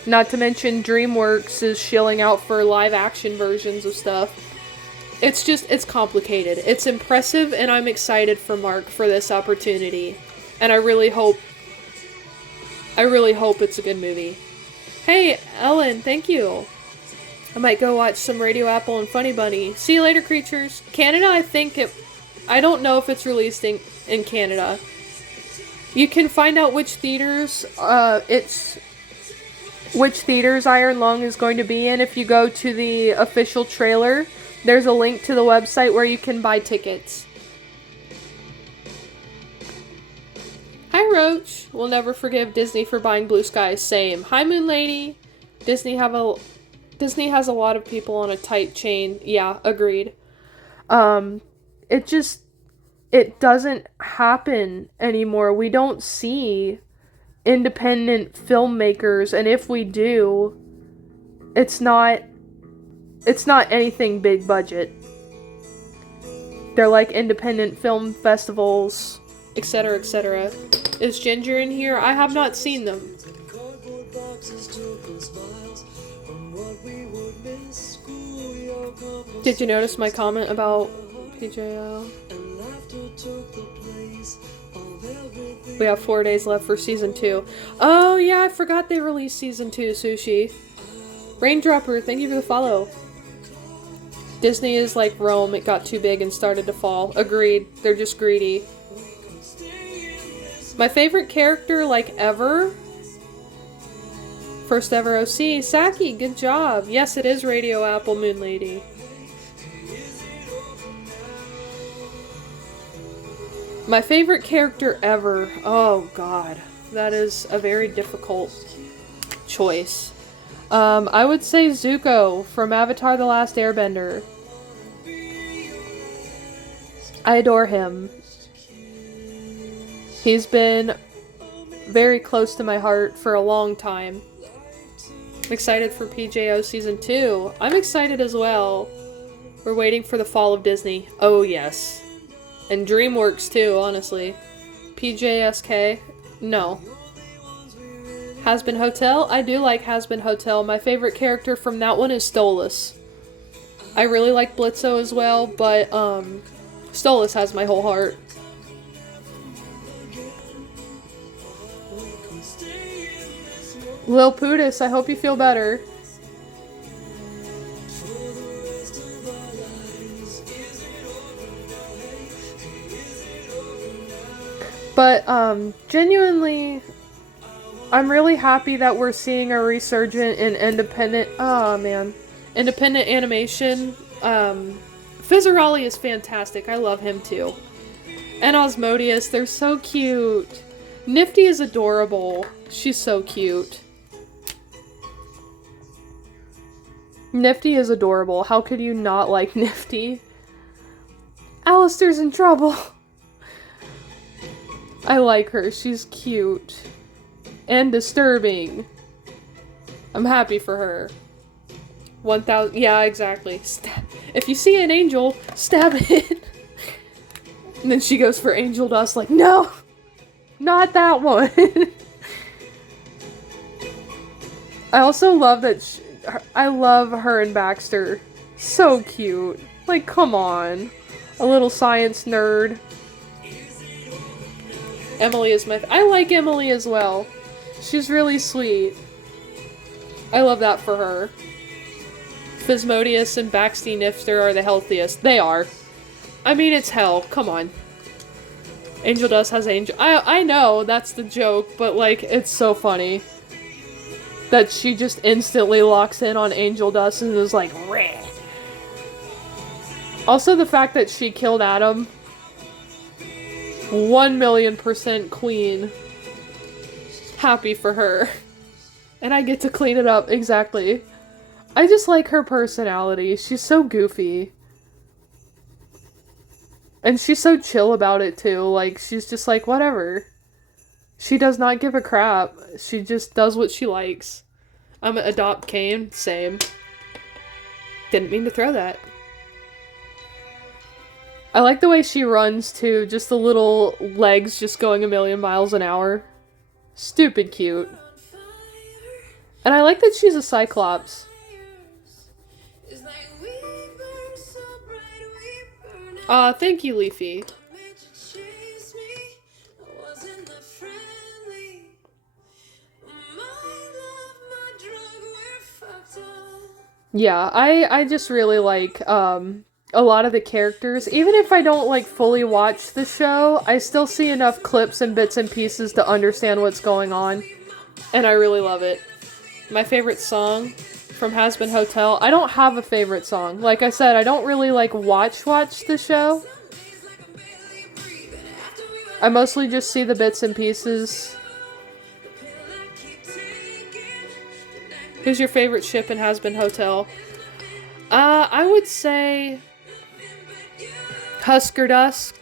Not to mention DreamWorks is shilling out for live action versions of stuff. It's complicated. It's impressive, and I'm excited for Mark for this opportunity. And I really hope it's a good movie. Hey, Ellen, thank you. I might go watch some RadioApple and Funny Bunny. See you later, creatures. Canada, I don't know if it's released in Canada. You can find out which theaters Iron Lung is going to be in if you go to the official trailer. There's a link to the website where you can buy tickets. Hi, Roach. We'll never forgive Disney for buying Blue Sky. Same. Hi, Moon Lady. Disney has a lot of people on a tight chain. Yeah, agreed. It doesn't happen anymore. We don't see independent filmmakers, and if we do, it's not anything big budget. They're like independent film festivals, etc., etc. Is Ginger in here? I have not seen them. Did you notice my comment about PJO? We have 4 days left for season 2. Oh yeah, I forgot they released season 2, Sushi. Raindropper, thank you for the follow. Disney is like Rome, it got too big and started to fall. Agreed, they're just greedy. My favorite character, like, ever? First ever OC. Saki, good job. Yes, it is RadioApple, Moon Lady. My favorite character ever. Oh, God. That is a very difficult choice. I would say Zuko from Avatar The Last Airbender. I adore him. He's been very close to my heart for a long time. I'm excited for PJO Season 2. I'm excited as well. We're waiting for the fall of Disney. Oh, yes. And DreamWorks, too, honestly. PJSK? No. Hazbin Hotel? I do like Hazbin Hotel. My favorite character from that one is Stolas. I really like Blitzo as well, but, Stolas has my whole heart. Lil Pudis, I hope you feel better. But, genuinely, I'm really happy that we're seeing a resurgence in independent animation. Fizzarolli is fantastic. I love him too. And Osmodius, they're so cute. Nifty is adorable. She's so cute. Nifty is adorable. How could you not like Nifty? Alistair's in trouble. I like her. She's cute. And disturbing. I'm happy for her. 1,000. Yeah, exactly. If you see an angel, stab it. And then she goes for angel dust, like, no! Not that one! I also love that I love her and Baxter. So cute. Like, come on. A little science nerd. Emily is I like Emily as well. She's really sweet. I love that for her. Phasmodius and Baxty Nifter are the healthiest. They are. I mean, it's hell. Come on. Angel Dust has angel. I know, that's the joke, but, like, it's so funny. That she just instantly locks in on Angel Dust and is like, reh. Also, the fact that she killed Adam. 1,000,000% queen. Happy for her. And I get to clean it up, exactly. I just like her personality. She's so goofy. And she's so chill about it, too. Like, she's just like, whatever. She does not give a crap. She just does what she likes. I'm gonna adopt Kane. Same. Didn't mean to throw that. I like the way she runs, too. Just the little legs just going 1,000,000 miles an hour. Stupid cute. And I like that she's a Cyclops. Thank you, Leafy. Yeah, I just really like, a lot of the characters. Even if I don't, like, fully watch the show, I still see enough clips and bits and pieces to understand what's going on. And I really love it. My favorite song from Hazbin Hotel. I don't have a favorite song. Like I said, I don't really, like, watch the show. I mostly just see the bits and pieces. Who's your favorite ship in Hazbin Hotel? I would say Husker Dust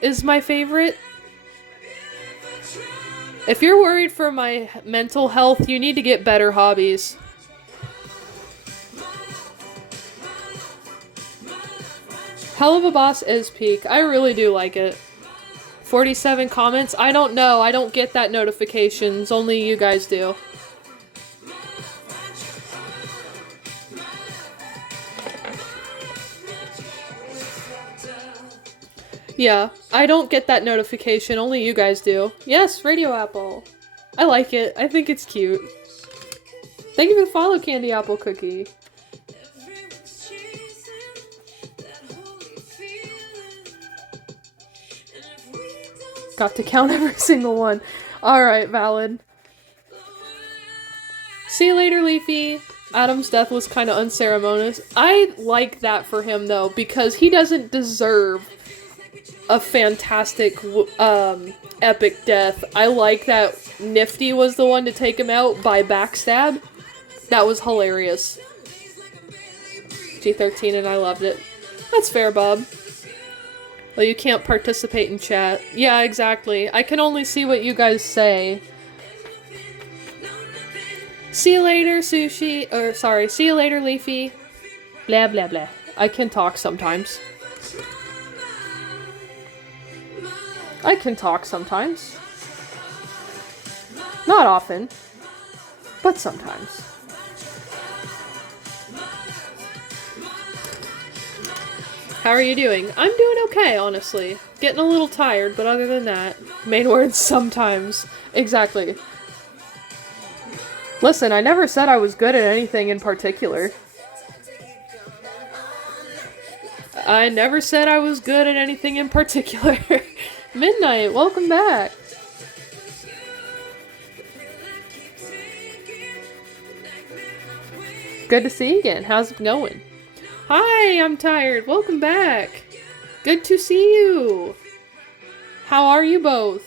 is my favorite. If you're worried for my mental health, you need to get better hobbies. Hell of a Boss is peak. I really do like it. 47 comments? I don't know. I don't get that notifications. Only you guys do. Yeah, I don't get that notification. Only you guys do. Yes, RadioApple. I like it. I think it's cute. Thank you for the follow, Candy Apple Cookie. Got to count every single one. Alright, valid. See you later, Leafy. Adam's death was kind of unceremonious. I like that for him, though, because he doesn't deserve a fantastic, epic death. I like that Nifty was the one to take him out by backstab. That was hilarious. G13 and I loved it. That's fair, Bob. Well, you can't participate in chat. Yeah, exactly. I can only see what you guys say. See you later, Sushi. Or, sorry, see you later, Leafy. Blah, blah, blah. I can talk sometimes. I can talk sometimes. Not often. But sometimes. How are you doing? I'm doing okay, honestly. Getting a little tired, but other than that, main words sometimes. Exactly. Listen, I never said I was good at anything in particular. I never said I was good at anything in particular. Midnight, welcome back. Good to see you again. How's it going? Hi, I'm tired. Welcome back. Good to see you. How are you both?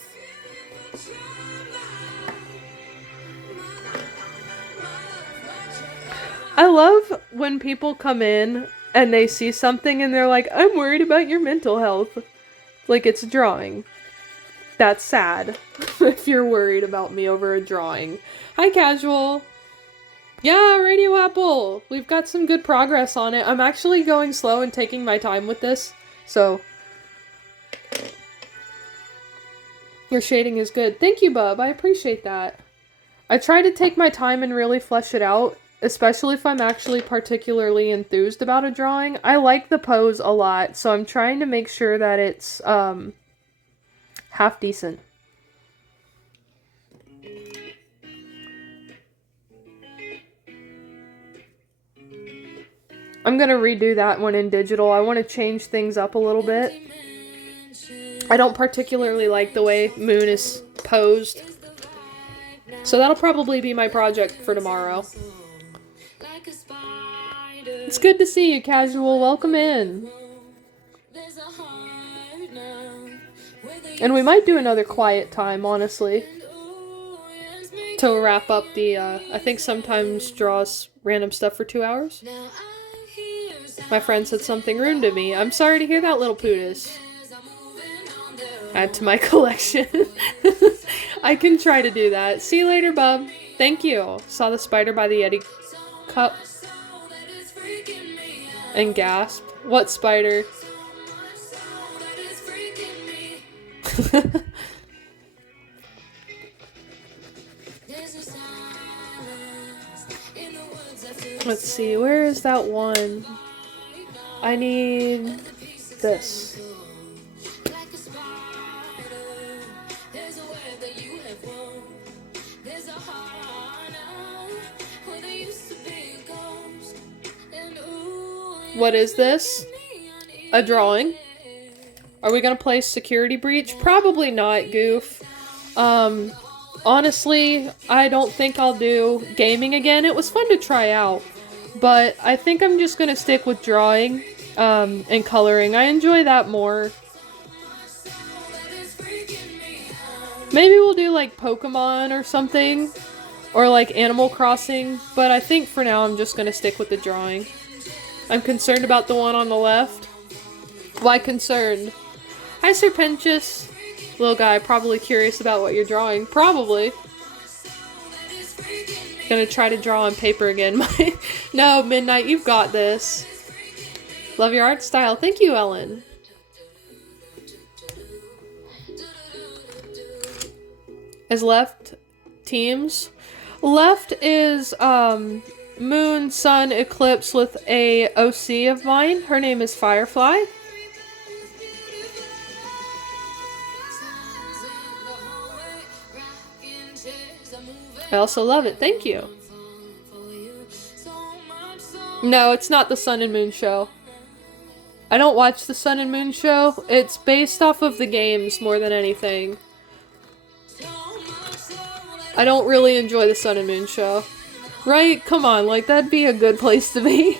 I love when people come in and they see something and they're like, I'm worried about your mental health. Like it's a drawing. That's sad if you're worried about me over a drawing. Hi, Casual. Yeah, RadioApple. We've got some good progress on it. I'm actually going slow and taking my time with this, so... Your shading is good. Thank you, bub. I appreciate that. I try to take my time and really flesh it out, especially if I'm actually particularly enthused about a drawing. I like the pose a lot, so I'm trying to make sure that it's, half decent. I'm gonna redo that one in digital. I want to change things up a little bit. I don't particularly like the way Moon is posed. So that'll probably be my project for tomorrow. It's good to see you, Casual. Welcome in. And we might do another quiet time, honestly. To wrap up the, I think sometimes draws random stuff for 2 hours. My friend said something rude to me. I'm sorry to hear that, little Pootis. Add to my collection. I can try to do that. See you later, bub. Thank you. Saw the spider by the Yeti cup. And gasped. What spider? Let's see, where is that one? I need this. What is this? A drawing? Are we gonna play Security Breach? Probably not, Goof. Honestly, I don't think I'll do gaming again. It was fun to try out, but I think I'm just gonna stick with drawing, and coloring. I enjoy that more. Maybe we'll do like Pokemon or something, or like Animal Crossing, but I think for now I'm just gonna stick with the drawing. I'm concerned about the one on the left. Why concerned? Hi, Serpentious. Little guy, probably curious about what you're drawing. Probably. Gonna try to draw on paper again. No, Midnight, you've got this. Love your art style. Thank you, Ellen. Is left teams? Left is, Moon, Sun, Eclipse with a OC of mine. Her name is Firefly. I also love it. Thank you. No, it's not the Sun and Moon show. I don't watch the Sun and Moon show. It's based off of the games more than anything. I don't really enjoy the Sun and Moon show. Right? Come on, like, that'd be a good place to be.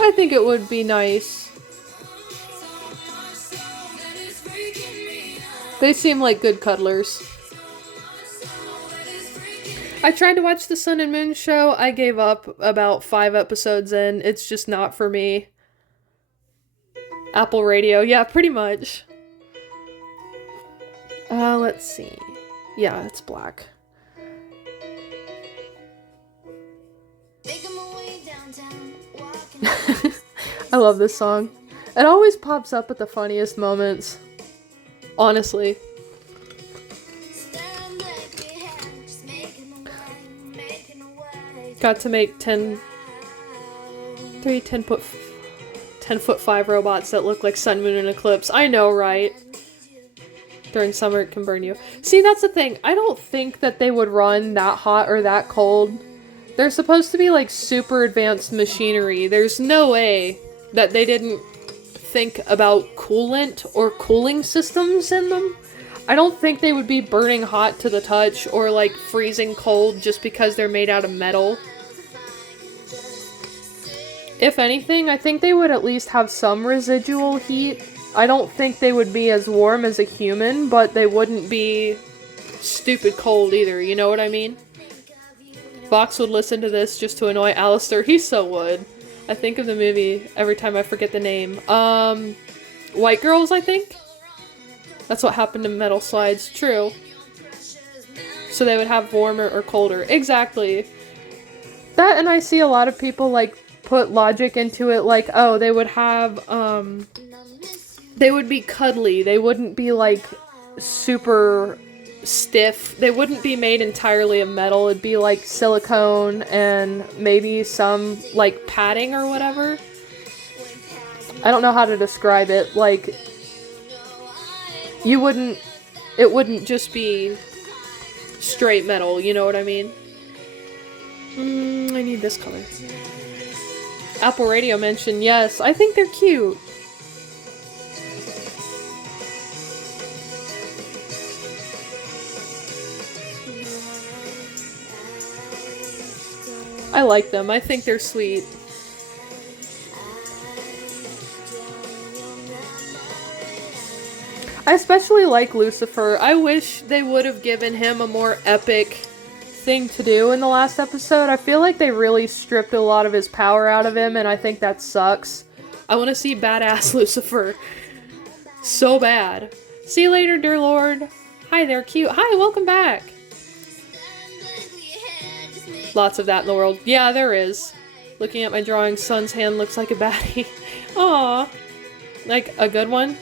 I think it would be nice. They seem like good cuddlers. I tried to watch the Sun and Moon show. I gave up about 5 episodes in. It's just not for me. Apple Radio. Yeah, pretty much. Let's see. Yeah, it's black. I love this song. It always pops up at the funniest moments. Honestly. Got to make 10 foot 5 robots that look like Sun, Moon, and Eclipse. I know, right? During summer, it can burn you. See, that's the thing. I don't think that they would run that hot or that cold. They're supposed to be, like, super advanced machinery. There's no way that they didn't think about coolant or cooling systems in them. I don't think they would be burning hot to the touch or like freezing cold just because they're made out of metal. If anything, I think they would at least have some residual heat. I don't think they would be as warm as a human, but they wouldn't be stupid cold either, you know what I mean? Vox would listen to this just to annoy Alistair. He so would. I think of the movie every time I forget the name. White Girls, I think? That's what happened to metal slides. True. So they would have warmer or colder. Exactly. That, and I see a lot of people, like, put logic into it, like, oh, they would have, they would be cuddly. They wouldn't be, like, super stiff. They wouldn't be made entirely of metal. It'd be, like, silicone and maybe some, like, padding or whatever. I don't know how to describe it. Like, it wouldn't just be straight metal, you know what I mean? I need this color. Apple Radio mentioned, yes, I think they're cute. I like them. I think they're sweet. I especially like Lucifer. I wish they would have given him a more epic thing to do in the last episode. I feel like they really stripped a lot of his power out of him, and I think that sucks. I want to see badass Lucifer. So bad. See you later, dear Lord. Hi there, cute. Hi, welcome back. Lots of that in the world. Yeah, there is. Looking at my drawing, Son's hand looks like a baddie. Aww. Like, a good one?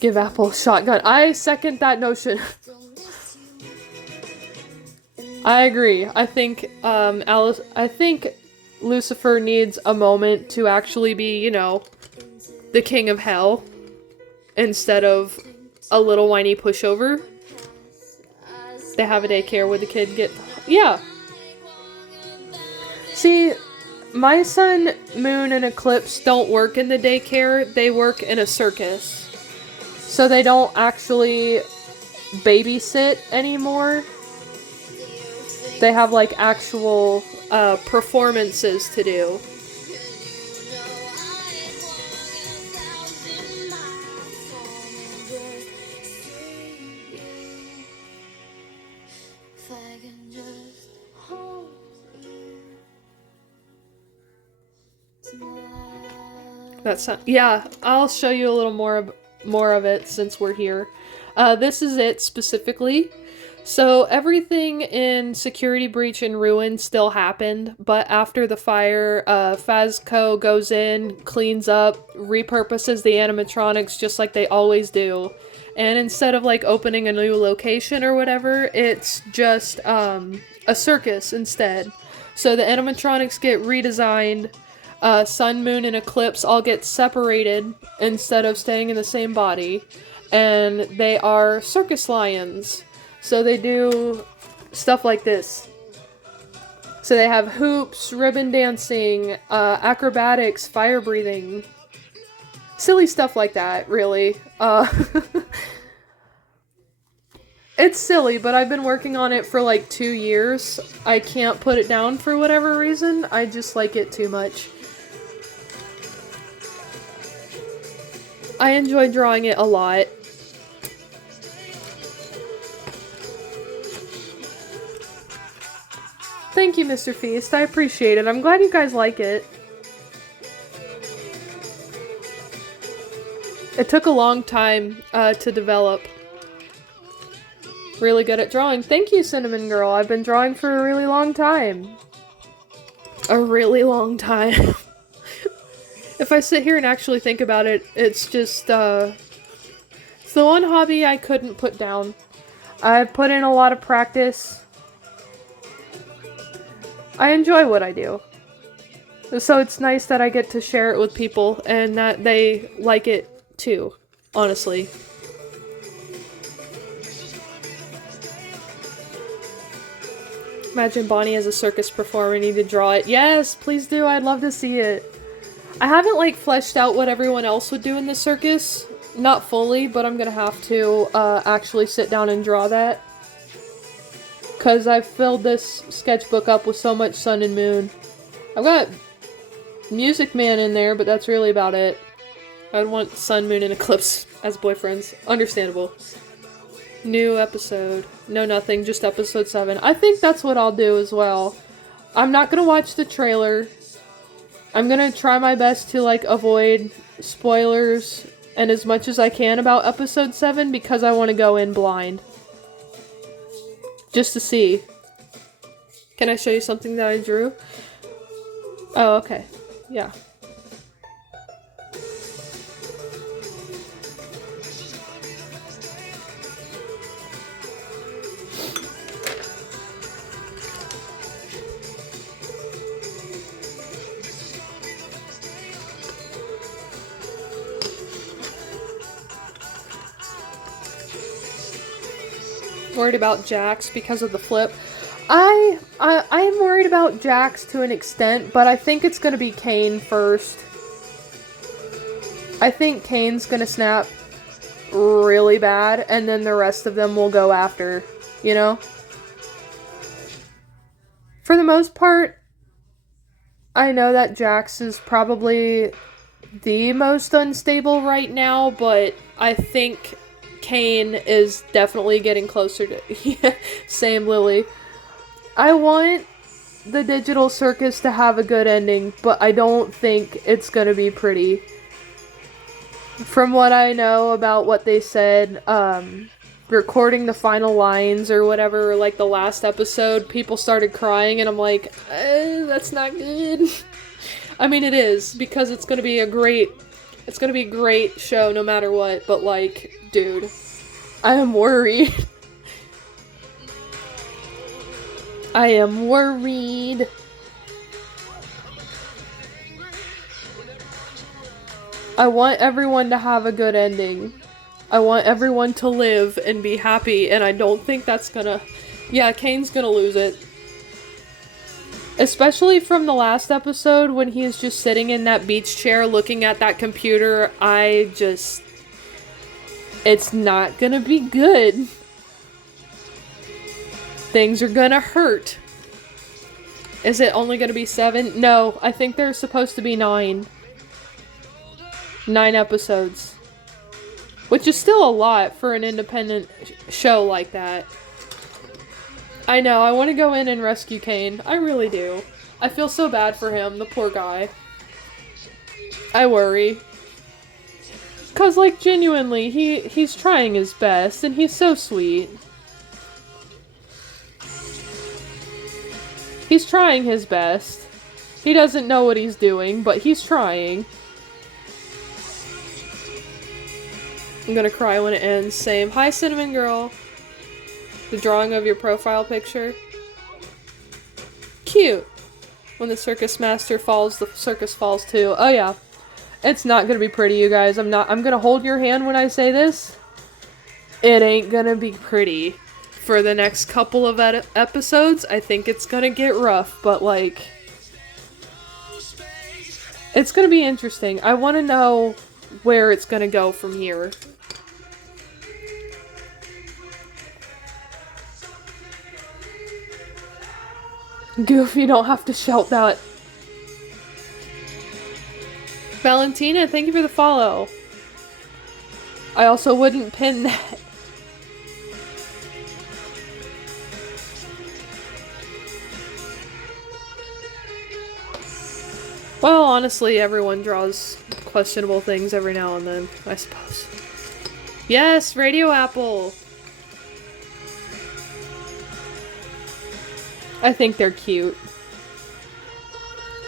Give Apple a shotgun. I second that notion. I agree. I think, I think Lucifer needs a moment to actually be, you know, the king of hell. Instead of a little whiny pushover. They have a daycare where the kid get... Yeah. See, my sun, moon, and eclipse don't work in the daycare. They work in a circus. So they don't actually babysit anymore. They have, like, actual performances to do. Yeah, I'll show you a little more of it since we're here. This is it specifically. So everything in Security Breach and Ruin still happened, but after the fire, Fazco goes in, cleans up, repurposes the animatronics just like they always do. And instead of, like, opening a new location or whatever, it's just a circus instead. So the animatronics get redesigned. Sun, Moon, and Eclipse all get separated instead of staying in the same body. And they are circus lions. So they do stuff like this. So they have hoops, ribbon dancing, acrobatics, fire breathing. Silly stuff like that, really. It's silly, but I've been working on it for like 2 years. I can't put it down for whatever reason. I just like it too much. I enjoy drawing it a lot. Thank you, Mr. Feast. I appreciate it. I'm glad you guys like it. It took a long time to develop. Really good at drawing. Thank you, Cinnamon Girl. I've been drawing for a really long time. A really long time. If I sit here and actually think about it, it's just, it's the one hobby I couldn't put down. I've put in a lot of practice. I enjoy what I do. So it's nice that I get to share it with people and that they like it too, honestly. Imagine Bonnie as a circus performer. I need to draw it. Yes, please do. I'd love to see it. I haven't, like, fleshed out what everyone else would do in the circus. Not fully, but I'm gonna have to, actually sit down and draw that. Because I've filled this sketchbook up with so much sun and moon. I've got Music Man in there, but that's really about it. I'd want Sun, Moon, and Eclipse as boyfriends. Understandable. New episode. No, nothing. Just episode 7. I think that's what I'll do as well. I'm not gonna watch the trailer. I'm gonna try my best to, like, avoid spoilers and as much as I can about episode 7 because I want to go in blind. Just to see. Can I show you something that I drew? Oh, okay. Yeah. Worried about Jax because of the flip. I am worried about Jax to an extent, but I think it's gonna be Kane first. I think Kane's gonna snap really bad, and then the rest of them will go after, you know? For the most part, I know that Jax is probably the most unstable right now, but I think Kane is definitely getting closer to... Yeah, same, Lily. I want the digital circus to have a good ending, but I don't think it's gonna be pretty. From what I know about what they said, recording the final lines or whatever, like the last episode, people started crying, and I'm like, that's not good. I mean, it is, because it's gonna be a great show no matter what, but like, dude, I am worried. I am worried. I want everyone to have a good ending. I want everyone to live and be happy, and I don't think that's gonna... Yeah, Kane's gonna lose it. Especially from the last episode when he is just sitting in that beach chair looking at that computer. It's not gonna be good. Things are gonna hurt. Is it only gonna be 7? No, I think there's supposed to be 9. 9 episodes. Which is still a lot for an independent show like that. I know, I want to go in and rescue Kane. I really do. I feel so bad for him, the poor guy. I worry. Cause, like, genuinely, he's trying his best, and he's so sweet. He's trying his best. He doesn't know what he's doing, but he's trying. I'm gonna cry when it ends. Same. Hi, Cinnamon Girl. The drawing of your profile picture. Cute. When the circus master falls, the circus falls too. Oh yeah. It's not gonna be pretty, you guys. I'm gonna hold your hand when I say this. It ain't gonna be pretty. For the next couple of episodes, I think it's gonna get rough, but like... It's gonna be interesting. I wanna know where it's gonna go from here. Goof, you don't have to shout that. Valentina, thank you for the follow. I also wouldn't pin that. Well, honestly, everyone draws questionable things every now and then, I suppose. Yes, RadioApple! I think they're cute.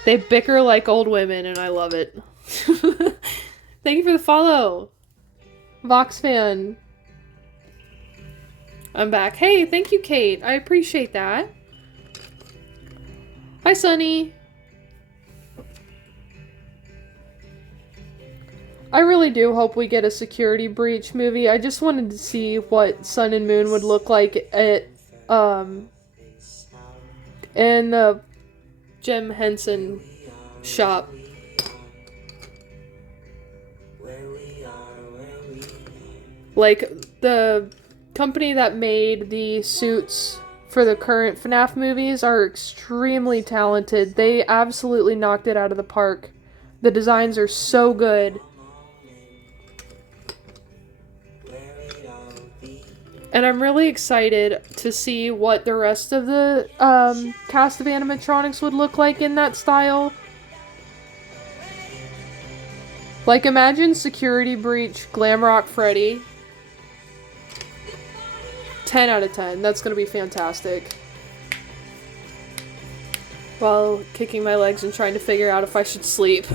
They bicker like old women, and I love it. Thank you for the follow! Vox fan. I'm back. Hey, thank you, Kate. I appreciate that. Hi, Sunny. I really do hope we get a security breach movie. I just wanted to see what Sun and Moon would look like at, in the Jim Henson shop. Like, the company that made the suits for the current FNAF movies are extremely talented. They absolutely knocked it out of the park. The designs are so good. And I'm really excited to see what the rest of the cast of animatronics would look like in that style. Like, imagine Security Breach Glamrock Freddy. 10 out of 10. That's going to be fantastic. While kicking my legs and trying to figure out if I should sleep.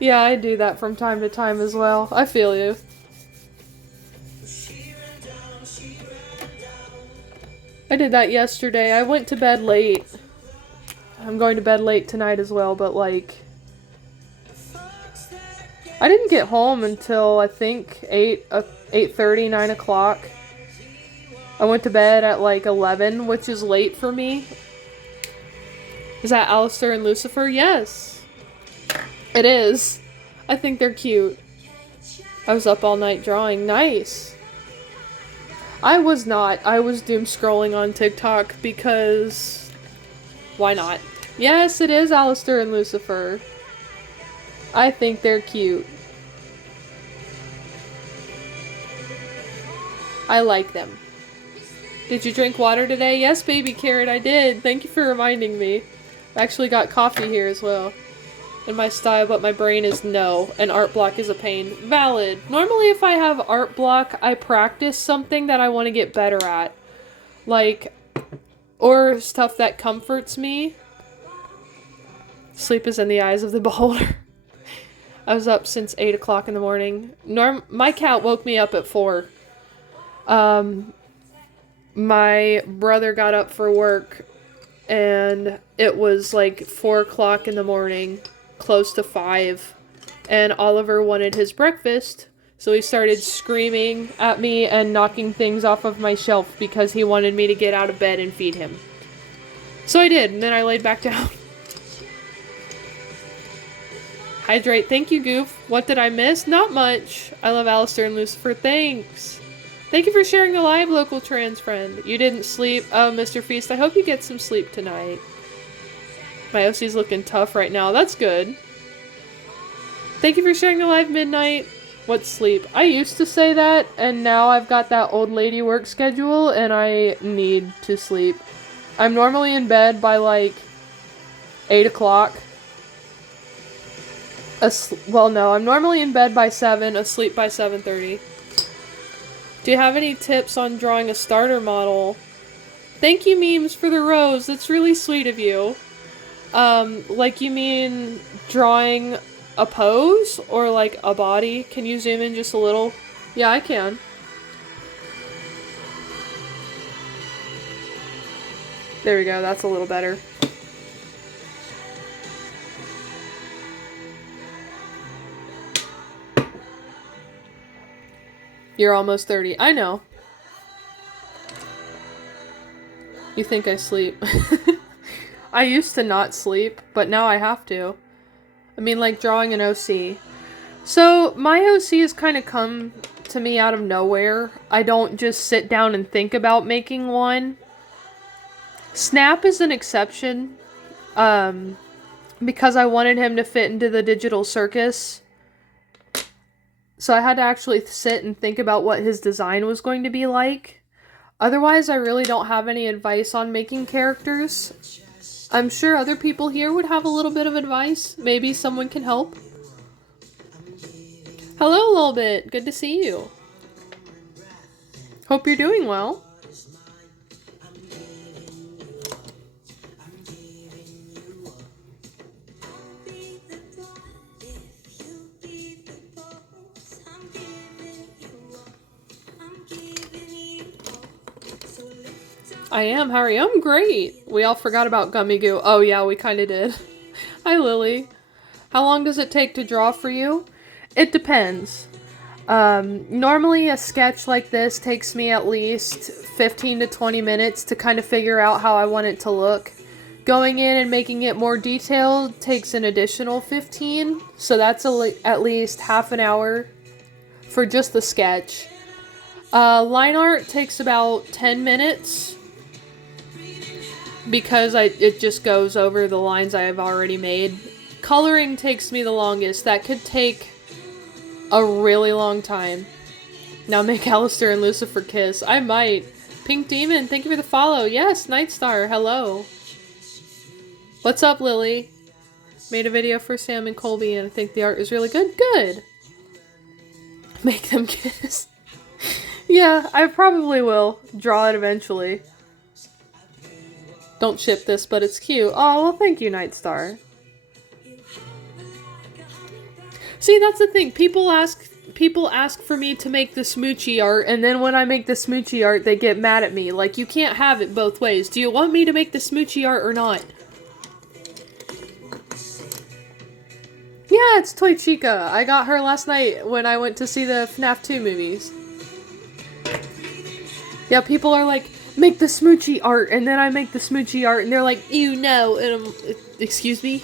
Yeah, I do that from time to time as well. I feel you. I did that yesterday. I went to bed late. I'm going to bed late tonight as well, but like... I didn't get home until, I think, 8:30, 9 o'clock. I went to bed at like 11, which is late for me. Is that Alistair and Lucifer? Yes. It is. I think they're cute. I was up all night drawing. Nice. I was not. I was doom scrolling on TikTok because... Why not? Yes, it is Alistair and Lucifer. I think they're cute. I like them. Did you drink water today? Yes, baby carrot, I did. Thank you for reminding me. I actually got coffee here as well. In my style, but my brain is no. And art block is a pain. Valid. Normally if I have art block, I practice something that I want to get better at. Like, or stuff that comforts me. Sleep is in the eyes of the beholder. I was up since 8 o'clock in the morning. My cat woke me up at 4. My brother got up for work, and it was like 4 o'clock in the morning, close to 5, and Oliver wanted his breakfast, so he started screaming at me and knocking things off of my shelf because he wanted me to get out of bed and feed him. So I did, and then I laid back down. Hydrate. Thank you, Goof. What did I miss? Not much. I love Alistair and Lucifer. Thanks. Thank you for sharing the live, local trans friend. You didn't sleep. Oh, Mr. Feast, I hope you get some sleep tonight. My OC's looking tough right now. That's good. Thank you for sharing the live, Midnight. What's sleep? I used to say that, and now I've got that old lady work schedule, and I need to sleep. I'm normally in bed by, like, 8 o'clock. Well, no, I'm normally in bed by 7, asleep by 7:30. Do you have any tips on drawing a starter model? Thank you, Memes, for the rose. That's really sweet of you. Like, you mean drawing a pose? Or, like, a body? Can you zoom in just a little? Yeah, I can. There we go, that's a little better. You're almost 30. I know. You think I sleep. I used to not sleep, but now I have to. I mean, like drawing an OC. So, my OC has kind of come to me out of nowhere. I don't just sit down and think about making one. Snap is an exception. Because I wanted him to fit into the digital circus. So I had to actually sit and think about what his design was going to be like. Otherwise, I really don't have any advice on making characters. I'm sure other people here would have a little bit of advice. Maybe someone can help. Hello, Lolbit. Good to see you. Hope you're doing well. I am. How are you? I'm great. We all forgot about Gummy Goo. Oh yeah, we kind of did. Hi, Lily. How long does it take to draw for you? It depends. Normally a sketch like this takes me at least 15 to 20 minutes to kind of figure out how I want it to look. Going in and making it more detailed takes an additional 15, so that's at least half an hour for just the sketch. Line art takes about 10 minutes because it just goes over the lines I have already made. Coloring takes me the longest. That could take a really long time. Now make Alistair and Lucifer kiss. I might. Pink Demon, thank you for the follow. Yes, Nightstar, hello. What's up, Lily? Made a video for Sam and Colby and I think the art is really good. Good. Make them kiss. Yeah, I probably will draw it eventually. Don't ship this, but it's cute. Oh, well, thank you, Nightstar. See, that's the thing. People ask for me to make the smoochy art, and then when I make the smoochy art, they get mad at me. Like, you can't have it both ways. Do you want me to make the smoochy art or not? Yeah, it's Toy Chica. I got her last night when I went to see the FNAF 2 movies. Yeah, people are like, make the smoochy art, and then I make the smoochy art, and they're like, ew, no, and excuse me?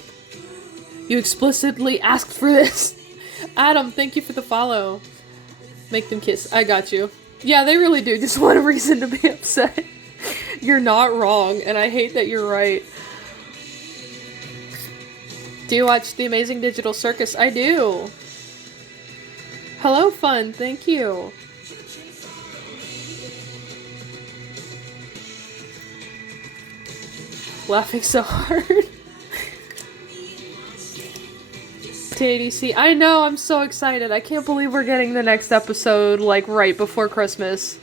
You explicitly asked for this. Adam, thank you for the follow. Make them kiss. I got you. Yeah, they really do just want a reason to be upset. You're not wrong, and I hate that you're right. Do you watch The Amazing Digital Circus? I do. Hello, Fun. Thank you. Laughing so hard. TADC. I know, I'm so excited. I can't believe we're getting the next episode, like, right before Christmas.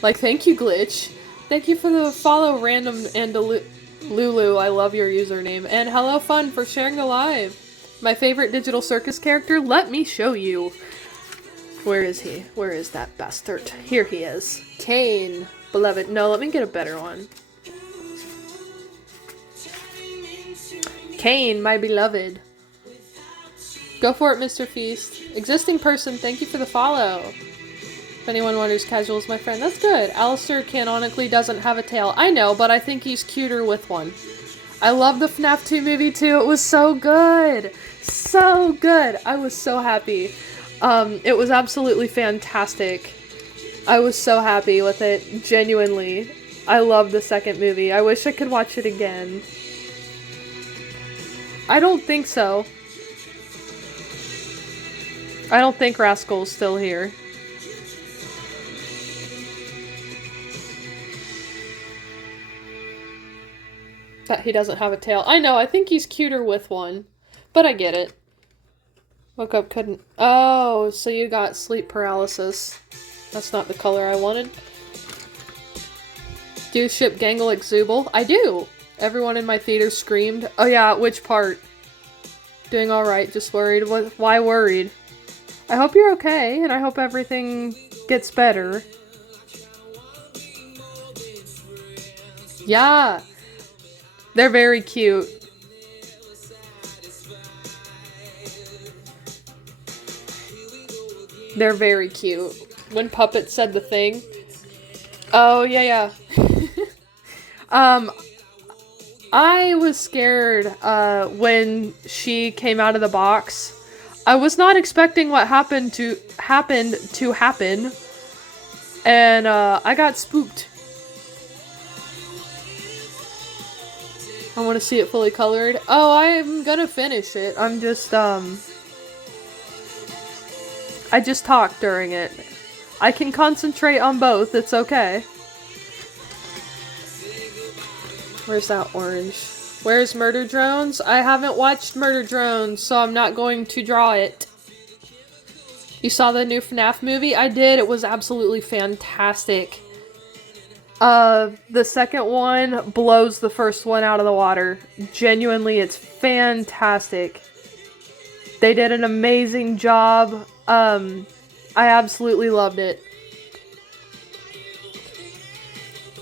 Like, thank you, Glitch. Thank you for the follow, Random and Lulu. I love your username. And hello, Fun, for sharing the live. My favorite Digital Circus character? Let me show you. Where is he? Where is that bastard? Here he is. Kane. Beloved. No, let me get a better one. Kane, my beloved. Go for it, Mr. Feast. Existing person, thank you for the follow. If anyone wonders, Casual is my friend. That's good. Alistair canonically doesn't have a tail. I know, but I think he's cuter with one. I love the FNAF 2 movie too. It was so good. So good. I was so happy. It was absolutely fantastic. I was so happy with it. Genuinely. I love the second movie. I wish I could watch it again. I don't think so. I don't think Rascal's still here. That he doesn't have a tail. I know, I think he's cuter with one. But I get it. Woke up, couldn't... Oh, so you got sleep paralysis. That's not the color I wanted. Do you ship Gangle Exubal? I do! Everyone in my theater screamed. Oh yeah, which part? Doing alright, just worried. Why worried? I hope you're okay, and I hope everything gets better. Yeah! They're very cute. They're very cute. When Puppet said the thing. Oh, yeah. I was scared, when she came out of the box. I was not expecting what happened to happen, and, I got spooked. I want to see it fully colored. Oh, I'm gonna finish it. I'm just, I just talk during it. I can concentrate on both, it's okay. Where's that orange? Where's Murder Drones? I haven't watched Murder Drones, so I'm not going to draw it. You saw the new FNAF movie? I did. It was absolutely fantastic. The second one blows the first one out of the water. Genuinely, it's fantastic. They did an amazing job. I absolutely loved it.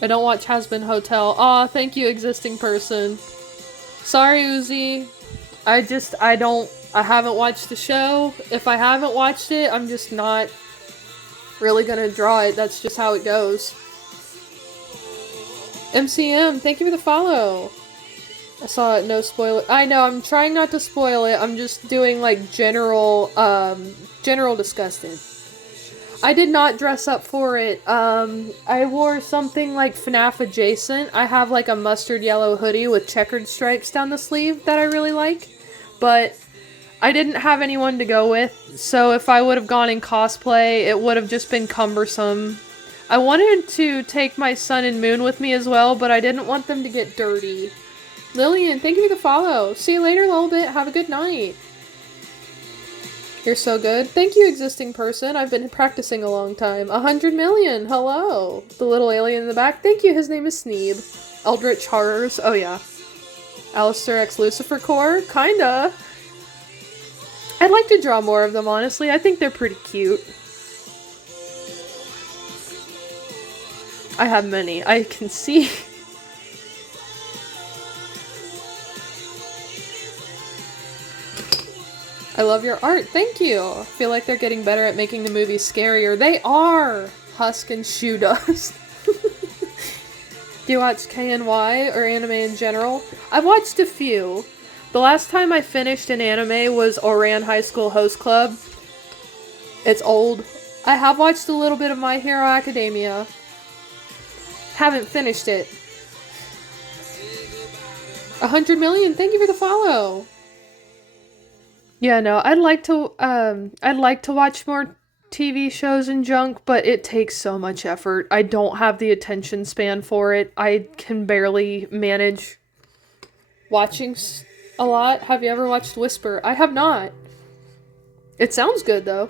I don't watch Hazbin Hotel. Aw, thank you, existing person. Sorry, Uzi. I haven't watched the show. If I haven't watched it, I'm just not really gonna draw it. That's just how it goes. MCM, thank you for the follow. I saw it, no spoiler. I know, I'm trying not to spoil it. I'm just doing, like, general disgusting. I did not dress up for it. I wore something like FNAF adjacent. I have like a mustard yellow hoodie with checkered stripes down the sleeve that I really like. But I didn't have anyone to go with, so if I would have gone in cosplay, it would have just been cumbersome. I wanted to take my sun and moon with me as well, but I didn't want them to get dirty. Lillian, thank you for the follow. See you later, Lolbit. Have a good night. You're so good. Thank you, existing person. I've been practicing a long time. 100 million. Hello. The little alien in the back. Thank you. His name is Sneeb. Eldritch Horrors. Oh, yeah. Alistair X Lucifer Core. Kinda. I'd like to draw more of them, honestly. I think they're pretty cute. I have many. I can see. I love your art. Thank you. I feel like they're getting better at making the movies scarier. They are! Husk and Shoe Dust. Do you watch KNY or anime in general? I've watched a few. The last time I finished an anime was Oran High School Host Club. It's old. I have watched a little bit of My Hero Academia. Haven't finished it. 100 million. Thank you for the follow. Yeah, no, I'd like to watch more TV shows and junk, but it takes so much effort. I don't have the attention span for it. I can barely manage watching a lot. Have you ever watched Whisper? I have not. It sounds good, though.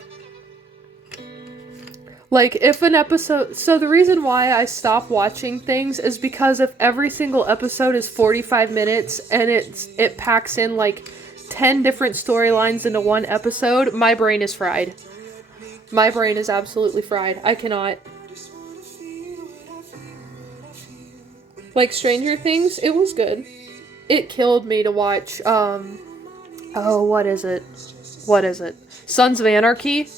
Like, if an episode... So the reason why I stop watching things is because if every single episode is 45 minutes and it packs in, like, 10 different storylines into one episode, my brain is fried. My brain is absolutely fried. I cannot. Like, Stranger Things, it was good. It killed me to watch, oh, what is it? What is it? Sons of Anarchy?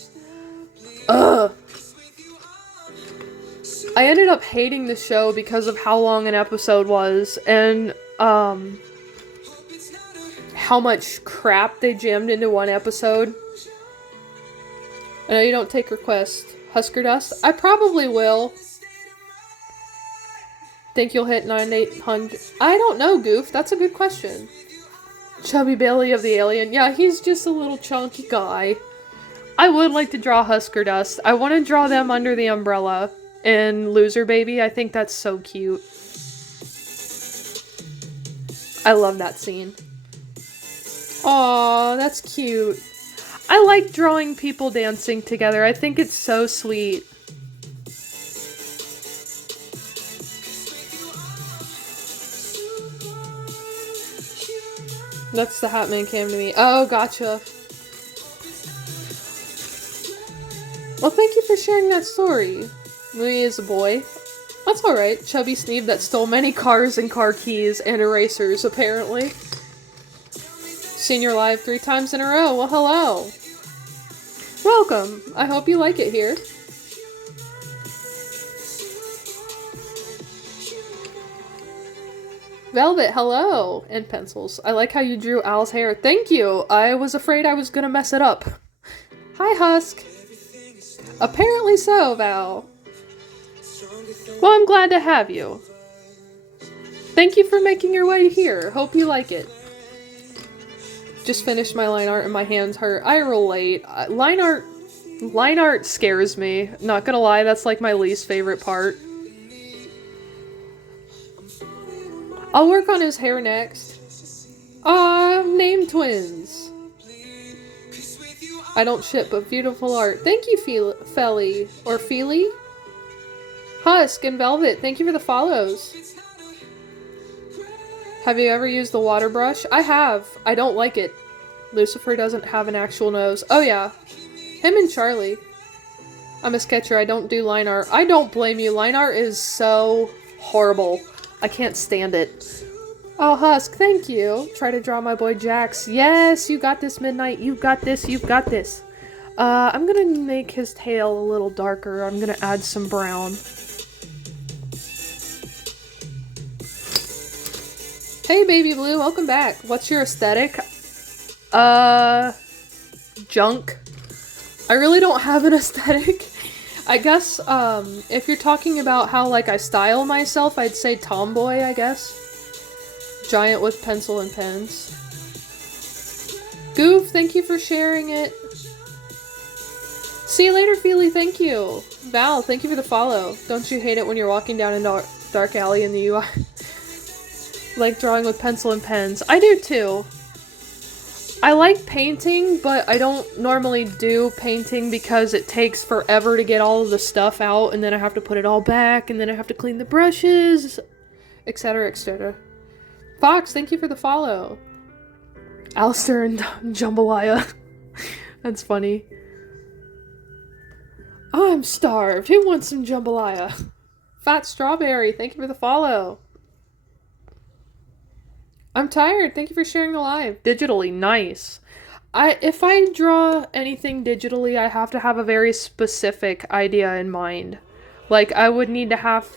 Ugh. I ended up hating the show because of how long an episode was, and, how much crap they jammed into one episode. I know you don't take requests. Husker Dust? I probably will. Think you'll hit 9,800? I don't know, Goof. That's a good question. Chubby Billy of the Alien. Yeah, he's just a little chunky guy. I would like to draw Husker Dust. I want to draw them under the umbrella in Loser Baby. I think that's so cute. I love that scene. Aw, that's cute. I like drawing people dancing together. I think it's so sweet. That's the Hatman came to me. Oh, gotcha. Well, thank you for sharing that story. Me is a boy. That's alright. Chubby Sneeb that stole many cars and car keys and erasers, apparently. Seen your live 3 times in a row. Well, hello. Welcome. I hope you like it here. Velvet, hello. And pencils. I like how you drew Al's hair. Thank you. I was afraid I was gonna mess it up. Hi, Husk. Apparently so, Val. Well, I'm glad to have you. Thank you for making your way here. Hope you like it. Just finished my line art and my hands hurt. I relate. Line art scares me. Not gonna lie, that's like my least favorite part. I'll work on his hair next. Name twins. I don't ship, but beautiful art. Thank you, Felly. Or Feely? Husk and Velvet, thank you for the follows. Have you ever used the water brush? I have. I don't like it. Lucifer doesn't have an actual nose. Oh yeah. Him and Charlie. I'm a sketcher. I don't do line art. I don't blame you. Line art is so horrible. I can't stand it. Oh, Husk, thank you. Try to draw my boy Jax. Yes, you got this, Midnight. You got this. You've got this. I'm gonna make his tail a little darker. I'm gonna add some brown. Hey, Baby Blue, welcome back. What's your aesthetic? Junk. I really don't have an aesthetic. I guess, if you're talking about how, like, I style myself, I'd say tomboy, I guess. Giant with pencil and pens. Goof, thank you for sharing it. See you later, Feely, thank you. Val, thank you for the follow. Don't you hate it when you're walking down a dark alley in the UI? Like drawing with pencil and pens. I do too. I like painting, but I don't normally do painting because it takes forever to get all of the stuff out, and then I have to put it all back, and then I have to clean the brushes, etc., etc. Fox, thank you for the follow. Alistair and Jambalaya. That's funny. I'm starved. Who wants some jambalaya? Fat Strawberry, thank you for the follow. I'm tired. Thank you for sharing the live. Digitally, nice. If I draw anything digitally, I have to have a very specific idea in mind. Like, I would need to have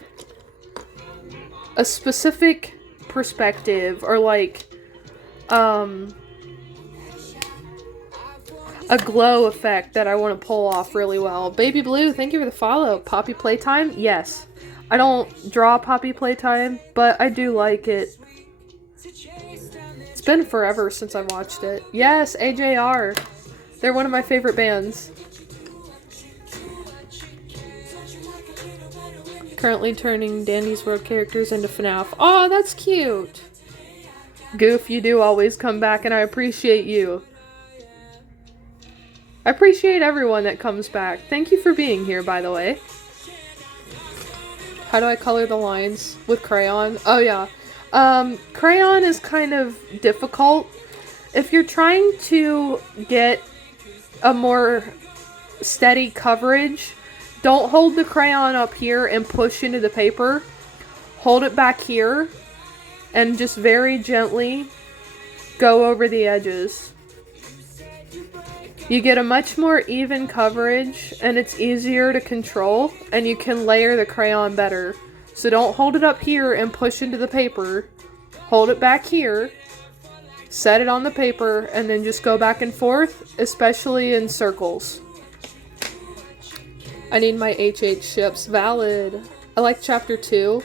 a specific perspective, or like, a glow effect that I want to pull off really well. Baby Blue, thank you for the follow. Poppy Playtime? Yes. I don't draw Poppy Playtime, but I do like it. It's been forever since I watched it. Yes, AJR. They're one of my favorite bands. Currently turning Dandy's World characters into FNAF. Oh, that's cute. Goof, you do always come back, and I appreciate you. I appreciate everyone that comes back. Thank you for being here, by the way. How do I color the lines? With crayon? Oh, yeah. Crayon is kind of difficult. If you're trying to get a more steady coverage, don't hold the crayon up here and push into the paper. Hold it back here and just very gently go over the edges. You get a much more even coverage, and it's easier to control, and you can layer the crayon better. So don't hold it up here and push into the paper. Hold it back here, set it on the paper, and then just go back and forth, especially in circles. I need my HH ships. Valid. I like chapter 2.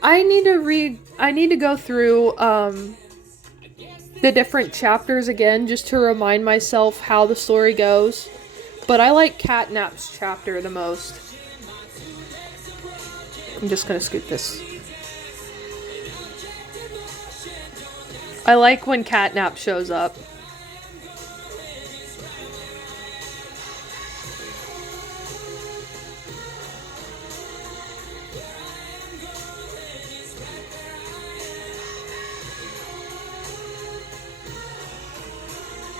I need to go through, the different chapters again, just to remind myself how the story goes. But I like Catnap's chapter the most. I'm just gonna scoop this. I like when Catnap shows up.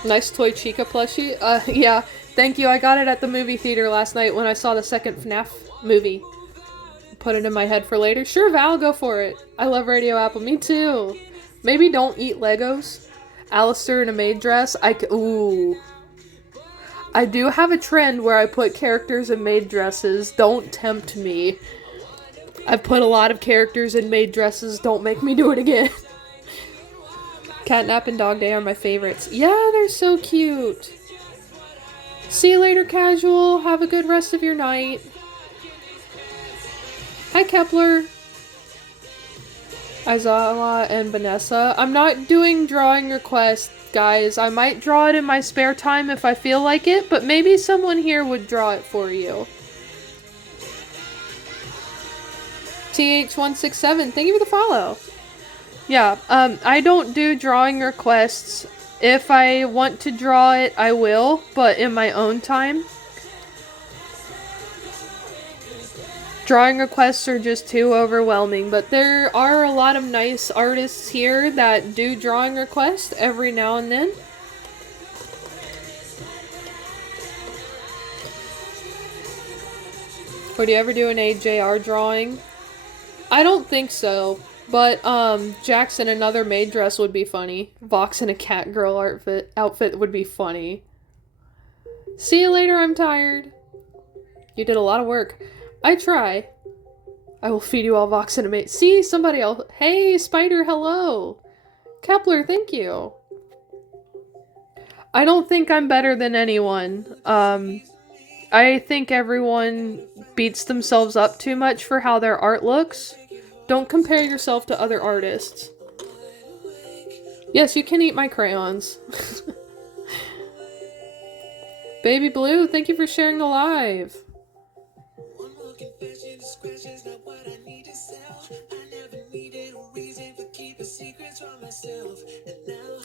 Nice toy Chica plushie. Yeah, thank you. I got it at the movie theater last night when I saw the second FNAF movie. Put it in my head for later. Sure, Val, go for it. I love RadioApple. Me too. Maybe don't eat Legos. Alistair in a maid dress. Ooh. I do have a trend where I put characters in maid dresses. Don't tempt me. I've put a lot of characters in maid dresses. Don't make me do it again. Catnap and Dog Day are my favorites. Yeah, they're so cute. See you later, Casual. Have a good rest of your night. Hi, Kepler. Aizawa and Vanessa. I'm not doing drawing requests, guys. I might draw it in my spare time if I feel like it, but maybe someone here would draw it for you. TH167, thank you for the follow. Yeah, I don't do drawing requests. If I want to draw it, I will, but in my own time. Drawing requests are just too overwhelming, but there are a lot of nice artists here that do drawing requests every now and then. Would you ever do an AJR drawing? I don't think so. But, Jax in another maid dress would be funny. Vox in a cat girl outfit would be funny. See you later, I'm tired. You did a lot of work. I try. I will feed you all Vox in a maid. See, somebody else. Hey, Spider, hello. Kepler, thank you. I don't think I'm better than anyone. I think everyone beats themselves up too much for how their art looks. Don't compare yourself to other artists. Yes, you can eat my crayons. Baby Blue, thank you for sharing the live.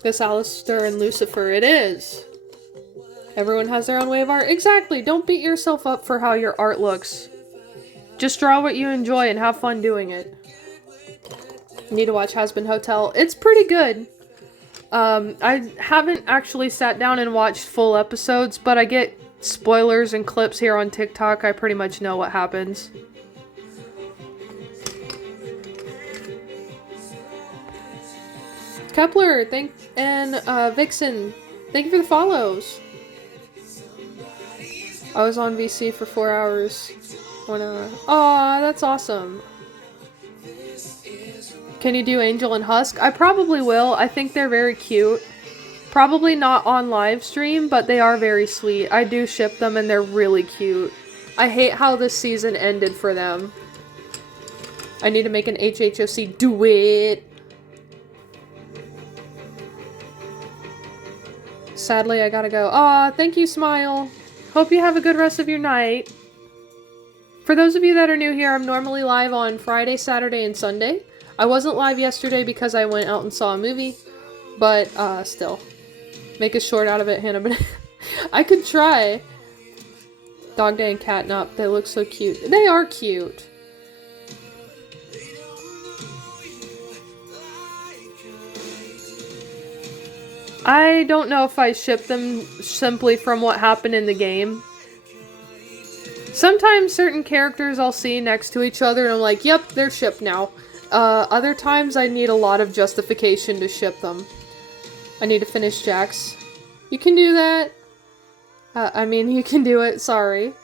This Alistair and Lucifer, it is. Everyone has their own way of art. Exactly, don't beat yourself up for how your art looks. Just draw what you enjoy and have fun doing it. You need to watch Hazbin Hotel. It's pretty good. I haven't actually sat down and watched full episodes, but I get spoilers and clips here on TikTok. I pretty much know what happens. Kepler, Vixen, thank you for the follows. I was on VC for 4 hours. 1 hour. Aw, that's awesome. Can you do Angel and Husk? I probably will. I think they're very cute. Probably not on live stream, but they are very sweet. I do ship them and they're really cute. I hate how this season ended for them. I need to make an HHOC. Do it! Sadly, I gotta go. Aw, thank you, Smile. Hope you have a good rest of your night. For those of you that are new here, I'm normally live on Friday, Saturday, and Sunday. I wasn't live yesterday because I went out and saw a movie, but still. Make a short out of it, Hannah. I could try. Dog Day and Catnap, they look so cute. They are cute. I don't know if I ship them simply from what happened in the game. Sometimes certain characters I'll see next to each other and I'm like, yep, they're shipped now. Other times I need a lot of justification to ship them. I need to finish Jax. You can do that. You can do it, sorry.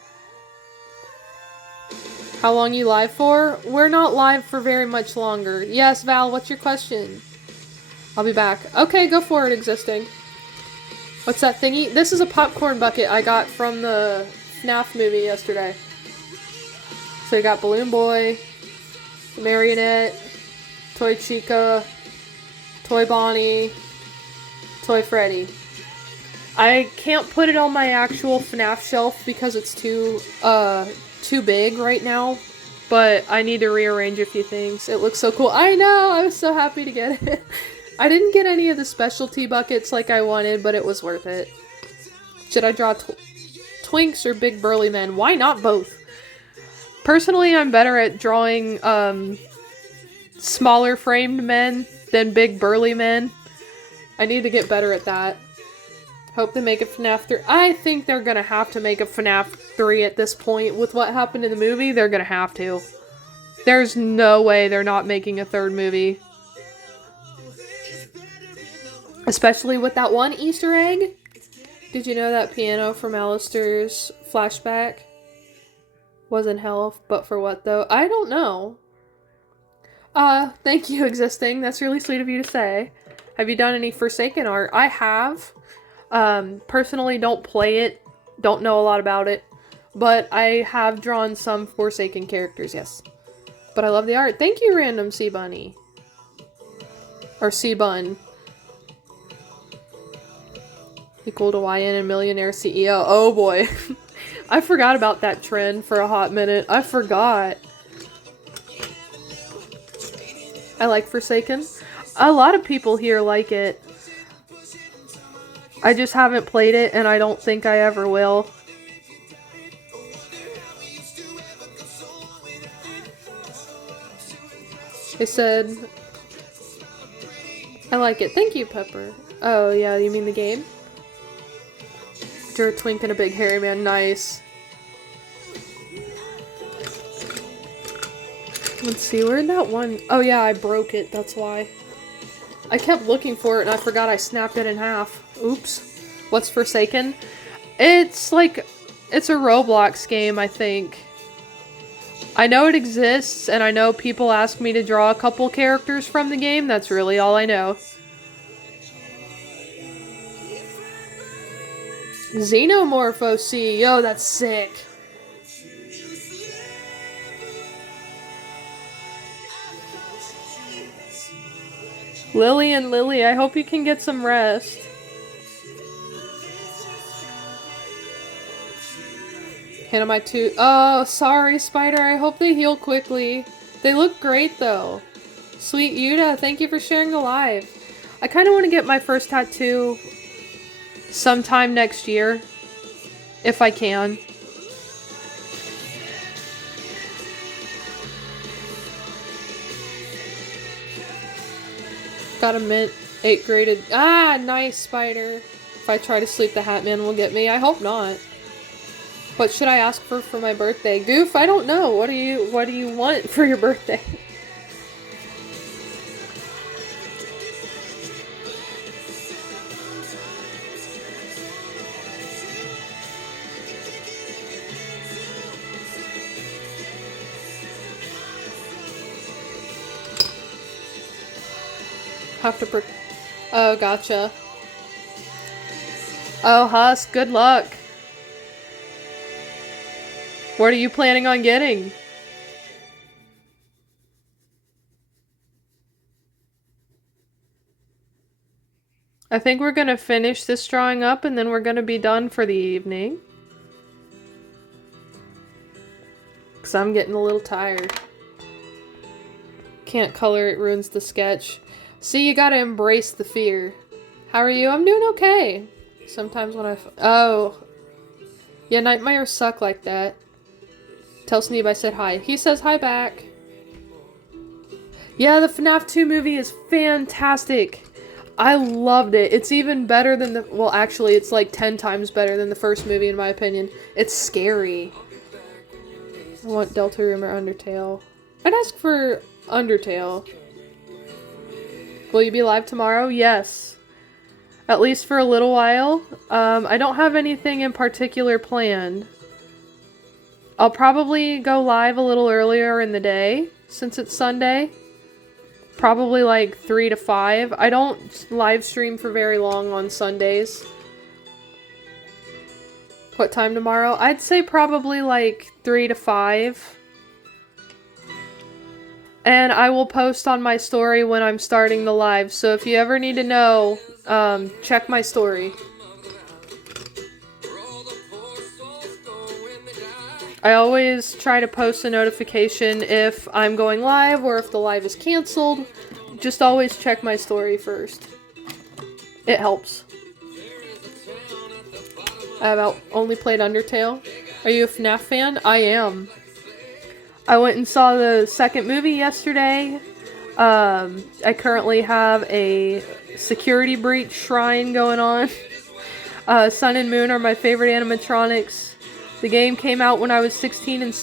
How long you live for? We're not live for very much longer. Yes, Val, what's your question? I'll be back. Okay, go for it, Existing. What's that thingy? This is a popcorn bucket I got from the FNAF movie yesterday. So you got Balloon Boy, the Marionette, Toy Chica, Toy Bonnie, Toy Freddy. I can't put it on my actual FNAF shelf because it's too big right now. But I need to rearrange a few things. It looks so cool. I know! I was so happy to get it. I didn't get any of the specialty buckets like I wanted, but it was worth it. Should I draw twinks or big burly men? Why not both? Personally, I'm better at drawing smaller framed men than big burly men. I need to get better at that. Hope they make a FNAF 3. I think they're gonna have to make a FNAF 3 at this point. With what happened in the movie, they're gonna have to. There's no way they're not making a third movie. Especially with that one Easter egg. Did you know that piano from Alistair's flashback was in hell, but for what though? I don't know. Thank you, Existing. That's really sweet of you to say. Have you done any Forsaken art? I have. Personally don't play it, don't know a lot about it, but I have drawn some Forsaken characters, yes. But I love the art. Thank you, Random Sea Bunny. Or Sea Bun. Equal to YN and Millionaire CEO. Oh boy. I forgot about that trend for a hot minute. I forgot. I like Forsaken. A lot of people here like it. I just haven't played it, and I don't think I ever will. They said... I like it. Thank you, Pepper. Oh, yeah, you mean the game? You're a twink and a big hairy man. Nice. Let's see, where'd that one... Oh, yeah, I broke it. That's why. I kept looking for it, and I forgot I snapped it in half. Oops. What's Forsaken? It's like... It's a Roblox game, I think. I know it exists, and I know people ask me to draw a couple characters from the game. That's really all I know. Xenomorpho CEO, that's sick. Lily and Lily, I hope you can get some rest. Hit on my tooth. Oh, sorry, Spider. I hope they heal quickly. They look great, though. Sweet Yuda, thank you for sharing the live. I kind of want to get my first tattoo sometime next year, if I can. Got a mint 8 graded. Ah, nice, Spider. If I try to sleep, the Hat Man will get me. I hope not. What should I ask for my birthday? Goof, I don't know. What do you want for your birthday? Have to oh, gotcha. Oh, Husk, good luck. What are you planning on getting? I think we're gonna finish this drawing up and then we're gonna be done for the evening. Because I'm getting a little tired. Can't color, it ruins the sketch. See, you gotta embrace the fear. How are you? I'm doing okay. Sometimes when oh. Yeah, nightmares suck like that. Tell Sneeb I said hi. He says hi back. Yeah, the FNAF 2 movie is fantastic. I loved it. It's even better than the... Well, actually, it's like 10 times better than the first movie, in my opinion. It's scary. I want Deltarune or Undertale. I'd ask for Undertale. Will you be live tomorrow? Yes. At least for a little while. I don't have anything in particular planned. I'll probably go live a little earlier in the day, since it's Sunday. Probably like 3 to 5. I don't live stream for very long on Sundays. What time tomorrow? I'd say probably like 3 to 5. And I will post on my story when I'm starting the live. So if you ever need to know, check my story. I always try to post a notification if I'm going live or if the live is canceled. Just always check my story first. It helps. I've only played Undertale. Are you a FNAF fan? I am. I went and saw the second movie yesterday. I currently have a security breach shrine going on. Sun and Moon are my favorite animatronics. The game came out when I was 17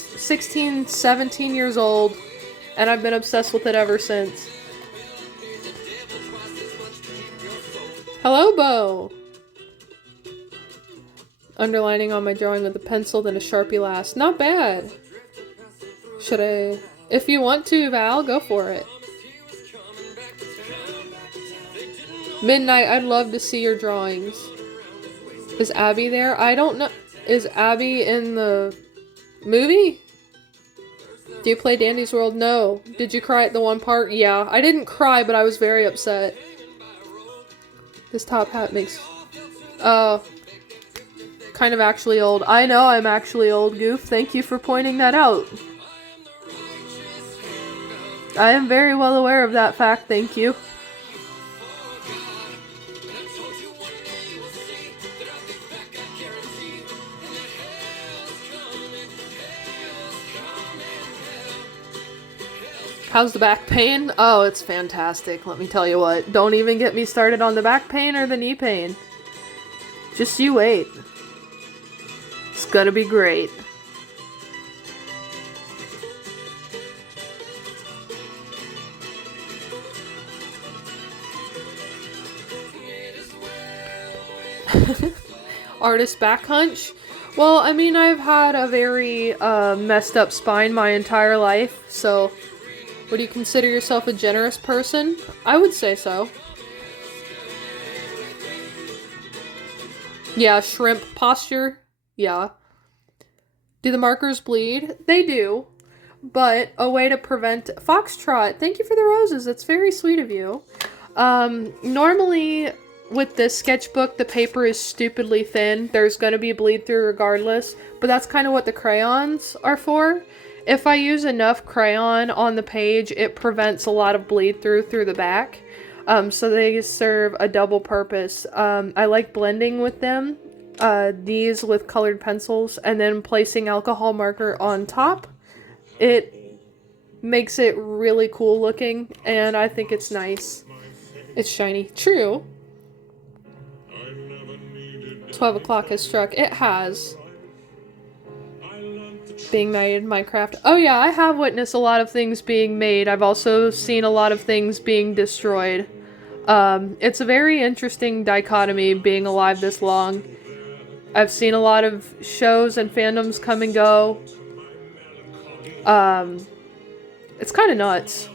years old, and I've been obsessed with it ever since. Hello, Bo! Underlining on my drawing with a pencil, then a Sharpie last. Not bad. Should I... If you want to, Val, go for it. Midnight, I'd love to see your drawings. Is Abby there? I don't know. Is Abby in the movie? Do you play Dandy's World? No. Did you cry at the one part? Yeah. I didn't cry, but I was very upset. This top hat makes... kind of actually old. I know I'm actually old, Goof. Thank you for pointing that out. I am very well aware of that fact, thank you. How's the back pain? Oh, it's fantastic. Let me tell you what. Don't even get me started on the back pain or the knee pain. Just you wait. It's gonna be great. Artist back hunch? Well, I mean, I've had a very messed up spine my entire life, so would you consider yourself a generous person? I would say so. Yeah, shrimp posture. Yeah. Do the markers bleed? They do. But a way to prevent... Foxtrot, thank you for the roses. That's very sweet of you. Normally, with this sketchbook, the paper is stupidly thin. There's going to be bleed through regardless. But that's kind of what the crayons are for. If I use enough crayon on the page, it prevents a lot of bleed through the back. So they serve a double purpose. I like blending with them. These with colored pencils, and then placing alcohol marker on top. It makes it really cool looking, and I think it's nice. It's shiny. True. 12 o'clock has struck. It has. Being made in Minecraft. Oh yeah, I have witnessed a lot of things being made. I've also seen a lot of things being destroyed. It's a very interesting dichotomy being alive this long. I've seen a lot of shows and fandoms come and go. It's kind of nuts.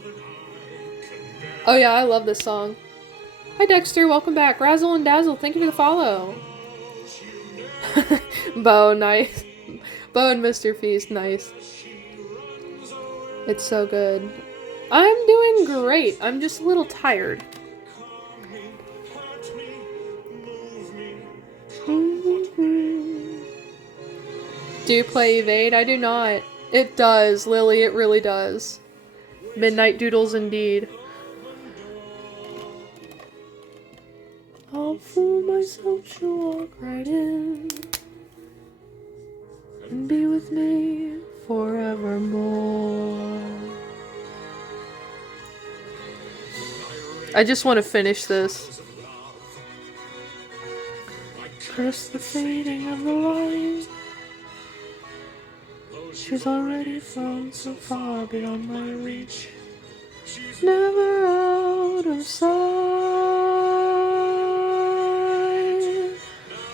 Oh yeah, I love this song. Hi Dexter, welcome back. Razzle and Dazzle, thank you for the follow. Bo, nice. Bo and Mr. Feast, nice. It's so good. I'm doing great. I'm just a little tired. Do you play Evade? I do not. It does, Lily, it really does. Midnight Doodles indeed. I'll fool myself to walk right in and be with me forevermore. I just want to finish this. Curse the fading of the light. She's already flown so far beyond my reach. Never out of sight.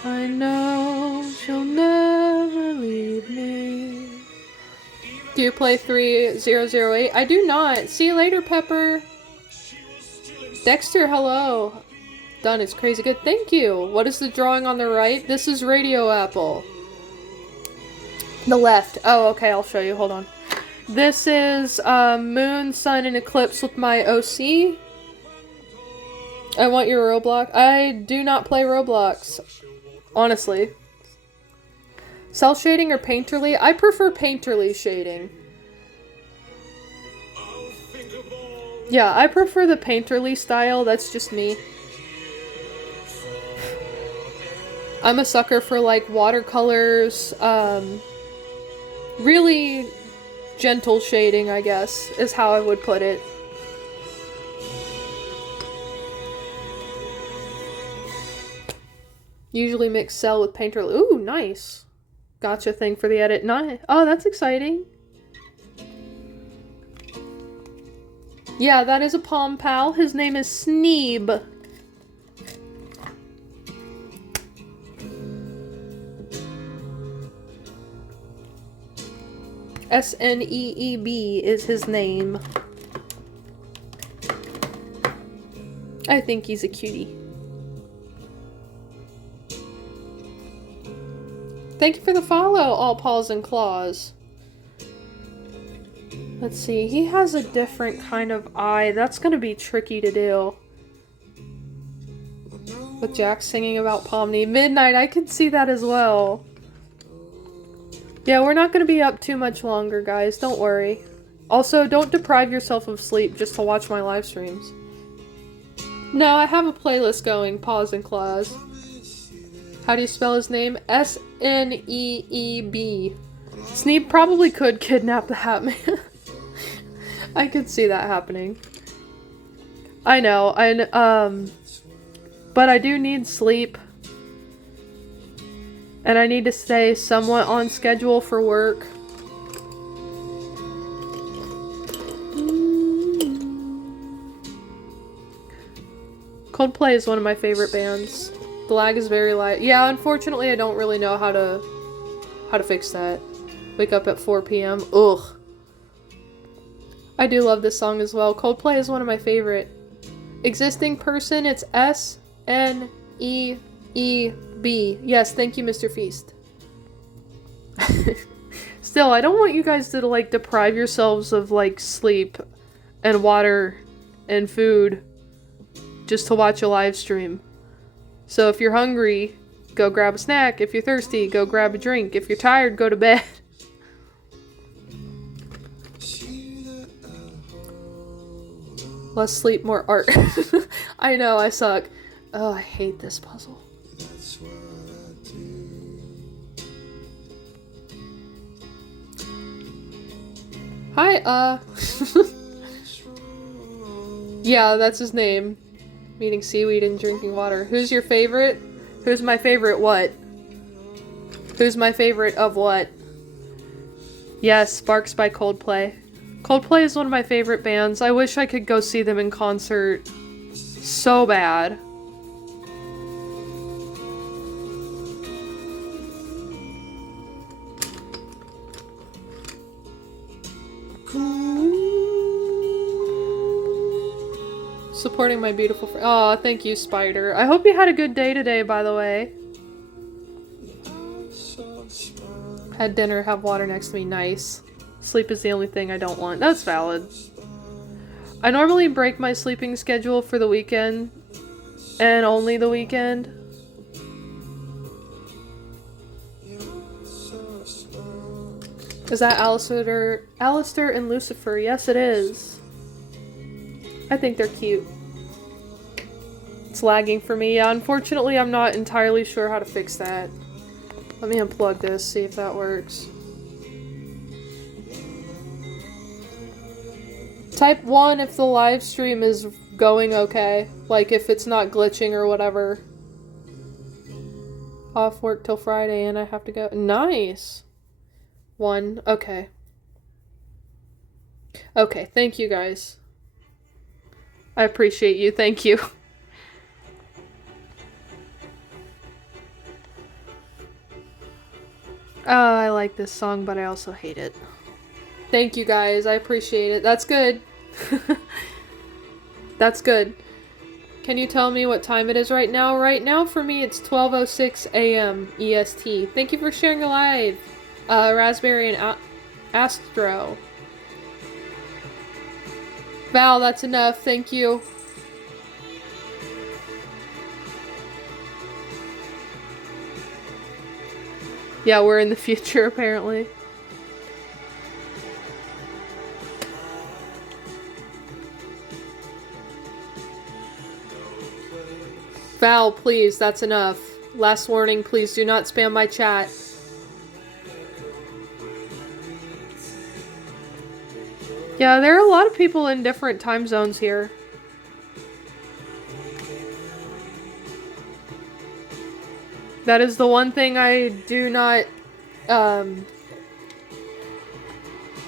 I know she'll never leave me. Do you play 3008? I do not. See you later, Pepper. Dexter, hello. Done, it's crazy good. Thank you. What is the drawing on the right? This is RadioApple. The left. Oh, okay, I'll show you. Hold on. This is Moon, Sun, and Eclipse with my OC. I want your Roblox. I do not play Roblox. Honestly. Cell shading or painterly? I prefer painterly shading. Yeah, I prefer the painterly style. That's just me. I'm a sucker for like watercolors, really gentle shading, I guess, is how I would put it. Usually mix cell with painter. Ooh, nice. Gotcha thing for the edit. Nice. Oh, that's exciting. Yeah, that is a Palm Pal. His name is Sneeb. Sneeb is his name. I think he's a cutie. Thank you for the follow, All Paws and Claws. Let's see, he has a different kind of eye. That's gonna be tricky to do. With Jack singing about Pomni. Midnight, I can see that as well. Yeah, we're not going to be up too much longer, guys. Don't worry. Also, don't deprive yourself of sleep just to watch my live streams. No, I have a playlist going. Paws and Claws. How do you spell his name? Sneeb. Sneeb probably could kidnap the Hat Man. I could see that happening. I know. But I do need sleep. And I need to stay somewhat on schedule for work. Coldplay is one of my favorite bands. The lag is very light. Yeah, unfortunately I don't really know how to fix that. Wake up at 4 p.m. Ugh. I do love this song as well. Coldplay is one of my favorite. Existing person, it's Sneeb. B. Yes, thank you, Mr. Feast. Still, I don't want you guys to, like, deprive yourselves of, like, sleep and water and food just to watch a live stream. So if you're hungry, go grab a snack. If you're thirsty, go grab a drink. If you're tired, go to bed. Less sleep, more art. I know, I suck. Oh, I hate this puzzle. Hi, yeah, that's his name. Eating seaweed and drinking water. Who's your favorite? Who's my favorite what? Who's my favorite of what? Yes, Sparks by Coldplay. Coldplay is one of my favorite bands. I wish I could go see them in concert so bad. Supporting my beautiful friend. Aw, thank you, Spider. I hope you had a good day today, by the way. Had dinner, have water next to me. Nice. Sleep is the only thing I don't want. That's valid. I normally break my sleeping schedule for the weekend. And only the weekend. Is that Alistair and Lucifer? Yes, it is. I think they're cute. It's lagging for me. Yeah, unfortunately, I'm not entirely sure how to fix that. Let me unplug this, see if that works. Type 1 if the live stream is going okay. Like, if it's not glitching or whatever. Off work till Friday and I have to go. Nice! 1. Okay. Okay, thank you guys. I appreciate you. Thank you. I like this song, but I also hate it. Thank you guys. I appreciate it. That's good. That's good. Can you tell me what time it is right now? Right now for me it's 12:06 a.m. EST. Thank you for sharing a live. Raspberry and Astro. Val, that's enough. Thank you. Yeah, we're in the future, apparently. Val, please, that's enough. Last warning, please do not spam my chat. Yeah, there are a lot of people in different time zones here. That is the one thing I do not,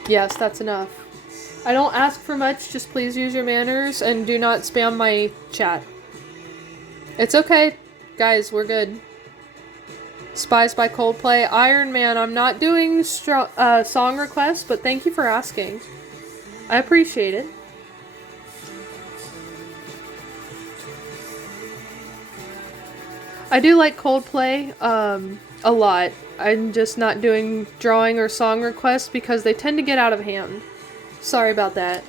yes, that's enough. I don't ask for much, just please use your manners and do not spam my chat. It's okay, guys, we're good. Spies by Coldplay. Iron Man, I'm not doing song requests, but thank you for asking. I appreciate it. I do like Coldplay a lot. I'm just not doing drawing or song requests because they tend to get out of hand. Sorry about that.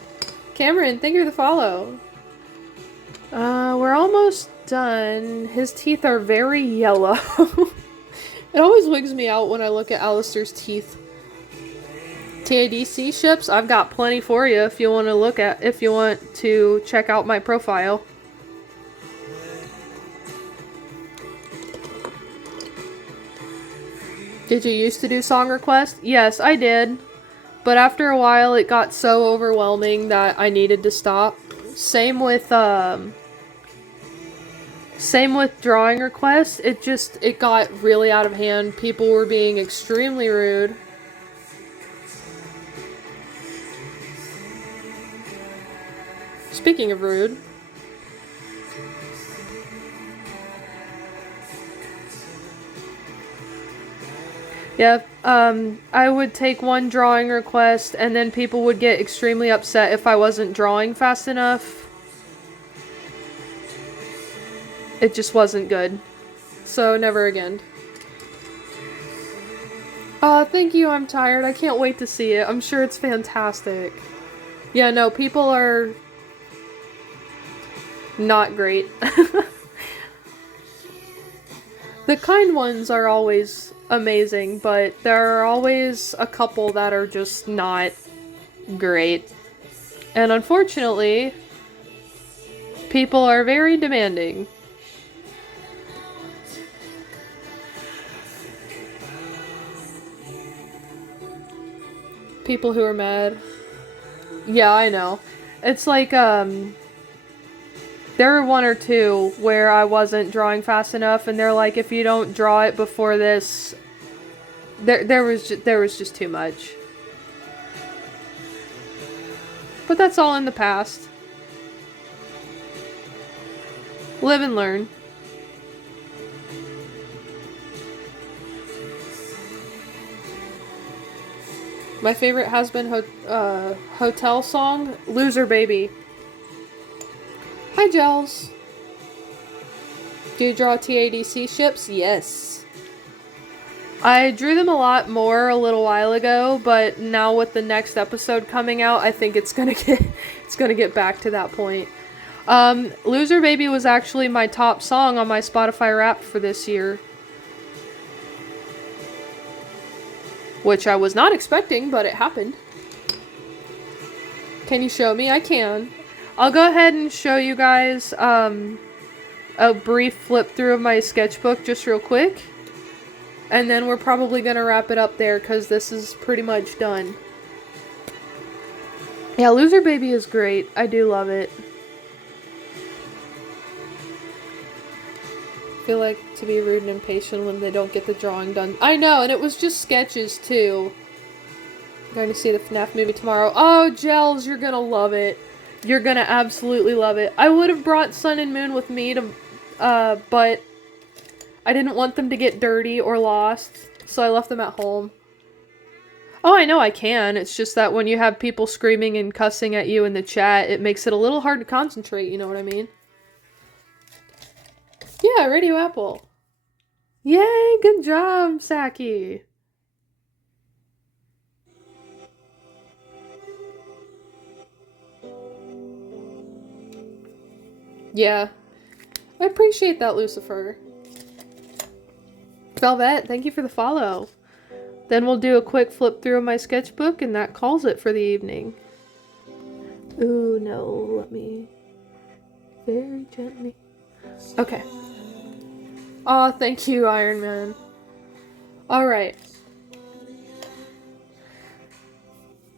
Cameron, thank you for the follow. We're almost done. His teeth are very yellow. It always wigs me out when I look at Alistair's teeth. TADC ships, I've got plenty for you if you want to check out my profile. Did you used to do song requests? Yes, I did. But after a while it got so overwhelming that I needed to stop. Same with drawing requests. It got really out of hand. People were being extremely rude. Speaking of rude. Yeah, I would take one drawing request and then people would get extremely upset if I wasn't drawing fast enough. It just wasn't good. so never again. Thank you, I'm tired. I can't wait to see it. I'm sure it's fantastic. Yeah, no, people are not great. The kind ones are always amazing, but there are always a couple that are just not great. And unfortunately, people are very demanding. People who are mad. Yeah, I know. It's like, there were one or two where I wasn't drawing fast enough, and they're like, if you don't draw it before this, there was just too much. But that's all in the past. Live and learn. My favorite Hazbin Hotel song, Loser Baby. Hi, Gels. Do you draw TADC ships? Yes. I drew them a lot more a little while ago, but now with the next episode coming out, I think it's gonna get back to that point. Loser Baby was actually my top song on my Spotify Wrapped for this year. Which I was not expecting, but it happened. Can you show me? I can. I'll go ahead and show you guys a brief flip through of my sketchbook just real quick. And then we're probably going to wrap it up there because this is pretty much done. Yeah, Loser Baby is great. I do love it. Feel like to be rude and impatient when they don't get the drawing done. I know, and it was just sketches too. I'm going to see the FNAF movie tomorrow. Oh, Gels, you're gonna love it. You're gonna absolutely love it. I would have brought Sun and Moon with me to, but I didn't want them to get dirty or lost, so I left them at home. Oh, I know I can. It's just that when you have people screaming and cussing at you in the chat, it makes it a little hard to concentrate, you know what I mean? Yeah, RadioApple. Yay, good job, Saki. Yeah. I appreciate that, Lucifer. Velvet, thank you for the follow. Then we'll do a quick flip through of my sketchbook, and that calls it for the evening. Ooh, no, let me... very gently... Okay. Aw, thank you, Iron Man. Alright.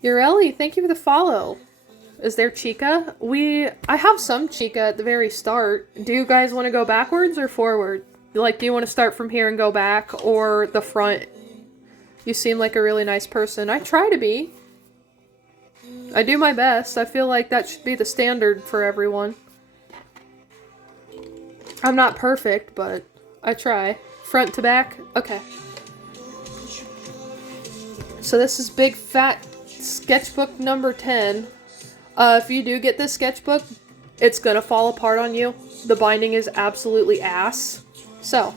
Ureli, thank you for the follow. Is there Chica? I have some Chica at the very start. Do you guys want to go backwards or forward? Like, do you want to start from here and go back, or the front? You seem like a really nice person. I try to be. I do my best. I feel like that should be the standard for everyone. I'm not perfect, but I try. Front to back? Okay. So this is big fat sketchbook number 10. If you do get this sketchbook, it's gonna fall apart on you. The binding is absolutely ass. So,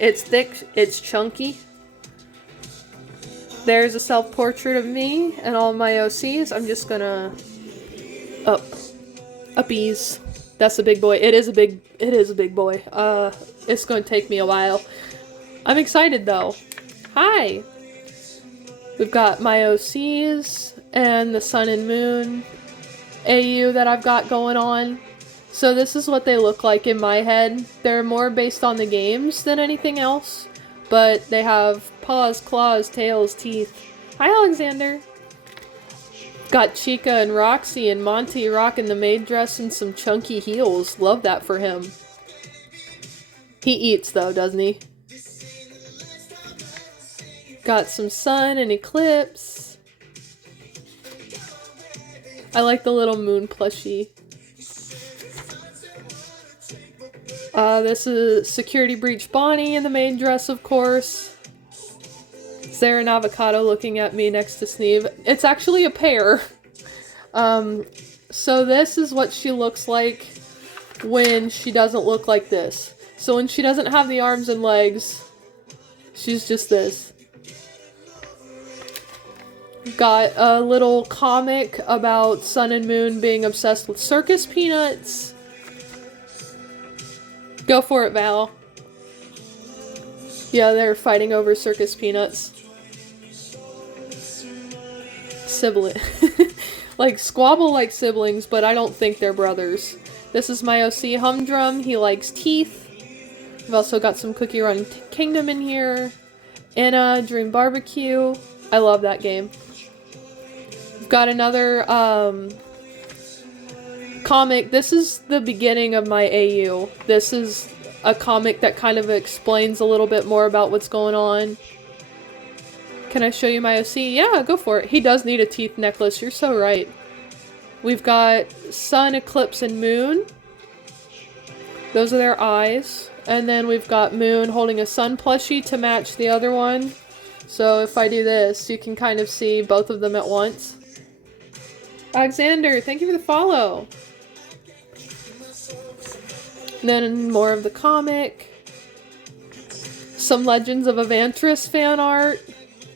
it's thick, it's chunky. There's a self-portrait of me and all my OCs. I'm just gonna uppies. That's a big boy. It is a big boy. It's gonna take me a while. I'm excited though. Hi! We've got my OCs and the Sun and Moon AU that I've got going on. So this is what they look like in my head. They're more based on the games than anything else. But they have paws, claws, tails, teeth. Hi, Alexander! Got Chica and Roxy and Monty rocking the maid dress and some chunky heels. Love that for him. He eats though, doesn't he? Got some sun and eclipse. I like the little moon plushie. This is Security Breach Bonnie in the maid dress, of course. Is there an avocado looking at me next to Sneeve? It's actually a pear. So this is what she looks like when she doesn't look like this. So when she doesn't have the arms and legs, she's just this. Got a little comic about Sun and Moon being obsessed with circus peanuts. Go for it, Val. Yeah, they're fighting over circus peanuts. Sibling. Like, squabble like siblings, but I don't think they're brothers. This is my OC Humdrum. He likes teeth. We've also got some Cookie Run Kingdom in here. Anna, Dream Barbecue. I love that game. We've got another comic. This is the beginning of my AU. This is a comic that kind of explains a little bit more about what's going on. Can I show you my OC? Yeah, go for it. He does need a teeth necklace. You're so right. We've got Sun, Eclipse, and Moon. Those are their eyes. And then we've got Moon holding a Sun plushie to match the other one. So if I do this, you can kind of see both of them at once. Alexander, thank you for the follow. And then more of the comic. Some Legends of Evantris fan art.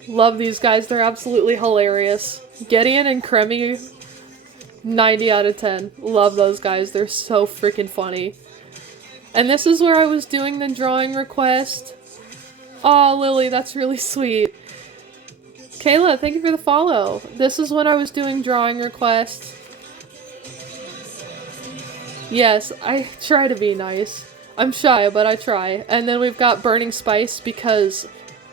Love these guys. They're absolutely hilarious. Gideon and Kremmy, 90 out of 10. Love those guys. They're so freaking funny. And this is where I was doing the drawing request. Aw, Lily, that's really sweet. Kayla, thank you for the follow. This is when I was doing drawing requests. Yes, I try to be nice. I'm shy, but I try. And then we've got Burning Spice because,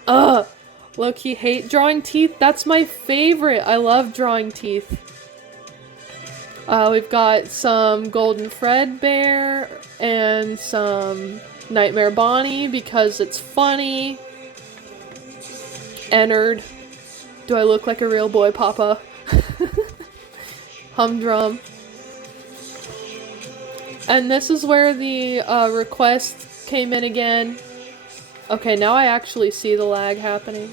low-key hate drawing teeth. That's my favorite. I love drawing teeth. We've got some Golden Fredbear and some Nightmare Bonnie because it's funny. Ennard. Do I look like a real boy, Papa? Humdrum. And this is where the request came in again. Okay, now I actually see the lag happening.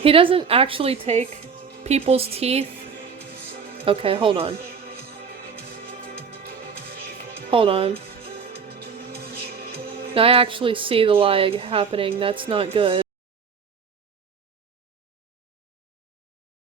He doesn't actually take people's teeth. Okay, hold on. Hold on. Now I actually see the lag happening. That's not good.